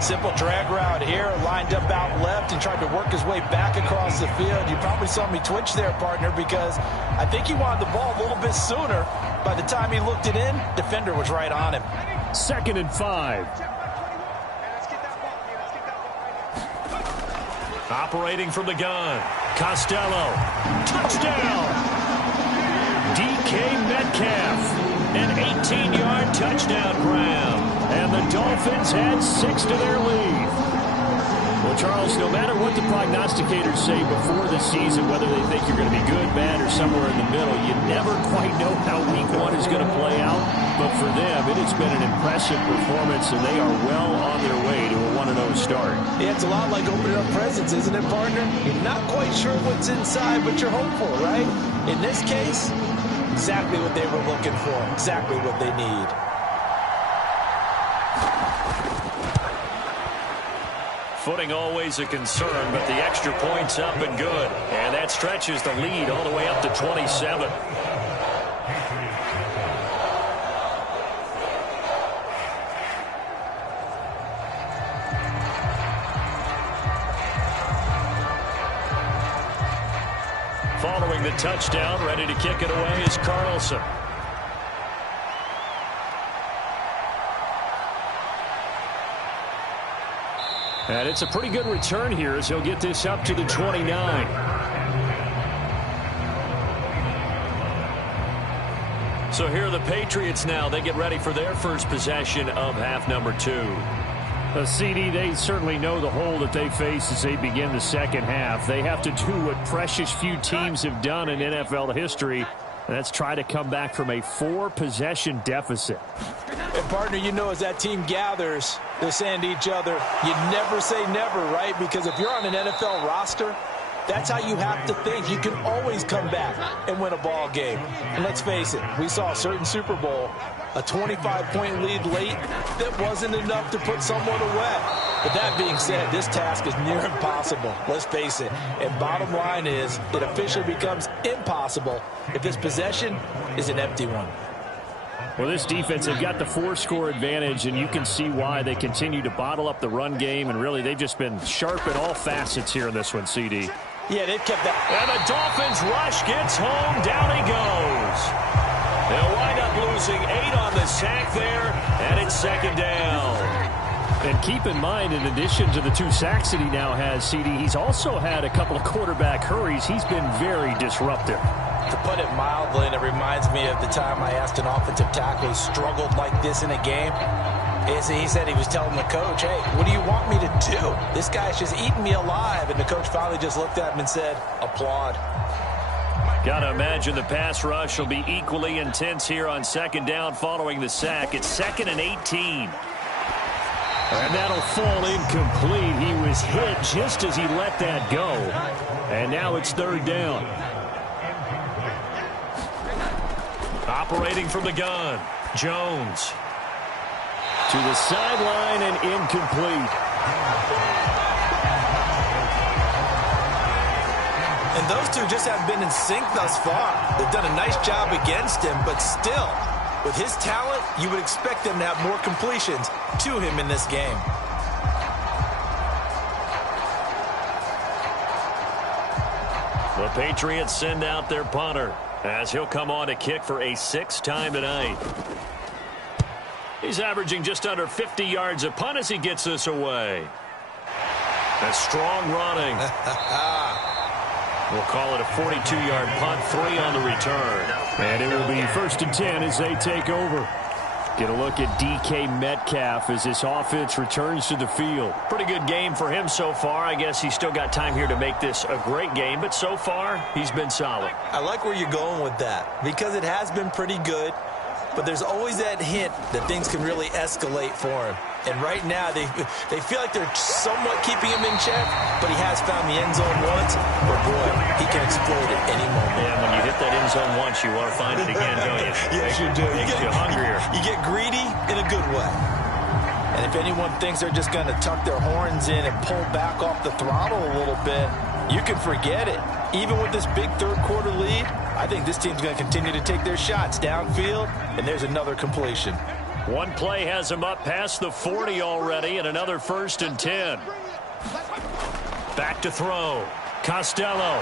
Simple drag route here, lined up out left and tried to work his way back across the field. You probably saw me twitch there, partner, because I think he wanted the ball a little bit sooner. By the time he looked it in, defender was right on him. 2nd and 5. Operating from the gun. Costello. Touchdown. DK Metcalf. An 18-yard touchdown grab. And the Dolphins add 6 to their lead. Well, Charles, no matter what the prognosticators say before the season, whether they think you're going to be good, bad, or somewhere in the middle, you never quite know how week 1 is going to play out. But for them, it has been an impressive performance, and they are well on their way to a 1-0 start. Yeah, it's a lot like opening up presents, isn't it, partner? You're not quite sure what's inside, but you're hopeful, right? In this case, exactly what they were looking for, exactly what they need. Footing always a concern, but the extra point's up and good. And that stretches the lead all the way up to 27. Following the touchdown, ready to kick it away is Carlson. And it's a pretty good return here as he'll get this up to the 29. So here are the Patriots now. They get ready for their first possession of half number 2. CD, they certainly know the hole that they face as they begin the second half. They have to do what precious few teams have done in NFL history, and that's try to come back from a 4-possession deficit. And, partner, you know, as that team gathers, they're saying to each other, you never say never, right? Because if you're on an NFL roster, that's how you have to think. You can always come back and win a ball game. And let's face it, we saw a certain Super Bowl, a 25-point lead late that wasn't enough to put someone away. But that being said, this task is near impossible. Let's face it. And bottom line is, it officially becomes impossible if this possession is an empty one. Well, this defense, they've got the 4-score advantage, and you can see why they continue to bottle up the run game, and really they've just been sharp in all facets here in this one, CD. Yeah, they've kept that. And the Dolphins rush gets home. Down he goes. They'll wind up losing 8 on the sack there, and it's 2nd down. And keep in mind, in addition to the 2 sacks that he now has, CD, he's also had a couple of quarterback hurries. He's been very disruptive. To put it mildly, and it reminds me of the time I asked an offensive tackle who struggled like this in a game. He said he was telling the coach, hey, what do you want me to do? This guy's just eating me alive. And the coach finally just looked at him and said, applaud. Got to imagine the pass rush will be equally intense here on 2nd down following the sack. It's 2nd and 18. And that'll fall incomplete. He was hit just as he let that go. And now it's 3rd down. Operating from the gun, Jones. To the sideline and incomplete. And those two just have been in sync thus far. They've done a nice job against him, but still, with his talent, you would expect them to have more completions to him in this game. The Patriots send out their punter as he'll come on to kick for a 6th time tonight. He's averaging just under 50 yards a punt as he gets this away. A strong running. We'll call it a 42-yard punt, 3 on the return. And it will be 1st and 10 as they take over. Get a look at DK Metcalf as this offense returns to the field. Pretty good game for him so far. I guess he's still got time here to make this a great game, but so far, he's been solid. I like where you're going with that because it has been pretty good. but there's always that hint that things can really escalate for him. And right now, they feel like they're somewhat keeping him in check, but he has found the end zone once. But, boy, he can explode at any moment. Yeah, when you hit that end zone once, you want to find it again, don't you? Yes, you do. Makes you hungrier. You get greedy in a good way. And if anyone thinks they're just going to tuck their horns in and pull back off the throttle a little bit, you can forget it. Even with this big third-quarter lead, I think this team's going to continue to take their shots downfield, and there's another completion. One play has him up past the 40 already, and another 1st and 10. Back to throw. Costello.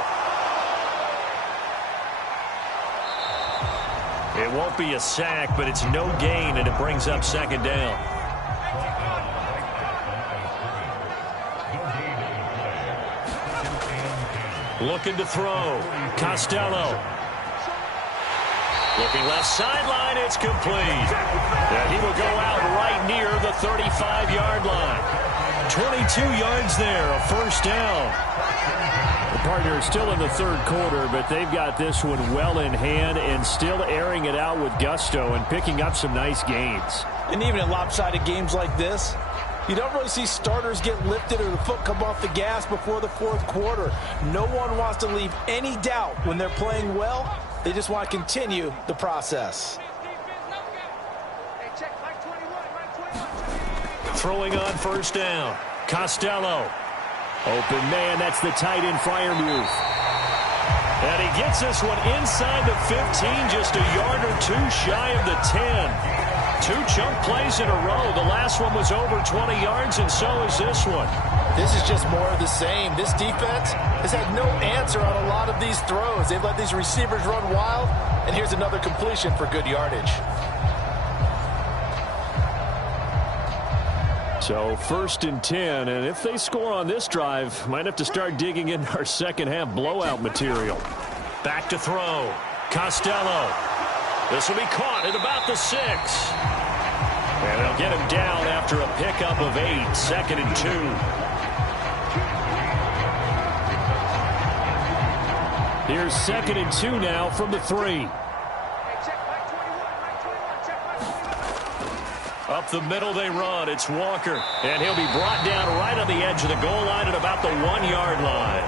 It won't be a sack, but it's no gain, and it brings up 2nd down. Looking to throw. Costello. Looking left sideline, it's complete. And he will go out right near the 35-yard line. 22 yards there, a 1st down. The partner is still in the 3rd quarter, but they've got this one well in hand and still airing it out with gusto and picking up some nice gains. And even in lopsided games like this, you don't really see starters get lifted or the foot come off the gas before the 4th quarter. No one wants to leave any doubt when they're playing well. They just want to continue the process. Throwing on 1st down. Costello. Open man, that's the tight end Freiermuth. And he gets this one inside the 15, just a yard or 2 shy of the 10. 2 chunk plays in a row. The last one was over 20 yards, and so is this one. This is just more of the same. This defense has had no answer on a lot of these throws. They've let these receivers run wild, and here's another completion for good yardage. So 1st and 10, and if they score on this drive, might have to start digging in our second-half blowout material. Back to throw. Costello. This will be caught at about the 6. And they'll get him down after a pickup of 8. 2nd and 2. Here's 2nd and 2 now from the 3. Up the middle they run. It's Walker. And he'll be brought down right on the edge of the goal line at about the 1-yard line.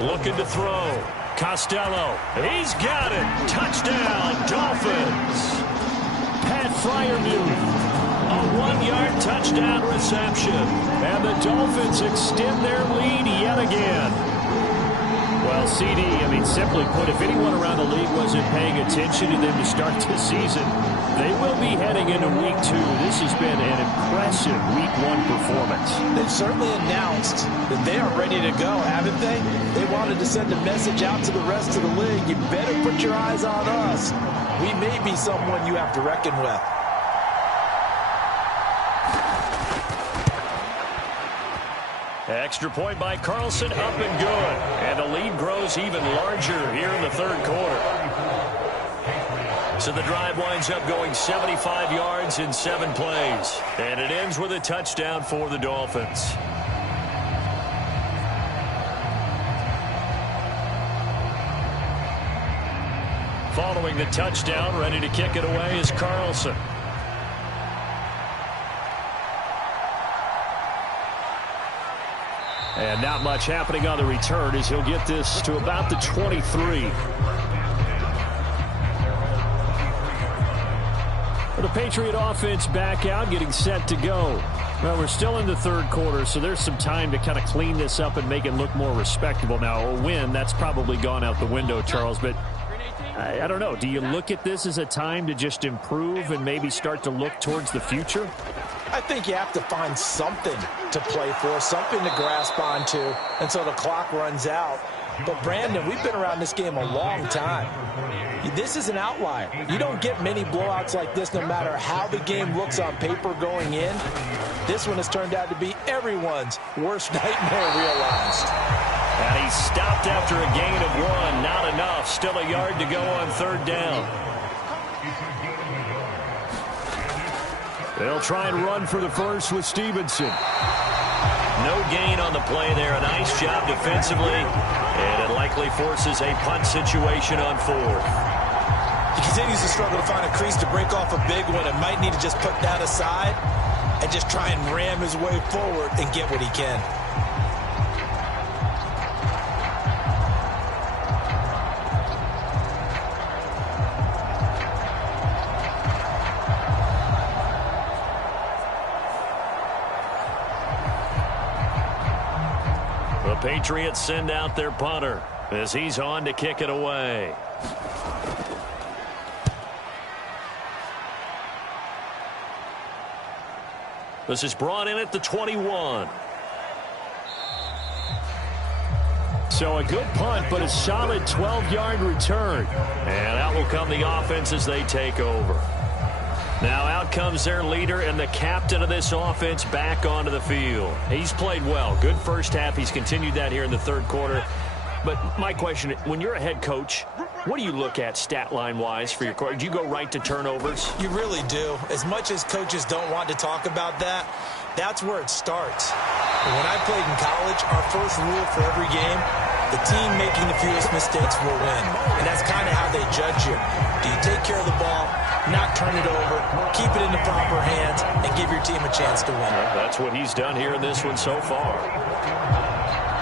Looking to throw. Costello. He's got it. Touchdown, Dolphins. Pat Freiermuth. A 1-yard touchdown reception. And the Dolphins extend their lead yet again. Well, CD, simply put, if anyone around the league wasn't paying attention to them to start this season, they will be heading into Week 2. This has been an impressive Week 1 performance. They've certainly announced that they are ready to go, haven't they? They wanted to send a message out to the rest of the league. You better put your eyes on us. We may be someone you have to reckon with. Extra point by Carlson, up and good. And the lead grows even larger here in the 3rd quarter. So the drive winds up going 75 yards in 7 plays. And it ends with a touchdown for the Dolphins. Following the touchdown, ready to kick it away is Carlson. And not much happening on the return as he'll get this to about the 23. The Patriot offense back out, getting set to go. Well, we're still in the 3rd quarter, so there's some time to kind of clean this up and make it look more respectable. Now, a win, that's probably gone out the window, Charles, but I don't know. Do you look at this as a time to just improve and maybe start to look towards the future? I think you have to find something to play for, something to grasp onto until the clock runs out. But, Brandon, we've been around this game a long time. This is an outlier. You don't get many blowouts like this no matter how the game looks on paper going in. This one has turned out to be everyone's worst nightmare realized. And he stopped after a gain of 1. Not enough. Still a yard to go on 3rd down. They'll try and run for the first with Stevenson. No gain on the play there. A nice job defensively, and it likely forces a punt situation on fourth. He continues to struggle to find a crease to break off a big one and might need to just put that aside and just try and ram his way forward and get what he can. The Patriots send out their punter as he's on to kick it away. This is brought in at the 21. So a good punt, but a solid 12-yard return. And out will come the offense as they take over. Now out comes their leader and the captain of this offense back onto the field. He's played well. Good first half. He's continued that here in the third quarter. But my question, when you're a head coach, what do you look at stat line-wise for your quarterback? Do you go right to turnovers? You really do. As much as coaches don't want to talk about that, that's where it starts. When I played in college, our first rule for every game, the team making the fewest mistakes will win. And that's kind of how they judge you. Do you take care of the ball, not turn it over, keep it in the proper hands, and give your team a chance to win? That's what he's done here in this one so far.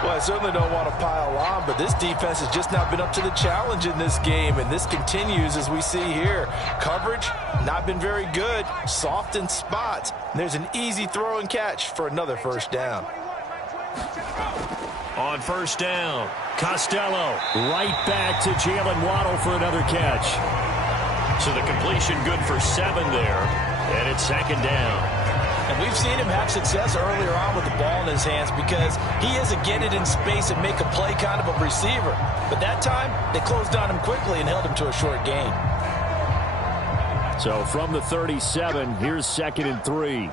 Well, I certainly don't want to pile on, but this defense has just not been up to the challenge in this game, and this continues as we see here. Coverage, not been very good, soft in spots. There's an easy throw and catch for another first down. On first down, Costello. Right back to Jalen Waddle for another catch. So the completion good for 7 there, and it's second down. And we've seen him have success earlier on with the ball in his hands because he is a get it in space and make a play kind of a receiver. But that time, they closed on him quickly and held him to a short gain. So from the 37, here's 2nd and 3.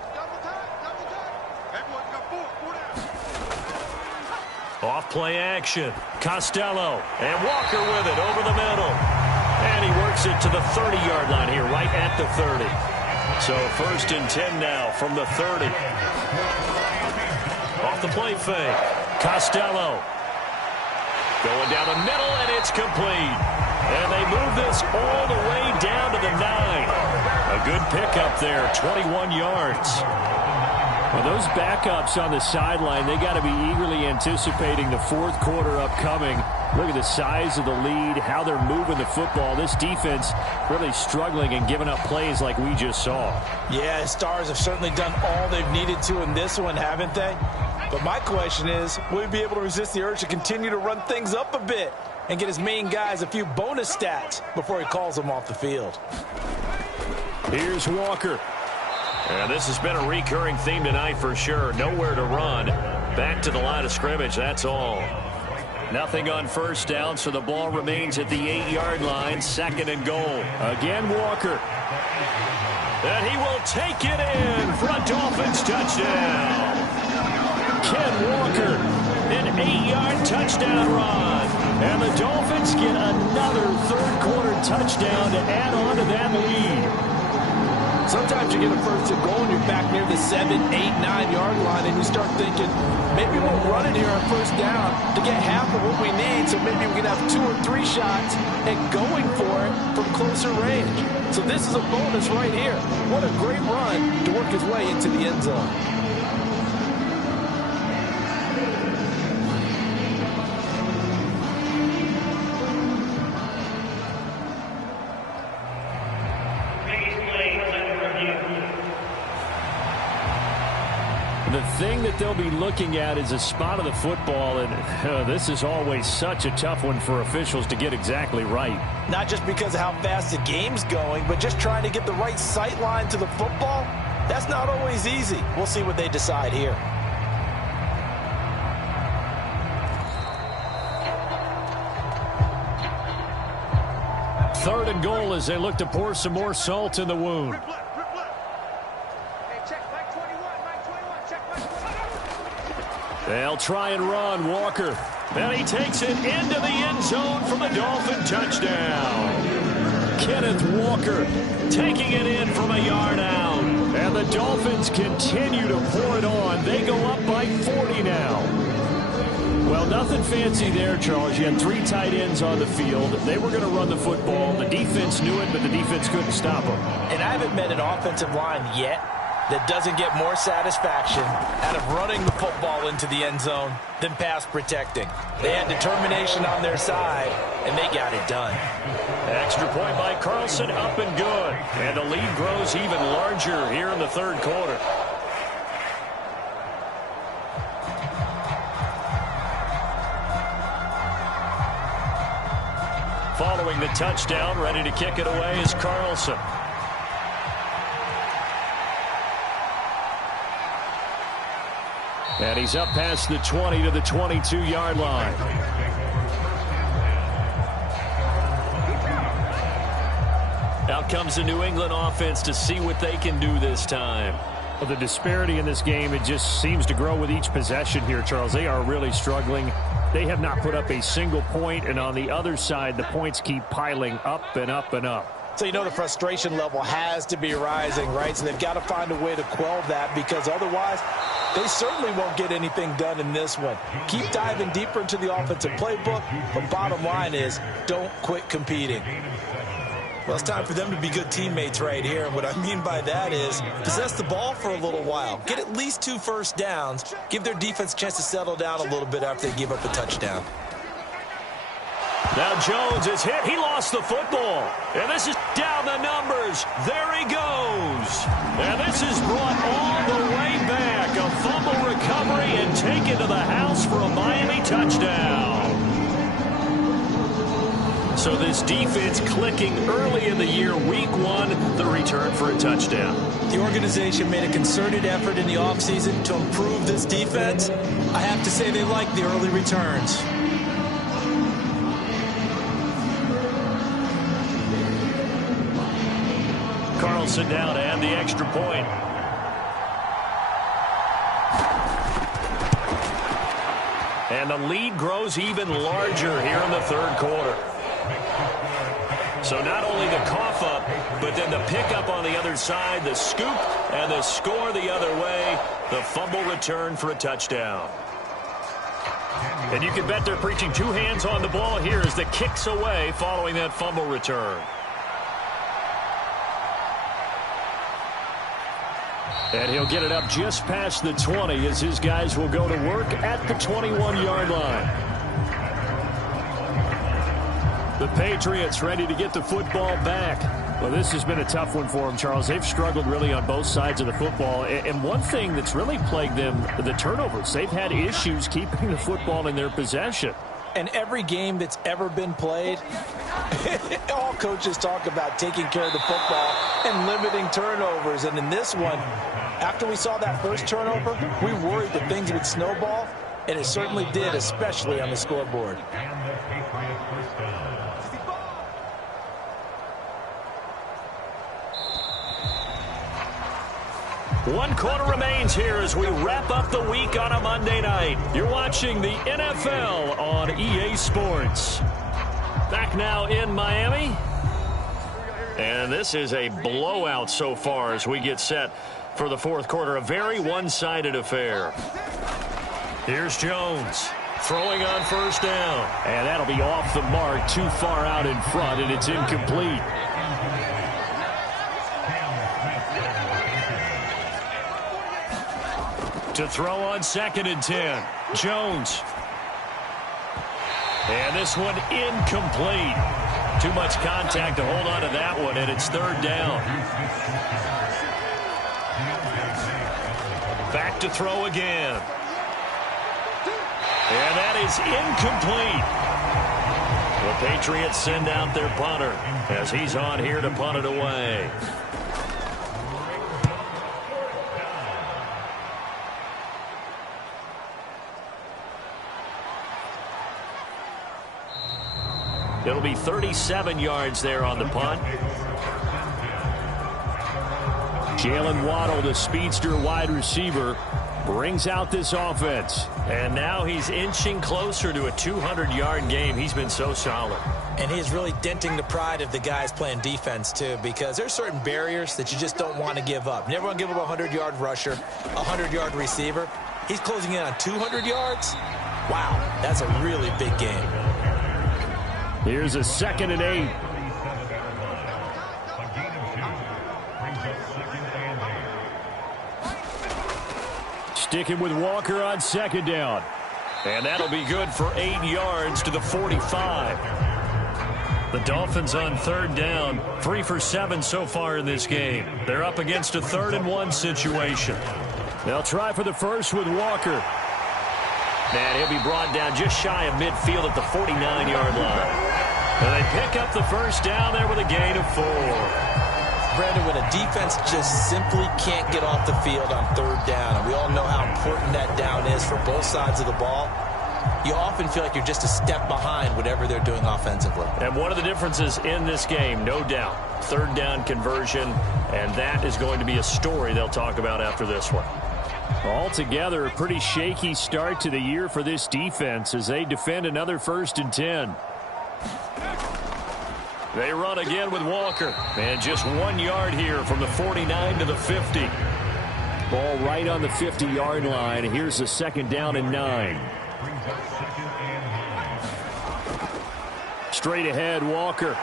Off play action. Costello and Walker with it over the middle. And he works it to the 30-yard line here, right at the 30. So 1st and 10 now from the 30. Off the play fake. Costello. Going down the middle, and it's complete. And they move this all the way down to the 9. A good pickup there, 21 yards. Well, those backups on the sideline, they got to be eagerly anticipating the fourth quarter upcoming. Look at the size of the lead, how they're moving the football. This defense really struggling and giving up plays like we just saw. Yeah, Stars have certainly done all they've needed to in this one, haven't they? But my question is, will he be able to resist the urge to continue to run things up a bit and get his main guys a few bonus stats before he calls them off the field? Here's Walker. And this has been a recurring theme tonight for sure. Nowhere to run. Back to the line of scrimmage, that's all. Nothing on first down, so the ball remains at the 8-yard line. 2nd and goal. Again, Walker. And he will take it in for a Dolphins touchdown. Ken Walker, an 8-yard touchdown run. And the Dolphins get another third-quarter touchdown to add on to that lead. Sometimes you get a first and goal and you're back near the 7, 8, 9-yard line and you start thinking, maybe we'll run it here on first down to get half of what we need, so maybe we can have 2 or 3 shots and going for it from closer range. So this is a bonus right here. What a great run to work his way into the end zone. The thing that they'll be looking at is a spot of the football, and this is always such a tough one for officials to get exactly right. Not just because of how fast the game's going, but just trying to get the right sight line to the football. That's not always easy. We'll see what they decide here. Third and goal as they look to pour some more salt in the wound. They'll try and run. Walker. And he takes it into the end zone for the Dolphin touchdown. Kenneth Walker taking it in from a yard out. And the Dolphins continue to pour it on. They go up by 40 now. Well, nothing fancy there, Charles. You had 3 tight ends on the field. They were going to run the football. The defense knew it, but the defense couldn't stop them. And I haven't met an offensive line yet that doesn't get more satisfaction out of running the football into the end zone than pass protecting. They had determination on their side, and they got it done. Extra point by Carlson, up and good. And the lead grows even larger here in the third quarter. Following the touchdown, ready to kick it away is Carlson. And he's up past the 20 to the 22-yard line. Out comes the New England offense to see what they can do this time. Well, the disparity in this game, it just seems to grow with each possession here, Charles. They are really struggling. They have not put up a single point, and on the other side, the points keep piling up and up and up. So you know the frustration level has to be rising, right? So they've got to find a way to quell that, because otherwise they certainly won't get anything done in this one. Keep diving deeper into the offensive playbook, but bottom line is don't quit competing. Well, it's time for them to be good teammates right here. And what I mean by that is possess the ball for a little while. Get at least 2 first downs. Give their defense a chance to settle down a little bit after they give up a touchdown. Now Jones is hit. He lost the football. And this is down the numbers. There he goes. And this is brought all the way back. A fumble recovery and taken to the house for a Miami touchdown. So this defense clicking early in the year, week 1, the return for a touchdown. The organization made a concerted effort in the offseason to improve this defense. I have to say they like the early returns. Carlson down to add the extra point. And the lead grows even larger here in the third quarter. So not only the cough up, but then the pickup on the other side, the scoop, and the score the other way, the fumble return for a touchdown. And you can bet they're preaching 2 hands on the ball here as the kicks away following that fumble return. And he'll get it up just past the 20 as his guys will go to work at the 21-yard line. The Patriots ready to get the football back. Well, this has been a tough one for them, Charles. They've struggled really on both sides of the football. And one thing that's really plagued them, the turnovers. They've had issues keeping the football in their possession. And every game that's ever been played, all coaches talk about taking care of the football and limiting turnovers. And in this one, after we saw that first turnover, we worried that things would snowball, and it certainly did, especially on the scoreboard. One quarter remains here as we wrap up the week on a Monday night. You're watching the NFL on EA Sports. Back now in Miami. And this is a blowout so far as we get set for the fourth quarter. A very one-sided affair. Here's Jones throwing on first down. And that'll be off the mark, too far out in front, and it's incomplete. To throw on 2nd and 10. Jones. And this one incomplete. Too much contact to hold on to that one, and it's 3rd down. Back to throw again. And that is incomplete. The Patriots send out their punter as he's on here to punt it away. It'll be 37 yards there on the punt. Jalen Waddle, the speedster wide receiver, brings out this offense. And now he's inching closer to a 200-yard game. He's been so solid. And he is really denting the pride of the guys playing defense, too, because there's certain barriers that you just don't want to give up. You never want to give up a 100-yard rusher, a 100-yard receiver. He's closing in on 200 yards. Wow, that's a really big game. Here's a 2nd and 8. Sticking with Walker on 2nd down. And that'll be good for 8 yards to the 45. The Dolphins on 3rd down, 3 for 7 so far in this game. They're up against a 3rd and 1 situation. They'll try for the first with Walker. And he'll be brought down just shy of midfield at the 49-yard line. And they pick up the first down there with a gain of 4. Brandon, when a defense just simply can't get off the field on 3rd down, and we all know how important that down is for both sides of the ball, you often feel like you're just a step behind whatever they're doing offensively. And one of the differences in this game, no doubt, 3rd down conversion, and that is going to be a story they'll talk about after this one. Altogether, a pretty shaky start to the year for this defense as they defend another 1st and 10. They run again with Walker. And just 1 yard here from the 49 to the 50. Ball right on the 50-yard line. Here's a 2nd down and 9. Straight ahead, Walker.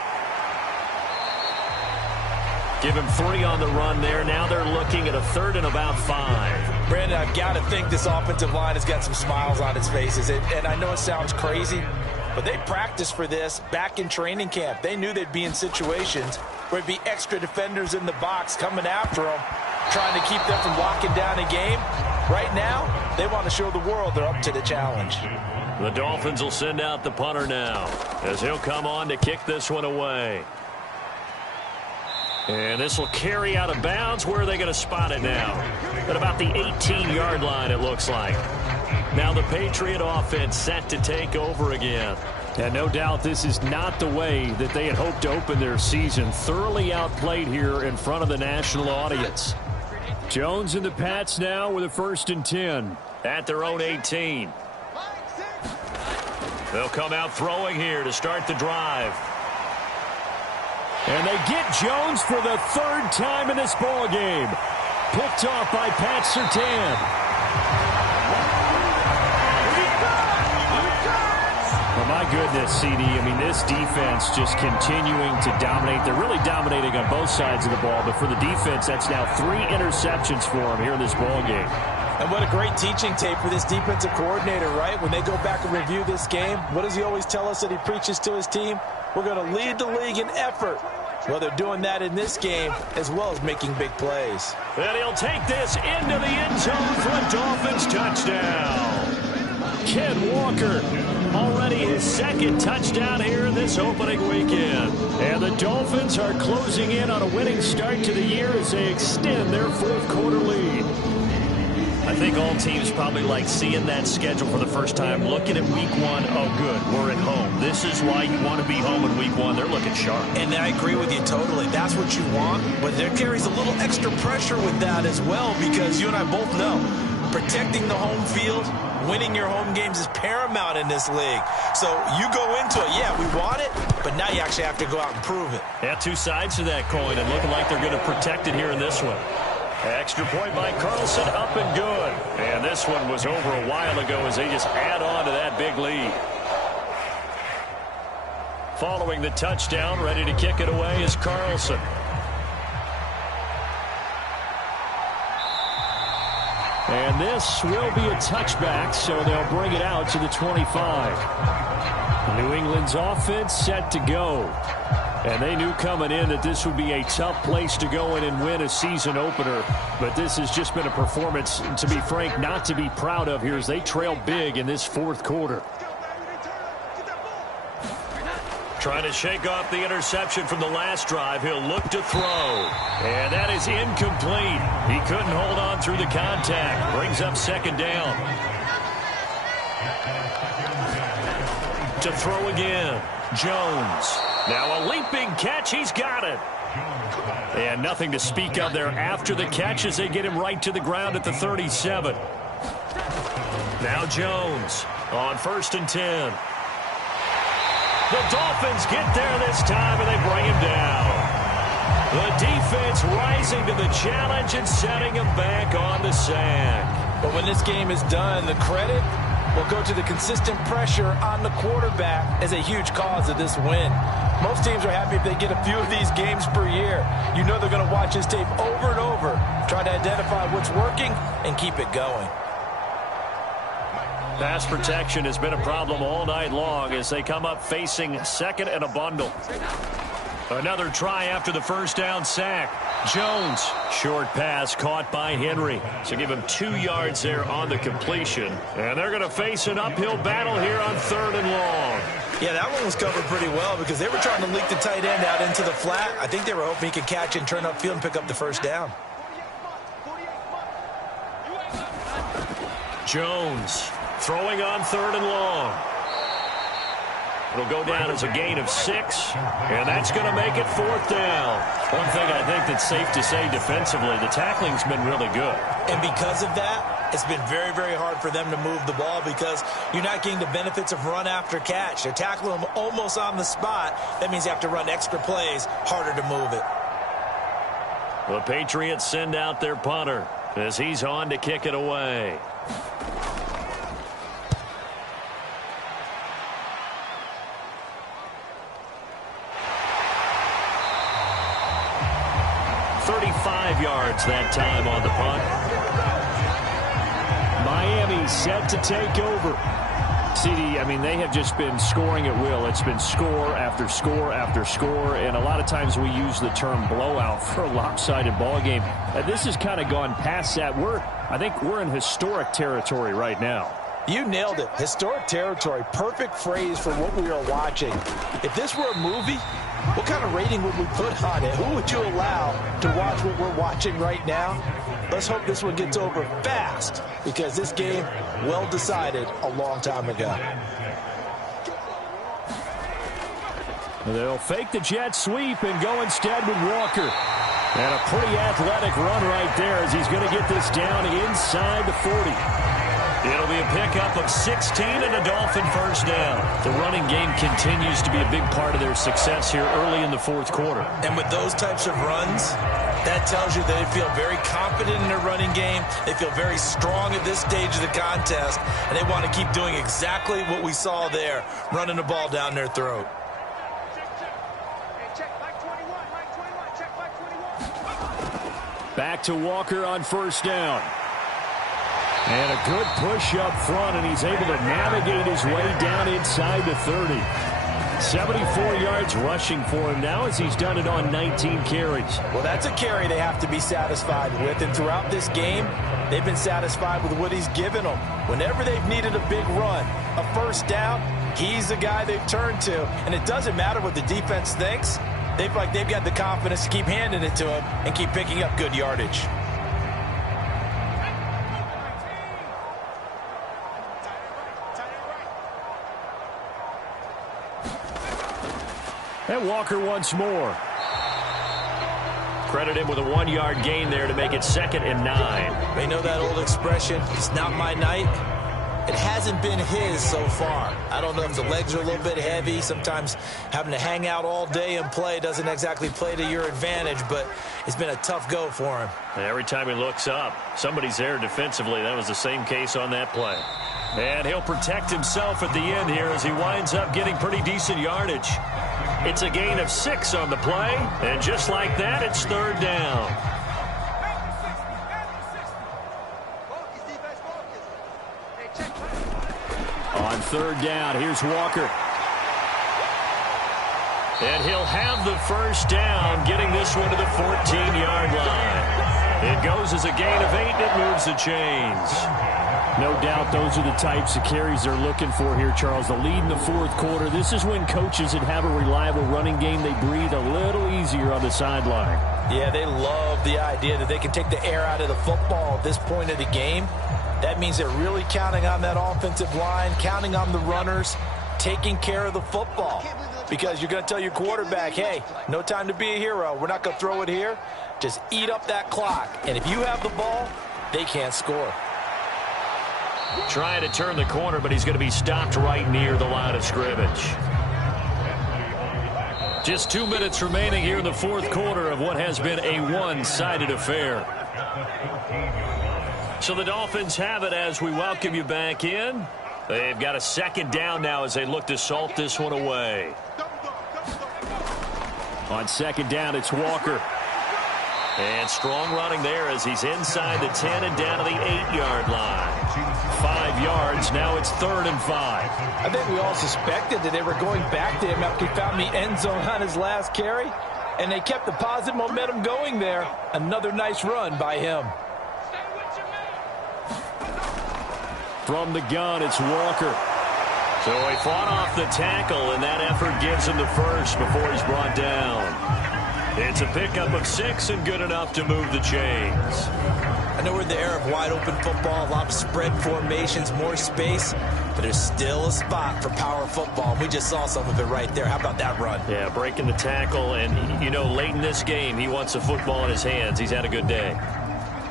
Give him 3 on the run there. Now they're looking at a 3rd and about 5. Brandon, I've got to think this offensive line has got some smiles on its faces. And I know it sounds crazy, but they practiced for this back in training camp. They knew they'd be in situations where there'd be extra defenders in the box coming after them, trying to keep them from locking down a game. Right now, they want to show the world they're up to the challenge. The Dolphins will send out the punter now as he'll come on to kick this one away. And this will carry out of bounds. Where are they going to spot it now? At about the 18-yard line, it looks like. Now the Patriot offense set to take over again. And no doubt this is not the way that they had hoped to open their season. Thoroughly outplayed here in front of the national audience. Jones and the Pats now with a 1st and 10. At their own 18. They'll come out throwing here to start the drive. And they get Jones for the 3rd time in this ball game. Picked off by Pat Surtain. Oh, my goodness, CD. I mean, this defense just continuing to dominate. They're really dominating on both sides of the ball. But for the defense, that's now 3 interceptions for them here in this ball game. And what a great teaching tape for this defensive coordinator, right? When they go back and review this game, what does he always tell us that he preaches to his team? We're going to lead the league in effort. Well, they're doing that in this game as well as making big plays. And he'll take this into the end zone for a Dolphins touchdown. Ken Walker, already his 2nd touchdown here this opening weekend. And the Dolphins are closing in on a winning start to the year as they extend their 4th quarter lead. I think all teams probably like seeing that schedule for the first time, looking at week 1. Oh, good, we're at home. This is why you want to be home in week 1. They're looking sharp. And I agree with you totally. That's what you want. But there carries a little extra pressure with that as well, because you and I both know protecting the home field, winning your home games is paramount in this league. So you go into it, yeah, we want it, but now you actually have to go out and prove it. Yeah, 2 sides to that coin, and looking like they're going to protect it here in this one. Extra point by Carlson, up and good. And this one was over a while ago as they just add on to that big lead. Following the touchdown, ready to kick it away is Carlson. And this will be a touchback, so they'll bring it out to the 25. New England's offense set to go. And they knew coming in that this would be a tough place to go in and win a season opener. But this has just been a performance, to be frank, not to be proud of here as they trail big in this 4th quarter. Trying to shake off the interception from the last drive. He'll look to throw. And that is incomplete. He couldn't hold on through the contact. Brings up 2nd down. To throw again. Jones. Now a leaping catch. He's got it. And nothing to speak of there after the catch as they get him right to the ground at the 37. Now Jones on 1st and 10. The Dolphins get there this time, and they bring him down. The defense rising to the challenge and setting him back on the sack. But when this game is done, the credit will go to the consistent pressure on the quarterback as a huge cause of this win. Most teams are happy if they get a few of these games per year. You know they're going to watch his tape over and over, try to identify what's working, and keep it going. Pass protection has been a problem all night long as they come up facing second and a bundle. Another try after the first down sack. Jones, short pass caught by Henry. So give him 2 yards there on the completion. And they're going to face an uphill battle here on 3rd and long. Yeah, that one was covered pretty well because they were trying to leak the tight end out into the flat. I think they were hoping he could catch it and turn upfield and pick up the first down. Jones throwing on 3rd and long. It'll go down as a gain of 6, and that's going to make it 4th down. One thing I think that's safe to say defensively, the tackling's been really good. And because of that, it's been very, very hard for them to move the ball because you're not getting the benefits of run after catch. They're tackling them almost on the spot. That means you have to run extra plays, harder to move it. The Patriots send out their punter as he's on to kick it away. Yards that time on the punt. Miami set to take over. CD, I mean, they have just been scoring at will. It's been score after score after score, and a lot of times we use the term blowout for a lopsided ball game. This has kind of gone past that. I think we're in historic territory right now. You nailed it. Historic territory. Perfect phrase for what we are watching. If this were a movie, what kind of rating would we put on it? Who would you allow to watch what we're watching right now? Let's hope this one gets over fast because this game, well decided a long time ago. They'll fake the jet sweep and go instead with Walker. And a pretty athletic run right there as he's going to get this down inside the 40. It'll be a pickup of 16 and a Dolphin first down. The running game continues to be a big part of their success here early in the 4th quarter. And with those types of runs, that tells you they feel very confident in their running game. They feel very strong at this stage of the contest, and they want to keep doing exactly what we saw there, running the ball down their throat. Back to Walker on first down. And a good push up front, and he's able to navigate his way down inside the 30. 74 yards rushing for him now as he's done it on 19 carries. Well, that's a carry they have to be satisfied with, and throughout this game, they've been satisfied with what he's given them. Whenever they've needed a big run, a first down, he's the guy they've turned to, and it doesn't matter what the defense thinks. They've got the confidence to keep handing it to him and keep picking up good yardage. And Walker once more. Credit him with a 1-yard gain there to make it 2nd and 9. They know that old expression, it's not my night. It hasn't been his so far. I don't know if the legs are a little bit heavy. Sometimes having to hang out all day and play doesn't exactly play to your advantage, but it's been a tough go for him. And every time he looks up, somebody's there defensively. That was the same case on that play. And he'll protect himself at the end here as he winds up getting pretty decent yardage. It's a gain of 6 on the play, and just like that, it's 3rd down. On 3rd down, here's Walker. And he'll have the first down, getting this one to the 14-yard line. It goes as a gain of 8, and it moves the chains. No doubt those are the types of carries they're looking for here, Charles. The lead in the 4th quarter. This is when coaches that have a reliable running game, they breathe a little easier on the sideline. Yeah, they love the idea that they can take the air out of the football at this point of the game. That means they're really counting on that offensive line, counting on the runners, taking care of the football. Because you're going to tell your quarterback, hey, no time to be a hero. We're not going to throw it here. Just eat up that clock. And if you have the ball, they can't score. Trying to turn the corner, but he's going to be stopped right near the line of scrimmage. Just 2 minutes remaining here in the fourth quarter of what has been a one-sided affair. So the Dolphins have it as we welcome you back in. They've got a second down now as they look to salt this one away. On second down, it's Walker. And strong running there as he's inside the 10 and down to the 8-yard line. 5 yards. Now it's 3rd and 5. I think we all suspected that they were going back to him after he found the end zone on his last carry. And they kept the positive momentum going there. Another nice run by him. From the gun, it's Walker. So he fought off the tackle, and that effort gives him the first before he's brought down. It's a pickup of 6 and good enough to move the chains. I know we're in the era of wide-open football, a lot of spread formations, more space, but there's still a spot for power football. We just saw some of it right there. How about that run? Yeah, breaking the tackle, and, you know, late in this game, he wants the football in his hands. He's had a good day.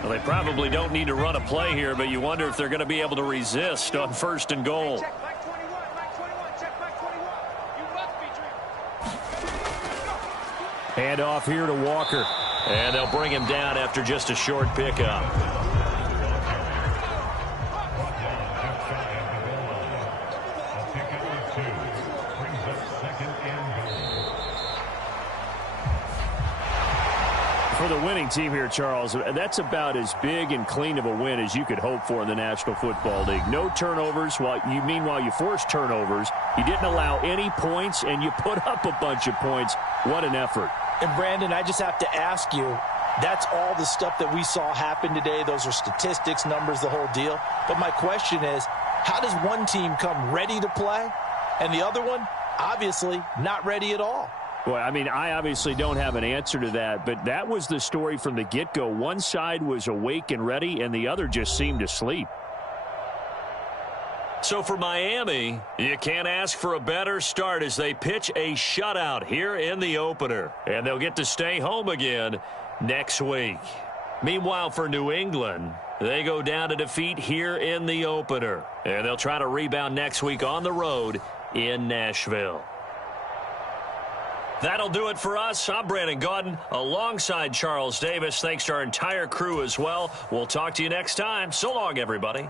Well, they probably don't need to run a play here, but you wonder if they're going to be able to resist on 1st and goal. Check back 21, back 21, check back 21. You must be dreaming. Hand off here to Walker. And they'll bring him down after just a short pickup. For the winning team here, Charles, that's about as big and clean of a win as you could hope for in the National Football League. No turnovers. Meanwhile, you forced turnovers. You didn't allow any points, and you put up a bunch of points. What an effort. And, Brandon, I just have to ask you, that's all the stuff that we saw happen today. Those are statistics, numbers, the whole deal. But my question is, how does one team come ready to play, and the other one, obviously, not ready at all? Boy, I mean, I obviously don't have an answer to that, but that was the story from the get-go. One side was awake and ready, and the other just seemed to sleep. So for Miami, you can't ask for a better start as they pitch a shutout here in the opener. And they'll get to stay home again next week. Meanwhile, for New England, they go down to defeat here in the opener. And they'll try to rebound next week on the road in Nashville. That'll do it for us. I'm Brandon Gaudin alongside Charles Davis. Thanks to our entire crew as well. We'll talk to you next time. So long, everybody.